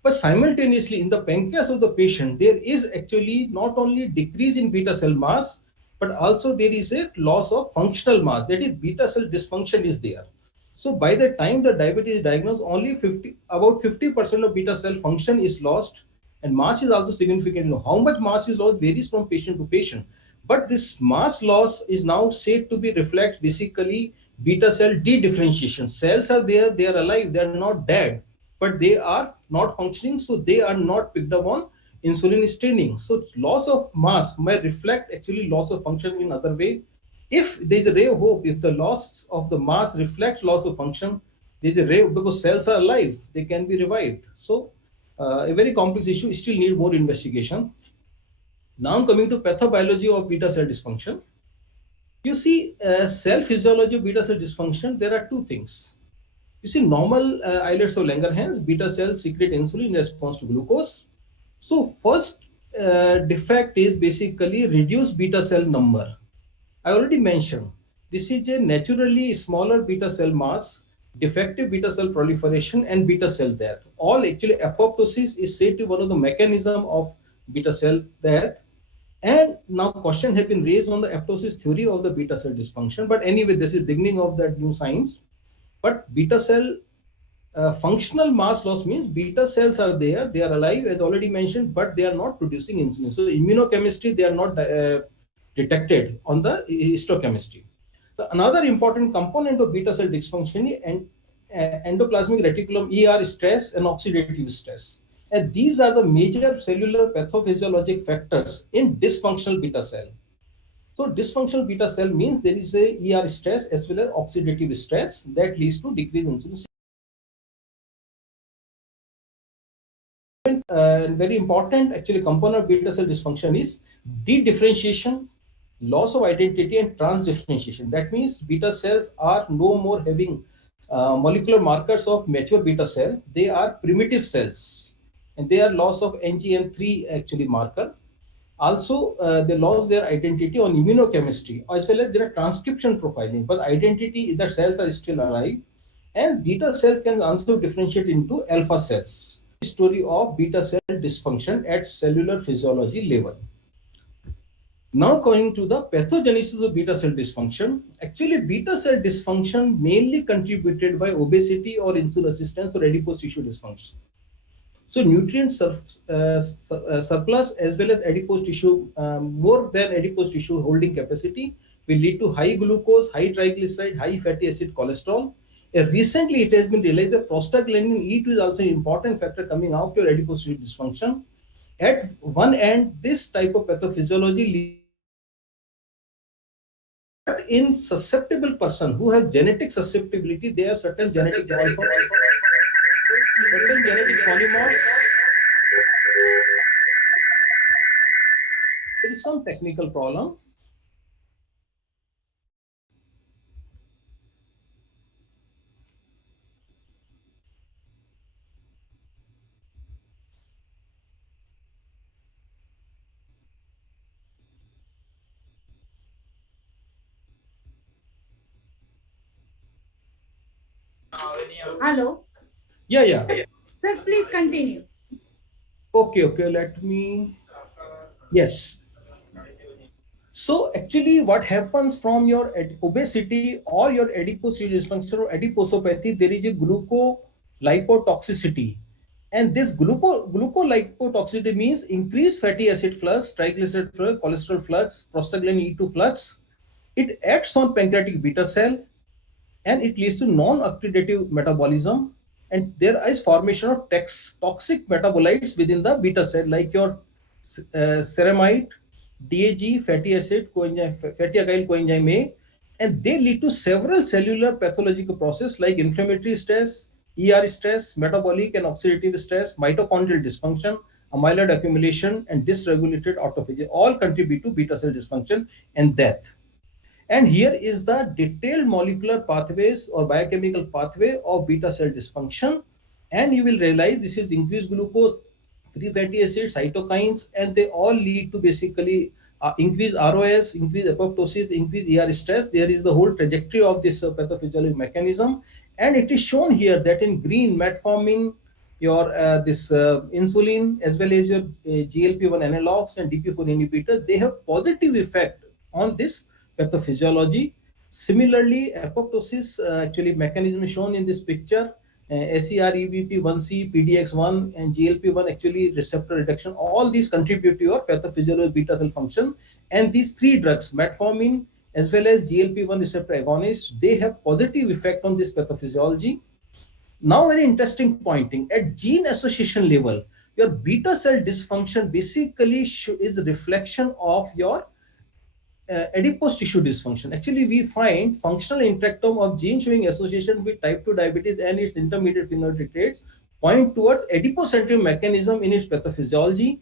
But simultaneously in the pancreas of the patient, there is actually not only decrease in beta cell mass, but also there is a loss of functional mass, that is beta cell dysfunction is there. So by the time the diabetes is diagnosed, only about 50% of beta cell function is lost, and mass is also significant. How much mass is lost varies from patient to patient. But this mass loss is now said to be reflect basically beta cell de-differentiation. Cells are there, they are alive, they are not dead, but they are not functioning, so they are not picked up on insulin staining. So loss of mass may reflect actually loss of function in other way. If there is a ray of hope, if the loss of the mass reflects loss of function, there is a ray, because cells are alive, they can be revived. So a very complex issue, still need more investigation. Now coming to pathobiology of beta cell dysfunction. You see, cell physiology of beta cell dysfunction, there are two things. You see, normal islets of Langerhans, beta cells secrete insulin in response to glucose. So first defect is basically reduced beta cell number. I already mentioned, this is a naturally smaller beta cell mass, defective beta cell proliferation, and beta cell death. All actually apoptosis is said to be one of the mechanism of beta cell death. And now question has been raised on the apoptosis theory of the beta cell dysfunction. But anyway, this is beginning of that new science. But beta cell functional mass loss means beta cells are there, they are alive as already mentioned, but they are not producing insulin. So the immunochemistry, they are not detected on the histochemistry. Another important component of beta cell dysfunction is endoplasmic reticulum ER stress and oxidative stress. And these are the major cellular pathophysiologic factors in dysfunctional beta cell. So dysfunctional beta cell means there is a ER stress as well as oxidative stress that leads to decreased insulin different and very important actually component of beta cell dysfunction is dedifferentiation, loss of identity, and transdifferentiation. That means beta cells are no more having molecular markers of mature beta cell. They are primitive cells, and they are loss of NGN3 actually marker. Also, they lost their identity on immunochemistry, as well as their transcription profiling. But identity, the cells are still alive, and beta cell can also differentiate into alpha cells. Story of beta cell dysfunction at cellular physiology level. Now going to the pathogenesis of beta cell dysfunction. Actually, beta cell dysfunction mainly contributed by obesity or insulin resistance or adipose tissue dysfunction. So nutrient surplus as well as adipose tissue, more than adipose tissue holding capacity will lead to high glucose, high triglyceride, high fatty acid cholesterol. Recently, it has been realized that prostaglandin E2 is also an important factor coming after adipose tissue dysfunction. At one end, this type of pathophysiology but in susceptible person who have genetic susceptibility, there are certain genetic polymorphs. There is some technical problem. Hello. Yeah. Sir, please continue. Okay. Let me. Yes. So actually, what happens from your obesity or your adipose tissue dysfunction or adiposopathy, there is a glucolipotoxicity, and this glucolipotoxicity means increased fatty acid flux, triglyceride flux, cholesterol flux, prostaglandin E2 flux. It acts on pancreatic beta cell, and it leads to non-oxidative metabolism, and there is formation of toxic metabolites within the beta cell like your ceramide, DAG, fatty acid, fatty acyl coenzyme A, and they lead to several cellular pathological processes like inflammatory stress, ER stress, metabolic and oxidative stress, mitochondrial dysfunction, amyloid accumulation, and dysregulated autophagy. All contribute to beta cell dysfunction and death. And here is the detailed molecular pathways or biochemical pathway of beta cell dysfunction. And you will realize this is increased glucose, free fatty acids, cytokines, and they all lead to basically increased ROS, increased apoptosis, increased ER stress. There is the whole trajectory of this pathophysiologic mechanism. And it is shown here that in green, metformin, your insulin, as well as your GLP-1 analogs and DP4 inhibitors, they have positive effect on this pathophysiology. Similarly, apoptosis actually mechanism is shown in this picture. SER, EBP1C, PDX1, and GLP1 actually receptor reduction. All these contribute to your pathophysiological beta cell function. And these three drugs, metformin as well as GLP1 receptor agonists, they have positive effect on this pathophysiology. Now, very interesting pointing at gene association level, your beta cell dysfunction basically is a reflection of your adipose tissue dysfunction. Actually, we find functional interactome of gene showing association with type 2 diabetes and its intermediate phenotypic traits point towards adipocentric mechanism in its pathophysiology.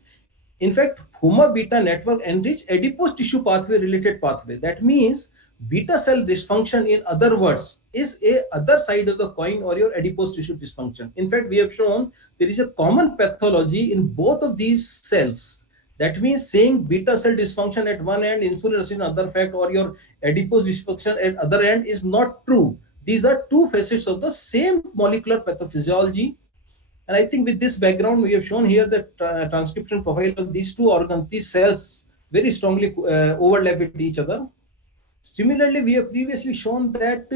In fact, HOMA beta network enrich adipose tissue pathway related pathway. That means beta cell dysfunction, in other words, is a other side of the coin or your adipose tissue dysfunction. In fact, we have shown there is a common pathology in both of these cells. That means saying beta cell dysfunction at one end, insulin resistance other fact, or your adipose dysfunction at other end is not true. These are two facets of the same molecular pathophysiology. And I think with this background, we have shown here the transcription profile of these two organs, these cells very strongly overlap with each other. Similarly, we have previously shown that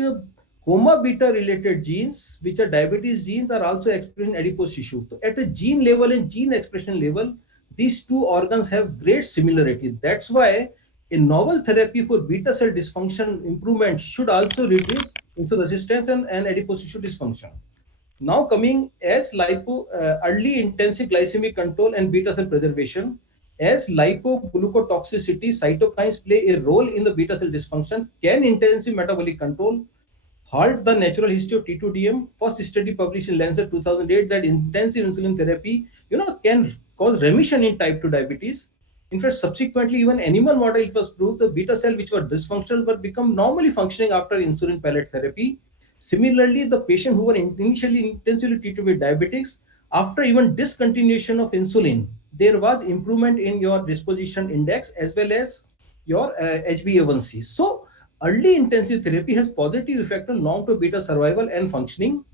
HOMA beta related genes, which are diabetes genes, are also expressed in adipose tissue. So at the gene level and gene expression level, these two organs have great similarity. That's why a novel therapy for beta cell dysfunction improvement should also reduce insulin resistance and adipose tissue dysfunction. Now coming as early intensive glycemic control and beta cell preservation, as lipoglucotoxicity, cytokines play a role in the beta cell dysfunction, can intensive metabolic control, halt the natural history of T2DM. First study published in Lancet 2008 that intensive insulin therapy, can cause remission in type 2 diabetes. In fact, subsequently, even animal model, it was proved the beta cell which were dysfunctional were become normally functioning after insulin pellet therapy. Similarly, the patient who were initially intensively treated with diabetics, after even discontinuation of insulin, there was improvement in your disposition index as well as your HbA1c. So early intensive therapy has positive effect on long-term beta survival and functioning.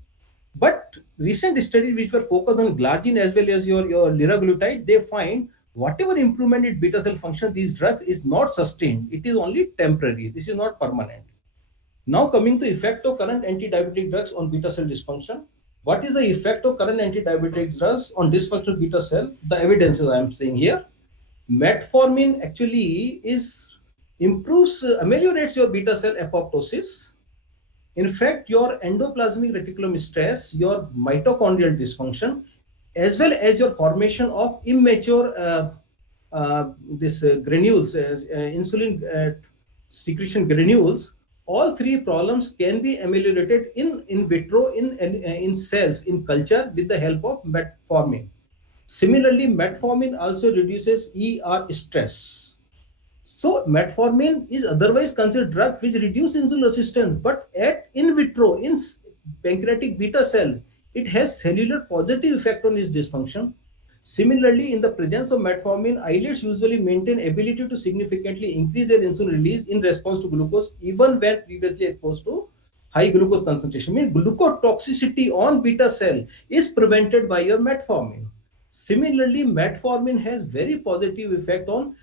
But recent studies which were focused on glargine as well as your liraglutide, they find whatever improvement in beta cell function, these drugs is not sustained. It is only temporary. This is not permanent. Now coming to effect of current anti-diabetic drugs on beta cell dysfunction. What is the effect of current anti-diabetic drugs on dysfunctional beta cell? The evidences I am saying here. Metformin actually ameliorates your beta cell apoptosis. In fact, your endoplasmic reticulum stress, your mitochondrial dysfunction, as well as your formation of immature granules, insulin secretion granules, all three problems can be ameliorated in vitro in cells in culture with the help of metformin. Similarly, metformin also reduces ER stress. So metformin is otherwise considered drug which reduce insulin resistance, but in vitro in pancreatic beta cell, it has cellular positive effect on its dysfunction. Similarly, in the presence of metformin, islets usually maintain ability to significantly increase their insulin release in response to glucose, even when previously exposed to high glucose concentration. Means glucotoxicity on beta cell is prevented by your metformin. Similarly, metformin has very positive effect on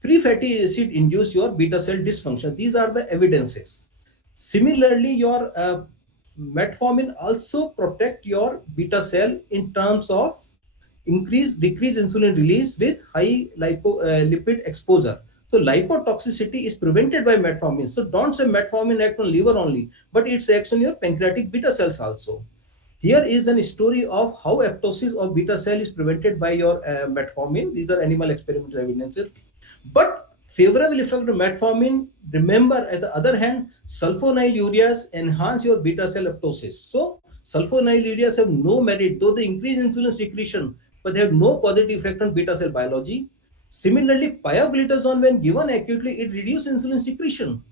free fatty acid induce your beta cell dysfunction. These are the evidences. Similarly, your metformin also protect your beta cell in terms of decrease insulin release with high lipid exposure. So lipotoxicity is prevented by metformin. So don't say metformin acts on liver only, but it acts on your pancreatic beta cells also. Here is a story of how apoptosis of beta cell is prevented by your metformin. These are animal experimental evidences. But favorable effect of metformin, remember, at the other hand, sulfonylureas enhance your beta cell apoptosis. So sulfonylureas have no merit, though they increase insulin secretion, but they have no positive effect on beta cell biology. Similarly, pioglitazone, when given acutely, it reduces insulin secretion,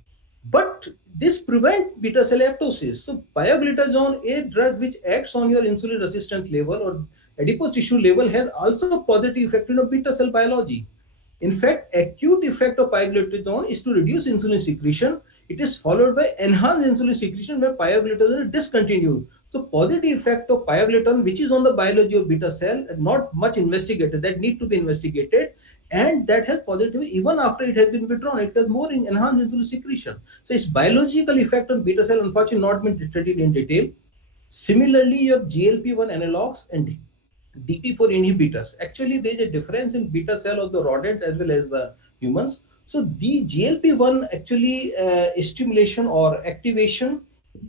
but this prevents beta cell apoptosis. So pioglitazone, a drug which acts on your insulin resistant level or adipose tissue level, has also positive effect on beta cell biology. In fact, acute effect of pioglitazone is to reduce insulin secretion. It is followed by enhanced insulin secretion when pioglitazone is discontinued. So positive effect of pioglitazone, which is on the biology of beta cell, not much investigated, that need to be investigated, and that has positive even after it has been withdrawn. It has more enhanced insulin secretion. So its biological effect on beta cell unfortunately not been studied in detail. Similarly, your GLP-1 analogs and DP4 inhibitors. Actually, there is a difference in beta cell of the rodents as well as the humans. So the GLP-1 actually stimulation or activation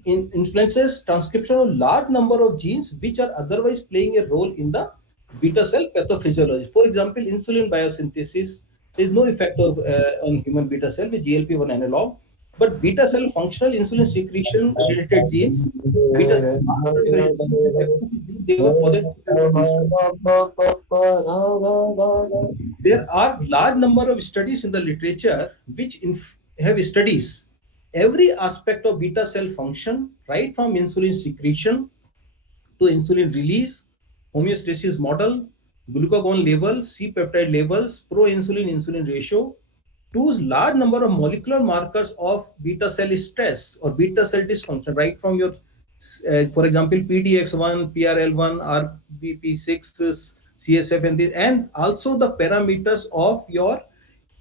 influences transcription of large number of genes which are otherwise playing a role in the beta cell pathophysiology. For example, insulin biosynthesis, there is no effect of on human beta cell with GLP-1 analog. But beta cell functional insulin secretion related genes, beta cell they were positive. There are large number of studies in the literature which have studies every aspect of beta cell function, right from insulin secretion to insulin release, homeostasis model, glucagon level, C-peptide levels, pro-insulin insulin ratio, to large number of molecular markers of beta cell stress or beta cell dysfunction, right from your, for example, PDX1, PRL1, RBP6, CSF, and also the parameters of your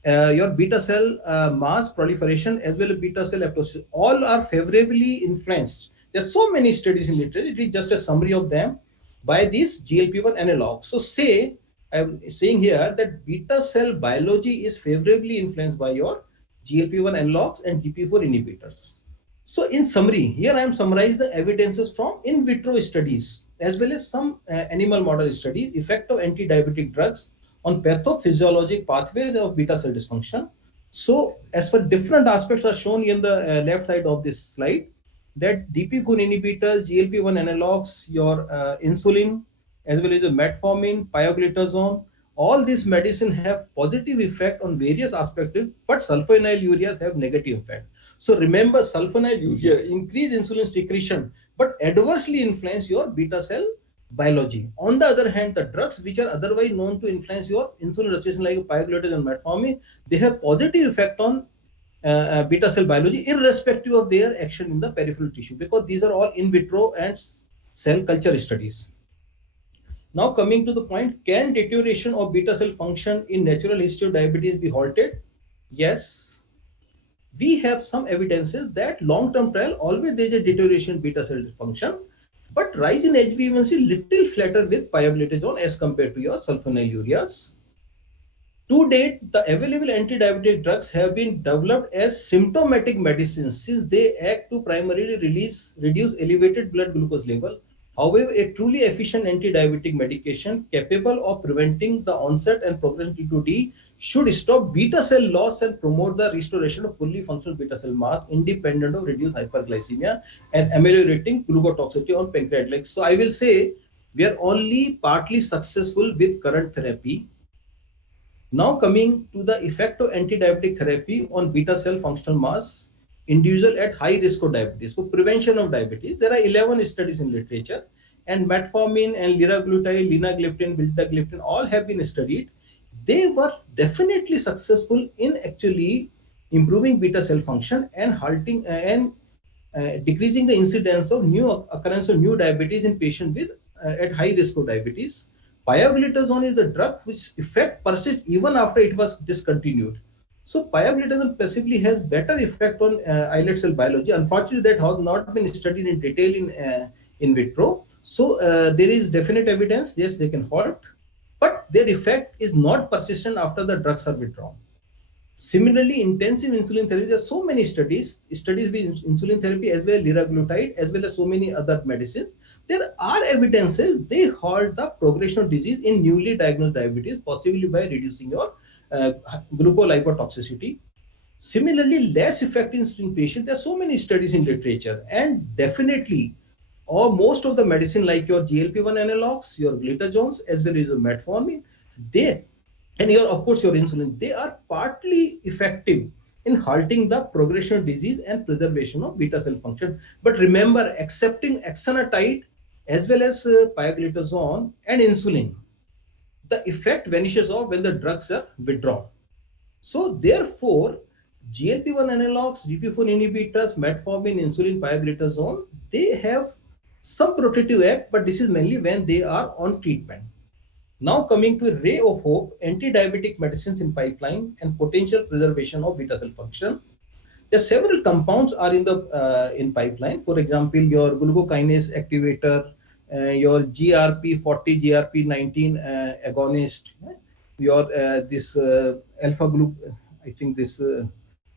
beta cell mass proliferation as well as beta cell apoptosis. All are favorably influenced. There are so many studies in literature. It is just a summary of them by these GLP-1 analogs. So say, I'm saying here that beta cell biology is favorably influenced by your GLP-1 analogs and DP4 inhibitors. So in summary, here I am summarizing the evidences from in vitro studies as well as some animal model studies, effect of anti-diabetic drugs on pathophysiologic pathways of beta cell dysfunction. So as for different aspects are shown in the left side of this slide. that DP4 inhibitors, GLP-1 analogs, your insulin, as well as the metformin, pioglitazone, all these medicines have positive effect on various aspects, but sulfonylureas have negative effect. So remember, sulfonylurea increase insulin secretion, but adversely influence your beta cell biology. On the other hand, the drugs which are otherwise known to influence your insulin resistance like pioglitazone and metformin, they have positive effect on beta cell biology irrespective of their action in the peripheral tissue, because these are all in vitro and cell culture studies. Now coming to the point, can deterioration of beta cell function in natural history of diabetes be halted? Yes. We have some evidences that long-term trial always there is a deterioration in beta cell function, but rise in HbA1c little flatter with pioglitazone as compared to your sulfonylureas. To date, the available anti-diabetic drugs have been developed as symptomatic medicines since they act to primarily reduce elevated blood glucose level. However, a truly efficient anti-diabetic medication capable of preventing the onset and progression to D should stop beta cell loss and promote the restoration of fully functional beta cell mass independent of reduced hyperglycemia and ameliorating glucotoxicity on pancreatitis. So I will say we are only partly successful with current therapy. Now coming to the effect of anti-diabetic therapy on beta cell functional mass individual at high risk of diabetes. So prevention of diabetes, there are 11 studies in literature, and metformin and liraglutide, linagliptin, vildagliptin all have been studied. They were definitely successful in actually improving beta cell function and halting and decreasing the incidence of new occurrence of new diabetes in patients with at high risk of diabetes. Pioglitazone is the drug which effect persists even after it was discontinued. So pioglitazone possibly has better effect on islet cell biology. Unfortunately, that has not been studied in detail in vitro. So there is definite evidence, yes, they can halt, but their effect is not persistent after the drugs are withdrawn. Similarly, intensive insulin therapy, there are so many studies with insulin therapy as well as liraglutide, as well as so many other medicines. There are evidences they halt the progression of disease in newly diagnosed diabetes, possibly by reducing your glucolipotoxicity. Similarly, less effective in patients. There are so many studies in literature, and definitely, or most of the medicine like your GLP-1 analogs, your glitazones, as well as your metformin, and your of course your insulin, they are partly effective in halting the progression of disease and preservation of beta cell function. But remember, accepting exenatide as well as pioglitazone and insulin, the effect vanishes off when the drugs are withdrawn. So therefore, GLP-1 analogs, DP4 inhibitors, metformin, insulin, pioglitazone, they have some protective act, but this is mainly when they are on treatment. Now coming to a ray of hope, anti-diabetic medicines in pipeline and potential preservation of beta cell function. There are several compounds are in the in pipeline. For example, your glucokinase activator, your GRP40, GRP19 agonist, your this alpha group, I think this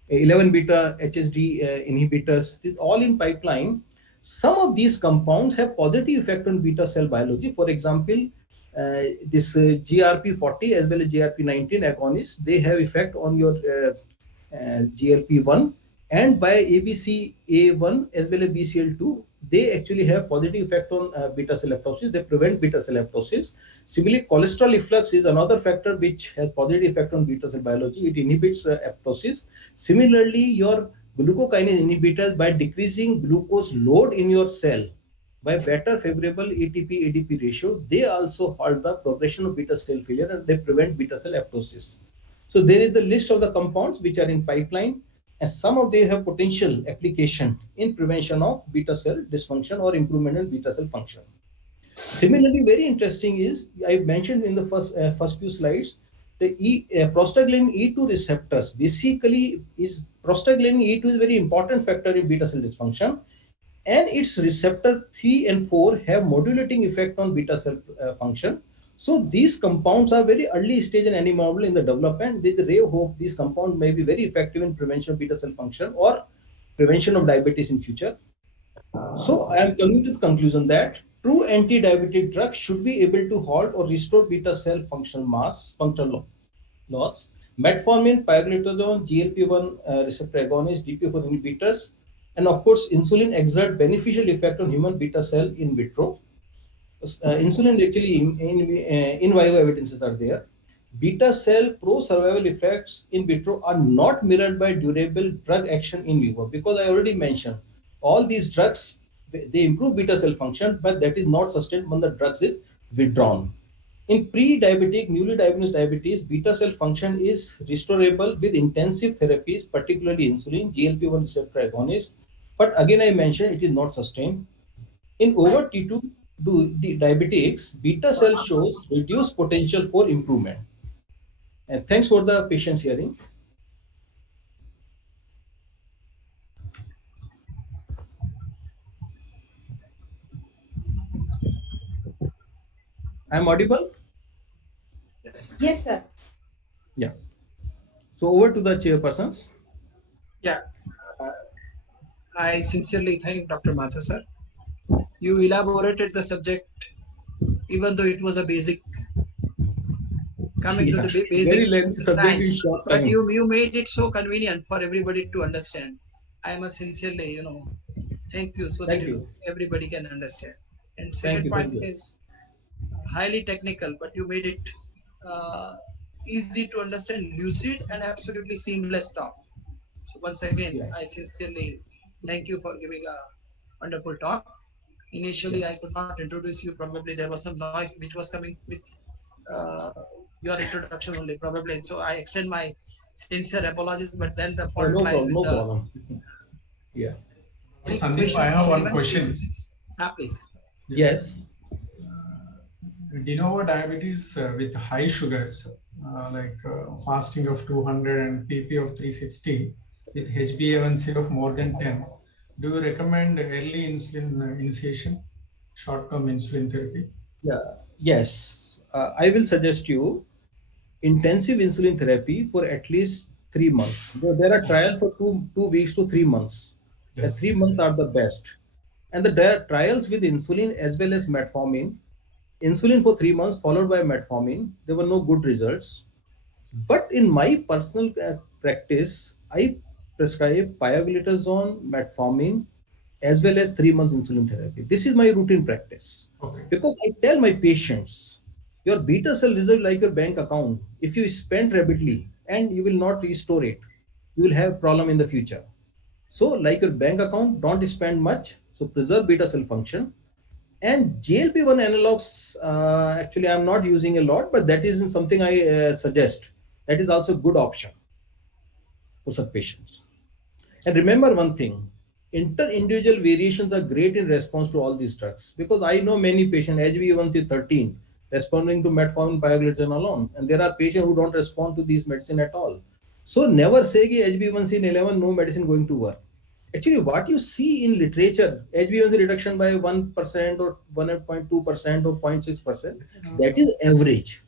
11 beta HSD inhibitors, this all in pipeline. Some of these compounds have positive effect on beta cell biology. For example, this GRP40 as well as GRP19 agonists, they have effect on your GLP-1, and by ABCA1 as well as BCL2, they actually have positive effect on beta cell apoptosis. They prevent beta cell apoptosis. Similarly, cholesterol efflux is another factor which has positive effect on beta cell biology. It inhibits apoptosis. Similarly, your glucokinase inhibitors, by decreasing glucose load in your cell, by better favorable ATP-ADP ratio, they also halt the progression of beta cell failure and they prevent beta cell apoptosis. So there is the list of the compounds which are in pipeline, and some of them have potential application in prevention of beta cell dysfunction or improvement in beta cell function. Similarly, very interesting is, I mentioned in the first few slides, the prostaglandin E2 receptors. Basically, prostaglandin E2 is a very important factor in beta cell dysfunction, and its receptor 3 and 4 have modulating effect on beta cell function. So these compounds are very early stage in animal model in the development. There is a ray of hope these compounds may be very effective in prevention of beta cell function or prevention of diabetes in future. So I am coming to the conclusion that true anti-diabetic drugs should be able to halt or restore beta cell functional loss. Metformin, pioglitazone, GLP-1 receptor agonists, DP4 inhibitors And of course, insulin exert beneficial effect on human beta cell in vitro. Insulin actually in vivo evidences are there. Beta cell pro-survival effects in vitro are not mirrored by durable drug action in vivo, because I already mentioned all these drugs, they improve beta cell function, but that is not sustained when the drugs is withdrawn. In pre-diabetic, newly diagnosed diabetes, beta cell function is restorable with intensive therapies, particularly insulin, GLP-1 receptor agonist. But again, I mentioned it is not sustained. In over T2 diabetics, beta cell shows reduced potential for improvement. And thanks for the patience hearing. I'm audible? Yes, sir. Yeah. So over to the chairpersons. Yeah. I sincerely thank Dr. Mathur, sir. You elaborated the subject, even though it was a basic, coming to the basic Very lengthy subject in short but time. you made it so convenient for everybody to understand. I must sincerely, thank you, so that everybody can understand. And second point is highly technical, but you made it easy to understand, lucid, and absolutely seamless talk. So once again, I sincerely thank you for giving a wonderful talk. Initially, I could not introduce you. Probably there was some noise which was coming with your introduction only, probably. So I extend my sincere apologies, but then the fault lies with no the... problem. Yeah. Sandeep, I have one question. Please. Yes. De novo diabetes with high sugars, like fasting of 200 and PP of 360 with HbA1c of more than 10. Do you recommend early insulin initiation, short-term insulin therapy? Yeah. Yes. I will suggest you intensive insulin therapy for at least 3 months. There are trials for 2 weeks to 3 months. The 3 months are the best. And there are trials with insulin as well as metformin. Insulin for 3 months followed by metformin. There were no good results. But in my personal practice, I prescribe pioglitazone, metformin, as well as 3 months insulin therapy. This is my routine practice. Okay. Because I tell my patients, your beta cell reserve like your bank account. If you spend rapidly and you will not restore it, you will have problem in the future. So like your bank account, don't spend much. So preserve beta cell function. And GLP-1 analogs, actually I'm not using a lot, but that isn't something I suggest. That is also a good option for such patients. And remember one thing, inter-individual variations are great in response to all these drugs, because I know many patients, HbA1c 13, responding to metformin, pioglitazone alone, and there are patients who don't respond to these medicine at all. So never say ki HbA1c in 11, no medicine going to work. Actually, what you see in literature, HbA1c reduction by 1% or 1.2% or 0.6%, that is average.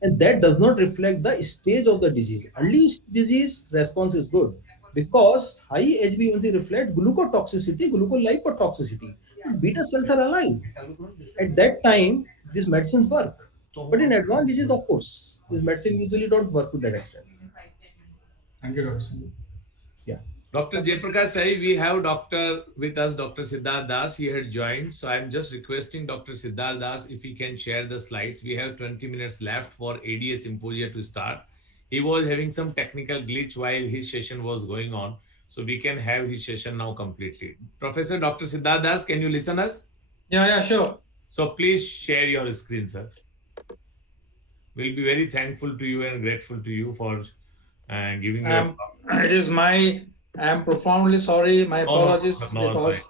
And that does not reflect the stage of the disease. Early disease response is good because high HbA1c reflects glucotoxicity, glucolipotoxicity. Beta cells are alive. At that time, these medicines work. But in advanced disease, of course, these medicines usually don't work to that extent. Thank you, Dr. Sandeep. Yeah. Dr. Jaiprakash Sai, we have with us Dr. Siddharth Das. He had joined. So I'm just requesting Dr. Siddharth Das if he can share the slides. We have 20 minutes left for ADA Symposia to start. He was having some technical glitch while his session was going on. So we can have his session now completely. Professor Dr. Siddharth Das, can you listen us? Yeah, sure. So please share your screen, sir. We'll be very thankful to you and grateful to you for giving your talk. I am profoundly sorry. My apologies. Because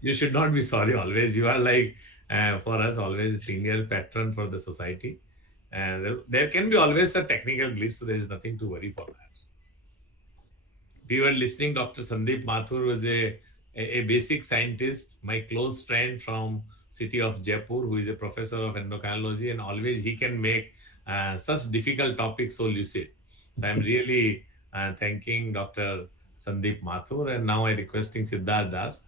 you should not be sorry always. You are like, for us, always a senior patron for the society. And there can be always a technical glitch, so there is nothing to worry for that. We were listening, Dr. Sandeep Mathur was a basic scientist, my close friend from city of Jaipur, who is a professor of endocrinology, and always he can make such difficult topics so lucid. So I'm really thanking Dr. Sandeep Mathur, and now I'm requesting Siddharth Das.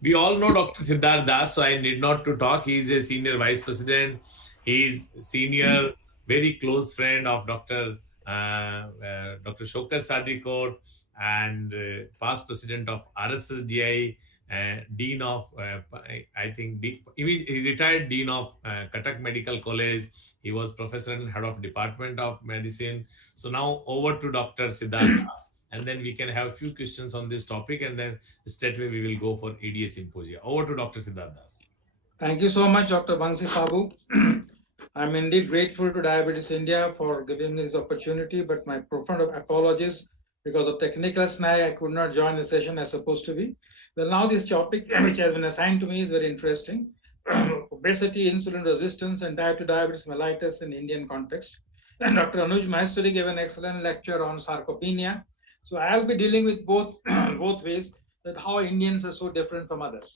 We all know Dr. Siddharth Das, so I need not to talk. He is a senior vice president. He is senior, very close friend of Dr. Shokar Sadikot and past president of RSSDI, dean of, I think, he retired dean of Cuttack Medical College. He was professor and head of Department of Medicine. So now over to Dr. Siddharth Das, and then we can have a few questions on this topic, and then straightway we will go for ADA Symposia. Over to Dr. Siddharth Das. Thank you so much, Dr. Bansi Sabu. I'm indeed grateful to Diabetes India for giving me this opportunity, but my profound apologies because of technical snag, I could not join the session as supposed to be. Well, now this topic which has been assigned to me is very interesting. Obesity, insulin resistance, and type 2 diabetes mellitus in Indian context. And Dr. Anuj Maheshwari gave an excellent lecture on sarcopenia. So I'll be dealing with both ways, that how Indians are so different from others.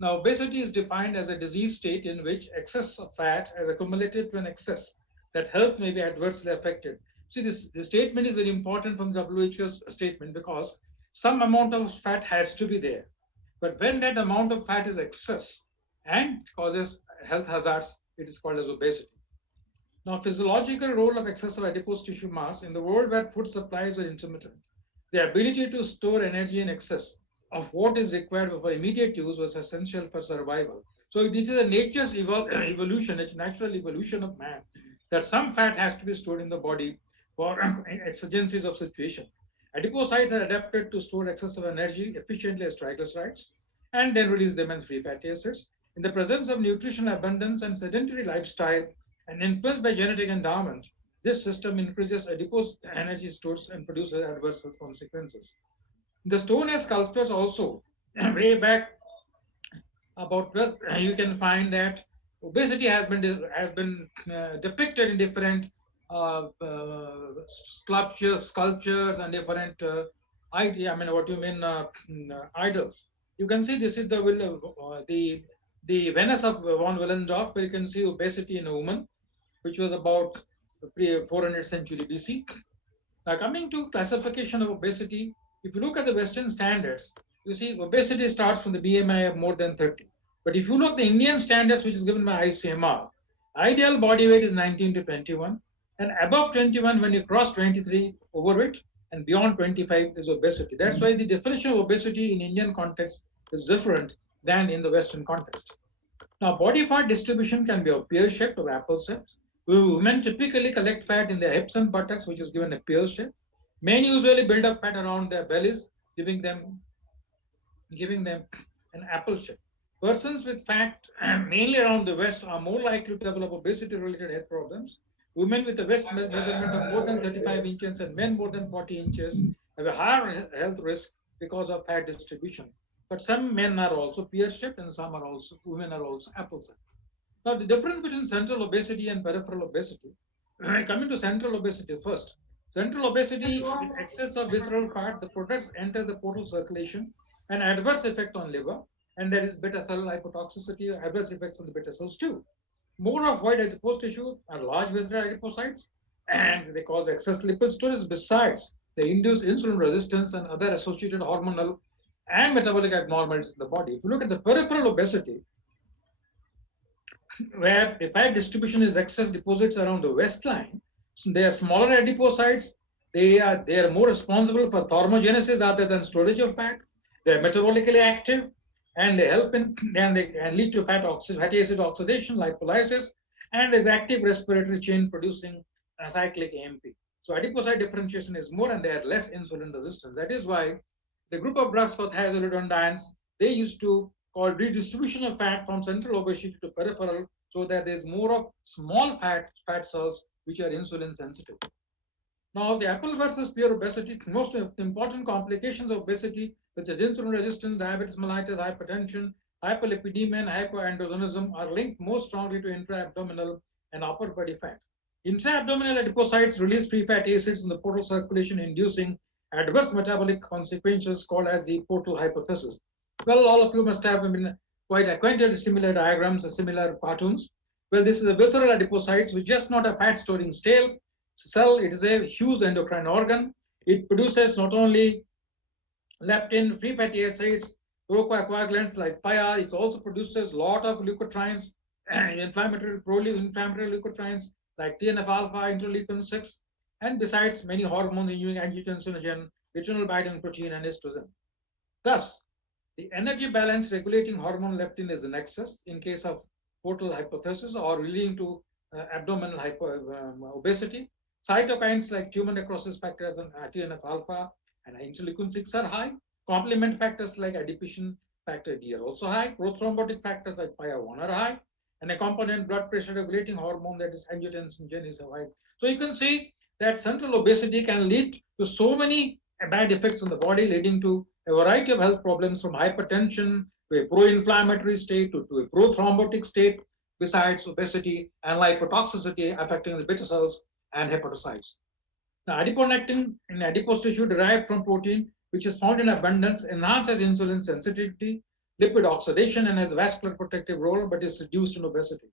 Now, obesity is defined as a disease state in which excess of fat has accumulated to an excess that health may be adversely affected. See, this statement is very important from WHO's statement because some amount of fat has to be there. But when that amount of fat is excess and causes health hazards, it is called as obesity. Now, physiological role of excessive adipose tissue mass in the world where food supplies are intermittent, the ability to store energy in excess of what is required for immediate use was essential for survival. So this is a nature's evolution, it's natural evolution of man, that some fat has to be stored in the body for exigencies of situation. Adipocytes are adapted to store excessive energy efficiently as triglycerides and then release them as free fatty acids. In the presence of nutrition abundance and sedentary lifestyle and influenced by genetic endowment, this system increases adipose energy stores and produces adverse health consequences. The Stonehenge sculptures also, way back about 12, you can find that obesity has been depicted in different sculptures and different idols. You can see this is the Venus of von Willendorf, where you can see obesity in a woman, which was about 400th century BC. Now, coming to classification of obesity, if you look at the Western standards, you see obesity starts from the BMI of more than 30. But if you look at the Indian standards, which is given by ICMR, ideal body weight is 19 to 21, and above 21, when you cross 23, overweight, and beyond 25 is obesity. That's why the definition of obesity in Indian context is different than in the Western context. Now, body fat distribution can be of pear-shaped or apple-shaped. Women typically collect fat in their hips and buttocks, which is given a pear shape. Men usually build up fat around their bellies, giving them an apple shape. Persons with fat mainly around the waist are more likely to develop obesity-related health problems. Women with a waist measurement of more than 35 inches and men more than 40 inches have a higher health risk because of fat distribution. But some men are also pear-shaped and women are also apple-shaped. Now, the difference between central obesity and peripheral obesity, coming to central obesity first. Central obesity with excess of visceral fat, the products enter the portal circulation and adverse effect on liver, and there is beta cell hypotoxicity, adverse effects on the beta cells too. More of white adipose tissue are large visceral adipocytes, and they cause excess lipid storage. Besides, they induce insulin resistance and other associated hormonal and metabolic abnormalities in the body. If you look at the peripheral obesity, where the fat distribution is excess deposits around the waistline, so they are smaller adipocytes. They are more responsible for thermogenesis rather than storage of fat. They are metabolically active, and they help in and they can lead to fatty acid oxidation, lipolysis, and there's active respiratory chain producing cyclic AMP. So adipocyte differentiation is more, and they are less insulin resistant. That is why the group of drugs for thiazolidinediones, they used to call redistribution of fat from central obesity to peripheral, so that there's more of small fat cells which are insulin sensitive. Now, the apple versus pear obesity, most important complications of obesity, such as insulin resistance, diabetes mellitus, hypertension, hyperlipidemia, and hypoandrogenism, are linked most strongly to intra-abdominal and upper body fat. Intra-abdominal adipocytes release free fatty acids in the portal circulation, inducing adverse metabolic consequences called as the portal hypothesis. Well, all of you must have been quite acquainted with similar diagrams and similar cartoons. Well, this is a visceral adipocytes, which is just not a fat storing cell. It is a huge endocrine organ. It produces not only leptin, free fatty acids, procoagulants like PIA. It also produces a lot of leukotrienes, inflammatory leukotrienes like TNF-alpha, interleukin-6, and besides many hormones including angiotensinogen, retinol binding protein, and estrogen. Thus, the energy balance regulating hormone leptin is in excess in case of portal hypothesis or leading to abdominal obesity. Cytokines like tumor necrosis factors and TNF-alpha and interleukin-6 are high. Complement factors like adipation factor D are also high. Prothrombotic factors like PIA1 are high. And a component blood pressure regulating hormone, that is angiotensin gene, is high. So you can see that central obesity can lead to so many bad effects on the body, leading to a variety of health problems from hypertension to a pro-inflammatory state to a pro-thrombotic state, besides obesity and lipotoxicity affecting the beta cells and hepatocytes. Now, adiponectin in adipose tissue derived from protein, which is found in abundance, enhances insulin sensitivity, lipid oxidation, and has a vascular protective role, but is reduced in obesity.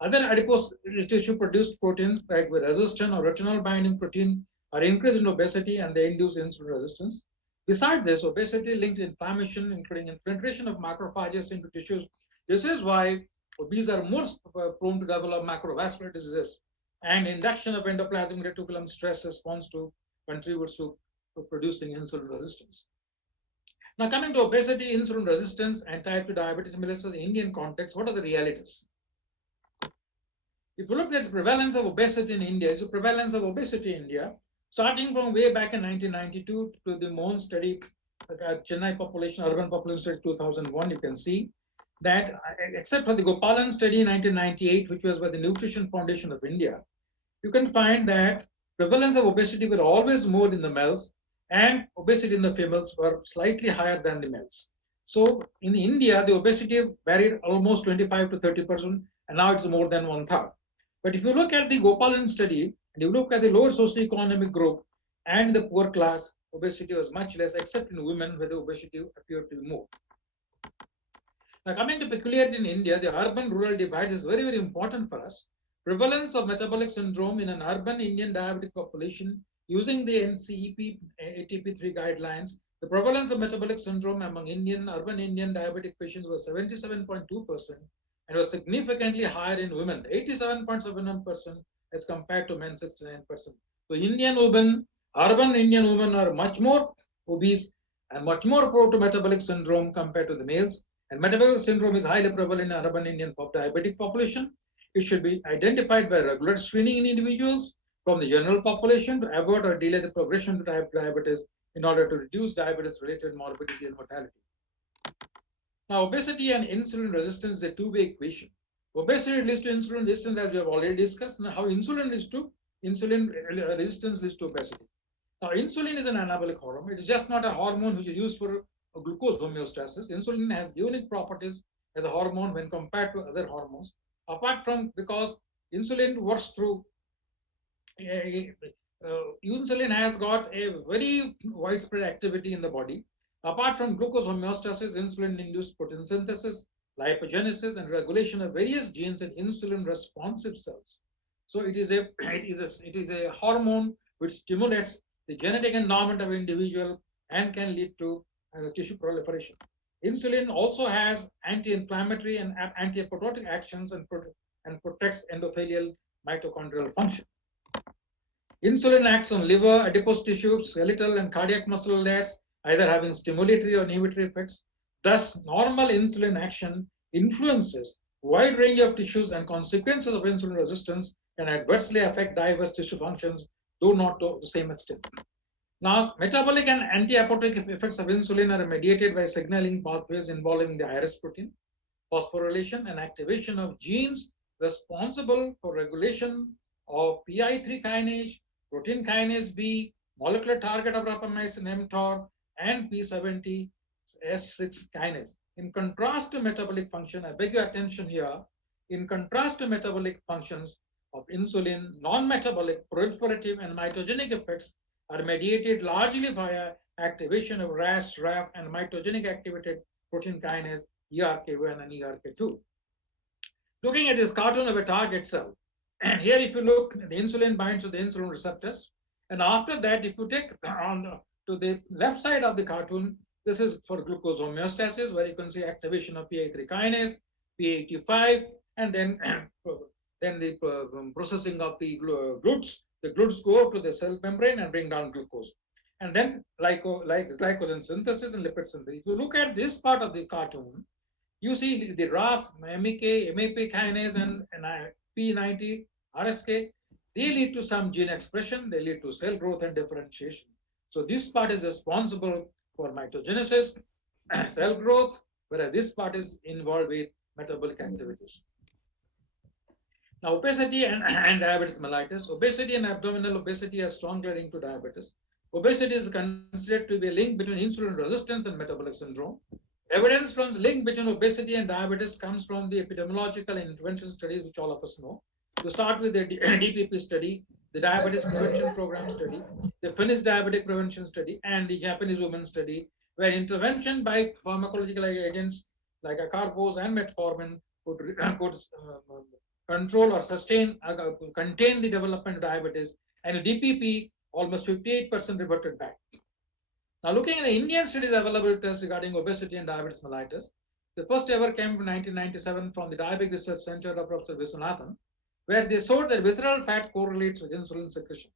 Other adipose tissue produced proteins like resistin or retinol binding protein are increased in obesity and they induce insulin resistance. Besides this, obesity linked inflammation, including infiltration of macrophages into tissues. This is why obese are more prone to develop macrovascular diseases, and induction of endoplasmic reticulum stress response to contributes to producing insulin resistance. Now, coming to obesity, insulin resistance, and type 2 diabetes mellitus in the Indian context, what are the realities? If you look at the prevalence of obesity in India, it's the prevalence of obesity in India, starting from way back in 1992 to the Mohan study, Chennai population, urban population study 2001, you can see that except for the Gopalan study in 1998, which was by the Nutrition Foundation of India, you can find that prevalence of obesity were always more in the males and obesity in the females were slightly higher than the males. So in India, the obesity varied almost 25 to 30%, and now it's more than 1/3. But if you look at the Gopalan study, and you look at the lower socioeconomic group and the poor class, obesity was much less, except in women where the obesity appeared to be more. Now, coming to peculiarity in India, the urban-rural divide is very, very important for us. Prevalence of metabolic syndrome in an urban Indian diabetic population using the NCEP ATP3 guidelines, the prevalence of metabolic syndrome among urban Indian diabetic patients was 77.2% and was significantly higher in women, 87.71% as compared to men, 69%. So urban Indian women are much more obese and much more prone to metabolic syndrome compared to the males. And metabolic syndrome is highly prevalent in urban Indian diabetic population. It should be identified by regular screening in individuals from the general population to avoid or delay the progression to type 2 diabetes in order to reduce diabetes-related morbidity and mortality. Now, obesity and insulin resistance is a two-way equation. Obesity leads to insulin resistance, as we have already discussed. Now, how insulin resistance leads to obesity. Now, insulin is an anabolic hormone. It is just not a hormone which is used for glucose homeostasis. Insulin has unique properties as a hormone when compared to other hormones. Apart from because insulin works through, insulin has got a very widespread activity in the body. Apart from glucose homeostasis, insulin induces protein synthesis, lipogenesis, and regulation of various genes in insulin-responsive cells. So it is a hormone which stimulates the genetic endowment of an individual and can lead to tissue proliferation. Insulin also has anti-inflammatory and anti-apoptotic actions and protects endothelial mitochondrial function. Insulin acts on liver, adipose tissue, skeletal, and cardiac muscle layers, either having stimulatory or inhibitory effects. Thus, normal insulin action influences a wide range of tissues, and consequences of insulin resistance can adversely affect diverse tissue functions, though not to the same extent. Now, metabolic and anti-apoptotic effects of insulin are mediated by signaling pathways involving the iris protein, phosphorylation, and activation of genes responsible for regulation of PI3 kinase, protein kinase B, molecular target of rapamycin mTOR, and P70S6 kinase. In contrast to metabolic function, I beg your attention here, in contrast to metabolic functions of insulin, non-metabolic, proliferative, and mitogenic effects are mediated largely via activation of RAS, RAF, and mitogenic activated protein kinase ERK1 and ERK2. Looking at this cartoon of a target cell, and here if you look, the insulin binds to the insulin receptors, and after that, if you take to the left side of the cartoon, this is for glucose homeostasis, where you can see activation of PI3 kinase, P85, and then the processing of the GLUTs. The GLUTs go to the cell membrane and bring down glucose. and then glycogen synthesis and lipid synthesis. If you look at this part of the cartoon, you see the RAF, MEK, MAP kinase, and P90, RSK, they lead to some gene expression, they lead to cell growth and differentiation. So this part is responsible for mitogenesis, cell growth, whereas this part is involved with metabolic activities. Now, obesity and diabetes mellitus. Obesity and abdominal obesity are strongly linked to diabetes. Obesity is considered to be a link between insulin resistance and metabolic syndrome. Evidence from the link between obesity and diabetes comes from the epidemiological and intervention studies, which all of us know. To start with the DPP study, the Diabetes Prevention Program study, the Finnish Diabetic Prevention Study, and the Japanese Women Study, where intervention by pharmacological agents like acarbose and metformin could control or contain the development of diabetes, and in DPP, almost 58% reverted back. Now, looking at the Indian studies available to us regarding obesity and diabetes mellitus, the first ever came in 1997 from the Diabetic Research Center of Professor Viswanathan, where they showed that visceral fat correlates with insulin secretion.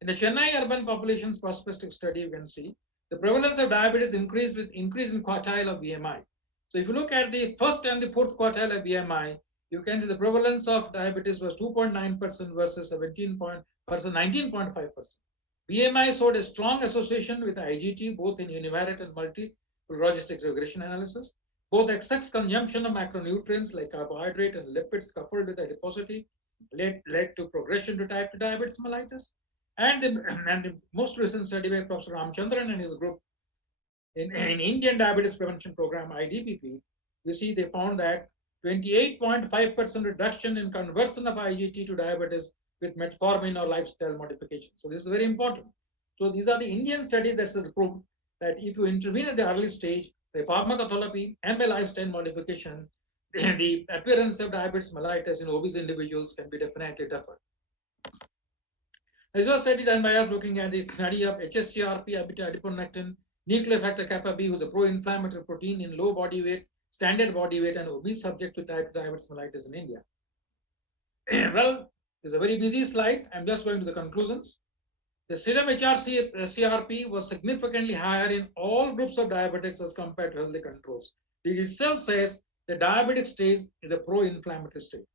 In the Chennai urban population's prospective study, you can see the prevalence of diabetes increased with increase in quartile of BMI. So if you look at the first and the fourth quartile of BMI, you can see the prevalence of diabetes was 2.9% versus 19.5%. BMI showed a strong association with IGT, both in univariate and multiple logistic regression analysis. Both excess consumption of macronutrients like carbohydrate and lipids coupled with adiposity led to progression to type 2 diabetes mellitus. And the most recent study by Professor Ramchandran and his group in Indian Diabetes Prevention Program, IDPP, you see they found that 28.5% reduction in conversion of IGT to diabetes with metformin or lifestyle modification. So this is very important. So these are the Indian studies that prove that if you intervene at the early stage, the pharmacotherapy and by lifestyle modification, the appearance of diabetes mellitus in obese individuals can be definitely deferred. This was a study done by us looking at the study of HSCRP, adiponectin, nuclear factor kappa B, who's a pro-inflammatory protein in low body weight, standard body weight, and obese subject to type 2 diabetes mellitus in India. Well, it's a very busy slide. I'm just going to the conclusions. The serum HRCRP was significantly higher in all groups of diabetics as compared to healthy controls. It itself says the diabetic stage is a pro-inflammatory state.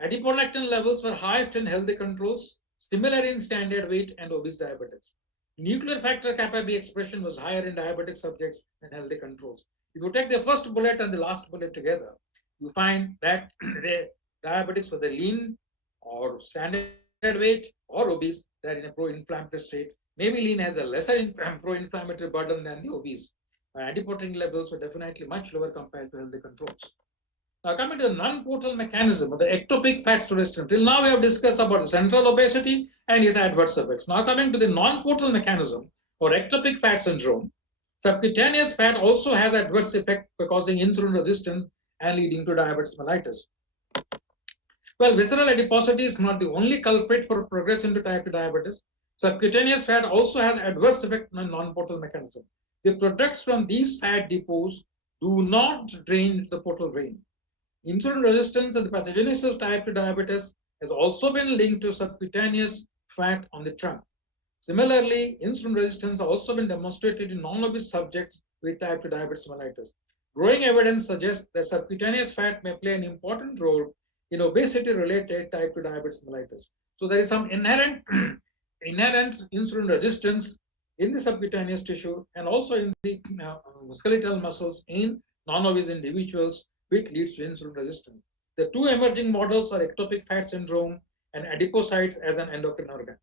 Adiponectin levels were highest in healthy controls, similar in standard weight and obese diabetics. Nuclear factor kappa B expression was higher in diabetic subjects than healthy controls. If you take the first bullet and the last bullet together, you find that the diabetics, whether lean or standard weight or obese, they're in a pro-inflammatory state. Maybe lean has a lesser pro-inflammatory burden than the obese. Adiponectin levels were definitely much lower compared to healthy controls. Now coming to the non-portal mechanism of the ectopic fat storage system. Till now we have discussed about the central obesity and its adverse effects. Now coming to the non-portal mechanism or ectopic fat syndrome, subcutaneous fat also has adverse effect by causing insulin resistance and leading to diabetes mellitus. Well, visceral adiposity is not the only culprit for progression to type 2 diabetes. Subcutaneous fat also has adverse effect on non-portal mechanism. The products from these fat depots do not drain the portal vein. Insulin resistance and the pathogenesis of type 2 diabetes has also been linked to subcutaneous fat on the trunk. Similarly, insulin resistance has also been demonstrated in non-obese subjects with type 2 diabetes mellitus. Growing evidence suggests that subcutaneous fat may play an important role in obesity-related type 2 diabetes mellitus. So there is some inherent insulin resistance in the subcutaneous tissue and also in the skeletal muscles in non-obese individuals, which leads to insulin resistance. The two emerging models are ectopic fat syndrome and adipocytes as an endocrine organ.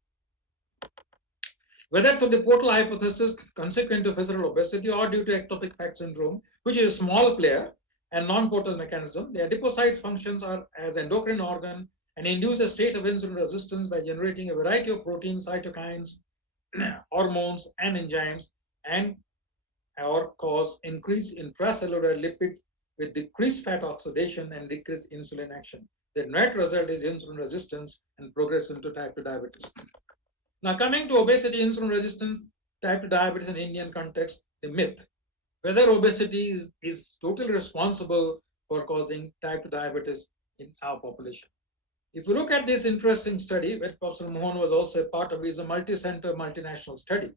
Whether through the portal hypothesis consequent to visceral obesity or due to ectopic fat syndrome, which is a small player and non-portal mechanism, the adipocyte functions are as endocrine organ and induce a state of insulin resistance by generating a variety of proteins, cytokines, hormones, and enzymes, and or cause increase in intracellular lipid with decreased fat oxidation and decreased insulin action. The net result is insulin resistance and progression to type 2 diabetes. Now coming to obesity, insulin resistance, type 2 diabetes in Indian context, the myth. Whether obesity is totally responsible for causing type 2 diabetes in our population. If you look at this interesting study, where Professor Mohan was also a part of, is a multi-center, multinational study,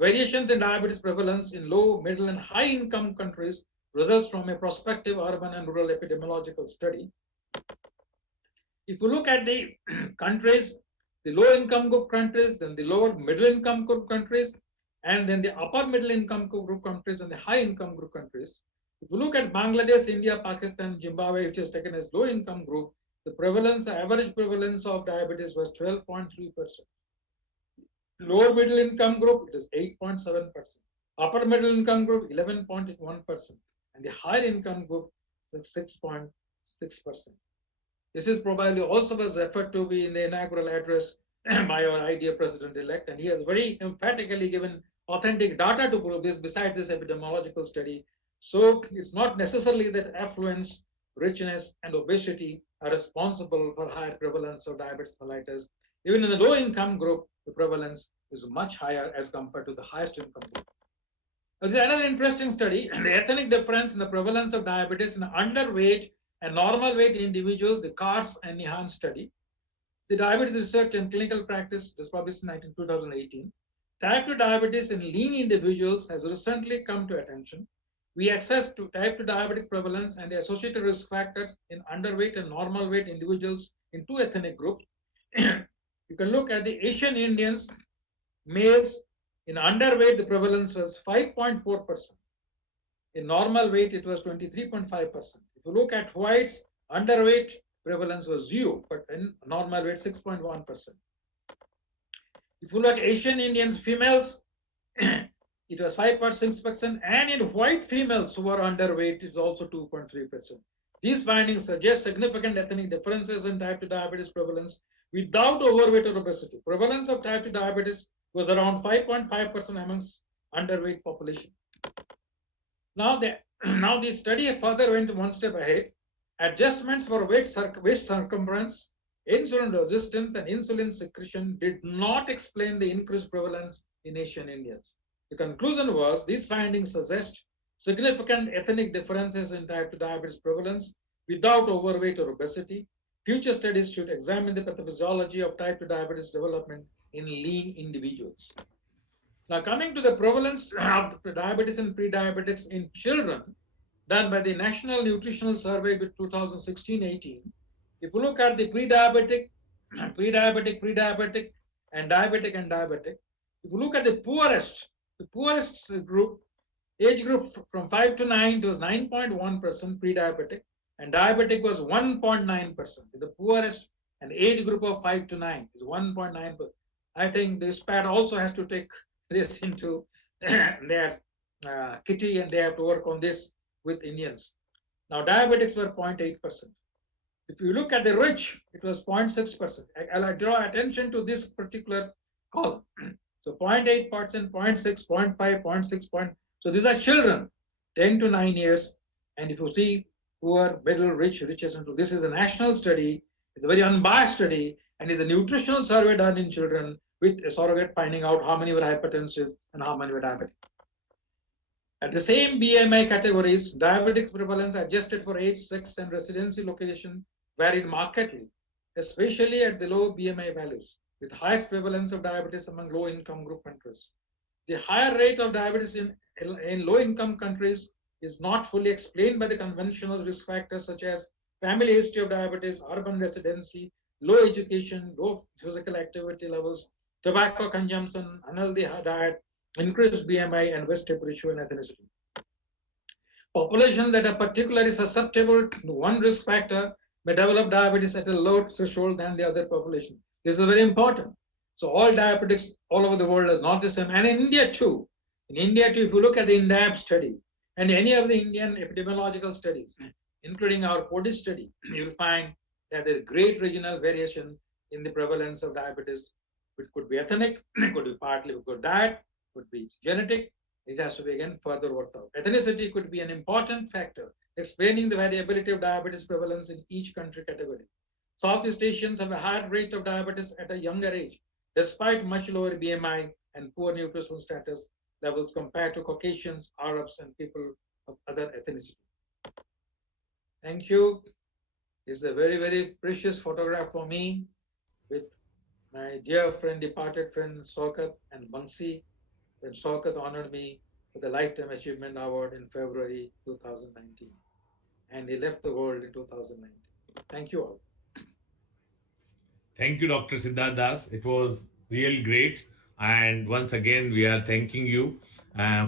Variations in diabetes prevalence in low, middle, and high income countries results from a prospective urban and rural epidemiological study. If you look at the countries, the low income group countries, then the lower middle income group countries, and then the upper middle income group countries and the high income group countries. If you look at Bangladesh, India, Pakistan, Zimbabwe, which is taken as low income group, the prevalence, average prevalence of diabetes was 12.3%. Lower middle income group, it is 8.7%. Upper middle income group, 11.1%. And the higher income group, 6.6%. This is probably also was referred to be in the inaugural address by our IDEA president-elect, and he has very emphatically given authentic data to prove this besides this epidemiological study. So it's not necessarily that affluence, richness, and obesity are responsible for higher prevalence of diabetes mellitus. Even in the low income group, the prevalence is much higher as compared to the highest income group. There's another interesting study, the ethnic difference in the prevalence of diabetes in underweight and normal weight individuals, the CARS and NIHAN study. The Diabetes Research and Clinical Practice was published in 2018. Type 2 diabetes in lean individuals has recently come to attention. We access to type 2 diabetic prevalence and the associated risk factors in underweight and normal weight individuals in two ethnic groups. You can look at the Asian Indians, males. In underweight, the prevalence was 5.4%. In normal weight, it was 23.5%. If you look at whites, underweight prevalence was 0, but in normal weight, 6.1%. If you look at Asian Indians females, it was 5.6%, and in white females who are underweight, it's also 2.3%. These findings suggest significant ethnic differences in type 2 diabetes prevalence without overweight or obesity. Prevalence of type 2 diabetes was around 5.5% amongst underweight population. Now the study further went one step ahead. Adjustments for waist circumference, insulin resistance, and insulin secretion did not explain the increased prevalence in Asian Indians. The conclusion was these findings suggest significant ethnic differences in type 2 diabetes prevalence without overweight or obesity. Future studies should examine the pathophysiology of type 2 diabetes development in lean individuals. Now, coming to the prevalence of diabetes and pre-diabetics in children, done by the National Nutritional Survey with 2016-18, if you look at the pre-diabetic, and diabetic, if you look at the poorest group, age group from 5 to 9, it was 9.1% pre-diabetic, and diabetic was 1.9%. The poorest and age group of 5 to 9 is 1.9%. I think this SPAT also has to take this into their kitty, and they have to work on this with Indians. Now, diabetics were 0.8%. If you look at the rich, it was 0.6%. I'll draw attention to this particular column. So 0.8%, 0.6, 0.5, 0.6. So these are children, 10 to 9 years. And if you see poor, middle, rich, richest, and this is a national study. It's a very unbiased study, and it's a nutritional survey done in children with a surrogate finding out how many were hypertensive and how many were diabetic. At the same BMI categories, diabetic prevalence adjusted for age, sex, and residency location varied markedly, especially at the low BMI values, with highest prevalence of diabetes among low-income group countries. The higher rate of diabetes in low-income countries is not fully explained by the conventional risk factors such as family history of diabetes, urban residency, low education, low physical activity levels, tobacco consumption, unhealthy diet, increased BMI, and waist hip ratio and ethnicity. Populations that are particularly susceptible to one risk factor may develop diabetes at a lower threshold than the other population. This is very important. So all diabetics all over the world is not the same. And in India too. In India too, if you look at the INDAB study and any of the Indian epidemiological studies, including our PODIS study, you will find that there is great regional variation in the prevalence of diabetes. It could be ethnic, it could be partly good diet, could be genetic. It has to be again further worked out. Ethnicity could be an important factor explaining the variability of diabetes prevalence in each country category. Southeast Asians have a higher rate of diabetes at a younger age, despite much lower BMI and poor nutritional status levels compared to Caucasians, Arabs, and people of other ethnicity. Thank you. This is a very, very precious photograph for me with my dear friend, departed friend Sokat and Bansi. when Shaukat honored me with the Lifetime Achievement Award in February 2019. And he left the world in 2019. Thank you all. Thank you, Dr. Siddharth Das. It was real great. And once again, we are thanking you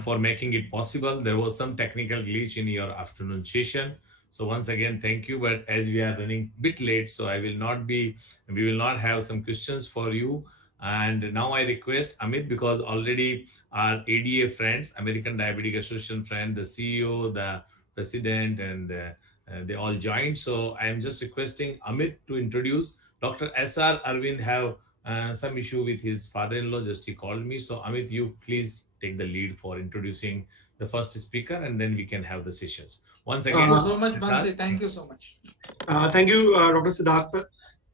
for making it possible. There was some technical glitch in your afternoon session. So once again, thank you. But as we are running a bit late, so we will not have some questions for you. And now I request Amit, because already our ADA friends, American Diabetic Association friend, the CEO, the president, and they all joined. So I am just requesting Amit to introduce. Dr. S.R. Arvind have some issue with his father-in-law, just he called me. So Amit, you please take the lead for introducing the first speaker, and then we can have the sessions. Once again, thank you so much, Bansi. Thank you so much. Thank you, Dr. Siddharth sir.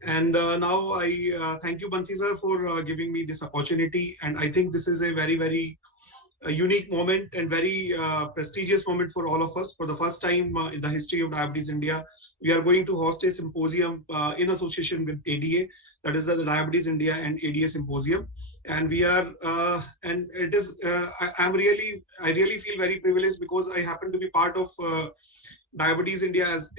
And now I thank you, Bansi sir, for giving me this opportunity. And I think this is a very, very unique moment and very prestigious moment for all of us. For the first time in the history of Diabetes India, we are going to host a symposium in association with ADA, that is the Diabetes India and ADA Symposium. And we are, and it is, I really feel very privileged because I happen to be part of Diabetes India as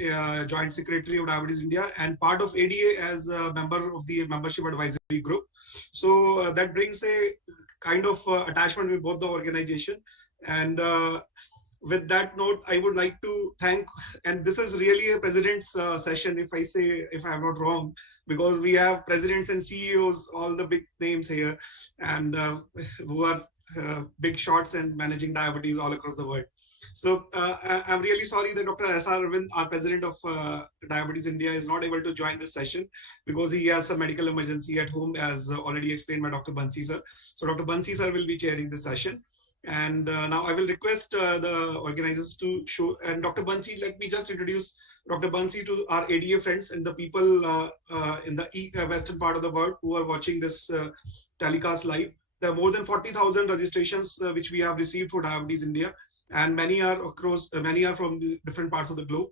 Joint Secretary of Diabetes India and part of ADA as a member of the Membership Advisory Group. So that brings a kind of attachment with both the organization. And with that note, I would like to thank, and this is really a president's session, if I'm not wrong, because we have presidents and CEOs, all the big names here, and who are big shots and managing diabetes all across the world. So I'm really sorry that Dr. S.R. Arvind, our president of Diabetes India, is not able to join this session because he has a medical emergency at home, as already explained by Dr. Bansi sir. So Dr. Bansi sir will be chairing this session. And now I will request the organizers to show, and Dr. Bansi, let me just introduce Dr. Bansi to our ADA friends and the people in the western part of the world who are watching this telecast live. There are more than 40,000 registrations which we have received for Diabetes India, and many are from the different parts of the globe.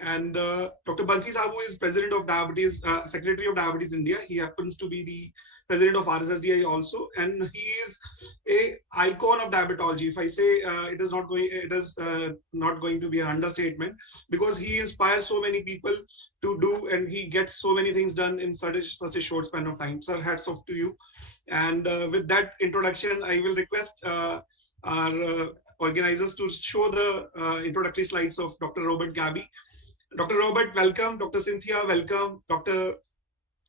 And Dr. Bansi Sabu is president of Diabetes, Secretary of Diabetes India. He happens to be the president of RSSDI also, and he is a icon of diabetology. If I say it is not going to be an understatement, because he inspires so many people to do, and he gets so many things done in such a short span of time. Sir, hats off to you. And with that introduction, I will request our organizers to show the introductory slides of Dr. Robert Gabby. Dr. Robert, welcome. Dr. Cynthia, welcome. Dr.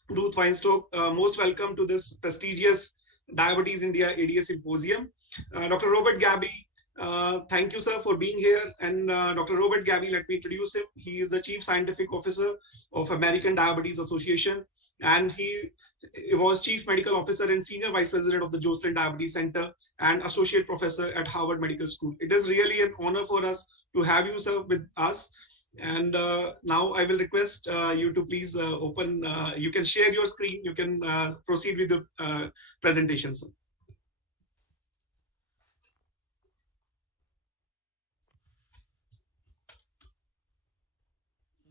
Ruth Weinstock, most welcome to this prestigious Diabetes India ADA Symposium. Dr. Robert Gabby, thank you, sir, for being here. And Dr. Robert Gabby, let me introduce him. He is the Chief Scientific Officer of American Diabetes Association, and he was Chief Medical Officer and Senior Vice President of the Joslin Diabetes Center and Associate Professor at Harvard Medical School. It is really an honor for us to have you, sir, with us. And now I will request you to please open, you can share your screen, you can proceed with the presentation, sir.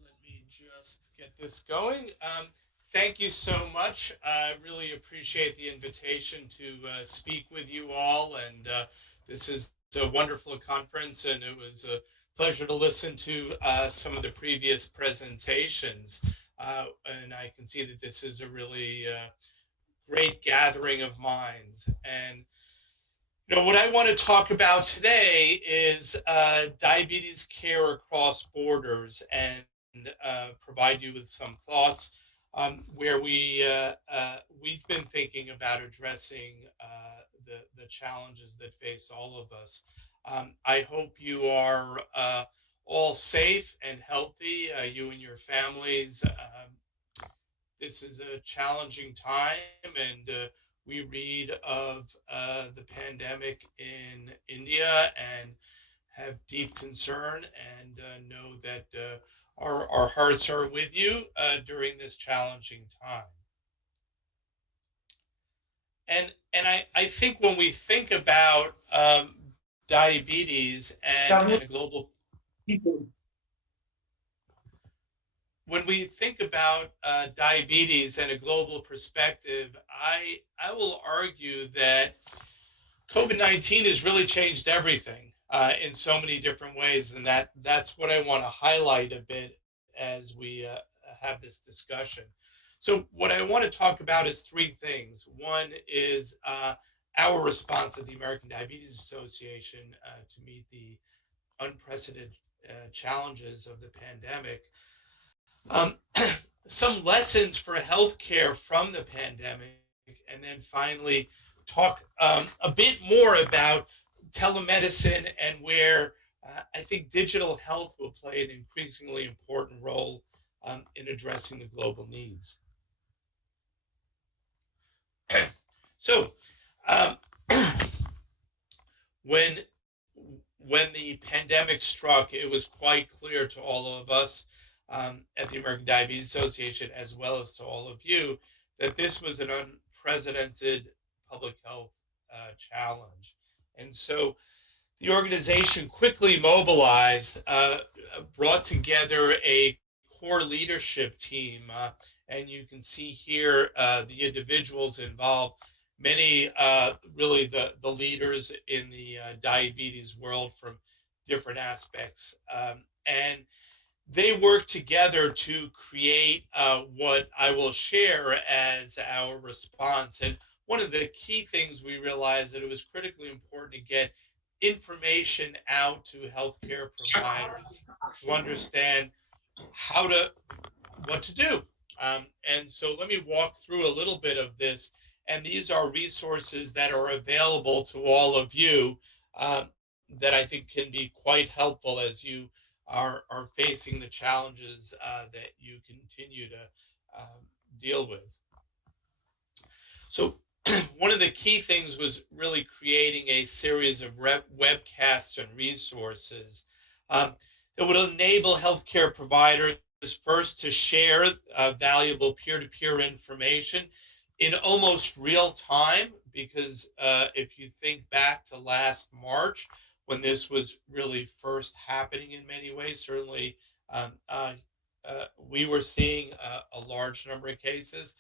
Let me just get this going. Thank you so much. I really appreciate the invitation to speak with you all. And this is a wonderful conference, and it was a pleasure to listen to some of the previous presentations. And I can see that this is a really great gathering of minds. And you know, what I want to talk about today is diabetes care across borders, and provide you with some thoughts where we've been thinking about addressing the challenges that face all of us. I hope you are all safe and healthy, you and your families. This is a challenging time, and we read of the pandemic in India and have deep concern, and know that our hearts are with you during this challenging time. And I think when we think about diabetes and a global when we think about diabetes and a global perspective, I will argue that COVID-19 has really changed everything in so many different ways, and that's what I want to highlight a bit as we have this discussion. So what I want to talk about is three things. One is our response at the American Diabetes Association to meet the unprecedented challenges of the pandemic. Some lessons for healthcare from the pandemic, and then finally talk a bit more about telemedicine and where I think digital health will play an increasingly important role in addressing the global needs. So when the pandemic struck, it was quite clear to all of us at the American Diabetes Association, as well as to all of you, that this was an unprecedented public health challenge. And so the organization quickly mobilized, brought together a core leadership team, and you can see here the individuals involved, many really the leaders in the diabetes world from different aspects. And they worked together to create what I will share as our response. And one of the key things we realized that it was critically important to get information out to healthcare providers to understand what to do. And so let me walk through a little bit of this. And these are resources that are available to all of you that I think can be quite helpful as you are facing the challenges that you continue to deal with. So one of the key things was really creating a series of webcasts and resources that would enable healthcare providers first to share valuable peer-to-peer information in almost real time, because if you think back to last March, when this was really first happening in many ways, certainly we were seeing a large number of cases.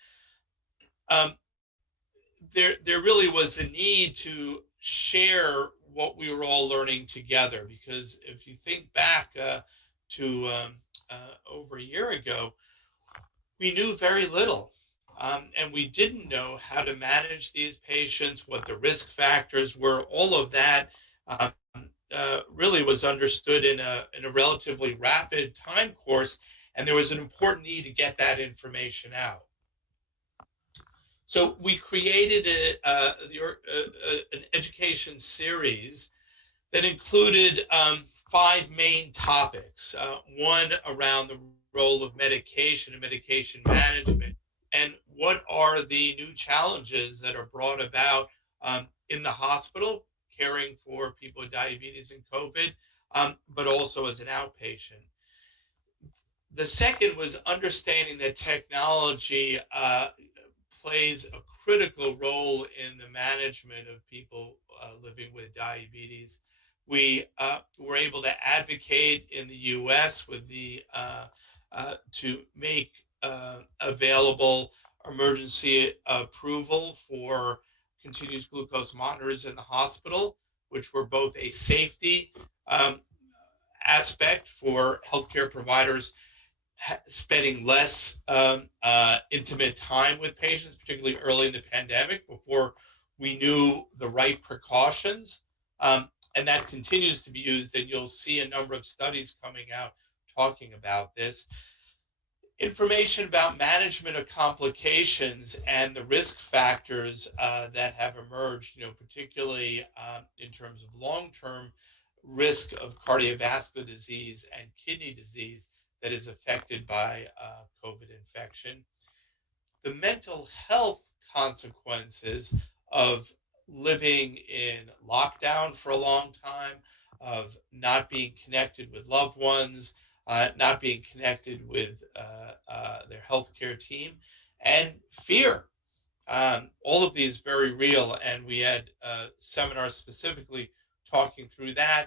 There really was a need to share what we were all learning together, because if you think back to over a year ago, we knew very little. And we didn't know how to manage these patients, what the risk factors were. All of that really was understood in a relatively rapid time course, and there was an important need to get that information out. So we created an education series that included 5 main topics. One around the role of medication and medication management, and what are the new challenges that are brought about in the hospital, caring for people with diabetes and COVID, but also as an outpatient. The second was understanding that technology plays a critical role in the management of people living with diabetes. We were able to advocate in the US with the to make available emergency approval for continuous glucose monitors in the hospital, which were both a safety aspect for healthcare providers spending less intimate time with patients, particularly early in the pandemic, before we knew the right precautions. And that continues to be used, and you'll see a number of studies coming out talking about this. Information about management of complications and the risk factors that have emerged, particularly in terms of long-term risk of cardiovascular disease and kidney disease that is affected by COVID infection. The mental health consequences of living in lockdown for a long time, of not being connected with loved ones, not being connected with their healthcare team, and fear. All of these very real, and we had seminars specifically talking through that.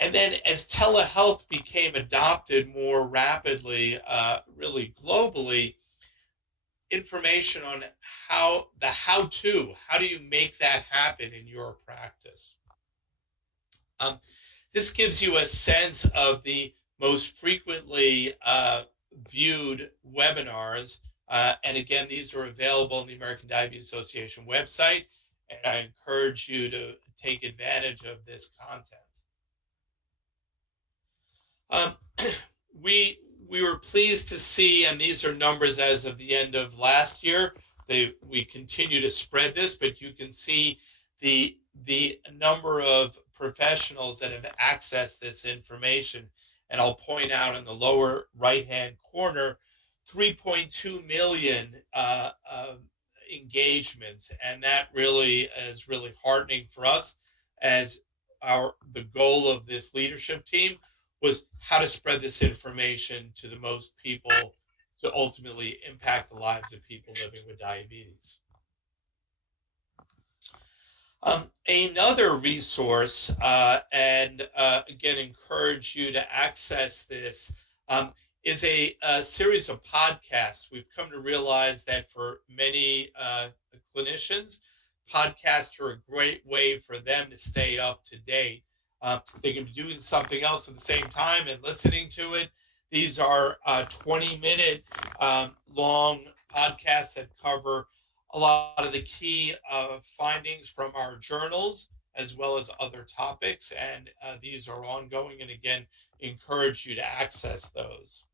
And then as telehealth became adopted more rapidly, really globally, information on how do you make that happen in your practice. This gives you a sense of the most frequently viewed webinars. And again, these are available on the American Diabetes Association website. And I encourage you to take advantage of this content. We were pleased to see, and these are numbers as of the end of last year. We continue to spread this, but you can see the number of professionals that have accessed this information. And I'll point out in the lower right-hand corner, 3.2 million engagements, and that really is really heartening for us, as the goal of this leadership team was how to spread this information to the most people to ultimately impact the lives of people living with diabetes. Another resource, and again, encourage you to access this, is a series of podcasts. We've come to realize that for many clinicians, podcasts are a great way for them to stay up to date. They can be doing something else at the same time and listening to it. These are 20-minute long podcasts that cover a lot of the key findings from our journals, as well as other topics. And these are ongoing, and again, encourage you to access those.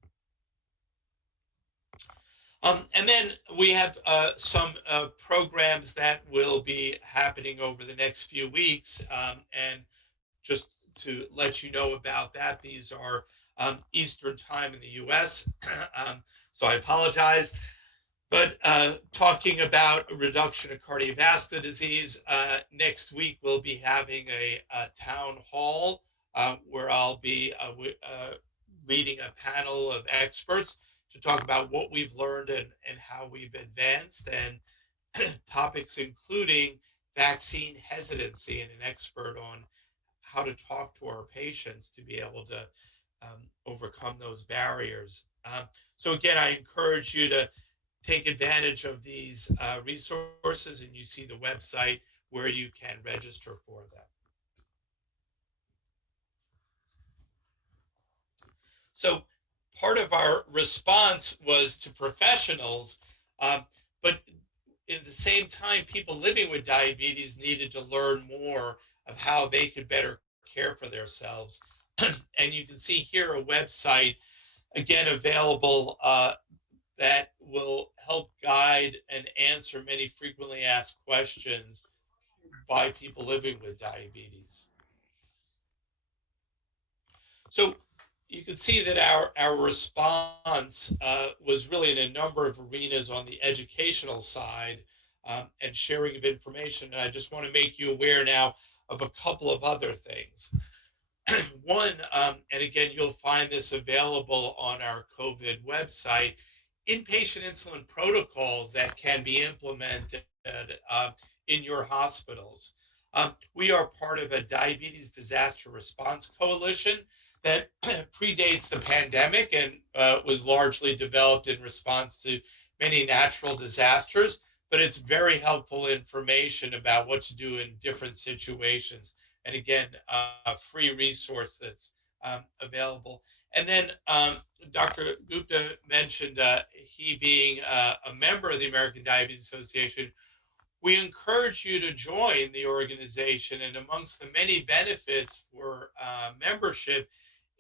And then we have some programs that will be happening over the next few weeks. And just to let you know about that, these are Eastern time in the US. So I apologize. But talking about a reduction of cardiovascular disease, next week we'll be having a town hall where I'll be leading a panel of experts to talk about what we've learned and how we've advanced, and topics including vaccine hesitancy, and an expert on how to talk to our patients to be able to overcome those barriers. So again, I encourage you to take advantage of these resources, and you see the website where you can register for them. So part of our response was to professionals, but at the same time, people living with diabetes needed to learn more of how they could better care for themselves. And you can see here a website, again, available that will help guide and answer many frequently asked questions by people living with diabetes. So you can see that our response was really in a number of arenas on the educational side and sharing of information. And I just want to make you aware now of a couple of other things. One, and again, you'll find this available on our COVID website, inpatient insulin protocols that can be implemented in your hospitals. We are part of a Diabetes Disaster Response Coalition that predates the pandemic and was largely developed in response to many natural disasters, but it's very helpful information about what to do in different situations. And again, a free resource that's available. And then Dr. Gupta mentioned he being a member of the American Diabetes Association. We encourage you to join the organization, and amongst the many benefits for membership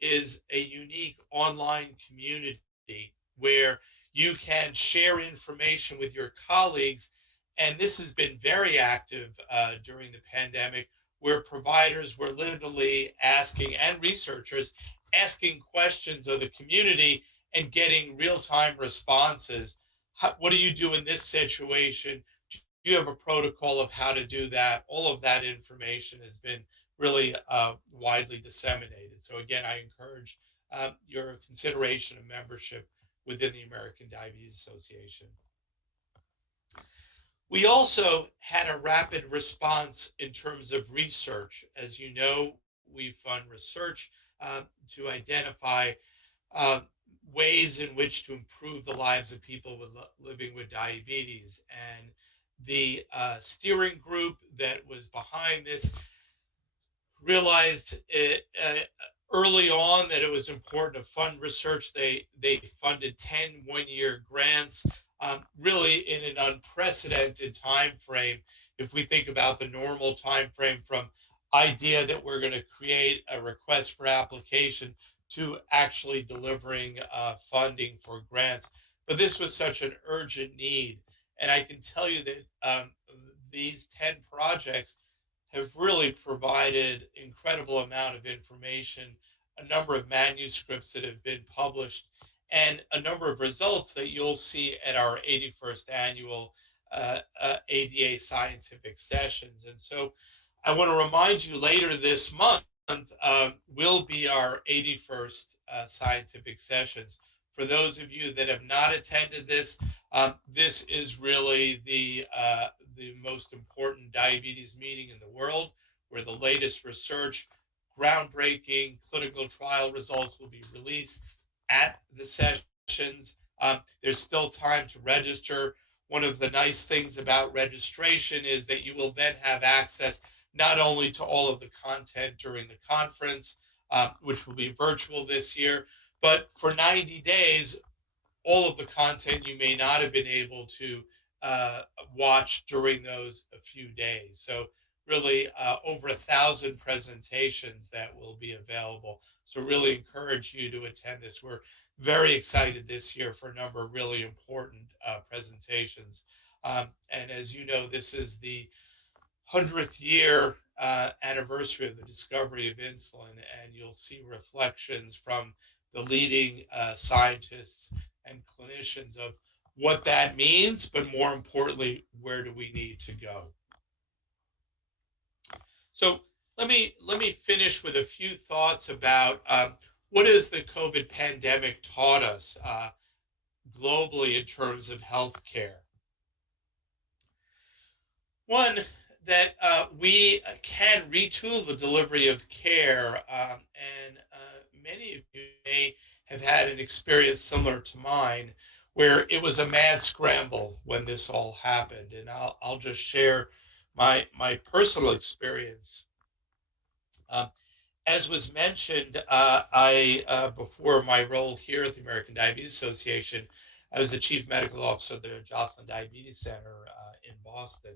is a unique online community where you can share information with your colleagues. And this has been very active during the pandemic, where providers were literally asking, and researchers asking questions of the community and getting real-time responses. What do you do in this situation? Do you have a protocol of how to do that? All of that information has been really widely disseminated. So again, I encourage your consideration of membership within the American Diabetes Association. We also had a rapid response in terms of research. As you know, we fund research to identify ways in which to improve the lives of people living with diabetes. And the steering group that was behind this realized early on that it was important to fund research. They funded 10 one-year grants, really in an unprecedented time frame. If we think about the normal time frame from idea that we're going to create a request for application to actually delivering funding for grants. But this was such an urgent need. And I can tell you that these 10 projects have really provided incredible amount of information, a number of manuscripts that have been published, and a number of results that you'll see at our 81st annual ADA scientific sessions. And so I want to remind you later this month will be our 81st scientific sessions. For those of you that have not attended this, this is really the most important diabetes meeting in the world, where the latest research, groundbreaking clinical trial results will be released at the sessions. There's still time to register. One of the nice things about registration is that you will then have access not only to all of the content during the conference, which will be virtual this year, but for 90 days, all of the content you may not have been able to watch during those few days. So really over 1,000 presentations that will be available. So really encourage you to attend this. We're very excited this year for a number of really important presentations. And as you know, this is the 100th year anniversary of the discovery of insulin, and you'll see reflections from the leading scientists and clinicians of what that means, but more importantly, where do we need to go? So let me finish with a few thoughts about what has the COVID pandemic taught us globally in terms of healthcare. One, that we can retool the delivery of care, and many of you may have had an experience similar to mine, where it was a mad scramble when this all happened. And I'll just share my personal experience. As was mentioned, I before my role here at the American Diabetes Association, I was the chief medical officer of the Joslin Diabetes Center in Boston.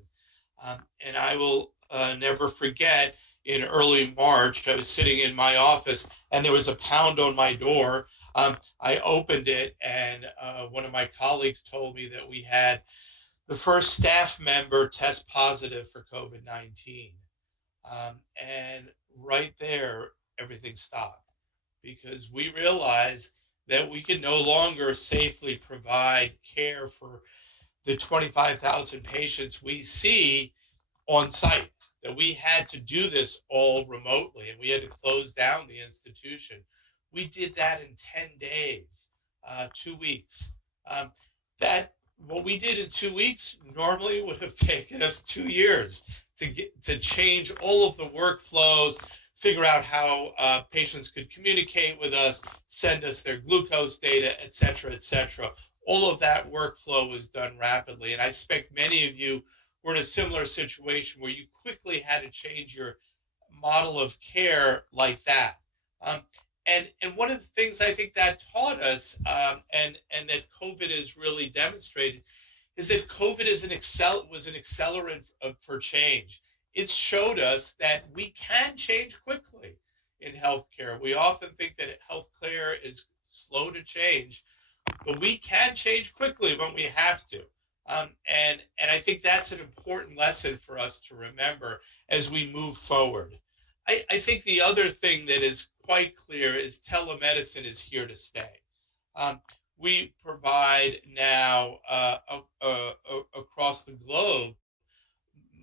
And I will never forget, in early March, I was sitting in my office and there was a pound on my door. I opened it, and one of my colleagues told me that we had the first staff member test positive for COVID-19. And right there, everything stopped, because we realized that we could no longer safely provide care for the 25,000 patients we see on site, that we had to do this all remotely, and we had to close down the institution. We did that in 10 days, 2 weeks. What we did in 2 weeks normally would have taken us 2 years to change all of the workflows, figure out how patients could communicate with us, send us their glucose data, et cetera, et cetera. All of that workflow was done rapidly. And I suspect many of you were in a similar situation where you quickly had to change your model of care like that. And one of the things I think that taught us, and that COVID has really demonstrated, is that COVID was an accelerant for change. It showed us that we can change quickly in healthcare. We often think that healthcare is slow to change, but we can change quickly when we have to. And I think that's an important lesson for us to remember as we move forward. I think the other thing that is quite clear is telemedicine is here to stay. We provide now across the globe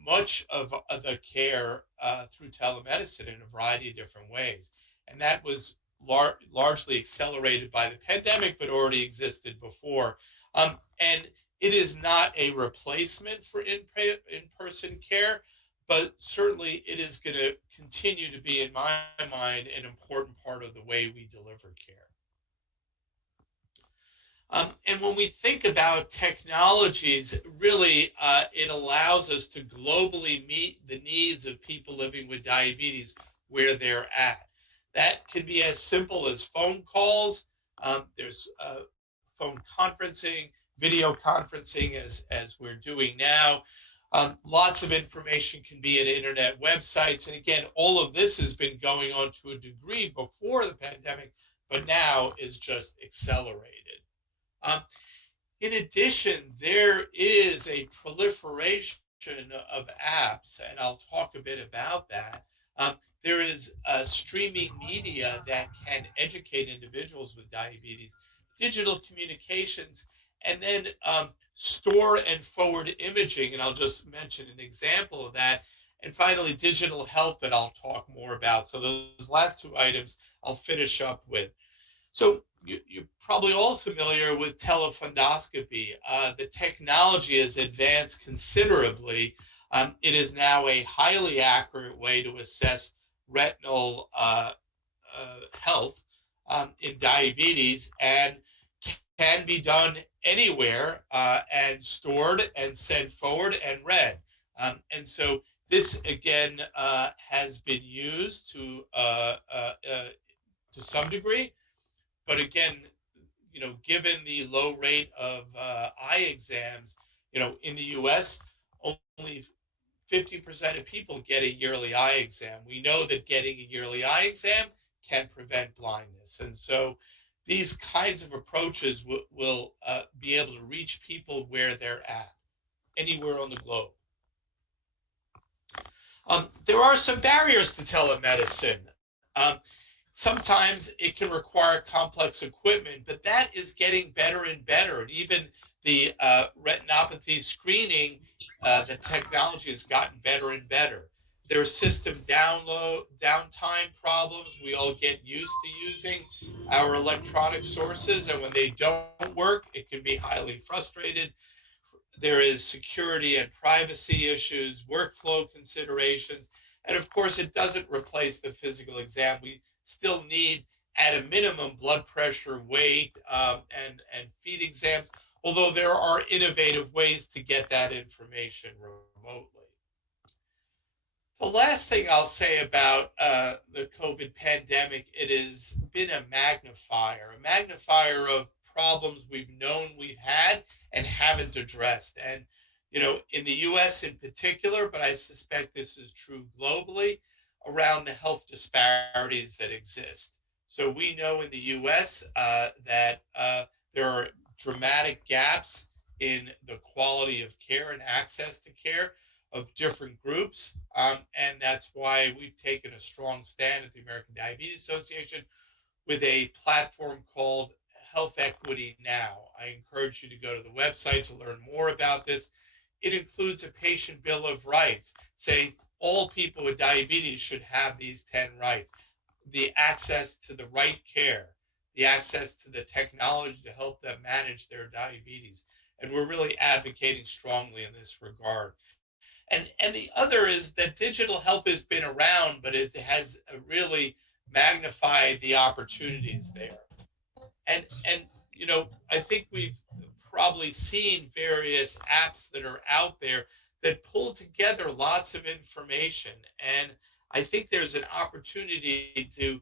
much of the care through telemedicine in a variety of different ways. And that was largely accelerated by the pandemic, but already existed before. And it is not a replacement for in-person care, but certainly it is going to continue to be, in my mind, an important part of the way we deliver care. And when we think about technologies, really, it allows us to globally meet the needs of people living with diabetes where they're at. That can be as simple as phone calls. There's phone conferencing, video conferencing as we're doing now. Lots of information can be at internet websites. And again, all of this has been going on to a degree before the pandemic, but now is just accelerated. In addition, there is a proliferation of apps, and I'll talk a bit about that. There is streaming media that can educate individuals with diabetes, digital communications, and then store and forward imaging, and I'll just mention an example of that. And finally, digital health that I'll talk more about. So those last two items I'll finish up with. So you're probably all familiar with telephondoscopy. The technology has advanced considerably. It is now a highly accurate way to assess retinal health in diabetes, and can be done anywhere and stored and sent forward and read. And so this again has been used to some degree, but again, given the low rate of eye exams, in the U.S., only 50% of people get a yearly eye exam. We know that getting a yearly eye exam can prevent blindness. And so these kinds of approaches will be able to reach people where they're at, anywhere on the globe. There are some barriers to telemedicine. Sometimes it can require complex equipment, but that is getting better and better. And even the retinopathy screening, the technology has gotten better and better. There are system downtime problems. We all get used to using our electronic sources, and when they don't work, it can be highly frustrated. There is security and privacy issues, workflow considerations, and of course, it doesn't replace the physical exam. We still need, at a minimum, blood pressure, weight, and feet exams, although there are innovative ways to get that information remotely. The last thing I'll say about the COVID pandemic, it has been a magnifier of problems we've known we've had and haven't addressed. And, in the US in particular, but I suspect this is true globally, around the health disparities that exist. So we know in the US that there are dramatic gaps in the quality of care and access to care of different groups. And that's why we've taken a strong stand at the American Diabetes Association with a platform called Health Equity Now. I encourage you to go to the website to learn more about this. It includes a patient bill of rights saying all people with diabetes should have these 10 rights: the access to the right care, the access to the technology to help them manage their diabetes. And we're really advocating strongly in this regard. And the other is that digital health has been around, but it has really magnified the opportunities there. And I think we've probably seen various apps that are out there that pull together lots of information. And I think there's an opportunity to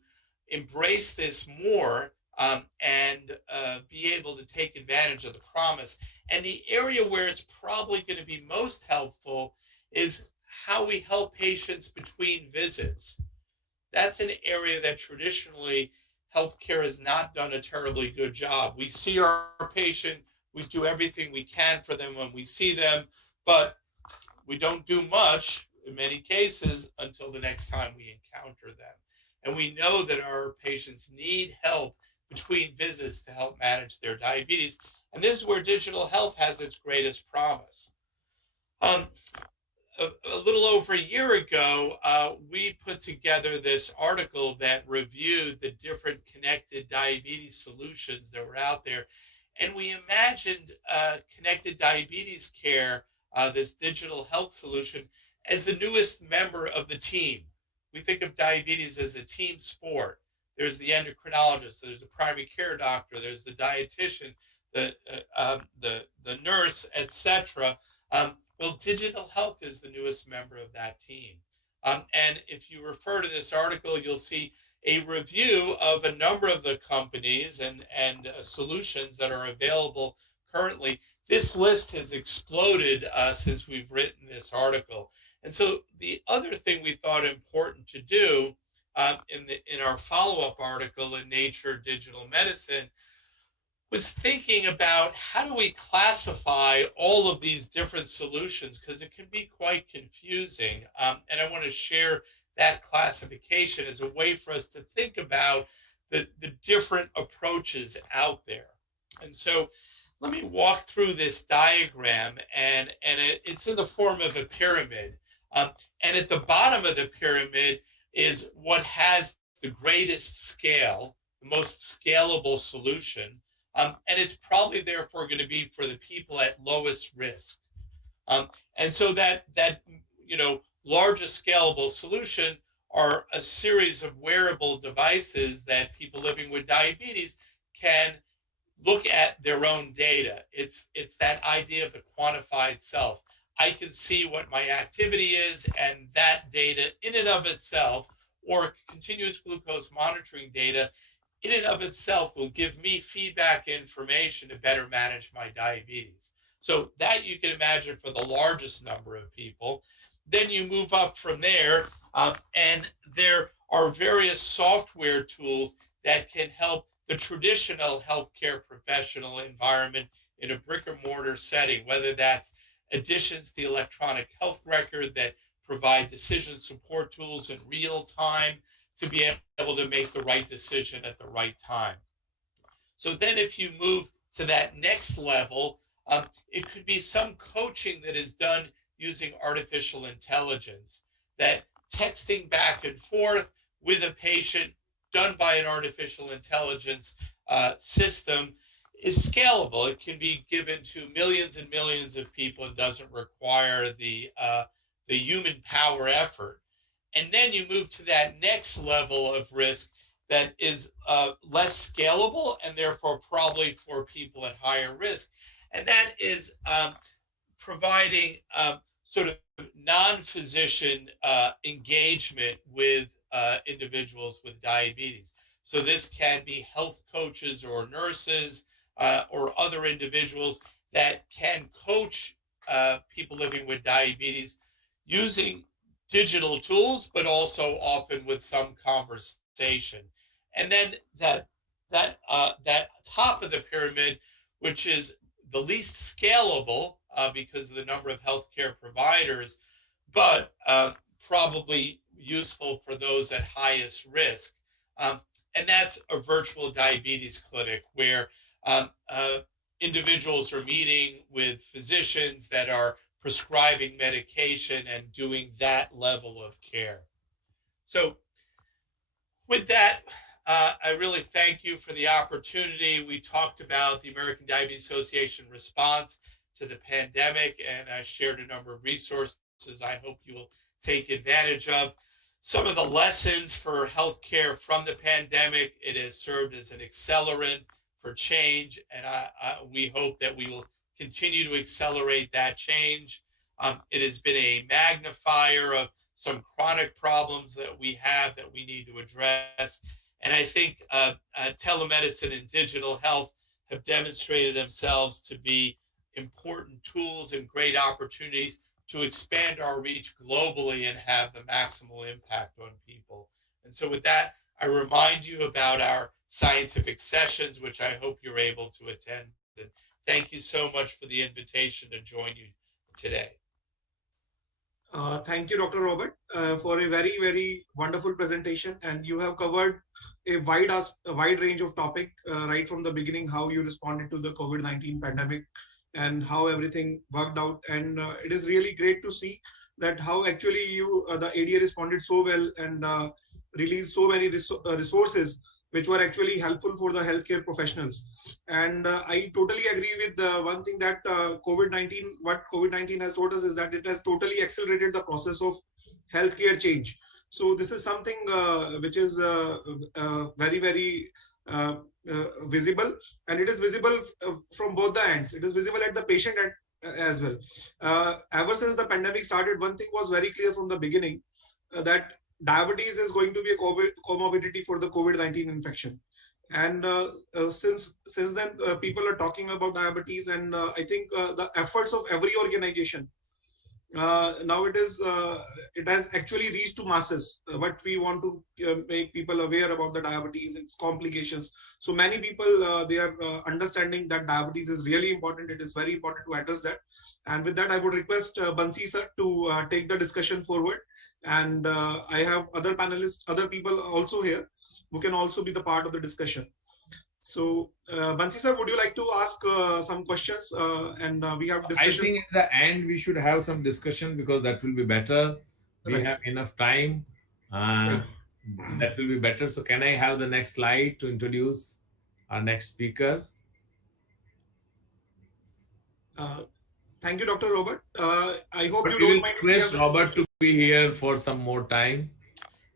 embrace this more and be able to take advantage of the promise. And the area where it's probably going to be most helpful is how we help patients between visits. That's an area that traditionally healthcare has not done a terribly good job. We see our patient, we do everything we can for them when we see them, but we don't do much in many cases until the next time we encounter them. And we know that our patients need help between visits to help manage their diabetes. And this is where digital health has its greatest promise. A little over a year ago, we put together this article that reviewed the different connected diabetes solutions that were out there. And we imagined connected diabetes care, this digital health solution, as the newest member of the team. We think of diabetes as a team sport. There's the endocrinologist, there's the primary care doctor, there's the dietitian, the nurse, etc. Well, digital health is the newest member of that team. And if you refer to this article, you'll see a review of a number of the companies and solutions that are available currently. This list has exploded since we've written this article. And so the other thing we thought important to do in our follow-up article in Nature Digital Medicine was thinking about how do we classify all of these different solutions, because it can be quite confusing. And I want to share that classification as a way for us to think about the different approaches out there. And so let me walk through this diagram, and it's in the form of a pyramid. And at the bottom of the pyramid is what has the greatest scale, the most scalable solution. And it's probably therefore going to be for the people at lowest risk. And so that largest scalable solution are a series of wearable devices that people living with diabetes can look at their own data. It's that idea of the quantified self. I can see what my activity is, and that data in and of itself, or continuous glucose monitoring data in and of itself, will give me feedback information to better manage my diabetes. So that you can imagine for the largest number of people. Then you move up from there, and there are various software tools that can help the traditional healthcare professional environment in a brick and mortar setting, whether that's additions to the electronic health record that provide decision support tools in real time to be able to make the right decision at the right time. So then if you move to that next level, it could be some coaching that is done using artificial intelligence, that texting back and forth with a patient done by an artificial intelligence system is scalable. It can be given to millions and millions of people and doesn't require the human power effort. And then you move to that next level of risk that is less scalable and therefore probably for people at higher risk. And that is providing sort of non-physician engagement with individuals with diabetes. So this can be health coaches or nurses or other individuals that can coach people living with diabetes using digital tools, but also often with some conversation. And then that top of the pyramid, which is the least scalable because of the number of healthcare providers, but probably useful for those at highest risk. And that's a virtual diabetes clinic where individuals are meeting with physicians that are prescribing medication and doing that level of care. So with that, I really thank you for the opportunity. We talked about the American Diabetes Association response to the pandemic, and I shared a number of resources I hope you will take advantage of. Some of the lessons for healthcare from the pandemic: it has served as an accelerant for change, and we hope that we will continue to accelerate that change. It has been a magnifier of some chronic problems that we have that we need to address. And I think telemedicine and digital health have demonstrated themselves to be important tools and great opportunities to expand our reach globally and have the maximal impact on people. And so with that, I remind you about our scientific sessions, which I hope you're able to attend. And thank you so much for the invitation to join you today. Thank you, Dr. Robert, for a very, very wonderful presentation. And you have covered a wide range of topic right from the beginning, how you responded to the COVID-19 pandemic and how everything worked out. And it is really great to see that how actually you, the ADA responded so well and released so many resources which were actually helpful for the healthcare professionals. And I totally agree with the one thing that what COVID-19 has taught us is that it has totally accelerated the process of healthcare change. So this is something which is very, very visible, and it is visible from both the ends. It is visible at the patient end as well. Ever since the pandemic started, one thing was very clear from the beginning, that diabetes is going to be a comorbidity for the COVID-19 infection. And since then, people are talking about diabetes, and I think the efforts of every organization, now it has actually reached to masses. But we want to make people aware about the diabetes, its complications. So many people, they are understanding that diabetes is really important. It is very important to address that. And with that, I would request Bansi sir to take the discussion forward. And I have other panelists, other people also here who can also be the part of the discussion. So, Bansi sir, would you like to ask some questions? And we have discussion. I think in the end we should have some discussion, because that will be better. We have enough time. That will be better. So can I have the next slide to introduce our next speaker? Thank you, Dr. Robert. I hope But you we don't will mind. request Robert to be here for some more time.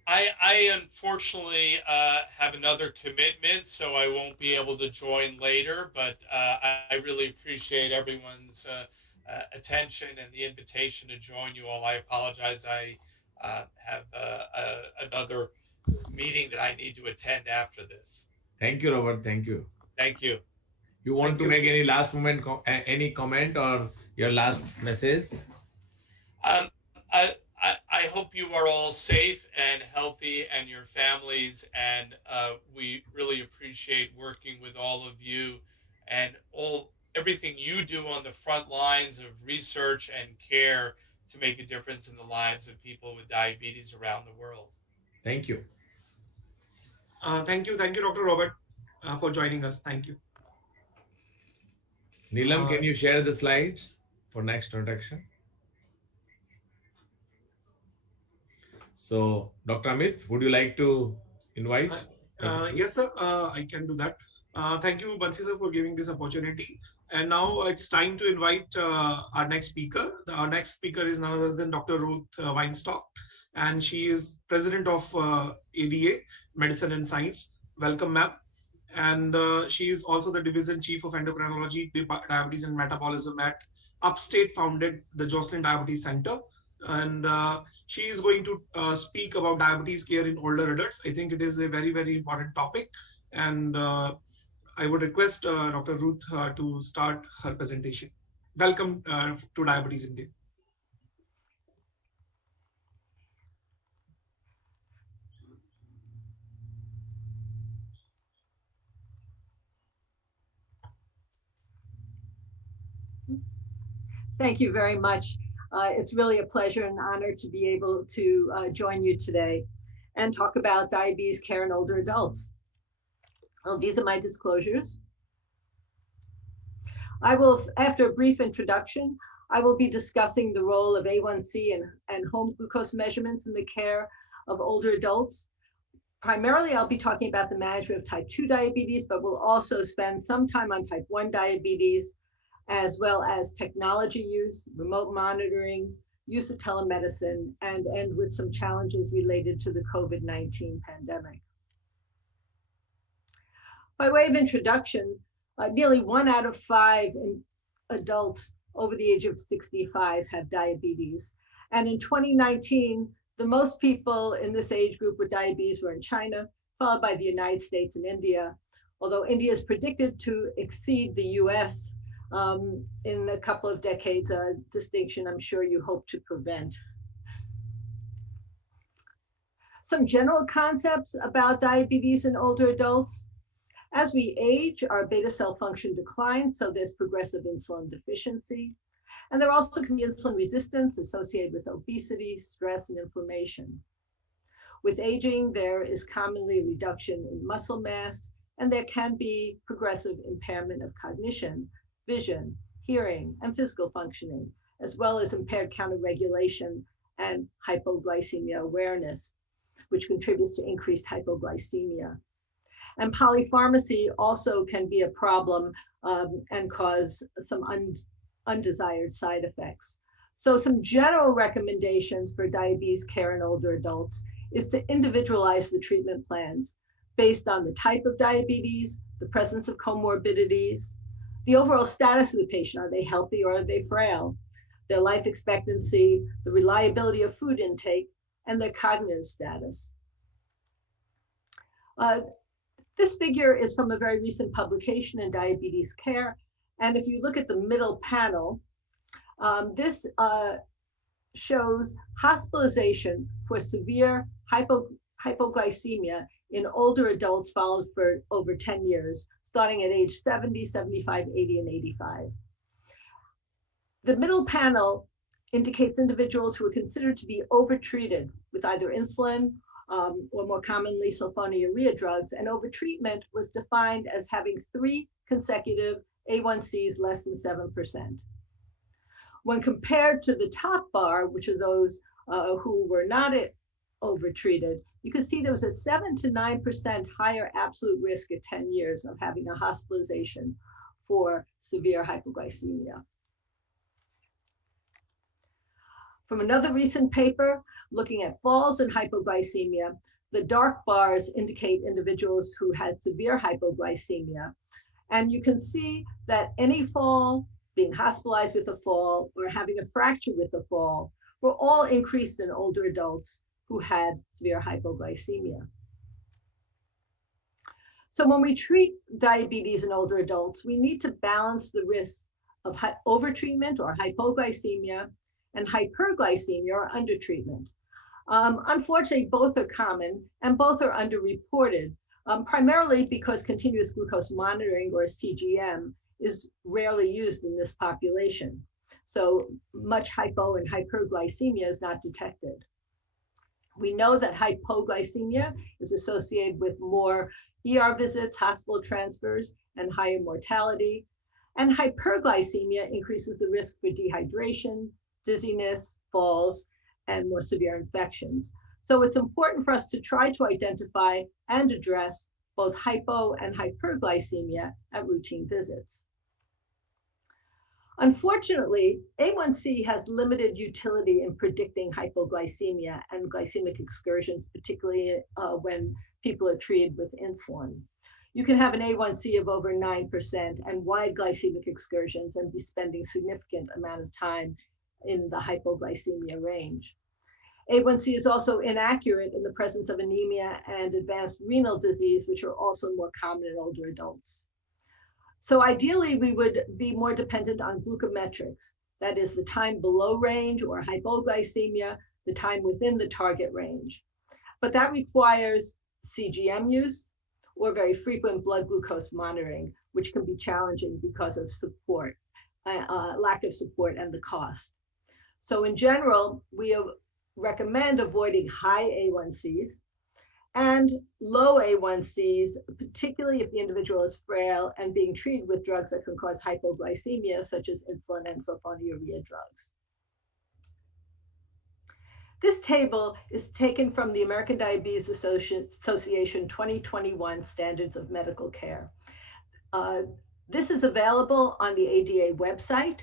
I unfortunately have another commitment, so I won't be able to join later, but I really appreciate everyone's attention and the invitation to join you all. I apologize. I have another meeting that I need to attend after this. Thank you, Robert. Thank you. Thank you. You want to make any last moment, any comment or your last message? I hope you are all safe and healthy, and your families, and we really appreciate working with all of you and everything you do on the front lines of research and care to make a difference in the lives of people with diabetes around the world. Thank you. Thank you, Dr. Robert, for joining us. Thank you. Neelam, can you share the slides for next introduction? So, Dr. Amit, would you like to invite? Yes, sir, I can do that. Thank you, Bansi sir, for giving this opportunity. And now it's time to invite our next speaker. Our next speaker is none other than Dr. Ruth Weinstock, and she is president of ADA, Medicine and Science. Welcome, ma'am. And she is also the division chief of endocrinology, diabetes and metabolism at Upstate founded the Joslin Diabetes Center. And she is going to speak about diabetes care in older adults. I think it is a very, very important topic. And I would request Dr. Ruth to start her presentation. Welcome to Diabetes India. Thank you very much. It's really a pleasure and honor to be able to join you today and talk about diabetes care in older adults. Well, these are my disclosures. I will, after a brief introduction, I will be discussing the role of A1C and home glucose measurements in the care of older adults. Primarily, I'll be talking about the management of type 2 diabetes, but we'll also spend some time on type 1 diabetes, as well as technology use, remote monitoring, use of telemedicine, and end with some challenges related to the COVID-19 pandemic. By way of introduction, nearly 1 out of 5 adults over the age of 65 have diabetes. And in 2019, the most people in this age group with diabetes were in China, followed by the United States and India, although India is predicted to exceed the US in a couple of decades, a distinction I'm sure you hope to prevent. Some general concepts about diabetes in older adults. As we age, our beta cell function declines, so there's progressive insulin deficiency. And there also can be insulin resistance associated with obesity, stress, and inflammation. With aging, there is commonly a reduction in muscle mass, and there can be progressive impairment of cognition, vision, hearing, and physical functioning, as well as impaired counter-regulation and hypoglycemia awareness, which contributes to increased hypoglycemia. And polypharmacy also can be a problem and cause some undesired side effects. So some general recommendations for diabetes care in older adults is to individualize the treatment plans, based on the type of diabetes, the presence of comorbidities, the overall status of the patient. Are they healthy or are they frail? Their life expectancy, the reliability of food intake, and their cognitive status. This figure is from a very recent publication in Diabetes Care. And if you look at the middle panel, this shows hospitalization for severe hypoglycemia in older adults followed for over 10 years, starting at age 70, 75, 80, and 85. The middle panel indicates individuals who are considered to be overtreated with either insulin or more commonly sulfonylurea drugs, and overtreatment was defined as having 3 consecutive A1Cs less than 7%. When compared to the top bar, which are those who were not overtreated, you can see there was a 7 to 9% higher absolute risk at 10 years of having a hospitalization for severe hypoglycemia. From another recent paper looking at falls in hypoglycemia, the dark bars indicate individuals who had severe hypoglycemia. And you can see that any fall, being hospitalized with a fall, or having a fracture with a fall, were all increased in older adults who had severe hypoglycemia. So when we treat diabetes in older adults, we need to balance the risks of overtreatment or hypoglycemia and hyperglycemia or undertreatment. Unfortunately, both are common and both are underreported, primarily because continuous glucose monitoring, or CGM, is rarely used in this population. So much hypo and hyperglycemia is not detected. We know that hypoglycemia is associated with more ER visits, hospital transfers, and higher mortality. And hyperglycemia increases the risk for dehydration, dizziness, falls, and more severe infections. So it's important for us to try to identify and address both hypo and hyperglycemia at routine visits. Unfortunately, A1C has limited utility in predicting hypoglycemia and glycemic excursions, particularly when people are treated with insulin. You can have an A1C of over 9% and wide glycemic excursions and be spending significant amount of time in the hypoglycemia range. A1C is also inaccurate in the presence of anemia and advanced renal disease, which are also more common in older adults. So ideally, we would be more dependent on glucometrics, that is the time below range, or hypoglycemia, the time within the target range. But that requires CGM use or very frequent blood glucose monitoring, which can be challenging because of support, lack of support and the cost. So in general, we recommend avoiding high A1Cs and low A1Cs, particularly if the individual is frail and being treated with drugs that can cause hypoglycemia, such as insulin and sulfonylurea drugs. This table is taken from the American Diabetes Association 2021 Standards of Medical Care. This is available on the ADA website.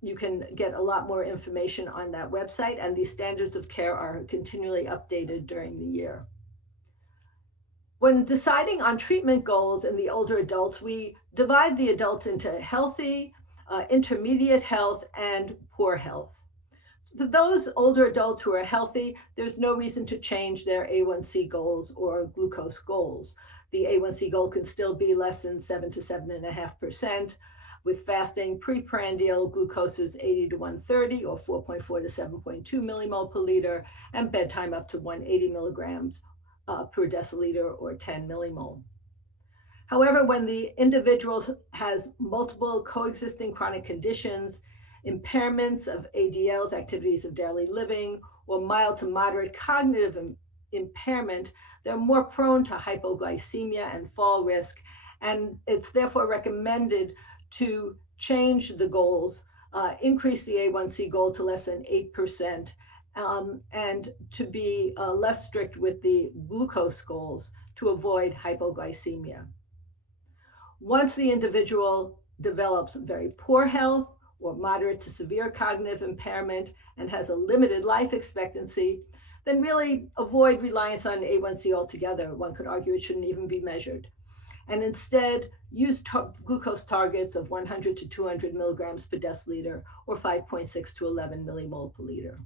You can get a lot more information on that website, and these standards of care are continually updated during the year. When deciding on treatment goals in the older adults, we divide the adults into healthy, intermediate health, and poor health. For those older adults who are healthy, there's no reason to change their A1C goals or glucose goals. The A1C goal can still be less than 7 to 7.5%. With fasting, preprandial glucose is 80 to 130 or 4.4 to 7.2 millimole per liter, and bedtime up to 180 milligrams per deciliter or 10 millimole. However, when the individual has multiple coexisting chronic conditions, impairments of ADLs, activities of daily living, or mild to moderate cognitive impairment, they're more prone to hypoglycemia and fall risk, and it's therefore recommended to change the goals, increase the A1C goal to less than 8%, and to be less strict with the glucose goals to avoid hypoglycemia. Once the individual develops very poor health or moderate to severe cognitive impairment and has a limited life expectancy, then really avoid reliance on A1C altogether. One could argue it shouldn't even be measured. And instead use glucose targets of 100 to 200 milligrams per deciliter or 5.6 to 11 millimole per liter.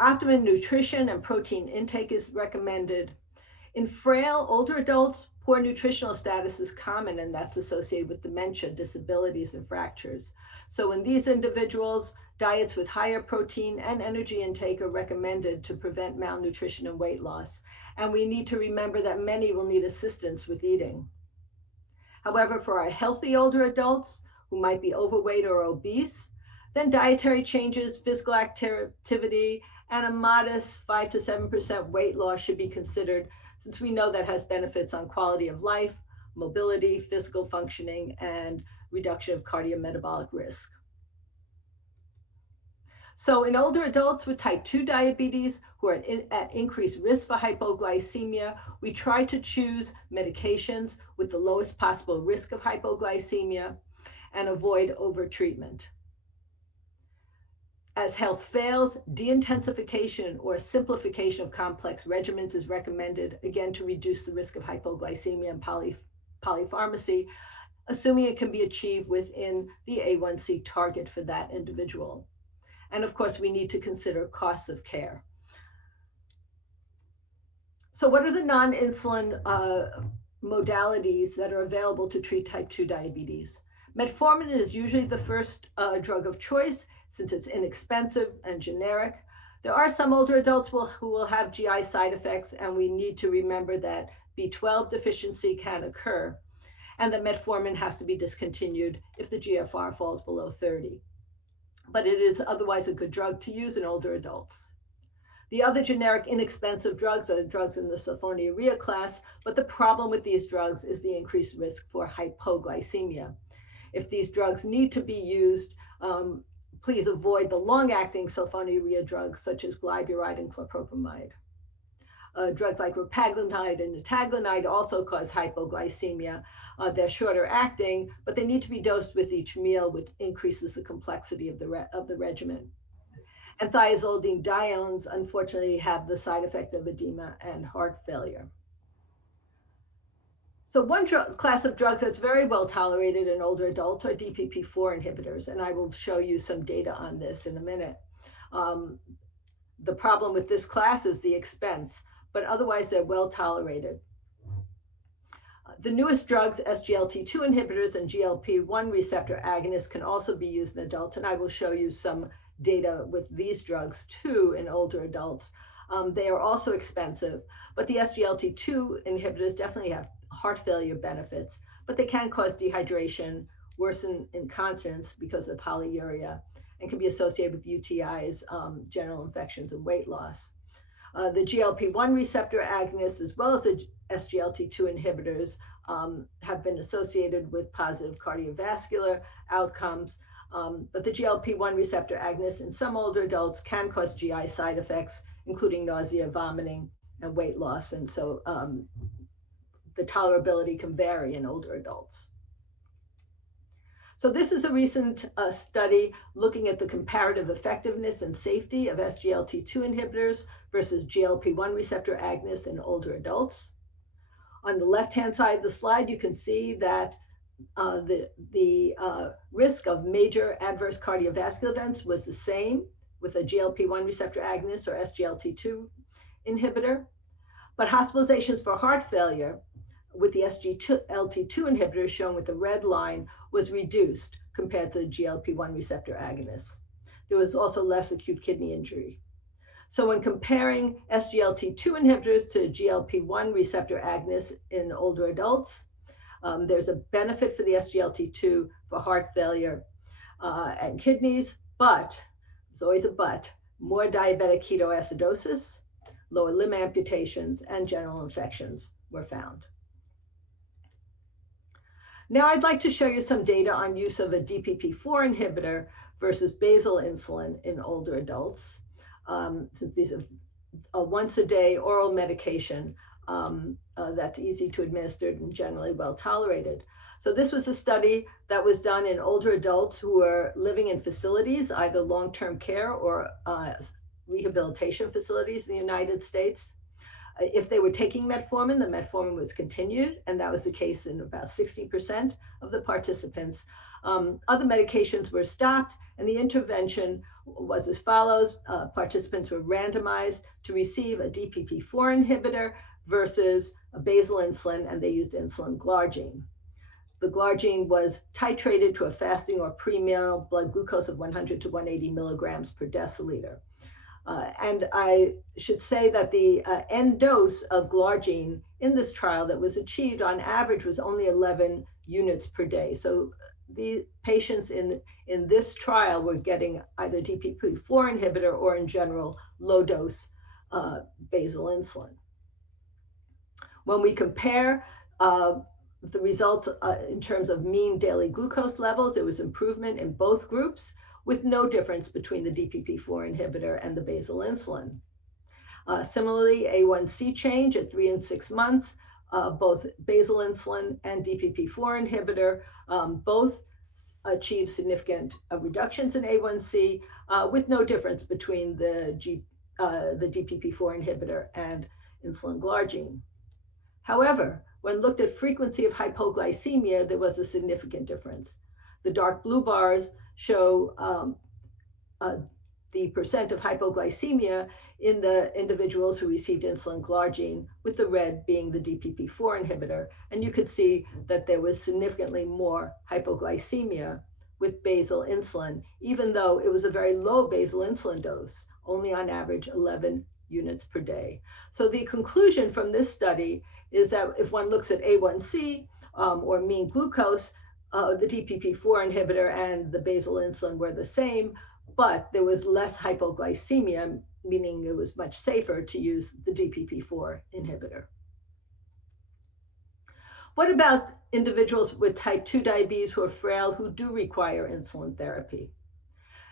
Optimum nutrition and protein intake is recommended. In frail older adults, poor nutritional status is common, and that's associated with dementia, disabilities, and fractures. So in these individuals, diets with higher protein and energy intake are recommended to prevent malnutrition and weight loss. And we need to remember that many will need assistance with eating. However, for our healthy older adults who might be overweight or obese, then dietary changes, physical activity, and a modest 5 to 7% weight loss should be considered, since we know that has benefits on quality of life, mobility, physical functioning, and reduction of cardiometabolic risk. So in older adults with type 2 diabetes who are at increased risk for hypoglycemia, we try to choose medications with the lowest possible risk of hypoglycemia and avoid overtreatment. As health fails, de-intensification or simplification of complex regimens is recommended, again, to reduce the risk of hypoglycemia and polypharmacy, assuming it can be achieved within the A1C target for that individual. And of course, we need to consider costs of care. So what are the non-insulin modalities that are available to treat type 2 diabetes? Metformin is usually the first drug of choice, since it's inexpensive and generic. There are some older adults who will have GI side effects, and we need to remember that B12 deficiency can occur, and that metformin has to be discontinued if the GFR falls below 30. But it is otherwise a good drug to use in older adults. The other generic inexpensive drugs are drugs in the sulfonylurea class, but the problem with these drugs is the increased risk for hypoglycemia. If these drugs need to be used, please avoid the long-acting sulfonylurea drugs such as glyburide and chlorpropamide. Drugs like repaglinide and etaglinide also cause hypoglycemia. They're shorter acting, but they need to be dosed with each meal, which increases the complexity of the regimen. And thiazolidinediones, unfortunately, have the side effect of edema and heart failure. So one class of drugs that's very well tolerated in older adults are DPP-4 inhibitors, and I will show you some data on this in a minute. The problem with this class is the expense, but otherwise they're well tolerated. The newest drugs, SGLT2 inhibitors and GLP-1 receptor agonists, can also be used in adults, and I will show you some data with these drugs too in older adults. They are also expensive, but the SGLT2 inhibitors definitely have heart failure benefits, but they can cause dehydration, worsen incontinence because of polyuria, and can be associated with UTIs, general infections, and weight loss. The GLP-1 receptor agonists, as well as the SGLT2 inhibitors, have been associated with positive cardiovascular outcomes, but the GLP-1 receptor agonists in some older adults can cause GI side effects, including nausea, vomiting, and weight loss, and so the tolerability can vary in older adults. So this is a recent study looking at the comparative effectiveness and safety of SGLT2 inhibitors versus GLP-1 receptor agonists in older adults. On the left-hand side of the slide, you can see that the risk of major adverse cardiovascular events was the same with a GLP-1 receptor agonist or SGLT2 inhibitor, but hospitalizations for heart failure with the SGLT2 inhibitor, shown with the red line, was reduced compared to the GLP-1 receptor agonists. There was also less acute kidney injury. So when comparing SGLT2 inhibitors to GLP-1 receptor agonists in older adults, there's a benefit for the SGLT2 for heart failure and kidneys, but, there's always a but, more diabetic ketoacidosis, lower limb amputations, and general infections were found. Now I'd like to show you some data on use of a DPP-4 inhibitor versus basal insulin in older adults. Since these are a once-a-day oral medication that's easy to administer and generally well tolerated. So this was a study that was done in older adults who were living in facilities, either long-term care or rehabilitation facilities in the United States. If they were taking metformin, the metformin was continued, and that was the case in about 60% of the participants. Other medications were stopped, and the intervention was as follows. Participants were randomized to receive a DPP-4 inhibitor versus a basal insulin, and they used insulin glargine. The glargine was titrated to a fasting or pre-meal blood glucose of 100 to 180 milligrams per deciliter. And I should say that the end dose of glargine in this trial that was achieved on average was only 11 units per day. So the patients in this trial were getting either DPP-4 inhibitor or in general low dose basal insulin. When we compare the results in terms of mean daily glucose levels, there was improvement in both groups, with no difference between the DPP-4 inhibitor and the basal insulin. Similarly, A1C change at 3 and 6 months, both basal insulin and DPP-4 inhibitor both achieved significant reductions in A1C, with no difference between the DPP-4 inhibitor and insulin glargine. However, when looked at frequency of hypoglycemia, there was a significant difference. The dark blue bars show the percent of hypoglycemia in the individuals who received insulin glargine, with the red being the DPP-4 inhibitor. And you could see that there was significantly more hypoglycemia with basal insulin, even though it was a very low basal insulin dose, only on average 11 units per day. So the conclusion from this study is that if one looks at A1C or mean glucose, the DPP-4 inhibitor and the basal insulin were the same, but there was less hypoglycemia, meaning it was much safer to use the DPP-4 inhibitor. What about individuals with type 2 diabetes who are frail, who do require insulin therapy?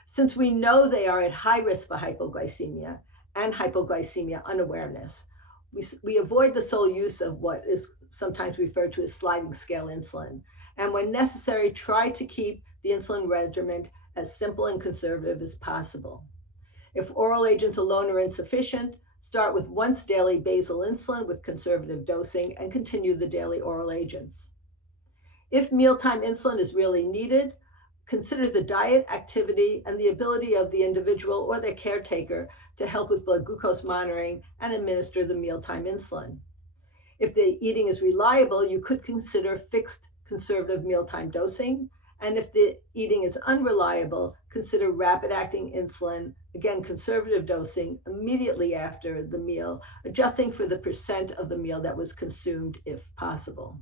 Since we know they are at high risk for hypoglycemia and hypoglycemia unawareness, we avoid the sole use of what is sometimes referred to as sliding scale insulin. And when necessary, try to keep the insulin regimen as simple and conservative as possible. If oral agents alone are insufficient, start with once daily basal insulin with conservative dosing and continue the daily oral agents. If mealtime insulin is really needed, consider the diet, activity, and the ability of the individual or their caretaker to help with blood glucose monitoring and administer the mealtime insulin. If the eating is reliable, you could consider fixed conservative mealtime dosing. And if the eating is unreliable, consider rapid-acting insulin, again, conservative dosing immediately after the meal, adjusting for the percent of the meal that was consumed if possible.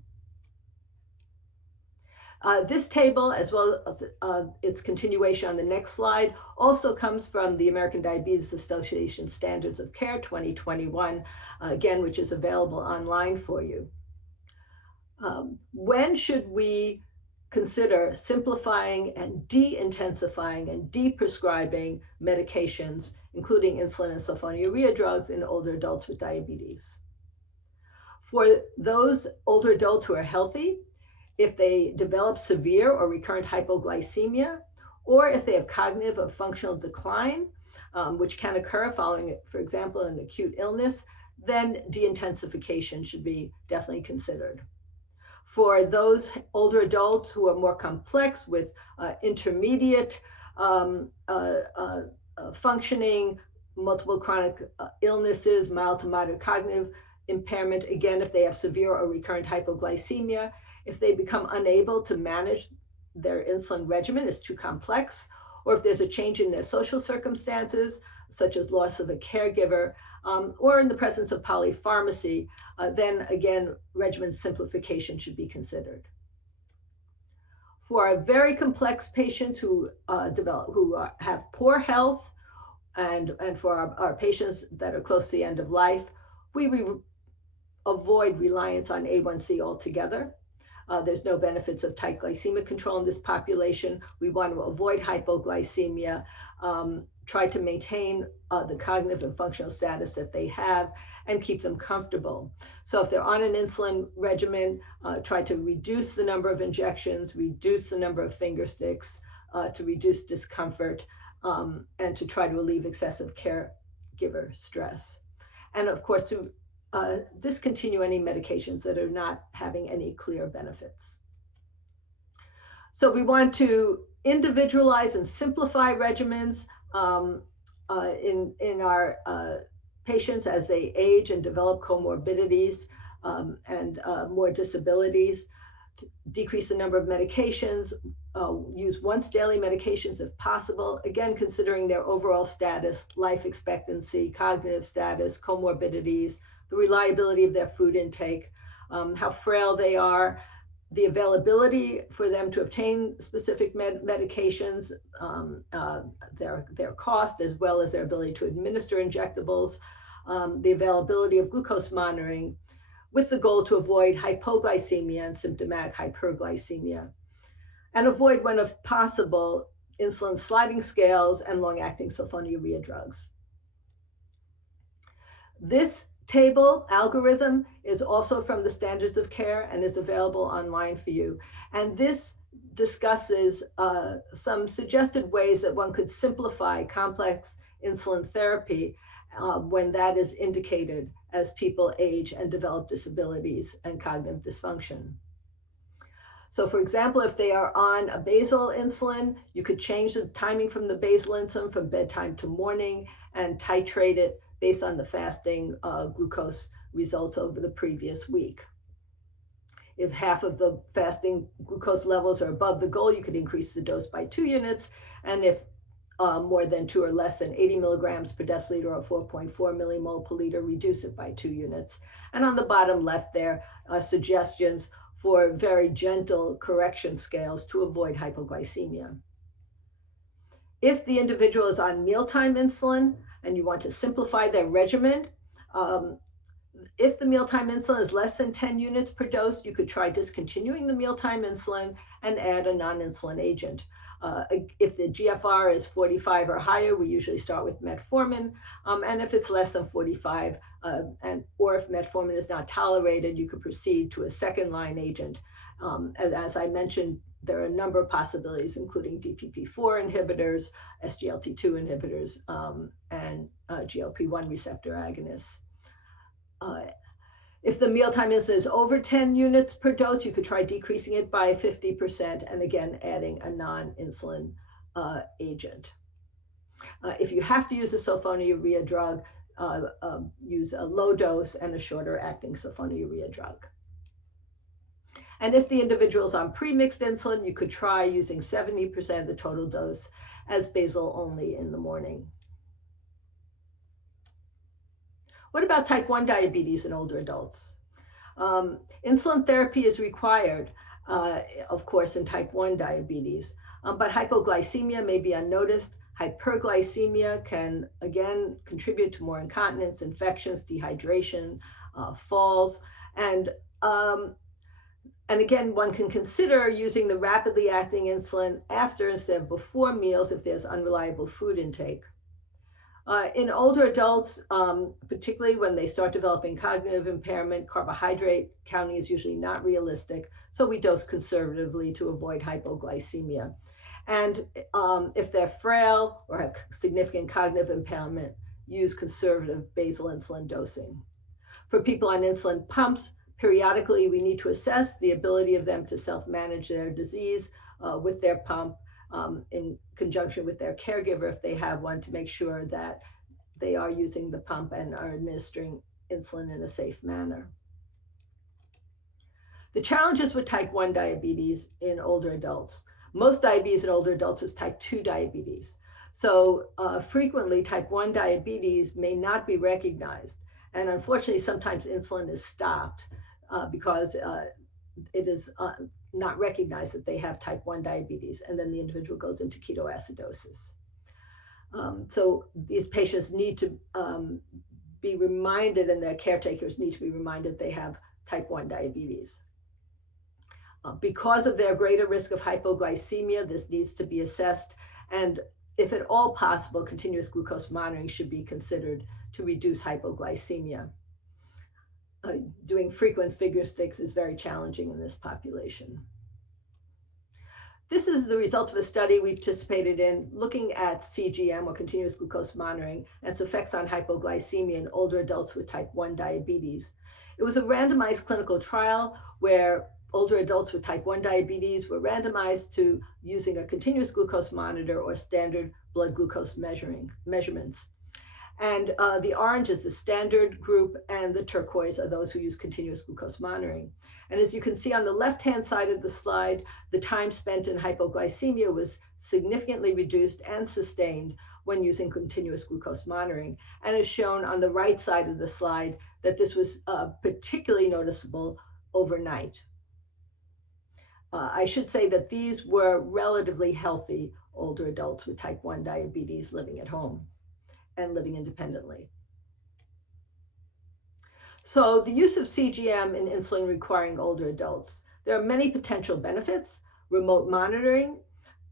This table, as well as its continuation on the next slide, also comes from the American Diabetes Association Standards of Care 2021, again, which is available online for you. When should we consider simplifying and de-intensifying and de-prescribing medications, including insulin and sulfonylurea drugs in older adults with diabetes? For those older adults who are healthy, if they develop severe or recurrent hypoglycemia, or if they have cognitive or functional decline, which can occur following, for example, an acute illness, then de-intensification should be definitely considered. For those older adults who are more complex with intermediate functioning, multiple chronic illnesses, mild to moderate cognitive impairment, again, if they have severe or recurrent hypoglycemia, if they become unable to manage their insulin regimen, it's too complex, or if there's a change in their social circumstances, such as loss of a caregiver, or in the presence of polypharmacy, then again, regimen simplification should be considered. For our very complex patients who have poor health, and for our patients that are close to the end of life, we avoid reliance on A1C altogether. There's no benefits of tight glycemic control in this population. We want to avoid hypoglycemia, try to maintain the cognitive and functional status that they have, and keep them comfortable. So if they're on an insulin regimen, try to reduce the number of injections, reduce the number of finger sticks, to reduce discomfort, and to try to relieve excessive caregiver stress. And of course, to discontinue any medications that are not having any clear benefits. So we want to individualize and simplify regimens in our patients as they age and develop comorbidities and more disabilities, to decrease the number of medications, use once daily medications if possible, again, considering their overall status, life expectancy, cognitive status, comorbidities, the reliability of their food intake, how frail they are, the availability for them to obtain specific medications, their cost, as well as their ability to administer injectables, the availability of glucose monitoring, with the goal to avoid hypoglycemia and symptomatic hyperglycemia, and avoid, when if possible, insulin sliding scales and long-acting sulfonylurea drugs. This table algorithm is also from the standards of care and is available online for you. And this discusses some suggested ways that one could simplify complex insulin therapy when that is indicated as people age and develop disabilities and cognitive dysfunction. So for example, if they are on a basal insulin, you could change the timing from the basal insulin from bedtime to morning and titrate it based on the fasting glucose results over the previous week. If half of the fasting glucose levels are above the goal, you could increase the dose by 2 units. And if more than 2 or less than 80 milligrams per deciliter or 4.4 millimole per liter, reduce it by 2 units. And on the bottom left there are suggestions for very gentle correction scales to avoid hypoglycemia. If the individual is on mealtime insulin and you want to simplify their regimen, if the mealtime insulin is less than 10 units per dose, you could try discontinuing the mealtime insulin and add a non-insulin agent. If the GFR is 45 or higher, we usually start with metformin. And if it's less than 45, or if metformin is not tolerated, you could proceed to a second-line agent. As I mentioned, there are a number of possibilities, including DPP-4 inhibitors, SGLT2 inhibitors, and GLP-1 receptor agonists. If the mealtime insulin is over 10 units per dose, you could try decreasing it by 50% and again, adding a non-insulin agent. If you have to use a sulfonylurea drug, use a low dose and a shorter acting sulfonylurea drug. And if the individual is on pre-mixed insulin, you could try using 70% of the total dose as basal only in the morning. What about type 1 diabetes in older adults? Insulin therapy is required, of course, in type 1 diabetes, but hypoglycemia may be unnoticed. Hyperglycemia can, again, contribute to more incontinence, infections, dehydration, falls, and again, one can consider using the rapidly acting insulin after instead of before meals if there's unreliable food intake. In older adults, particularly when they start developing cognitive impairment, carbohydrate counting is usually not realistic, so we dose conservatively to avoid hypoglycemia. And if they're frail or have significant cognitive impairment, use conservative basal insulin dosing. For people on insulin pumps, periodically we need to assess the ability of them to self-manage their disease with their pump, in conjunction with their caregiver if they have one, to make sure that they are using the pump and are administering insulin in a safe manner. The challenges with type 1 diabetes in older adults. Most diabetes in older adults is type 2 diabetes. So frequently type 1 diabetes may not be recognized. And unfortunately, sometimes insulin is stopped because it is not recognized that they have type 1 diabetes, and then the individual goes into ketoacidosis. So these patients need to be reminded, and their caretakers need to be reminded they have type 1 diabetes. Because of their greater risk of hypoglycemia, this needs to be assessed. And if at all possible, continuous glucose monitoring should be considered to reduce hypoglycemia. Doing frequent figure sticks is very challenging in this population. This is the result of a study we participated in looking at CGM, or continuous glucose monitoring, and its effects on hypoglycemia in older adults with type 1 diabetes. It was a randomized clinical trial where older adults with type 1 diabetes were randomized to using a continuous glucose monitor or standard blood glucose measurements. And the orange is the standard group, and the turquoise are those who use continuous glucose monitoring. And as you can see on the left-hand side of the slide, the time spent in hypoglycemia was significantly reduced and sustained when using continuous glucose monitoring. And as shown on the right side of the slide, that this was particularly noticeable overnight. I should say that these were relatively healthy older adults with type 1 diabetes living at home and living independently. So the use of CGM in insulin requiring older adults. There are many potential benefits: remote monitoring,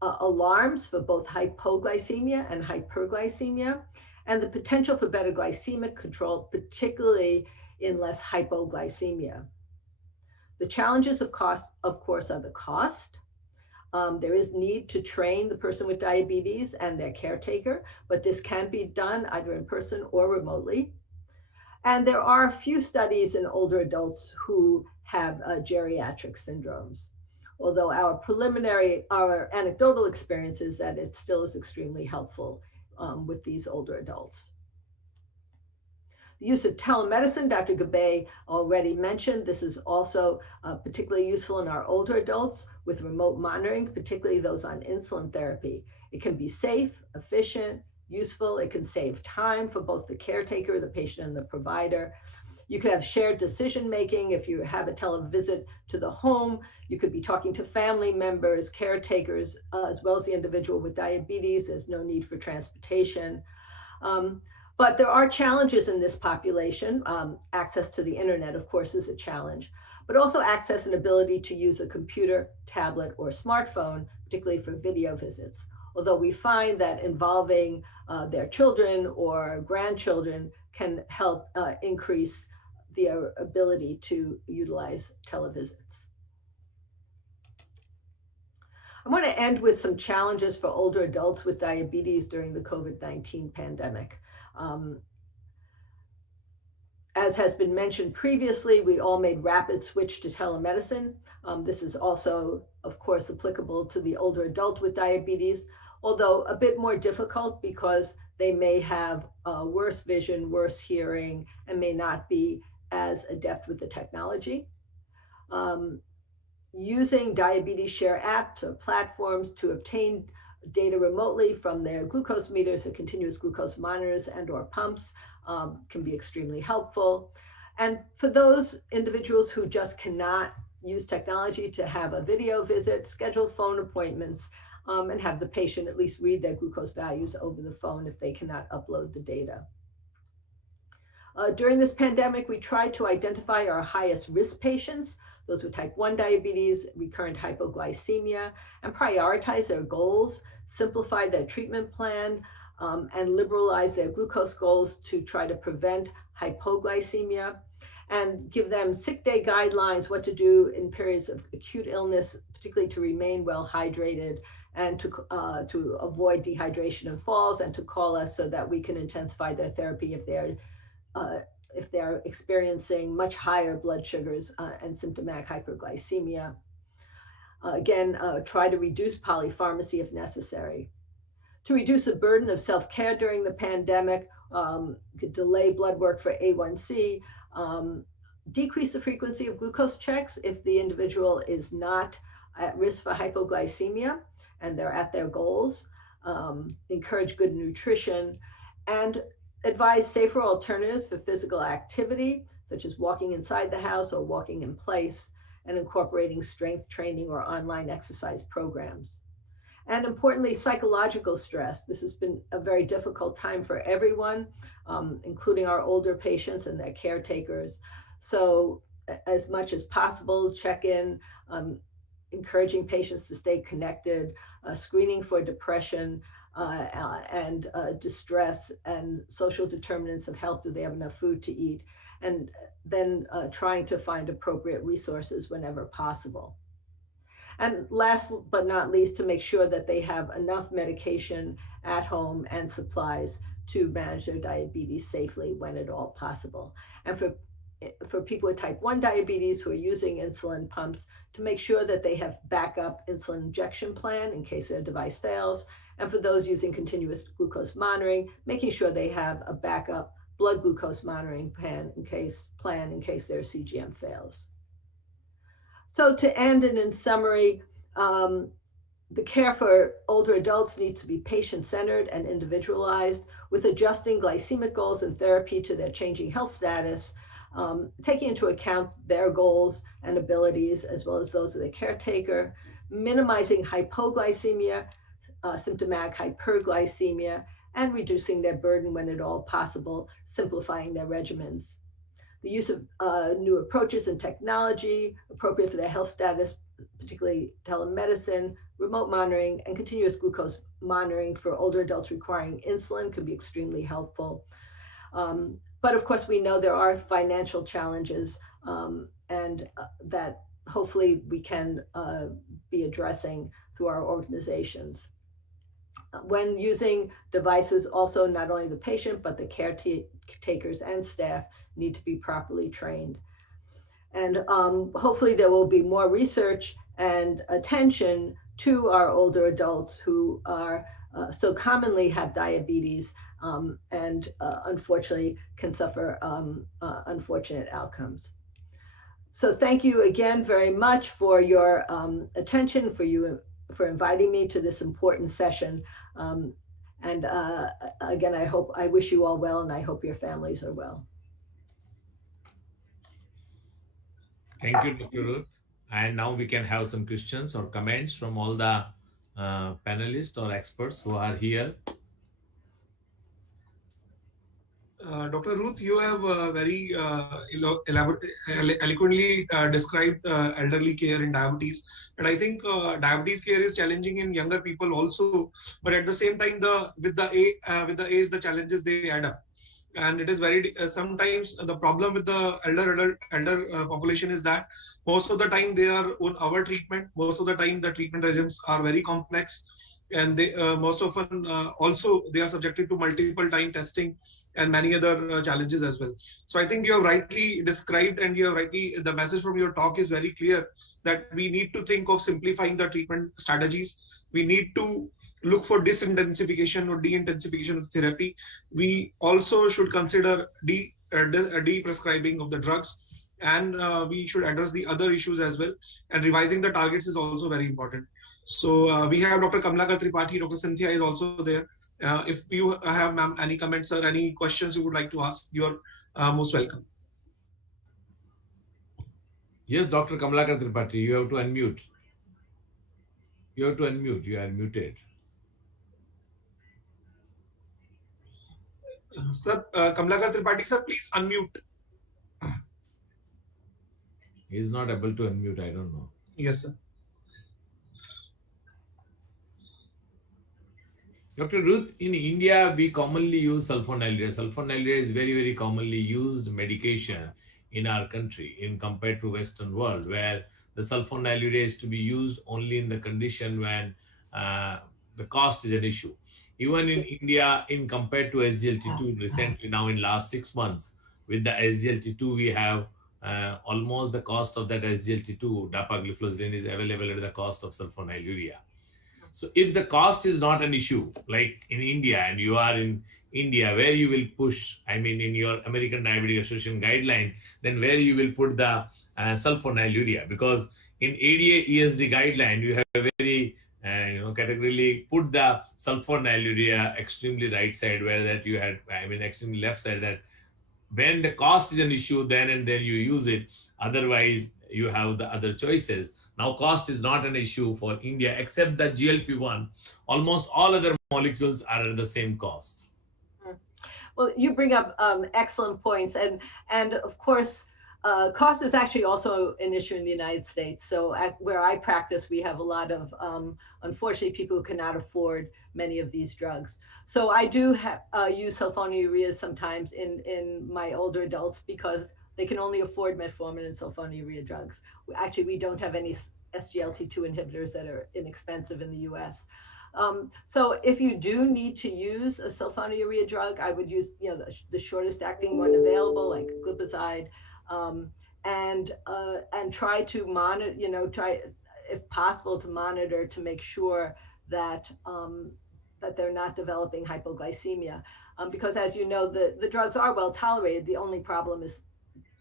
alarms for both hypoglycemia and hyperglycemia, and the potential for better glycemic control, particularly in less hypoglycemia. The challenges of course, are the cost. There is need to train the person with diabetes and their caretaker, but this can be done either in person or remotely. And there are a few studies in older adults who have geriatric syndromes, although our anecdotal experience is that it still is extremely helpful with these older adults. The use of telemedicine, Dr. Gabay already mentioned. This is also particularly useful in our older adults with remote monitoring, particularly those on insulin therapy. It can be safe, efficient, useful. It can save time for both the caretaker, the patient, and the provider. You could have shared decision-making. If you have a televisit to the home, you could be talking to family members, caretakers, as well as the individual with diabetes. There's no need for transportation. But there are challenges in this population. Access to the internet, of course, is a challenge, but also access and ability to use a computer, tablet, or smartphone, particularly for video visits. Although we find that involving their children or grandchildren can help increase their ability to utilize televisits. I want to end with some challenges for older adults with diabetes during the COVID-19 pandemic. As has been mentioned previously, we all made rapid switch to telemedicine. This is also, of course, applicable to the older adult with diabetes, although a bit more difficult because they may have worse vision, worse hearing, and may not be as adept with the technology. Using diabetes share apps or platforms to obtain data remotely from their glucose meters or continuous glucose monitors and or pumps can be extremely helpful. And for those individuals who just cannot use technology to have a video visit, schedule phone appointments, and have the patient at least read their glucose values over the phone if they cannot upload the data. During this pandemic, we tried to identify our highest risk patients, those with type 1 diabetes, recurrent hypoglycemia, and prioritize their goals, simplify their treatment plan, and liberalize their glucose goals to try to prevent hypoglycemia, and give them sick day guidelines, what to do in periods of acute illness, particularly to remain well hydrated and to avoid dehydration and falls, and to call us so that we can intensify their therapy if they're experiencing much higher blood sugars and symptomatic hyperglycemia. Again, try to reduce polypharmacy if necessary. To reduce the burden of self-care during the pandemic, delay blood work for A1C, decrease the frequency of glucose checks if the individual is not at risk for hypoglycemia and they're at their goals, encourage good nutrition, and advise safer alternatives for physical activity, such as walking inside the house or walking in place, and incorporating strength training or online exercise programs. And importantly, psychological stress. This has been a very difficult time for everyone, including our older patients and their caretakers. So as much as possible, check in encouraging patients to stay connected, screening for depression and distress and social determinants of health. Do they have enough food to eat? And then trying to find appropriate resources whenever possible. And last but not least, to make sure that they have enough medication at home and supplies to manage their diabetes safely when at all possible. And for people with type 1 diabetes who are using insulin pumps, to make sure that they have backup insulin injection plan in case their device fails. And for those using continuous glucose monitoring, making sure they have a backup blood glucose monitoring plan in case their CGM fails. So to end and in summary, the care for older adults needs to be patient-centered and individualized, with adjusting glycemic goals and therapy to their changing health status, taking into account their goals and abilities as well as those of the caretaker, minimizing hypoglycemia, symptomatic hyperglycemia, and reducing their burden when at all possible, simplifying their regimens. The use of new approaches and technology appropriate for their health status, particularly telemedicine, remote monitoring, and continuous glucose monitoring for older adults requiring insulin could be extremely helpful. But of course, we know there are financial challenges and that hopefully we can be addressing through our organizations. When using devices, also not only the patient, but the caretakers and staff need to be properly trained. And hopefully there will be more research and attention to our older adults who are so commonly have diabetes and unfortunately can suffer unfortunate outcomes. So thank you again very much for your attention, for inviting me to this important session. And again, I wish you all well, and I hope your families are well. Thank you, Dr. Ruth. And now we can have some questions or comments from all the panelists or experts who are here. Dr. Ruth, you have very eloquently described elderly care in diabetes, and I think diabetes care is challenging in younger people also. But at the same time, with the age, the challenges they add up, and it is very sometimes the problem with the elder population is that most of the time they are on our treatment. Most of the time, the treatment regimes are very complex, and they most often also they are subjected to multiple time testing and many other challenges as well. So I think you have rightly described, and you have rightly, the message from your talk is very clear that we need to think of simplifying the treatment strategies. We need to look for disintensification or de-intensification of therapy. We also should consider de-prescribing of the drugs, and we should address the other issues as well. And revising the targets is also very important. So we have Dr. Kamalakar Tripathi, Dr. Cynthia is also there. If you have, ma'am, any comments or any questions you would like to ask, you are most welcome. Yes, Dr. Kamalakar Tripathi, you have to unmute. You have to unmute. You are muted. Sir, Kamalakar Tripathi, sir, please unmute. He is not able to unmute. I don't know. Yes, sir. Dr. Ruth, in India, we commonly use sulfonylurea. Sulfonylurea is very, very commonly used medication in our country in compared to Western world, where the sulfonylurea is to be used only in the condition when the cost is an issue. Even in India, in compared to SGLT2, recently now in last 6 months, with the SGLT2, we have almost the cost of that SGLT2, dapagliflozin, is available at the cost of sulfonylurea. So if the cost is not an issue, like in India, and you are in India, where you will push, I mean, in your American Diabetes Association guideline, then where you will put the sulfonylurea, because in ADA ESD guideline, you have very, categorically put the sulfonylurea extremely right side, where that you had, extremely left side, that when the cost is an issue, then and then you use it. Otherwise, you have the other choices. Now, cost is not an issue for India, except the GLP-1. Almost all other molecules are at the same cost. Well, you bring up excellent points. And of course, Cost is actually also an issue in the United States. So where I practice, we have a lot of, unfortunately, people who cannot afford many of these drugs. So I do use sulfonylureas sometimes in my older adults because they can only afford metformin and sulfonylurea drugs. Actually, we don't have any SGLT2 inhibitors that are inexpensive in the US. So if you do need to use a sulfonylurea drug, I would use the shortest acting one available, like glipizide, and try to monitor, try if possible to monitor to make sure that that they're not developing hypoglycemia, because as you know, the drugs are well tolerated. The only problem is,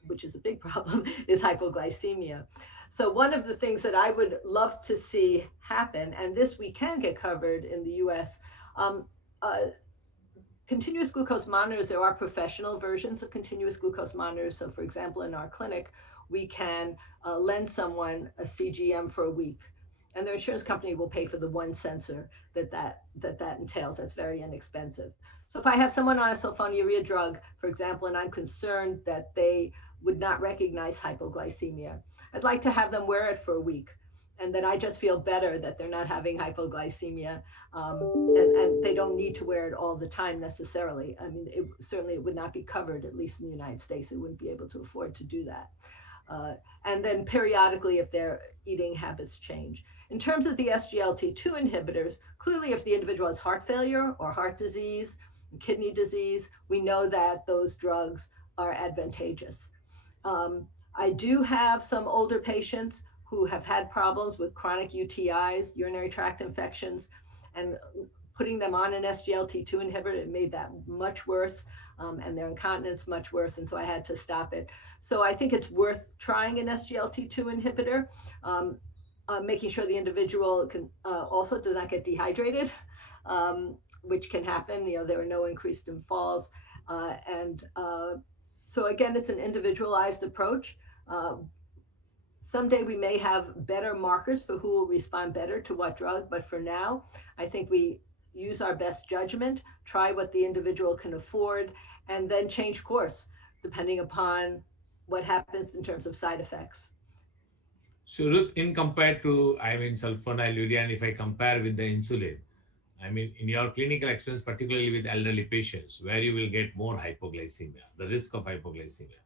which is a big problem, is hypoglycemia. So one of the things that I would love to see happen, and this we can get covered in the US, continuous glucose monitors, there are professional versions of continuous glucose monitors. So for example, in our clinic, we can lend someone a CGM for a week, and their insurance company will pay for the one sensor that entails. That's very inexpensive. So if I have someone on a sulfonylurea drug, for example, and I'm concerned that they would not recognize hypoglycemia, I'd like to have them wear it for a week. And then I just feel better that they're not having hypoglycemia, and they don't need to wear it all the time necessarily. I mean, certainly it would not be covered, at least in the United States. It wouldn't be able to afford to do that. And then periodically, if their eating habits change. In terms of the SGLT2 inhibitors, clearly if the individual has heart failure or heart disease, kidney disease, we know that those drugs are advantageous. I do have some older patients who have had problems with chronic UTIs, urinary tract infections, and putting them on an SGLT2 inhibitor, it made that much worse, and their incontinence much worse, and so I had to stop it. So I think it's worth trying an SGLT2 inhibitor, making sure the individual can also does not get dehydrated, which can happen. There are no increased in falls, so again, it's an individualized approach. Someday we may have better markers for who will respond better to what drug, but for now, I think we use our best judgment, try what the individual can afford, and then change course depending upon what happens in terms of side effects. So Ruth, in compared to, sulfonylurea, and if I compare with the insulin, in your clinical experience, particularly with elderly patients, where you will get more hypoglycemia, the risk of hypoglycemia.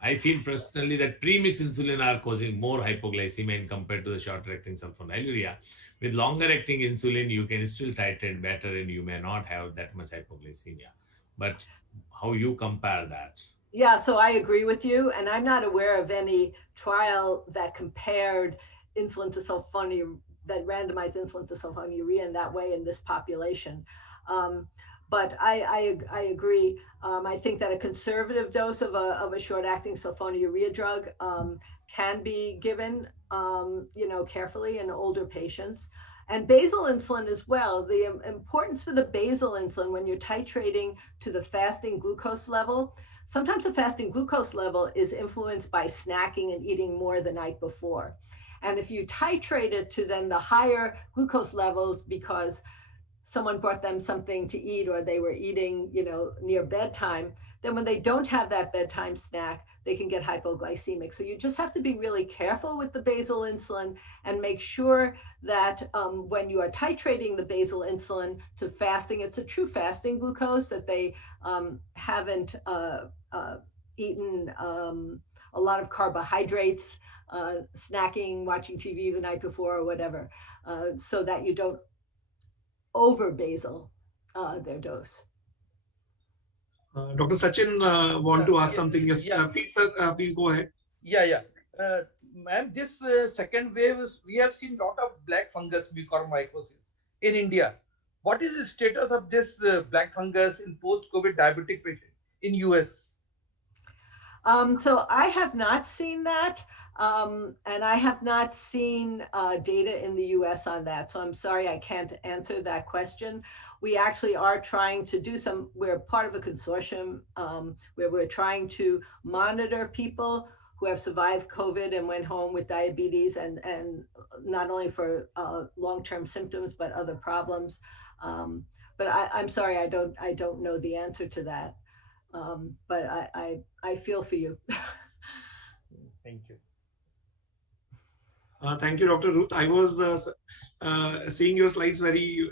I feel personally that premixed insulin are causing more hypoglycemia in compared to the short-acting sulfonylurea. With longer-acting insulin, you can still titrate better and you may not have that much hypoglycemia. But how you compare that? Yeah, so I agree with you, and I'm not aware of any trial that compared insulin to sulfonylurea, that randomized insulin to sulfonylurea in that way in this population. But I agree. I think that a conservative dose of a short-acting sulfonylurea drug can be given, carefully in older patients. And basal insulin as well. The importance for the basal insulin when you're titrating to the fasting glucose level. Sometimes the fasting glucose level is influenced by snacking and eating more the night before. And if you titrate it to then the higher glucose levels because someone brought them something to eat or they were eating, near bedtime, then when they don't have that bedtime snack, they can get hypoglycemic. So you just have to be really careful with the basal insulin and make sure that when you are titrating the basal insulin to fasting, it's a true fasting glucose, that they haven't eaten a lot of carbohydrates, snacking, watching TV the night before or whatever, so that you don't over basal their dose. Dr. Sachin want to ask something. Yes, please, sir, please go ahead. Ma'am, this second wave, we have seen a lot of black fungus mucormycosis in India. What is the status of this black fungus in post-COVID diabetic patient in US? So I have not seen that. And I have not seen data in the US on that. So I'm sorry, I can't answer that question. We actually are trying to do we're part of a consortium where we're trying to monitor people who have survived COVID and went home with diabetes, and not only for long-term symptoms, but other problems. But I'm sorry, I don't know the answer to that. But I feel for you. Thank you. Thank you, Dr. Ruth. I was seeing your slides very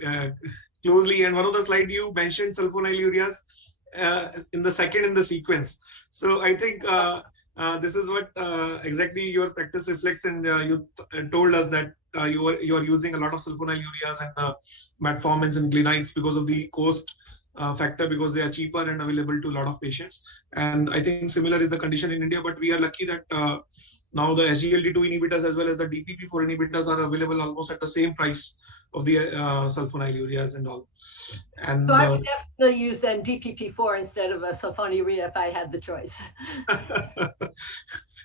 closely, and one of the slides you mentioned sulfonylureas in the second in the sequence. So I think this is what exactly your practice reflects, and you told us that you are using a lot of sulfonylureas and the metformins and glinides because of the cost factor, because they are cheaper and available to a lot of patients. And I think similar is the condition in India, but we are lucky that now the SGLT2 inhibitors as well as the DPP4 inhibitors are available almost at the same price of the sulfonylureas and all. And so I would definitely use then DPP4 instead of a sulfonylurea if I had the choice.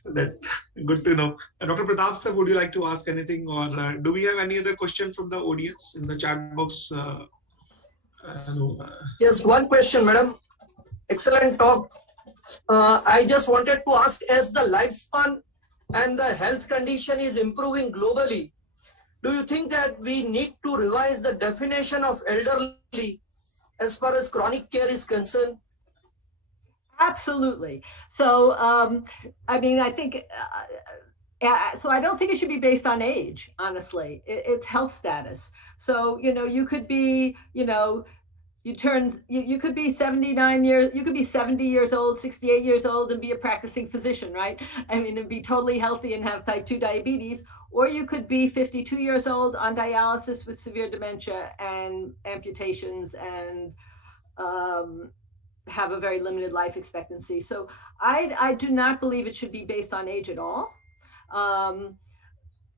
That's good to know. Dr. Pratap sir, would you like to ask anything, or do we have any other question from the audience in the chat box? Yes, one question, madam. Excellent talk. I just wanted to ask, as the lifespan and the health condition is improving globally, do you think that we need to revise the definition of elderly as far as chronic care is concerned? Absolutely. So, I mean, I think, so I don't think it should be based on age, honestly. It's health status. So, you know, you could be, you know, you could be 79 years, you could be 70 years old, 68 years old and be a practicing physician, right? I mean, and be totally healthy and have type 2 diabetes, or you could be 52 years old on dialysis with severe dementia and amputations and have a very limited life expectancy. So I do not believe it should be based on age at all.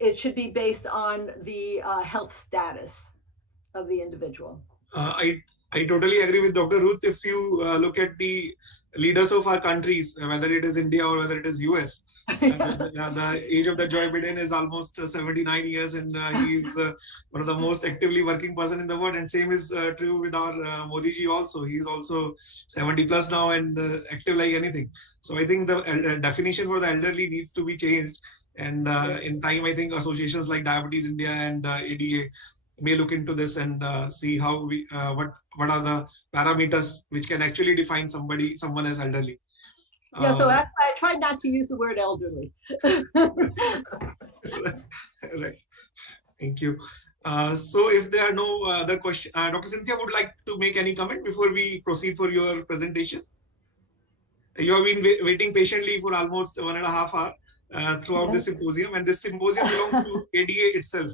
It should be based on the health status of the individual. I totally agree with Dr. Ruth. If you look at the leaders of our countries, whether it is India or whether it is US, the age of the Joe Biden is almost 79 years, and he is one of the most actively working person in the world. And same is true with our Modi ji also. He is also 70 plus now and active like anything. So I think the definition for the elderly needs to be changed. And in time, I think associations like Diabetes India and ADA may look into this and see how we what are the parameters which can actually define someone as elderly. Yeah, so I try not to use the word elderly. Right. Thank you. So if there are no other questions, Dr. Cynthia would like to make any comment before we proceed for your presentation. You have been waiting patiently for almost 1.5 hours throughout this symposium, and this symposium belongs to ADA itself.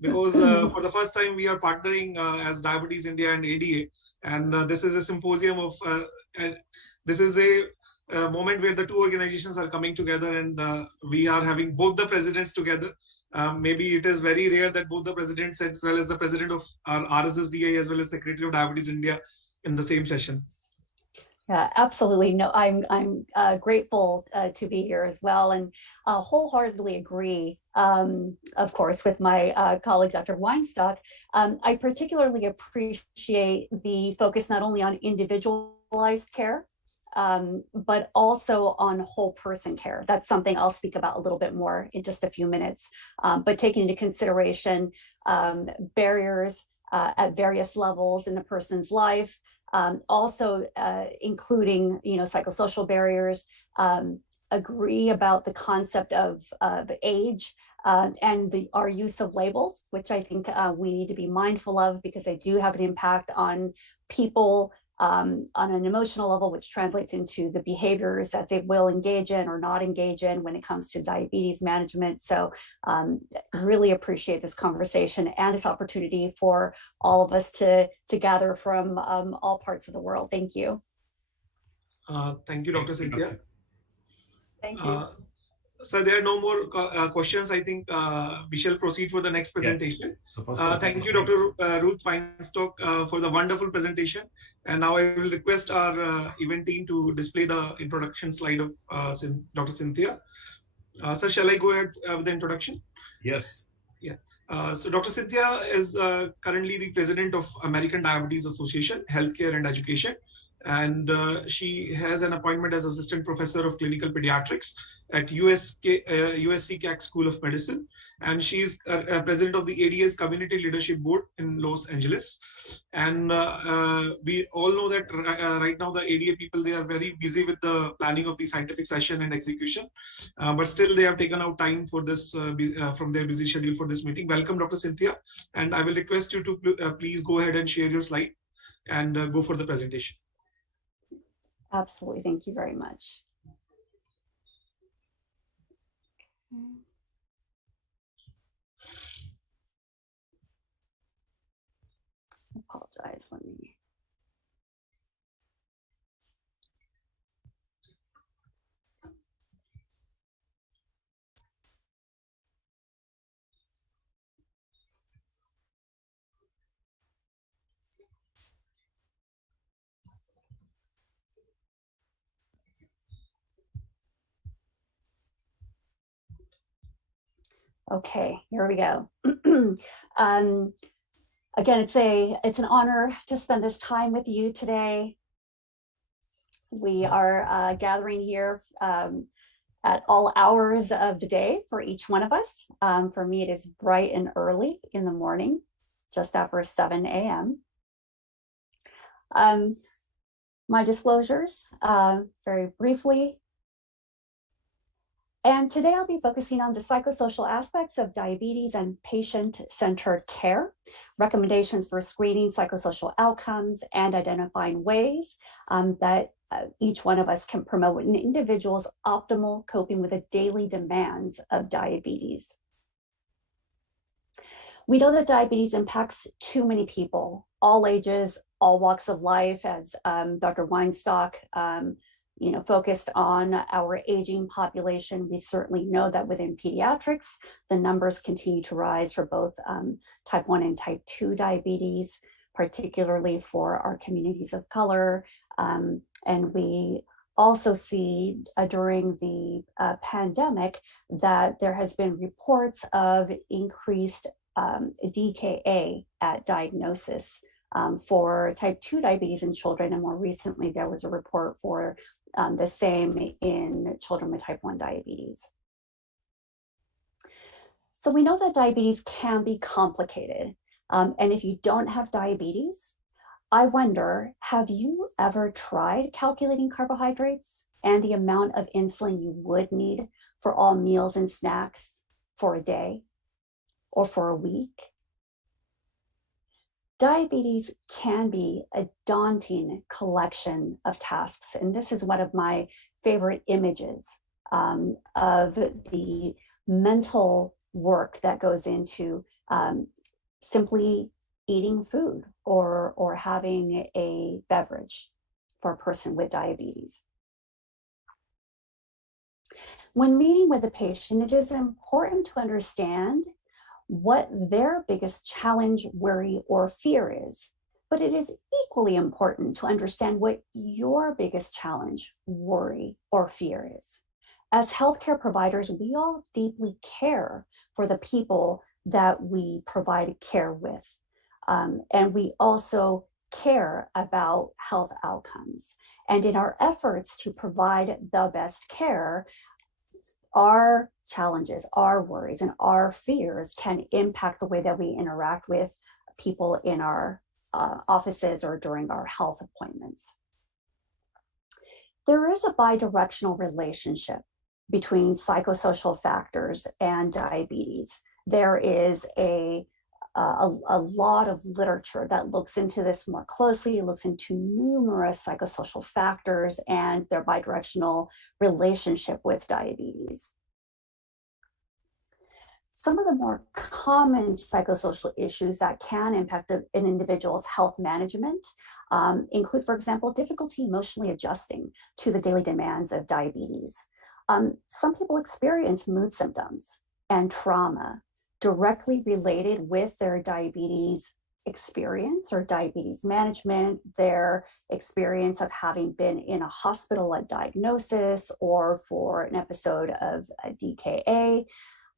Because for the first time we are partnering as Diabetes India and ADA, and this is a symposium of, this is a moment where the two organizations are coming together, and we are having both the presidents together. Maybe it is very rare that both the presidents as well as the president of our RSSDI as well as Secretary of Diabetes India in the same session. Yeah, absolutely. No, I'm grateful to be here as well, and wholeheartedly agree, of course, with my colleague, Dr. Weinstock. I particularly appreciate the focus not only on individualized care, but also on whole person care. That's something I'll speak about a little bit more in just a few minutes, but taking into consideration barriers at various levels in the person's life, also including, you know, psychosocial barriers, agree about the concept of age and our use of labels, which I think we need to be mindful of, because they do have an impact on people on an emotional level, which translates into the behaviors that they will engage in or not engage in when it comes to diabetes management. So really appreciate this conversation and this opportunity for all of us to gather from all parts of the world. Thank you. Thank you, Dr. Cynthia. Thank you. So there are no more questions. I think we shall proceed for the next presentation. Thank you, Dr. Ruth Weinstock, for the wonderful presentation. And now I will request our event team to display the introduction slide of Dr. Cynthia. Sir, shall I go ahead with the introduction? Yes. Yeah. So Dr. Cynthia is currently the president of American Diabetes Association, Healthcare and Education. And she has an appointment as Assistant Professor of Clinical Pediatrics at USC CAC School of Medicine. And she's President of the ADA's Community Leadership Board in Los Angeles. And we all know that right now the ADA people, they are very busy with the planning of the scientific session and execution. But still they have taken out time for this from their busy schedule for this meeting. Welcome, Dr. Cynthia. And I will request you to please go ahead and share your slide and go for the presentation. Absolutely. Thank you very much. Apologize. Let me. Okay, here we go. Again, it's an honor to spend this time with you today. We are gathering here at all hours of the day for each one of us. For me, it is bright and early in the morning, just after 7 a.m. My disclosures, very briefly. And today I'll be focusing on the psychosocial aspects of diabetes and patient-centered care, recommendations for screening psychosocial outcomes, and identifying ways that each one of us can promote an individual's optimal coping with the daily demands of diabetes. We know that diabetes impacts too many people, all ages, all walks of life, as Dr. Weinstock focused on our aging population. We certainly know that within pediatrics, the numbers continue to rise for both type 1 and type 2 diabetes, particularly for our communities of color. And we also see during the pandemic that there has been reports of increased DKA at diagnosis for type 2 diabetes in children. And more recently, there was a report for the same in children with type 1 diabetes. So we know that diabetes can be complicated. And if you don't have diabetes, I wonder, have you ever tried calculating carbohydrates and the amount of insulin you would need for all meals and snacks for a day or for a week? Diabetes can be a daunting collection of tasks, and this is one of my favorite images of the mental work that goes into simply eating food or having a beverage for a person with diabetes. When meeting with a patient, it is important to understand what their biggest challenge, worry, or fear is. But it is equally important to understand what your biggest challenge, worry, or fear is. As healthcare providers, we all deeply care for the people that we provide care with. And we also care about health outcomes. And in our efforts to provide the best care, our challenges, our worries, and our fears can impact the way that we interact with people in our offices or during our health appointments. There is a bidirectional relationship between psychosocial factors and diabetes. There is a lot of literature that looks into this more closely. It looks into numerous psychosocial factors and their bidirectional relationship with diabetes. Some of the more common psychosocial issues that can impact an individual's health management include, for example, difficulty emotionally adjusting to the daily demands of diabetes. Some people experience mood symptoms and trauma directly related with their diabetes experience or diabetes management, their experience of having been in a hospital at diagnosis or for an episode of DKA.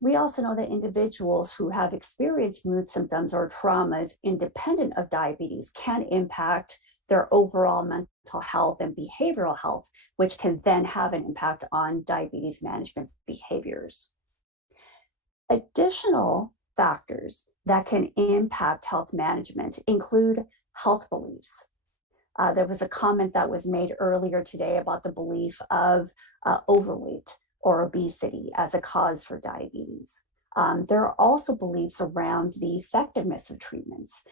We also know that individuals who have experienced mood symptoms or traumas independent of diabetes can impact their overall mental health and behavioral health, which can then have an impact on diabetes management behaviors. Additional factors that can impact health management include health beliefs. There was a comment that was made earlier today about the belief of overweight or obesity as a cause for diabetes. There are also beliefs around the effectiveness of treatments,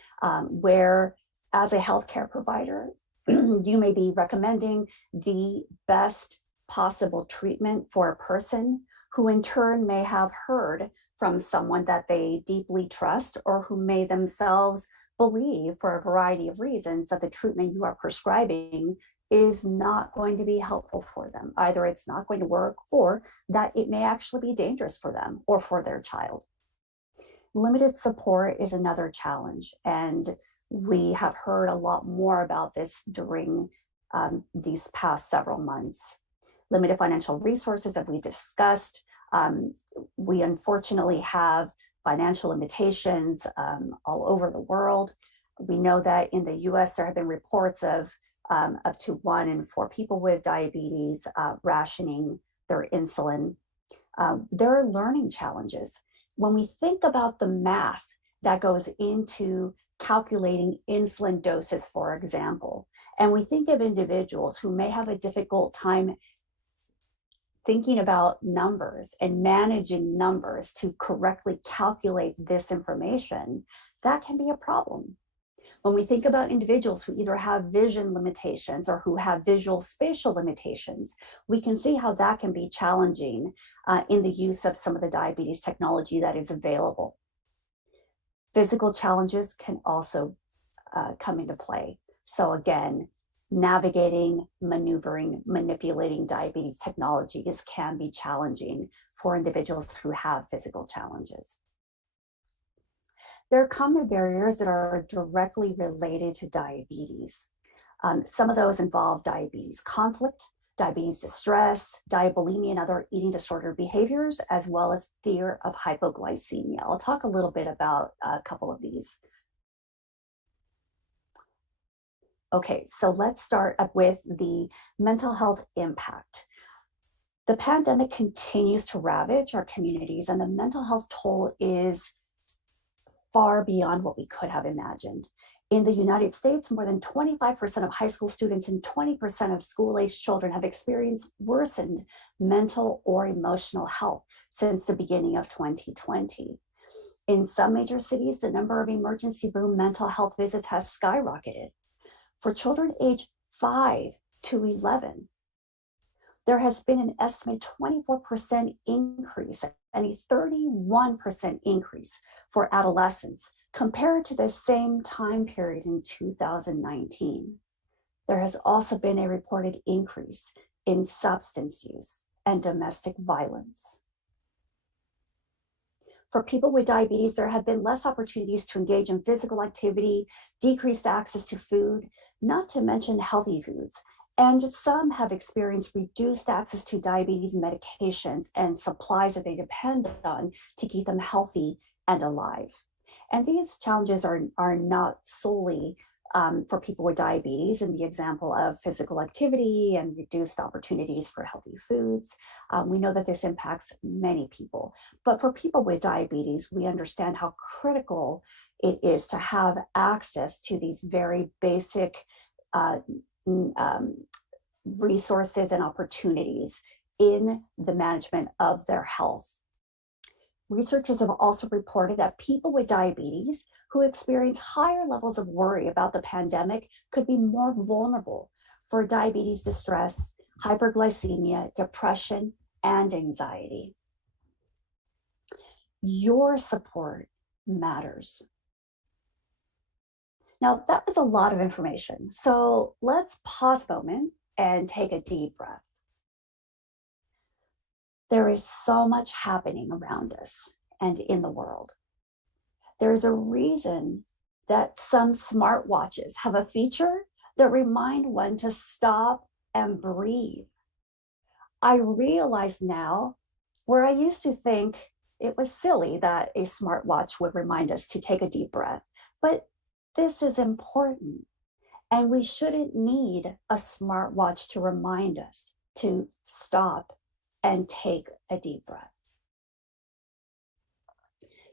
where as a healthcare provider, you may be recommending the best possible treatment for a person who in turn may have heard from someone that they deeply trust or who may themselves believe for a variety of reasons that the treatment you are prescribing is not going to be helpful for them. Either it's not going to work or that it may actually be dangerous for them or for their child. Limited support is another challenge, and we have heard a lot more about this during these past several months. Limited financial resources that we discussed. We unfortunately have financial limitations all over the world. We know that in the US, there have been reports of up to 1 in 4 people with diabetes rationing their insulin. There are learning challenges. When we think about the math that goes into calculating insulin doses, for example, and we think of individuals who may have a difficult time thinking about numbers and managing numbers to correctly calculate this information, that can be a problem. When we think about individuals who either have vision limitations or who have visual spatial limitations, we can see how that can be challenging in the use of some of the diabetes technology that is available. Physical challenges can also come into play. So again, navigating, maneuvering, manipulating diabetes technologies can be challenging for individuals who have physical challenges. There are common barriers that are directly related to diabetes. Some of those involve diabetes conflict, diabetes distress, diabulimia, and other eating disorder behaviors, as well as fear of hypoglycemia. I'll talk a little bit about a couple of these. Okay, so let's start up with the mental health impact. The pandemic continues to ravage our communities, and the mental health toll is far beyond what we could have imagined. In the United States, more than 25% of high school students and 20% of school-aged children have experienced worsened mental or emotional health since the beginning of 2020. In some major cities, the number of emergency room mental health visits has skyrocketed. For children aged 5 to 11, there has been an estimated 24% increase and a 31% increase for adolescents compared to the same time period in 2019. There has also been a reported increase in substance use and domestic violence. For people with diabetes, there have been less opportunities to engage in physical activity, decreased access to food, not to mention healthy foods. And some have experienced reduced access to diabetes medications and supplies that they depend on to keep them healthy and alive. And these challenges are not solely for people with diabetes in the example of physical activity and reduced opportunities for healthy foods. We know that this impacts many people, but for people with diabetes, we understand how critical it is to have access to these very basic resources and opportunities in the management of their health. Researchers have also reported that people with diabetes who experience higher levels of worry about the pandemic could be more vulnerable for diabetes distress, hyperglycemia, depression, and anxiety. Your support matters. Now, that was a lot of information, so let's pause a moment and take a deep breath. There is so much happening around us and in the world. There's a reason that some smartwatches have a feature that remind one to stop and breathe. I realize now where I used to think it was silly that a smartwatch would remind us to take a deep breath, but this is important. And we shouldn't need a smartwatch to remind us to stop and take a deep breath.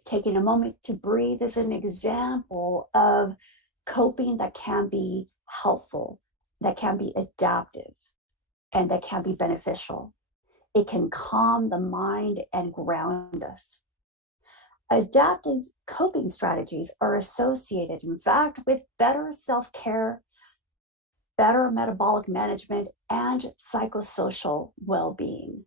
Taking a moment to breathe is an example of coping that can be helpful, that can be adaptive, and that can be beneficial. It can calm the mind and ground us. Adaptive coping strategies are associated, in fact, with better self-care, better metabolic management, and psychosocial well-being.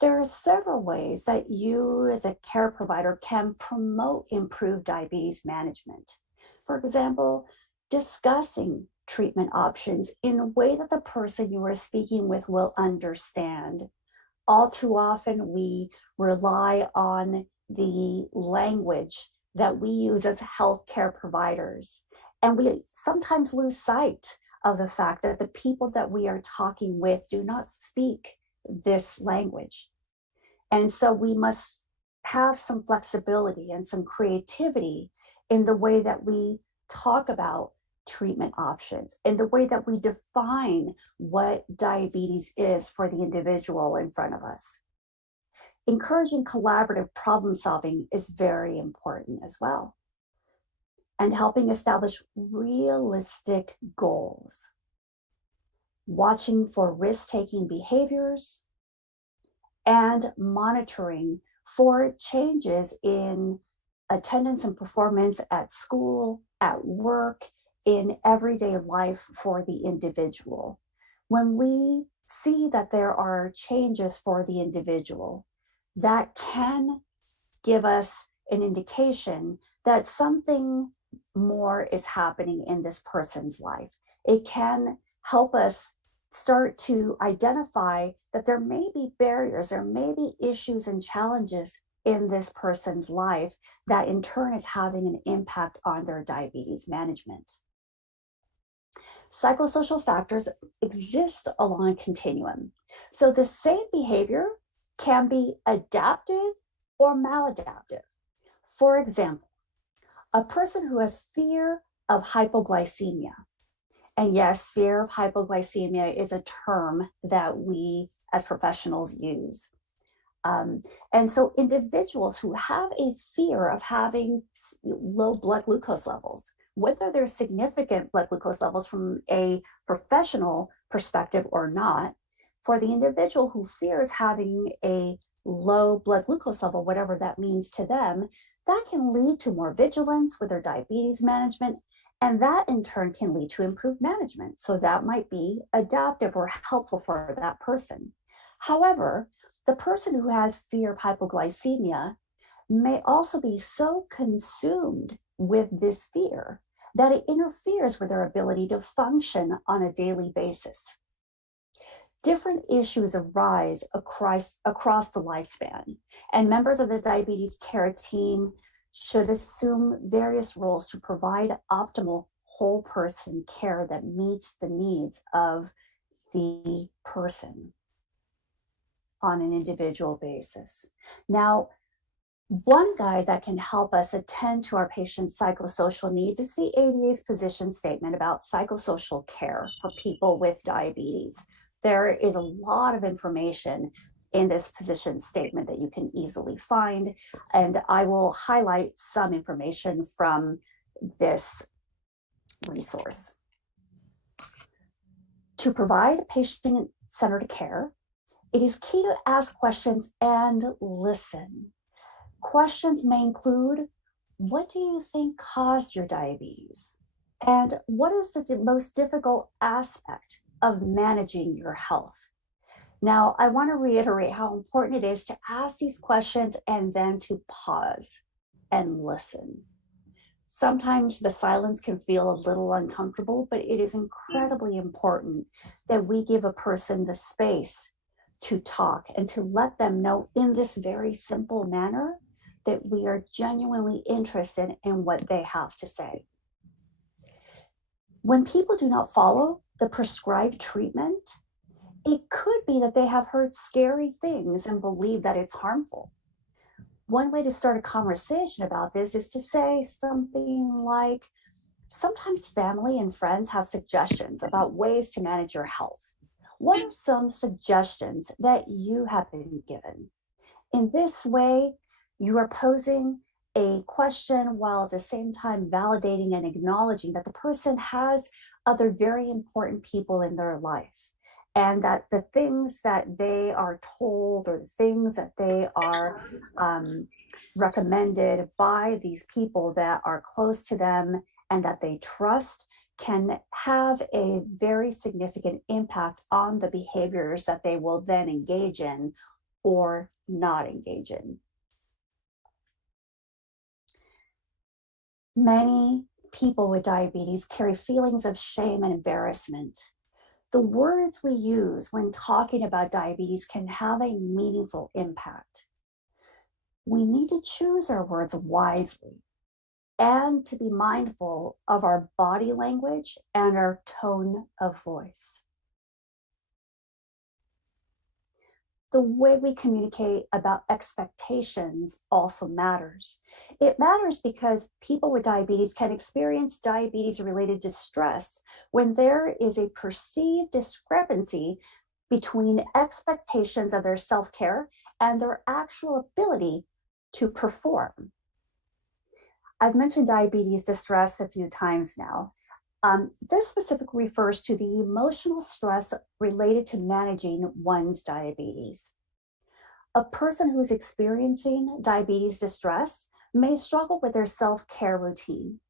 There are several ways that you as a care provider can promote improved diabetes management. For example, discussing treatment options in a way that the person you are speaking with will understand. All too often, we rely on the language that we use as healthcare providers, and we sometimes lose sight of the fact that the people that we are talking with do not speak this language. And so we must have some flexibility and some creativity in the way that we talk about treatment options, in the way that we define what diabetes is for the individual in front of us. Encouraging collaborative problem solving is very important as well, and helping establish realistic goals. Watching for risk-taking behaviors and monitoring for changes in attendance and performance at school, at work, in everyday life for the individual. When we see that there are changes for the individual, that can give us an indication that something more is happening in this person's life. It can help us start to identify that there may be barriers, there may be issues and challenges in this person's life that in turn is having an impact on their diabetes management. Psychosocial factors exist along a continuum. So the same behavior can be adaptive or maladaptive. For example, a person who has fear of hypoglycemia, and yes, fear of hypoglycemia is a term that we as professionals use. And so individuals who have a fear of having low blood glucose levels, whether they're significant blood glucose levels from a professional perspective or not, for the individual who fears having a low blood glucose level, whatever that means to them, that can lead to more vigilance with their diabetes management, and that in turn can lead to improved management. So that might be adaptive or helpful for that person. However, the person who has fear of hypoglycemia may also be so consumed with this fear that it interferes with their ability to function on a daily basis. Different issues arise across the lifespan, and members of the diabetes care team should assume various roles to provide optimal whole person care that meets the needs of the person on an individual basis. Now, one guide that can help us attend to our patients' psychosocial needs is the ADA's position statement about psychosocial care for people with diabetes. There is a lot of information in this position statement that you can easily find, and I will highlight some information from this resource. To provide patient-centered care, it is key to ask questions and listen. Questions may include, what do you think caused your diabetes? And what is the most difficult aspect of managing your health? Now, I want to reiterate how important it is to ask these questions and then to pause and listen. Sometimes the silence can feel a little uncomfortable, but it is incredibly important that we give a person the space to talk and to let them know in this very simple manner that we are genuinely interested in what they have to say. When people do not follow the prescribed treatment, it could be that they have heard scary things and believe that it's harmful. One way to start a conversation about this is to say something like, Sometimes family and friends have suggestions about ways to manage your health. What are some suggestions that you have been given? In this way, you are posing a question while at the same time validating and acknowledging that the person has other very important people in their life, and that the things that they are told or the things that they are recommended by these people that are close to them and that they trust can have a very significant impact on the behaviors that they will then engage in or not engage in. Many people with diabetes carry feelings of shame and embarrassment. The words we use when talking about diabetes can have a meaningful impact. We need to choose our words wisely and to be mindful of our body language and our tone of voice. The way we communicate about expectations also matters. It matters because people with diabetes can experience diabetes-related distress when there is a perceived discrepancy between expectations of their self-care and their actual ability to perform. I've mentioned diabetes distress a few times now. This specifically refers to the emotional stress related to managing one's diabetes. A person who is experiencing diabetes distress may struggle with their self-care routine,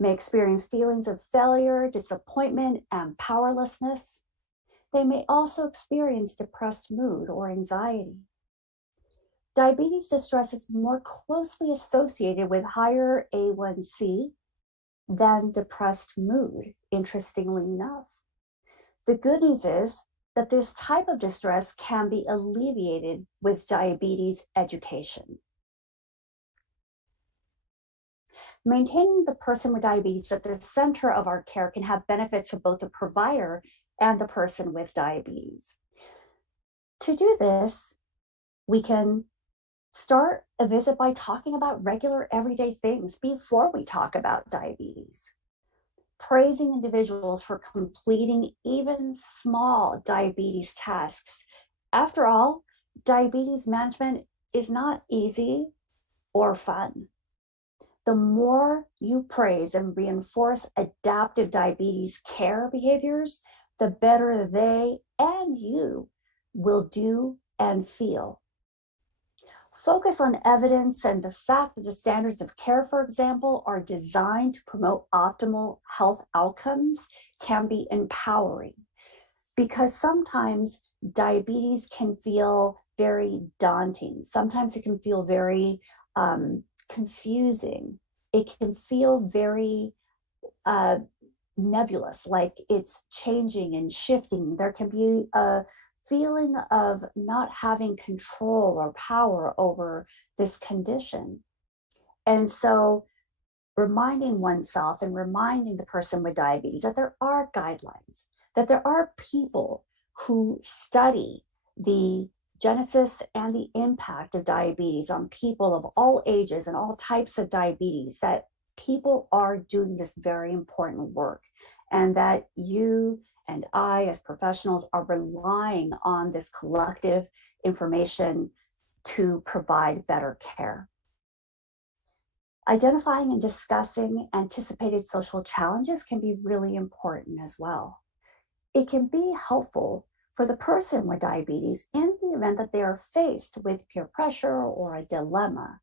may experience feelings of failure, disappointment, and powerlessness. They may also experience depressed mood or anxiety. Diabetes distress is more closely associated with higher A1C than depressed mood, interestingly enough. The good news is that this type of distress can be alleviated with diabetes education. Maintaining the person with diabetes at the center of our care can have benefits for both the provider and the person with diabetes. To do this, we can start a visit by talking about regular everyday things before we talk about diabetes. Praising individuals for completing even small diabetes tasks. After all, diabetes management is not easy or fun. The more you praise and reinforce adaptive diabetes care behaviors, the better they and you will do and feel. Focus on evidence and the fact that the standards of care, for example, are designed to promote optimal health outcomes can be empowering, because sometimes diabetes can feel very daunting. Sometimes it can feel very confusing. It can feel very nebulous, like it's changing and shifting. There can be a feeling of not having control or power over this condition. And so reminding oneself and reminding the person with diabetes that there are guidelines, that there are people who study the genesis and the impact of diabetes on people of all ages and all types of diabetes, that people are doing this very important work, and that you and I, as professionals, are relying on this collective information to provide better care. Identifying and discussing anticipated social challenges can be really important as well. It can be helpful for the person with diabetes in the event that they are faced with peer pressure or a dilemma,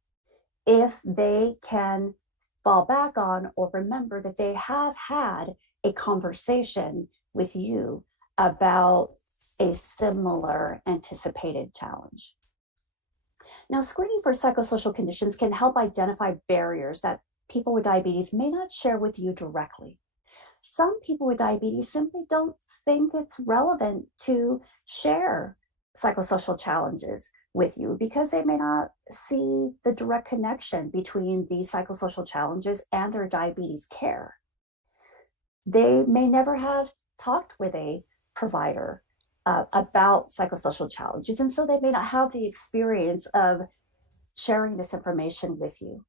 if they can fall back on or remember that they have had a conversation with you about a similar anticipated challenge. Now, screening for psychosocial conditions can help identify barriers that people with diabetes may not share with you directly. Some people with diabetes simply don't think it's relevant to share psychosocial challenges with you because they may not see the direct connection between the psychosocial challenges and their diabetes care. They may never have talked with a provider about psychosocial challenges, and so they may not have the experience of sharing this information with you.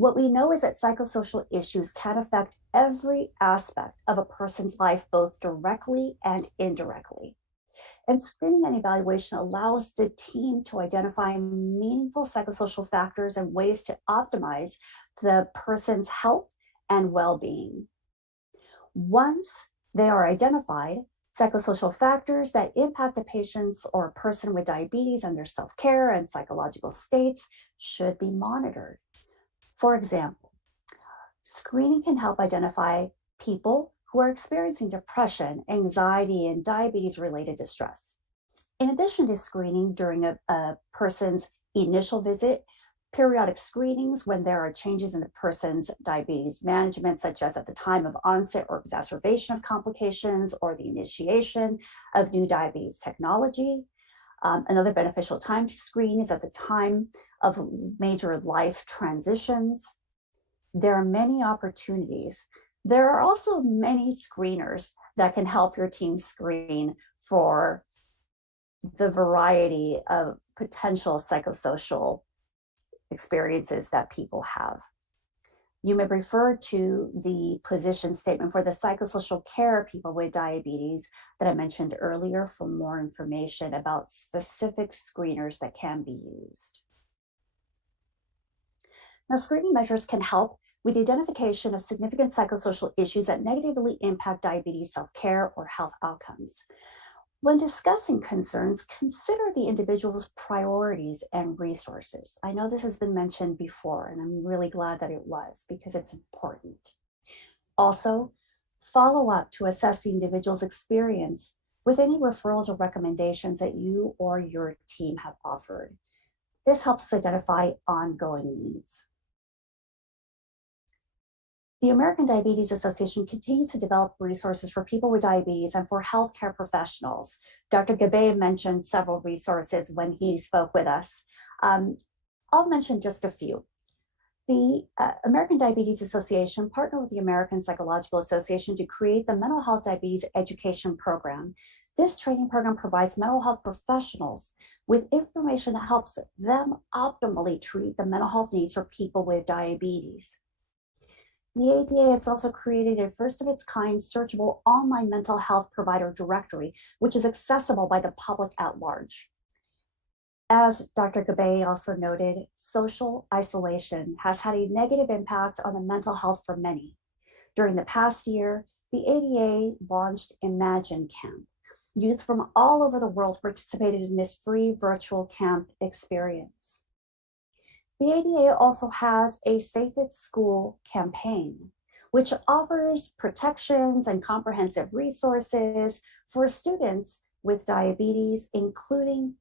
What we know is that psychosocial issues can affect every aspect of a person's life, both directly and indirectly. And screening and evaluation allows the team to identify meaningful psychosocial factors and ways to optimize the person's health and well-being. Once they are identified, psychosocial factors that impact a patient's or a person with diabetes and their self-care and psychological states should be monitored. For example, screening can help identify people who are experiencing depression, anxiety, and diabetes-related distress. In addition to screening during a person's initial visit, periodic screenings when there are changes in the person's diabetes management, such as at the time of onset or exacerbation of complications or the initiation of new diabetes technology. Another beneficial time to screen is at the time of major life transitions. There are many opportunities. There are also many screeners that can help your team screen for the variety of potential psychosocial experiences that people have. You may refer to the position statement for the psychosocial care of people with diabetes that I mentioned earlier for more information about specific screeners that can be used. Now, screening measures can help with the identification of significant psychosocial issues that negatively impact diabetes self-care or health outcomes. When discussing concerns, consider the individual's priorities and resources. I know this has been mentioned before, and I'm really glad that it was because it's important. Also, follow up to assess the individual's experience with any referrals or recommendations that you or your team have offered. This helps identify ongoing needs. The American Diabetes Association continues to develop resources for people with diabetes and for healthcare professionals. Dr. Gabe mentioned several resources when he spoke with us. I'll mention just a few. The American Diabetes Association partnered with the American Psychological Association to create the Mental Health Diabetes Education Program. This training program provides mental health professionals with information that helps them optimally treat the mental health needs for people with diabetes. The ADA has also created a first of its kind searchable online mental health provider directory, which is accessible by the public at large. As Dr. Gabe also noted, social isolation has had a negative impact on the mental health for many. During the past year, the ADA launched Imagine Camp. Youth from all over the world participated in this free virtual camp experience. The ADA also has a Safe at School campaign, which offers protections and comprehensive resources for students with diabetes, including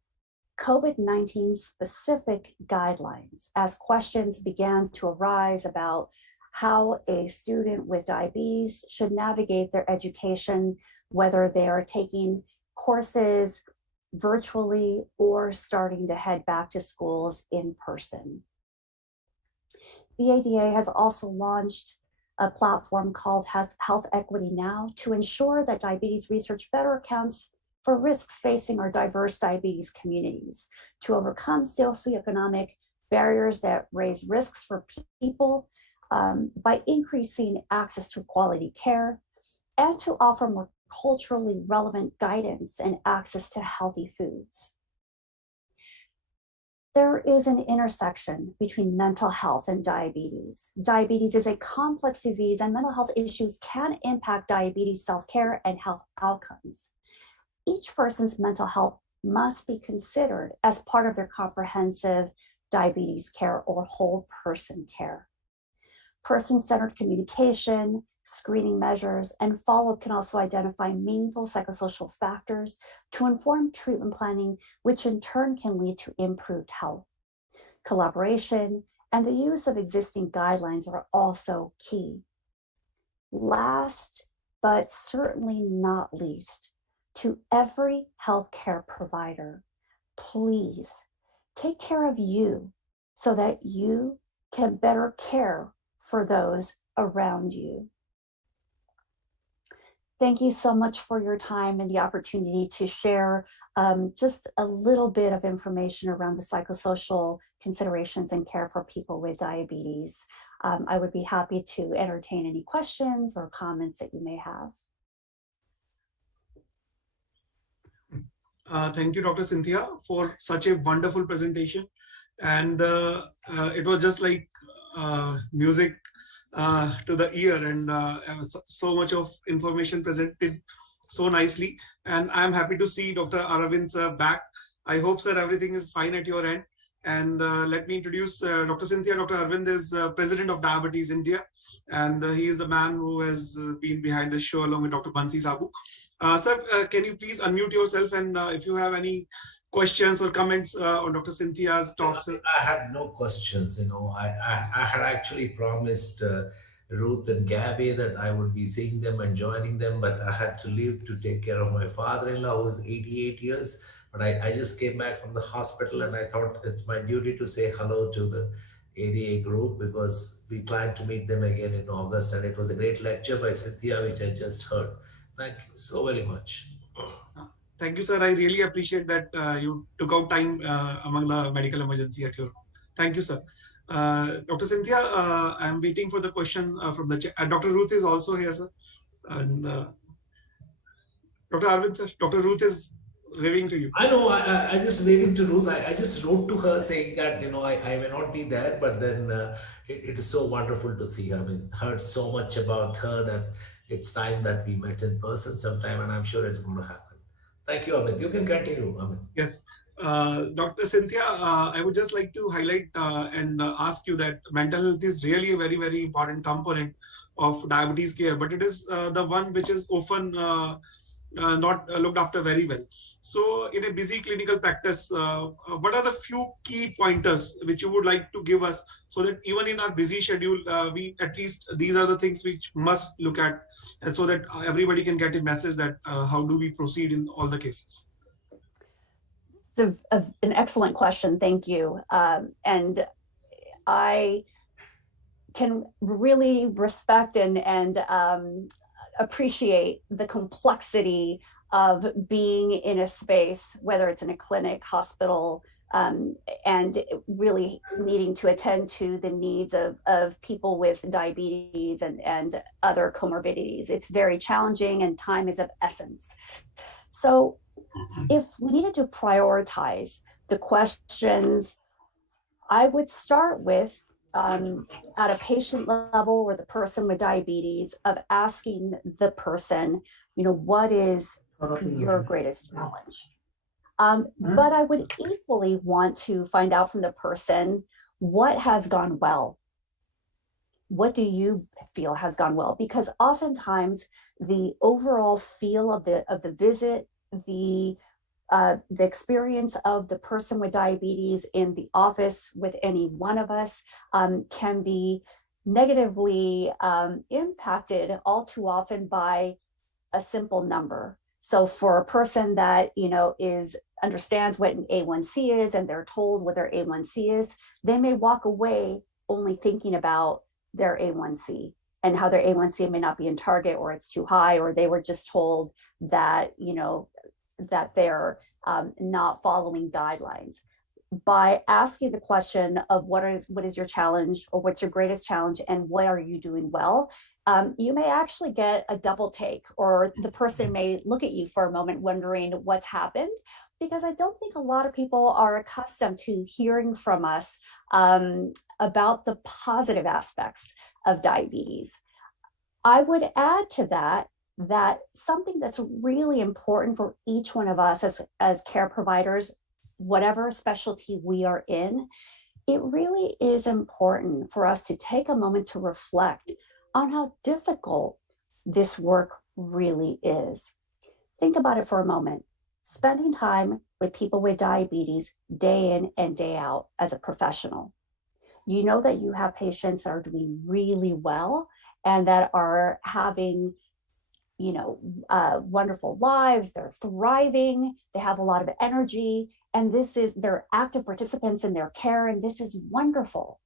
COVID-19 specific guidelines, as questions began to arise about how a student with diabetes should navigate their education, whether they are taking courses virtually or starting to head back to schools in person. The ADA has also launched a platform called Health Equity Now to ensure that diabetes research better accounts for risks facing our diverse diabetes communities, to overcome socioeconomic barriers that raise risks for people by increasing access to quality care, and to offer more culturally relevant guidance and access to healthy foods. There is an intersection between mental health and diabetes. Diabetes is a complex disease, and mental health issues can impact diabetes self-care and health outcomes. Each person's mental health must be considered as part of their comprehensive diabetes care or whole person care. Person-centered communication, screening measures, and follow-up can also identify meaningful psychosocial factors to inform treatment planning, which in turn can lead to improved health. Collaboration and the use of existing guidelines are also key. Last, but certainly not least, to every healthcare provider, please take care of you so that you can better care for those around you. Thank you so much for your time and the opportunity to share just a little bit of information around the psychosocial considerations and care for people with diabetes. I would be happy to entertain any questions or comments that you may have. Thank you, Dr. Cynthia, for such a wonderful presentation. And it was just like music to the ear, and so much of information presented so nicely. And I'm happy to see Dr. Aravind sir back. I hope, sir, everything is fine at your end. And let me introduce Dr. Cynthia. Dr. Aravind is President of Diabetes India, and he is the man who has been behind the show along with Dr. Bansi Sabu. Sir, can you please unmute yourself, and if you have any questions or comments on Dr. Cynthia's talks? I had no questions. I had actually promised Ruth and Gabby that I would be seeing them and joining them, but I had to leave to take care of my father-in-law, who is 88 years. But I just came back from the hospital, and I thought it's my duty to say hello to the ADA group, because we plan to meet them again in August. And it was a great lecture by Cynthia, which I just heard. Thank you so very much. Thank you, sir. I really appreciate that you took out time among the medical emergency at your. Thank you, sir. Dr. Cynthia, I'm waiting for the question from the chat. Dr. Ruth is also here, sir. And Dr. Aravind, sir, Dr. Ruth is waving to you. I know. I just waving to Ruth. I just wrote to her saying that, I may not be there, but then it is so wonderful to see her. I mean, heard so much about her that it's time that we met in person sometime, and I'm sure it's going to happen. Thank you, Amit. You can continue, Amit. Yes. Dr. Cynthia, I would just like to highlight and ask you that mental health is really a very, very important component of diabetes care, but it is the one which is often not looked after very well. So in a busy clinical practice, what are the few key pointers which you would like to give us, so that even in our busy schedule, we at least these are the things which must look at, and so that everybody can get a message that how do we proceed in all the cases? An excellent question. Thank you. And I can really respect and appreciate the complexity of being in a space, whether it's in a clinic, hospital, and really needing to attend to the needs of people with diabetes and other comorbidities. It's very challenging, and time is of essence. So if we needed to prioritize the questions, I would start with at a patient level or the person with diabetes, of asking the person, what is your greatest challenge? But I would equally want to find out from the person, what has gone well? What do you feel has gone well? Because oftentimes the overall feel of the visit, the experience of the person with diabetes in the office with any one of us can be negatively impacted all too often by a simple number. So for a person that understands what an A1C is, and they're told what their A1C is, they may walk away only thinking about their A1C and how their A1C may not be in target, or it's too high, or they were just told that that they're not following guidelines. By asking the question of what is your challenge, or what's your greatest challenge, and what are you doing well, you may actually get a double take, or the person may look at you for a moment wondering what's happened, because I don't think a lot of people are accustomed to hearing from us about the positive aspects of diabetes. I would add to that something that's really important for each one of us as care providers, whatever specialty we are in, it really is important for us to take a moment to reflect on how difficult this work really is. Think about it for a moment. Spending time with people with diabetes day in and day out as a professional. You know that you have patients that are doing really well and that are having wonderful lives, they're thriving, they have a lot of energy, and they're active participants in their care, and this is wonderful.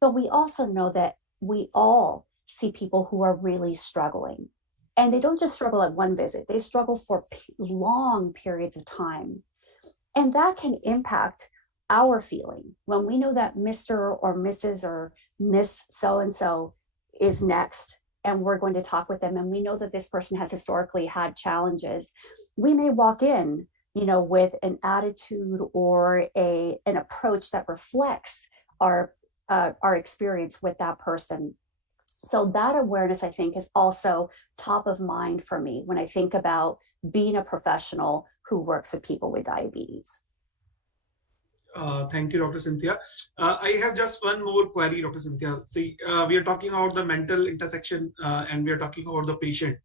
But we also know that we all see people who are really struggling, and they don't just struggle at one visit, they struggle for long periods of time. And that can impact our feeling when we know that Mr. or Mrs. or Miss so-and-so is next, and we're going to talk with them, and we know that this person has historically had challenges. We may walk in, you know, with an attitude or an approach that reflects our experience with that person. So that awareness, I think, is also top of mind for me when I think about being a professional who works with people with diabetes. Thank you, Dr. Cynthia. I have just one more query, Dr. Cynthia. See, we are talking about the mental intersection and we are talking about the patient.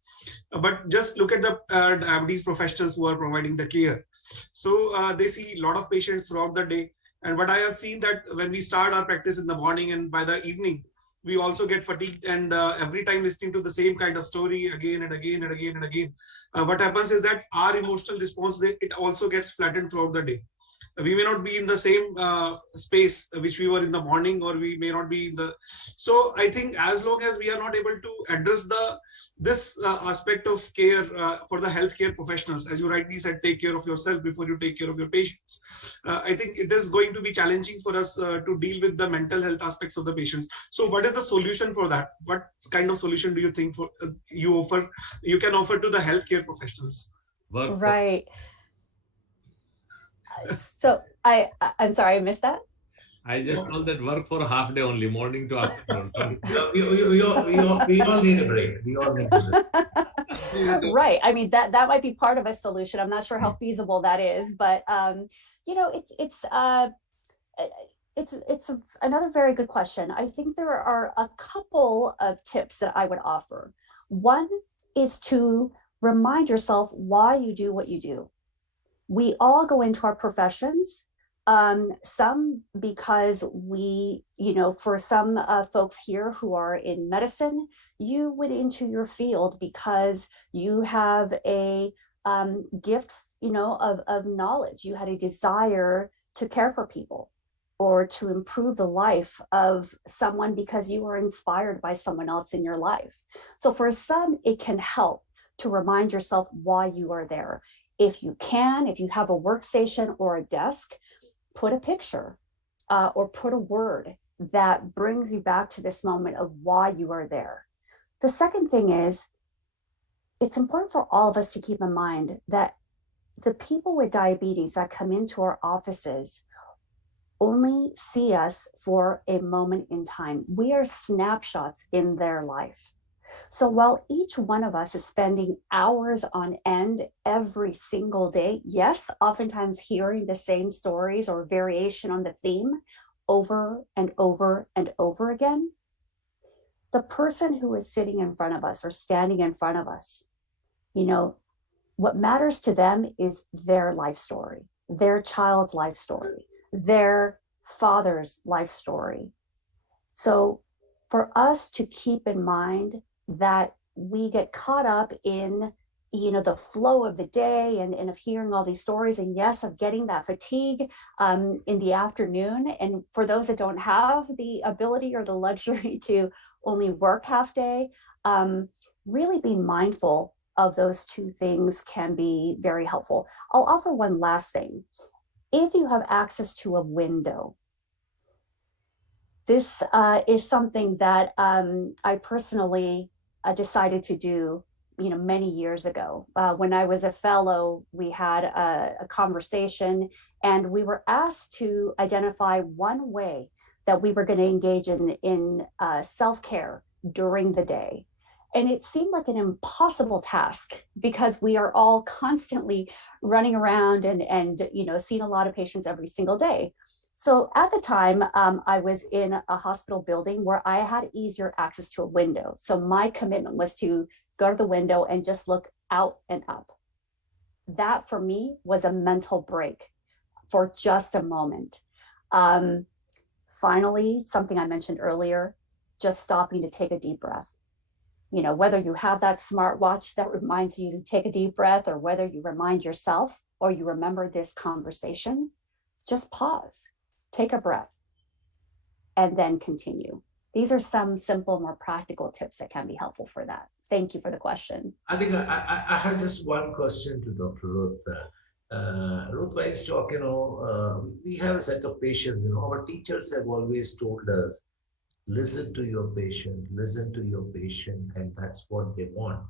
But just look at the diabetes professionals who are providing the care. So they see a lot of patients throughout the day. And what I have seen that when we start our practice in the morning and by the evening, we also get fatigued, and every time listening to the same kind of story again and again and again and again. What happens is that our emotional response, it also gets flattened throughout the day. We may not be in the same space which we were in the morning, or we may not be in the. So I think as long as we are not able to address this aspect of care for the healthcare professionals, as you rightly said, take care of yourself before you take care of your patients. I think it is going to be challenging for us to deal with the mental health aspects of the patients. So what is the solution for that? What kind of solution do you think you can offer to the healthcare professionals? Right. So I'm sorry, I missed that. I just told that work for a half day only, morning to afternoon. We all need a break. We all need a break. Right. I mean, that might be part of a solution. I'm not sure how feasible that is, but you know, it's another very good question. I think there are a couple of tips that I would offer. One is to remind yourself why you do what you do. We all go into our professions, some because we, you know, for some folks here who are in medicine, you went into your field because you have a gift, you know, of knowledge. You had a desire to care for people or to improve the life of someone because you were inspired by someone else in your life. So for some, it can help to remind yourself why you are there. If you have a workstation or a desk, put a picture or put a word that brings you back to this moment of why you are there. The second thing is, it's important for all of us to keep in mind that the people with diabetes that come into our offices only see us for a moment in time. We are snapshots in their life. So while each one of us is spending hours on end every single day, yes, oftentimes hearing the same stories or variation on the theme over and over and over again, the person who is sitting in front of us or standing in front of us, you know, what matters to them is their life story, their child's life story, their father's life story. So for us to keep in mind that we get caught up in, you know, the flow of the day and of hearing all these stories, and yes, of getting that fatigue in the afternoon. And for those that don't have the ability or the luxury to only work half day, really be mindful of those two things can be very helpful. I'll offer one last thing. If you have access to a window, this is something that I personally decided to do, you know, many years ago. When I was a fellow, we had a conversation and we were asked to identify one way that we were going to engage in self-care during the day. And it seemed like an impossible task because we are all constantly running around and you know, seeing a lot of patients every single day. So at the time, I was in a hospital building where I had easier access to a window. So my commitment was to go to the window and just look out and up. That for me was a mental break for just a moment. Finally, something I mentioned earlier, just stopping to take a deep breath. You know, whether you have that smartwatch that reminds you to take a deep breath, or whether you remind yourself or you remember this conversation, just pause. Take a breath, and then continue. These are some simple, more practical tips that can be helpful for that. Thank you for the question. I think I have just one question to Dr. Ruth. Ruth Weinstock, we have a set of patients, our teachers have always told us listen to your patient, and that's what they want.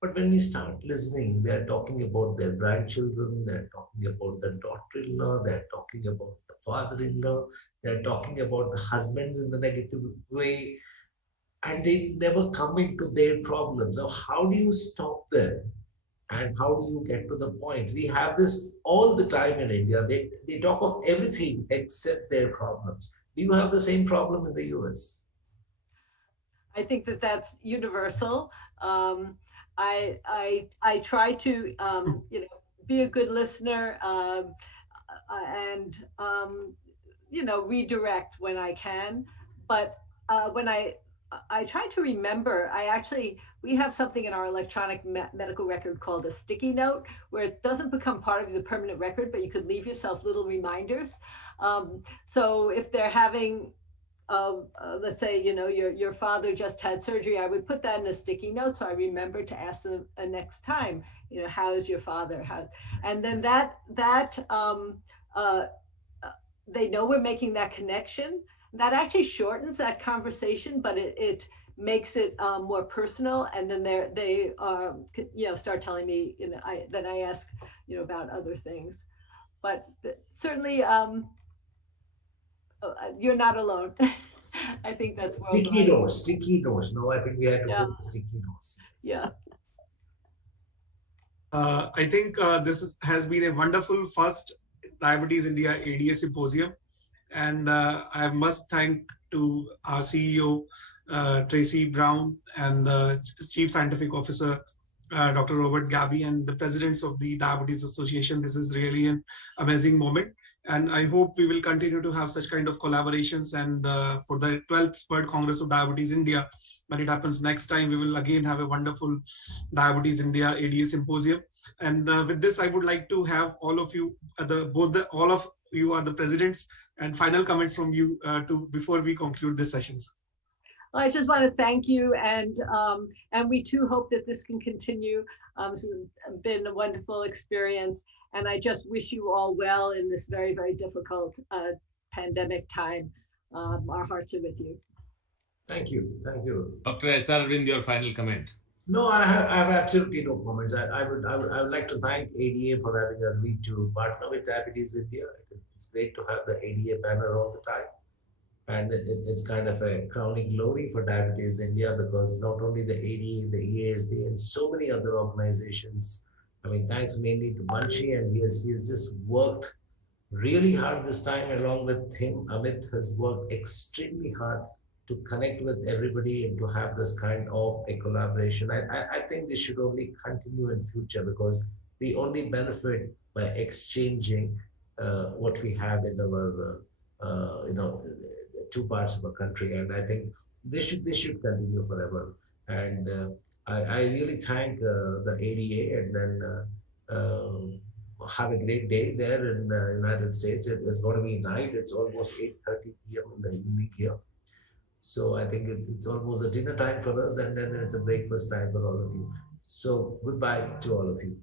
But when we start listening, they're talking about their grandchildren, they're talking about the daughter-in-law, they're talking about the father-in-law, they're talking about the husbands in the negative way, and they never come into their problems. So how do you stop them? And how do you get to the point? We have this all the time in India. They talk of everything except their problems. Do you have the same problem in the US? I think that that's universal. I try to be a good listener and redirect when I can. But when I try to remember, we have something in our electronic medical record called a sticky note, where it doesn't become part of the permanent record, but you could leave yourself little reminders. So if they're having, let's say, your father just had surgery, I would put that in a sticky note so I remember to ask them next time, how's your father? And then they know we're making that connection. That actually shortens that conversation, but it makes it more personal. And then they start telling me, then I ask, about other things. But certainly, you're not alone. I think that's worldwide. Sticky notes. No, I think we had to put sticky notes. Yeah. I think this has been a wonderful first Diabetes India ADA symposium. And I must thank to our CEO, Tracy Brown, and Chief Scientific Officer, Dr. Robert Gabby, and the presidents of the Diabetes Association. This is really an amazing moment. And I hope we will continue to have such kind of collaborations. And for the 12th World Congress of Diabetes India, when it happens next time, we will again have a wonderful Diabetes India ADA symposium. And with this, I would like to have all of you, all of you are the presidents, and final comments from you before we conclude this session. Well, I just want to thank you, and we too hope that this can continue. This has been a wonderful experience, and I just wish you all well in this very, very difficult pandemic time. Our hearts are with you. Thank you. Thank you. Dr. S.R. Arvind, your final comment. No, I have absolutely no comments. I would like to thank ADA for having agreed to partner with Diabetes India. It's great to have the ADA banner all the time. And it's kind of a crowning glory for Diabetes India, because not only the ADA, the EASD, and so many other organizations. I mean, thanks mainly to Banshi, and he has just worked really hard this time. Along with him, Amit has worked extremely hard to connect with everybody and to have this kind of a collaboration. I think this should only continue in future, because we only benefit by exchanging what we have in our, two parts of our country. And I think this should continue forever. And I really thank the ADA, and then have a great day there in the United States. It's going to be night. It's almost 8:30 p.m. in the evening here. So I think it's almost a dinner time for us, and then it's a breakfast time for all of you. So goodbye to all of you.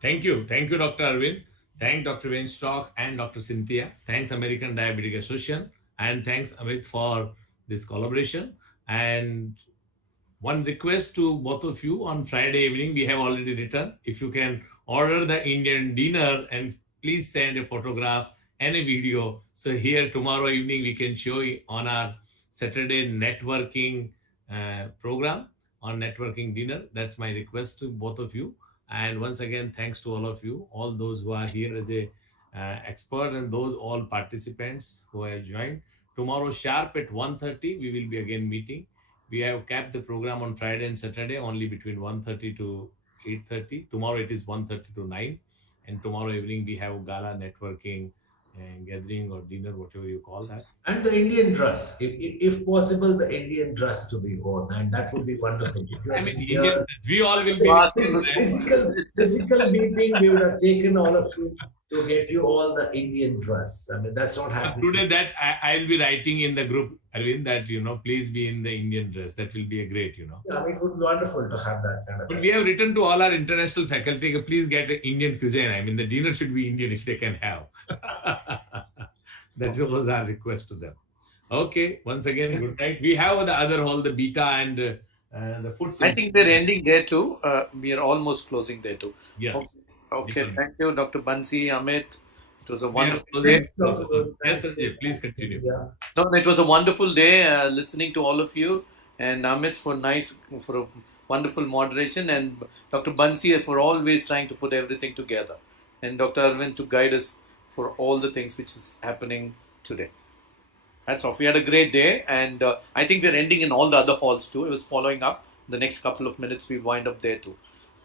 Thank you. Thank you, Dr. Arvind. Thank Dr. Weinstock and Dr. Cynthia. Thanks, American Diabetic Association. And thanks, Amit, for this collaboration. And one request to both of you: on Friday evening, we have already written. If you can order the Indian dinner, and please send a photograph and a video. So here tomorrow evening, we can show you on our Saturday networking program, on networking dinner. That's my request to both of you. And once again, thanks to all of you, all those who are here as a expert, and those all participants who have joined. Tomorrow sharp at 1:30, we will be again meeting. We have kept the program on Friday and Saturday only between 1:30 to 8:30. Tomorrow it is 1:30 to 9. And tomorrow evening we have gala networking and gathering or dinner, whatever you call that. And the Indian dress, if possible, the Indian dress to be worn, and that would be wonderful. I mean, Indian, we all will be physical meeting. We would have taken all of you to get you all the Indian dress. I mean, that's not happening. Today that I'll be writing in the group, Arvind, that, please be in the Indian dress. That will be a great, Yeah, I mean, it would be wonderful to have that kind of. But we have written to all our international faculty, please get an Indian cuisine. I mean, the dinner should be Indian if they can have. That was our request to them. Okay, once again, good night. We have the other hall, the beta and the food. I think we're ending there too. We are almost closing there too. Yes. Okay. Thank you, Dr. Bansi, Amit. It was a wonderful day. Yes, Sanjay, please continue. No, it was a wonderful day listening to all of you, and Amit for a wonderful moderation, and Dr. Bansi for always trying to put everything together, and Dr. Arvind to guide us for all the things which is happening today. That's all. We had a great day, and I think we're ending in all the other halls too. It was following up. The next couple of minutes, we wind up there too.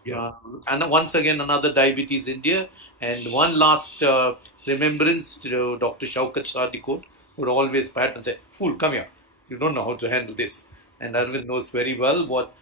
Yes. And once again, another Diabetes India, and one last remembrance to Dr. Shaukat Shadikot, who would always pat and say, "Fool, come here. You don't know how to handle this." And Arvind knows very well what